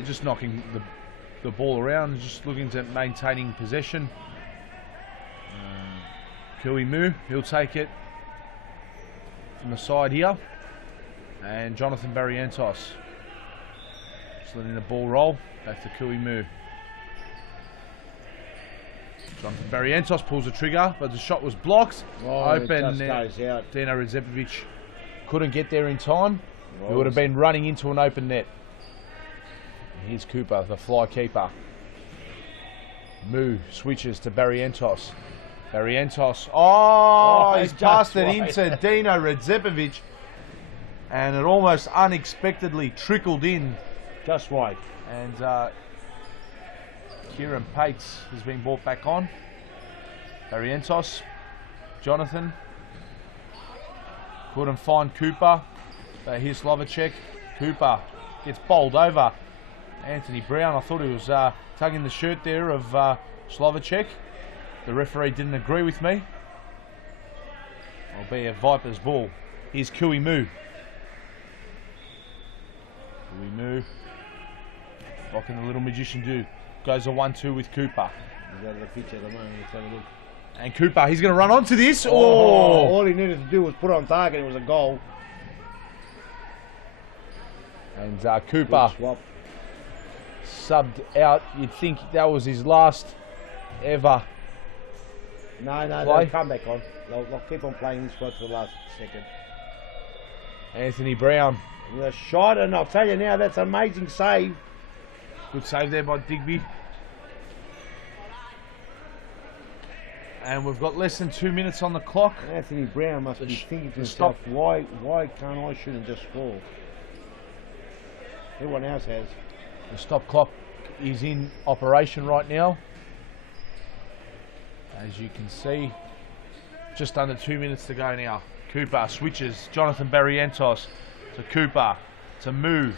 Just knocking the ball around, just looking at maintaining possession. Hume, he'll take it from the side here. And Jonathan Barrientos just letting the ball roll. Back to Hume. Jonathan Barrientos pulls the trigger, but the shot was blocked. Open. Goes out. Dino Redzepovic couldn't get there in time. He would have been running into an open net. Here's Cooper, the fly keeper. Moo switches to Barrientos. Barrientos. He's passed it into Dino Redzepovic. And it almost unexpectedly trickled in. Just wide. And Kieran Pates has been brought back on. Barrientos. Jonathan. Couldn't find Cooper. But here's Slovacek. Cooper gets bowled over. Anthony Brown, I thought he was tugging the shirt there of Slovacek. The referee didn't agree with me. It'll be a Vipers ball. Here's Hume. Hume. What can the little magician do? Goes a 1-2 with Cooper. He's out of the picture at the moment. Let's have a look. And Cooper, he's going to run onto this. All he needed to do was put on target. It was a goal. And Cooper subbed out. You'd think that was his last ever. No, play. they'll come back on. They'll keep on playing this right to the last second. Anthony Brown. With a shot, and I'll tell you now, that's an amazing save. Good save there by Digby. And we've got less than 2 minutes on the clock. Anthony Brown must be thinking to himself, why can't I shoot and just score? Everyone else has. The stop clock is in operation right now. As you can see, just under 2 minutes to go now. Cooper switches. Jonathan Barrientos to Cooper to Moo.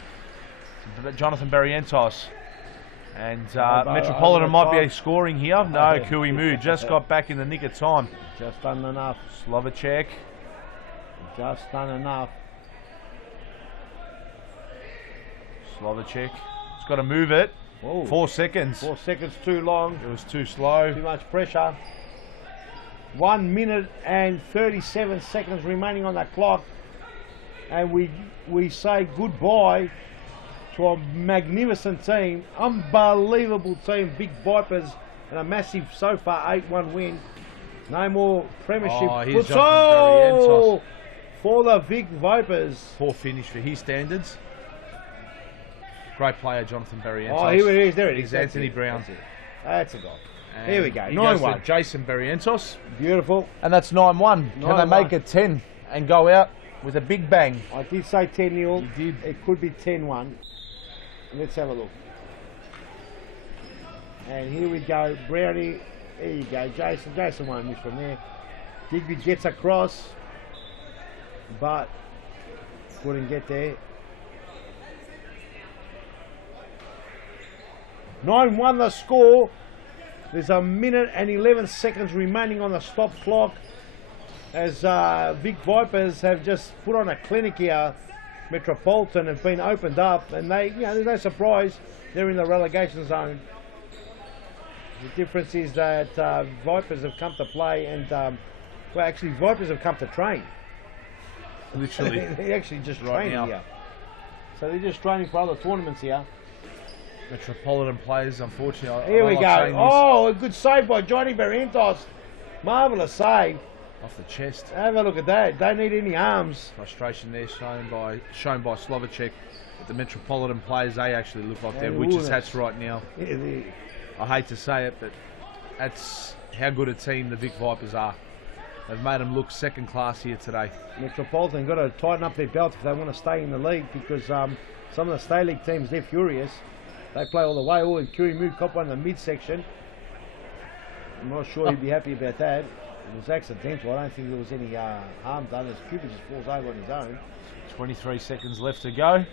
To Jonathan Barrientos. And Metropolitan might be scoring here. No, Hume just got back in the nick of time. Just done enough. Slovacek. Just done enough. Slovacek. He's got to move it. Whoa. 4 seconds. 4 seconds too long. It was too slow. Too much pressure. 1 minute and 37 seconds remaining on that clock. And we say goodbye to a magnificent team, unbelievable team, Big Vipers, and a massive, so far, 8-1 win. No more premiership futsal for the Big Vipers. Poor finish for his standards. Great player, Jonathan Barrientos. Oh, here it is. There it is. Anthony Brown. That's a goal. Here we go. 9-1. Jason Barrientos. Beautiful. And that's 9-1. Can they make it 10 and go out? with a big bang. I did say 10-0. You did. It could be 10-1. Let's have a look. And here we go. Brownie. There you go. Jason. Jason won't miss from there. Digby gets across, but couldn't get there. 9-1 the score. There's a minute and 11 seconds remaining on the stop clock as Vic Vipers have just put on a clinic here. Metropolitan have been opened up, and they, there's no surprise, they're in the relegation zone. The difference is that Vipers have come to play, and well, actually, Vipers have come to train. Literally. They're actually just right training now. here. So they're just training for other tournaments here. Metropolitan players, unfortunately. Here we like go. saying this. Oh, a good save by Johnny Barrientos. Marvellous save. Off the chest. Have a look at that. Don't need any arms. Frustration there shown by Slovacek. But the Metropolitan players, they actually look like they're And witches' Woolness. hats right now. Yeah, I hate to say it, but that's how good a team the Vic Vipers are. They've made them look second class here today. Metropolitan got to tighten up their belt if they want to stay in the league, because some of the State League teams, they're furious. They play all the way, all in Kirimu, cop one in the midsection. I'm not sure he'd be happy about that. It was accidental. I don't think there was any harm done as Cooper just falls over on his own. 23 seconds left to go.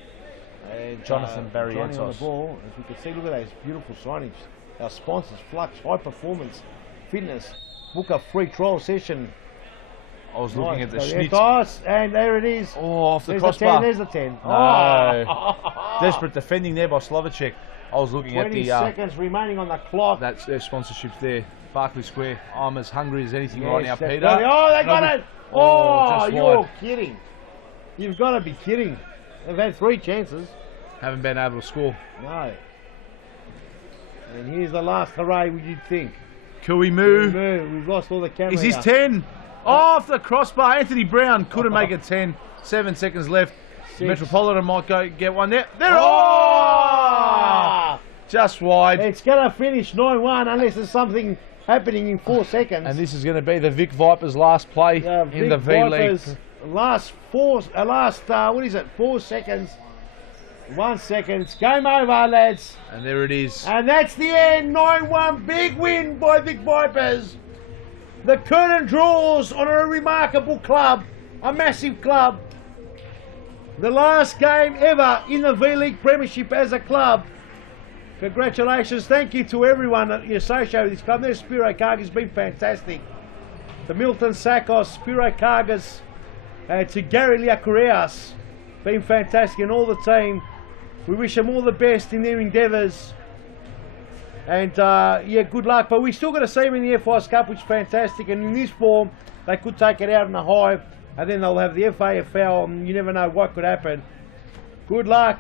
And Jonathan Johnny on the Barrientos. ball. As we can see, look at those beautiful signage. Our sponsors, Flux, High Performance, Fitness. Book a free trial session. I was looking at the schnitz. Nice, and there it is. Oh, off the There's crossbar. There's the 10. No. Oh. Desperate defending there by Slovacek. I was looking at 20 the seconds remaining on the clock. that's their sponsorships there. Barclay Square. I'm as hungry as anything Yes, right now, that's Peter. got it. Oh, they got it! Oh, just you're wide. kidding. You've got to be kidding. They've had 3 chances. Haven't been able to score. No. And here's the last hooray, would you think? Can we move? We've lost all the camera. Is this here. 10? Oh, off the crossbar. Anthony Brown couldn't make it 10. 7 seconds left. 6. Metropolitan might go get one there. There! Oh! Just wide. It's going to finish 9-1 unless there's something happening in 4 seconds. And this is going to be the Vic Vipers' last play in Vic the V-League. Vipers, last 4 seconds. 1 second. It's game over, lads. And there it is. And that's the end. 9-1. Big win by Vic Vipers. The curtain draws on a remarkable club. A massive club. The last game ever in the V-League Premiership as a club. Congratulations. Thank you to everyone that you associate with this club. There's Spiro Kargas, been fantastic. To Milton Sakos, Spiro Kargas, to Gary Liakureas, been fantastic, and all the team. We wish them all the best in their endeavours. And yeah, good luck. But we still got to see them in the FIS Cup, which is fantastic. And in this form, they could take it out in a high, and then they'll have the FAFL, and you never know what could happen. Good luck.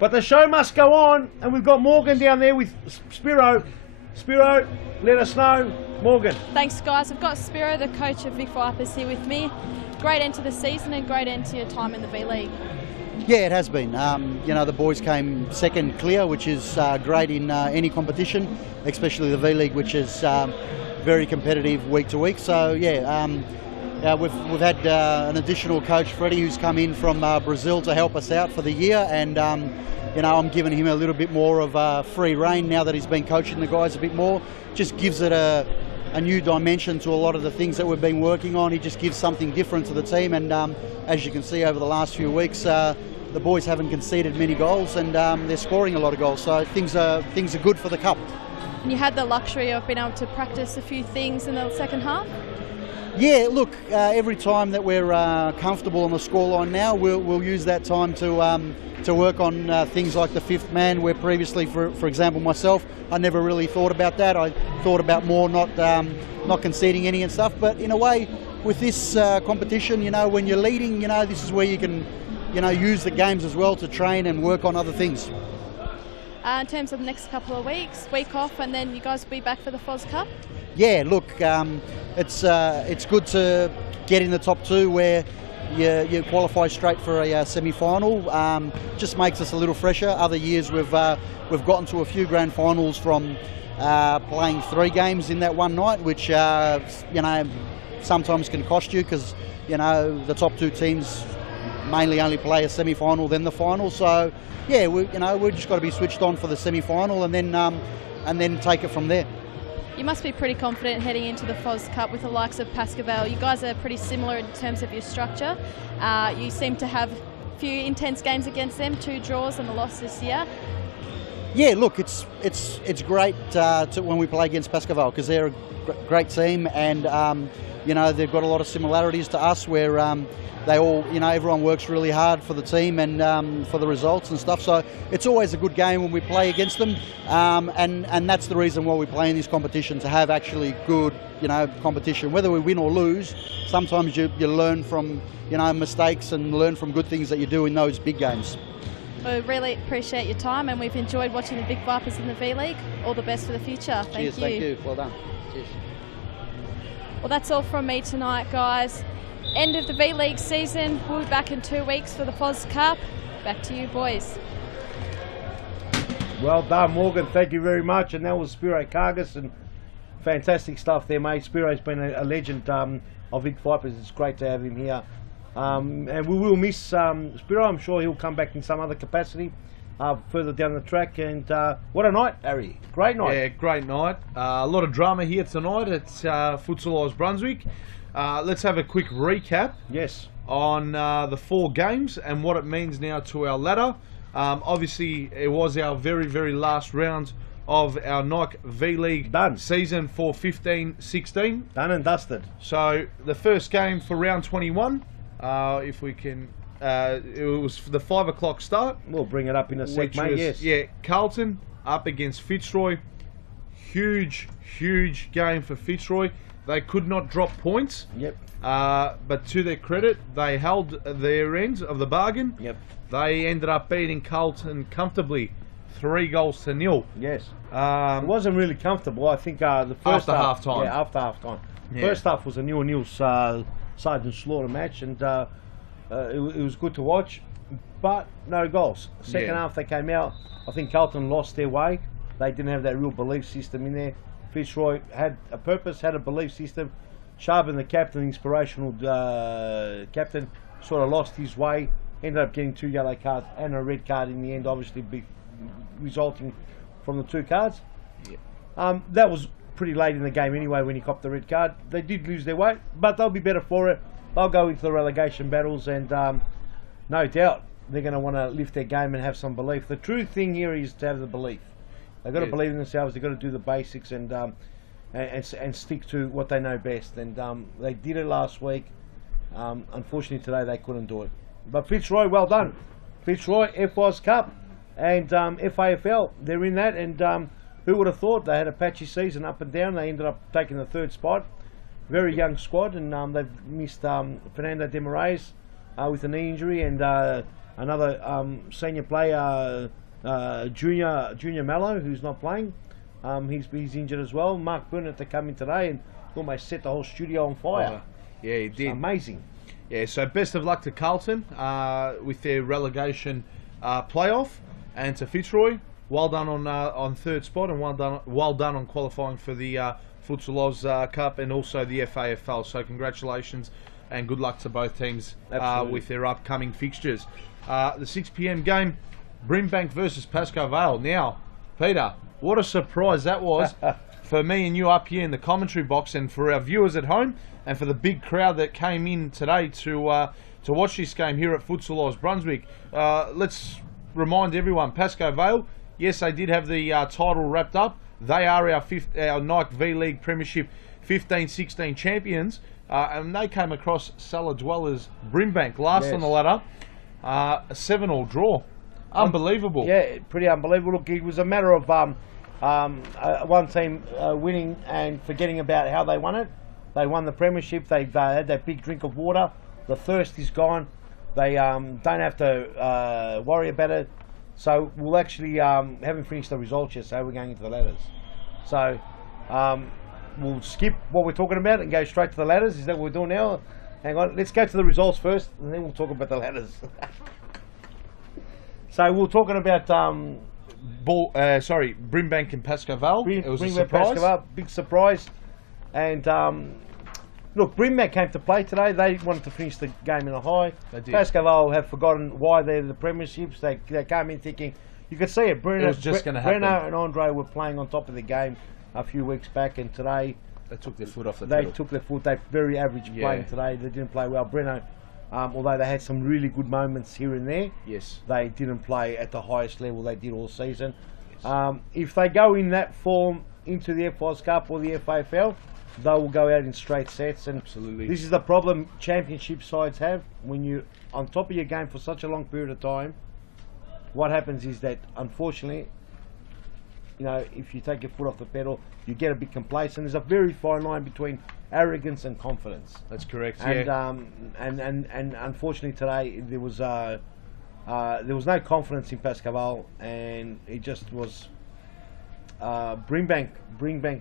But the show must go on, and we've got Morgan down there with Spiro. Spiro, let us know. Morgan. Thanks, guys. I've got Spiro, the coach of Vic Vipers, here with me. Great end to the season and great end to your time in the V-League. Yeah, it has been. The boys came second clear, which is great in any competition, especially the V-League, which is very competitive week to week. So, yeah, we've had an additional coach, Freddie, who's come in from Brazil to help us out for the year. And, I'm giving him a little bit more of free rein now that he's been coaching the guys a bit more. Just gives it a new dimension to a lot of the things that we've been working on. He just gives something different to the team. And as you can see over the last few weeks, the boys haven't conceded many goals, and they're scoring a lot of goals. So things are good for the cup. And you had the luxury of being able to practice a few things in the second half? Yeah, look, every time that we're comfortable on the scoreline now, we'll use that time to work on things like the fifth man, where previously, for example, myself, I never really thought about that. I thought about more not conceding any and stuff. But in a way, with this competition, when you're leading, this is where you can, use the games as well to train and work on other things. In terms of the next couple of weeks, week off, and then you guys will be back for the FOS Cup? Yeah, look, it's good to get in the top 2 where you qualify straight for a semi-final. Just makes us a little fresher. Other years we've gotten to a few grand finals from playing 3 games in that one night, which sometimes can cost you because you know, the top two teams mainly only play a semi-final, then the final. So, yeah, we've just got to be switched on for the semi-final, and then take it from there. You must be pretty confident heading into the FOS Cup with the likes of Pasco Vale. You guys are pretty similar in terms of your structure. You seem to have a few intense games against them, 2 draws and a loss this year. Yeah, look, it's great when we play against Pasco Vale, because they're a great team, and you know, they've got a lot of similarities to us, where they all, you know, everyone works really hard for the team and for the results and stuff. So it's always a good game when we play against them, and that's the reason why we play in this competition, to have actually good, you know, competition. Whether we win or lose, sometimes you learn from, you know, mistakes and learn from good things that you do in those big games. We really appreciate your time, and we've enjoyed watching the Big Vipers in the V-League. All the best for the future. Cheers, thank you. Well done. Cheers. Well, that's all from me tonight, guys. End of the V-League season. We'll be back in 2 weeks for the FOS Cup. Back to you, boys. Well done, Morgan. Thank you very much. And that was Spiro Cargus, and fantastic stuff there, mate. Spiro's been a legend of Big Vipers. It's great to have him here. And we will miss Spiro. I'm sure he'll come back in some other capacity further down the track. And what a night, Harry. Great night. Yeah, great night. A lot of drama here tonight at Futsal Brunswick. Let's have a quick recap. Yes. On the 4 games and what it means now to our ladder. Obviously, it was our very, very last round of our Nike V-League season for 15-16. Done and dusted. So the first game for round 21, if we can, it was the 5 o'clock start. We'll bring it up in a sec, mate. Yes. Yeah, Carlton up against Fitzroy. Huge game for Fitzroy. They could not drop points. Yep. But to their credit, they held their end of the bargain. Yep. They ended up beating Carlton comfortably, 3-0. Yes. It wasn't really comfortable. I think the first after half time. Yeah, after half time. Yeah. First half was a 0-0 Sergeant Slaughter match, and it was good to watch, but no goals. Second half they came out. I think Carlton lost their way. They didn't have that real belief system in there. Fitzroy had a purpose, had a belief system. Charbon, the captain, inspirational captain, sort of lost his way. Ended up getting 2 yellow cards and a red card in the end, obviously resulting from the 2 cards. Yeah. That was pretty late in the game anyway when he copped the red card. They did lose their way, but they'll be better for it. They'll go into the relegation battles, and no doubt they're going to want to lift their game and have some belief. The true thing here is to have the belief. They've got to believe in themselves. They've got to do the basics and stick to what they know best. And they did it last week. Unfortunately, today they couldn't do it. But Fitzroy, well done. Fitzroy, FOS Cup and FAFL, they're in that. And who would have thought? They had a patchy season up and down. They ended up taking the 3rd spot. Very young squad, and they've missed Fernando de Moraes with a knee injury, and another senior player, Junior Mallow, who's not playing. He's injured as well. Mark Burnett to come in today and almost set the whole studio on fire. Yeah, he did. Amazing. Yeah, so best of luck to Carlton with their relegation playoff, and to Fitzroy, well done on 3rd spot, and well done on qualifying for the Futsal Oz Cup and also the FAFL. So congratulations and good luck to both teams with their upcoming fixtures. The 6 p.m. game, Brimbank versus Pasco Vale. Now, Peter, what a surprise that was for me and you up here in the commentary box, and for our viewers at home, and for the big crowd that came in today to watch this game here at Futsal Oz Brunswick. Let's remind everyone, Pasco Vale, yes, they did have the title wrapped up. They are our Nike V-League Premiership 15-16 champions, and they came across Salad Dwellers Brimbank last on the ladder. A 7-all draw. Unbelievable. Yeah, pretty unbelievable. Look, it was a matter of one team winning and forgetting about how they won it. They won the premiership. They've had that big drink of water. The thirst is gone. They don't have to worry about it. So we'll actually haven't finished the results yet, so we're going into the ladders. So we'll skip what we're talking about and go straight to the ladders. Is that what we're doing now? Hang on, let's go to the results first, and then we'll talk about the ladders. So we're talking about Brimbank and Pasco Vale. It was a Brimbank, surprise. Pasco Vale, big surprise, and look, Brimbank came to play today. They wanted to finish the game in a high. They did. Pasco Vale have forgotten why they're the premierships. They came in thinking, you could see it. It was just going to happen. Breno and Andre were playing on top of the game a few weeks back, and today they took their foot off the pedal. pedal. They took their foot. They're very average playing today. They didn't play well. Breno, although they had some really good moments here and there, yes, they didn't play at the highest level they did all season. Yes. If they go in that form into the FIS Cup or the FAFL, they will go out in straight sets, and absolutely, this is the problem championship sides have. When you're on top of your game for such a long period of time, what happens is that, unfortunately, you know, if you take your foot off the pedal, you get a bit complacent. There's a very fine line between arrogance and confidence. That's correct. And yeah. And unfortunately today there was no confidence in Pasco Vale, and it just was Brimbank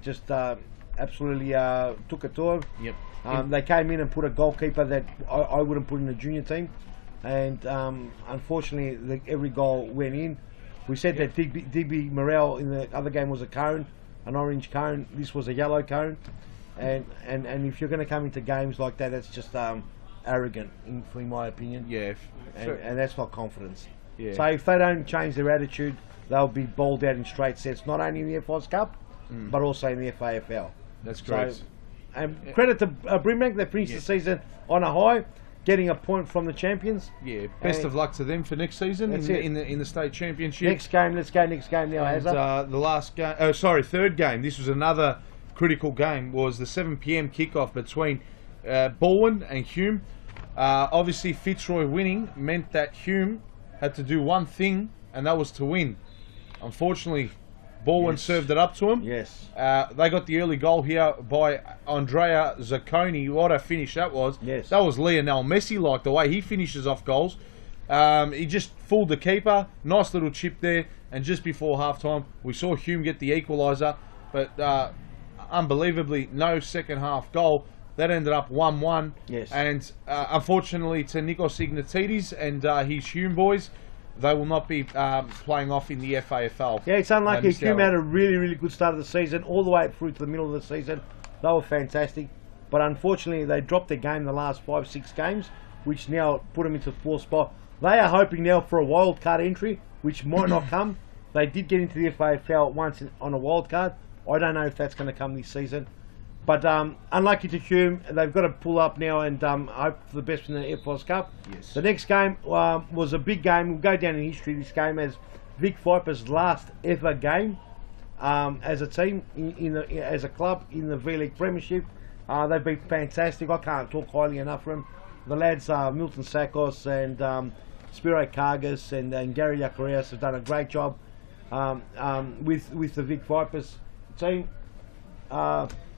just absolutely took it to them. Yep. They came in and put a goalkeeper that I wouldn't put in a junior team, and unfortunately every goal went in. We said that Digby Morel in the other game was a cone, an orange cone. This was a yellow cone, and if you're going to come into games like that, that's just arrogant, in my opinion. Yeah. And that's not confidence. Yeah. So if they don't change their attitude, they'll be bowled out in straight sets, not only in the FIS Cup, but also in the FAFL. That's great. So, and credit to Brimbank, they finished the season on a high, getting a point from the champions. Yeah, best of luck to them for next season in the state championship. Next game, let's go next game now. And, the last game, third game. This was another critical game. Was the 7 p.m. kickoff between Bowen and Hume. Obviously, Fitzroy winning meant that Hume had to do one thing, and that was to win. Unfortunately, Bowen served it up to him. Yes. They got the early goal here by Andrea Zacconi. What a finish that was. Yes. That was Lionel Messi, like the way he finishes off goals. He just fooled the keeper. Nice little chip there. And just before half-time, we saw Hume get the equaliser. But unbelievably, no second half goal. That ended up 1-1. Yes. And unfortunately to Nikos Ignatidis and his Hume boys, they will not be playing off in the FAFL. Yeah, it's unlucky. Hume had a really, really good start of the season, all the way through to the middle of the season. They were fantastic. But unfortunately, they dropped their game the last 5-6 games, which now put them into the 4th spot. They are hoping now for a wild card entry, which might not come. They did get into the FAFL once on a wild card. I don't know if that's going to come this season. But unlucky to Hume, they've got to pull up now and hope for the best in the FIS Cup. Yes. The next game was a big game. We'll go down in history, this game, as Vic Vipers' last ever game as a team, as a club in the V-League Premiership. They've been fantastic. I can't talk highly enough of them. The lads, Milton Sakos and Spiro Kargas and Gary Yakarias have done a great job with the Vic Vipers team.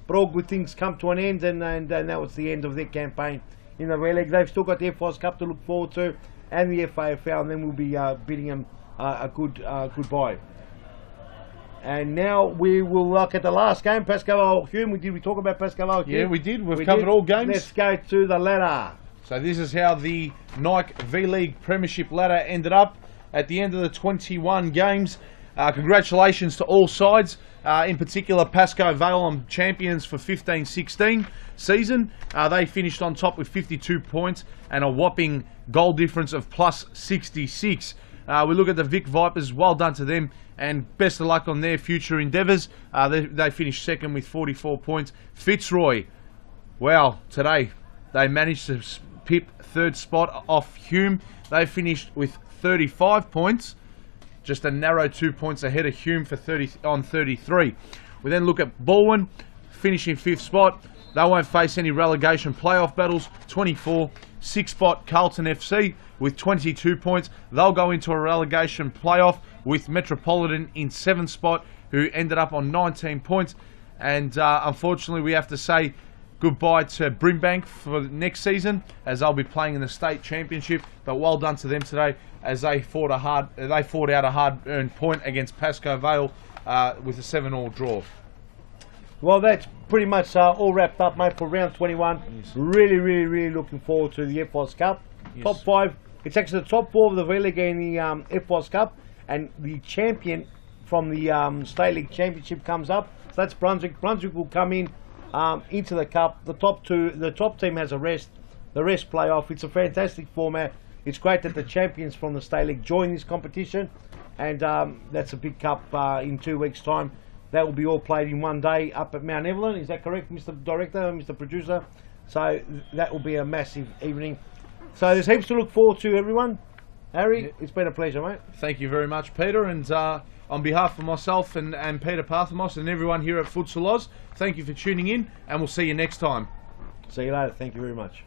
But all good things come to an end, and that was the end of their campaign in the V-League. They've still got the FIS Cup to look forward to, and the FAFL, and then we'll be bidding them a goodbye. And now we will look at the last game, Pasco Vale Hume. Did we talk about Pasco Vale Hume? Yeah, we did. We've covered all games. Let's go to the ladder. So this is how the Nike V-League Premiership ladder ended up at the end of the 21 games. Congratulations to all sides. In particular, Pasco Vale champions for 15-16 season. They finished on top with 52 points and a whopping goal difference of plus 66. We look at the Vic Vipers. Well done to them, and best of luck on their future endeavours. They finished second with 44 points. Fitzroy, well, today they managed to pip 3rd spot off Hume. They finished with 35 points. Just a narrow 2 points ahead of Hume for 33. We then look at Bowen, finishing 5th spot. They won't face any relegation playoff battles. 24. 6th spot Carlton FC with 22 points. They'll go into a relegation playoff with Metropolitan in 7th spot, who ended up on 19 points. And unfortunately, we have to say goodbye to Brimbank for next season, as they'll be playing in the state championship. But well done to them today, as they fought out a hard-earned point against Pasco Vale with a 7-all draw. Well, that's pretty much all wrapped up, mate, for round 21. Yes. Really, really, really looking forward to the FIS Cup. Yes. Top 5. It's actually the top 4 of the V-League in the FIS Cup, and the champion from the State League Championship comes up. So that's Brunswick. Brunswick will come in into the cup. The top team has a rest. The rest play off. It's a fantastic format. It's great that the champions from the State League join this competition, and that's a big cup in 2 weeks' time. That will be all played in one day up at Mount Evelyn. Is that correct, Mr. Director, Mr. Producer? So that will be a massive evening. So there's heaps to look forward to, everyone. Harry, it's been a pleasure, mate. Thank you very much, Peter. And on behalf of myself and Peter Parthamos and everyone here at Futsal Oz, thank you for tuning in, and we'll see you next time. See you later. Thank you very much.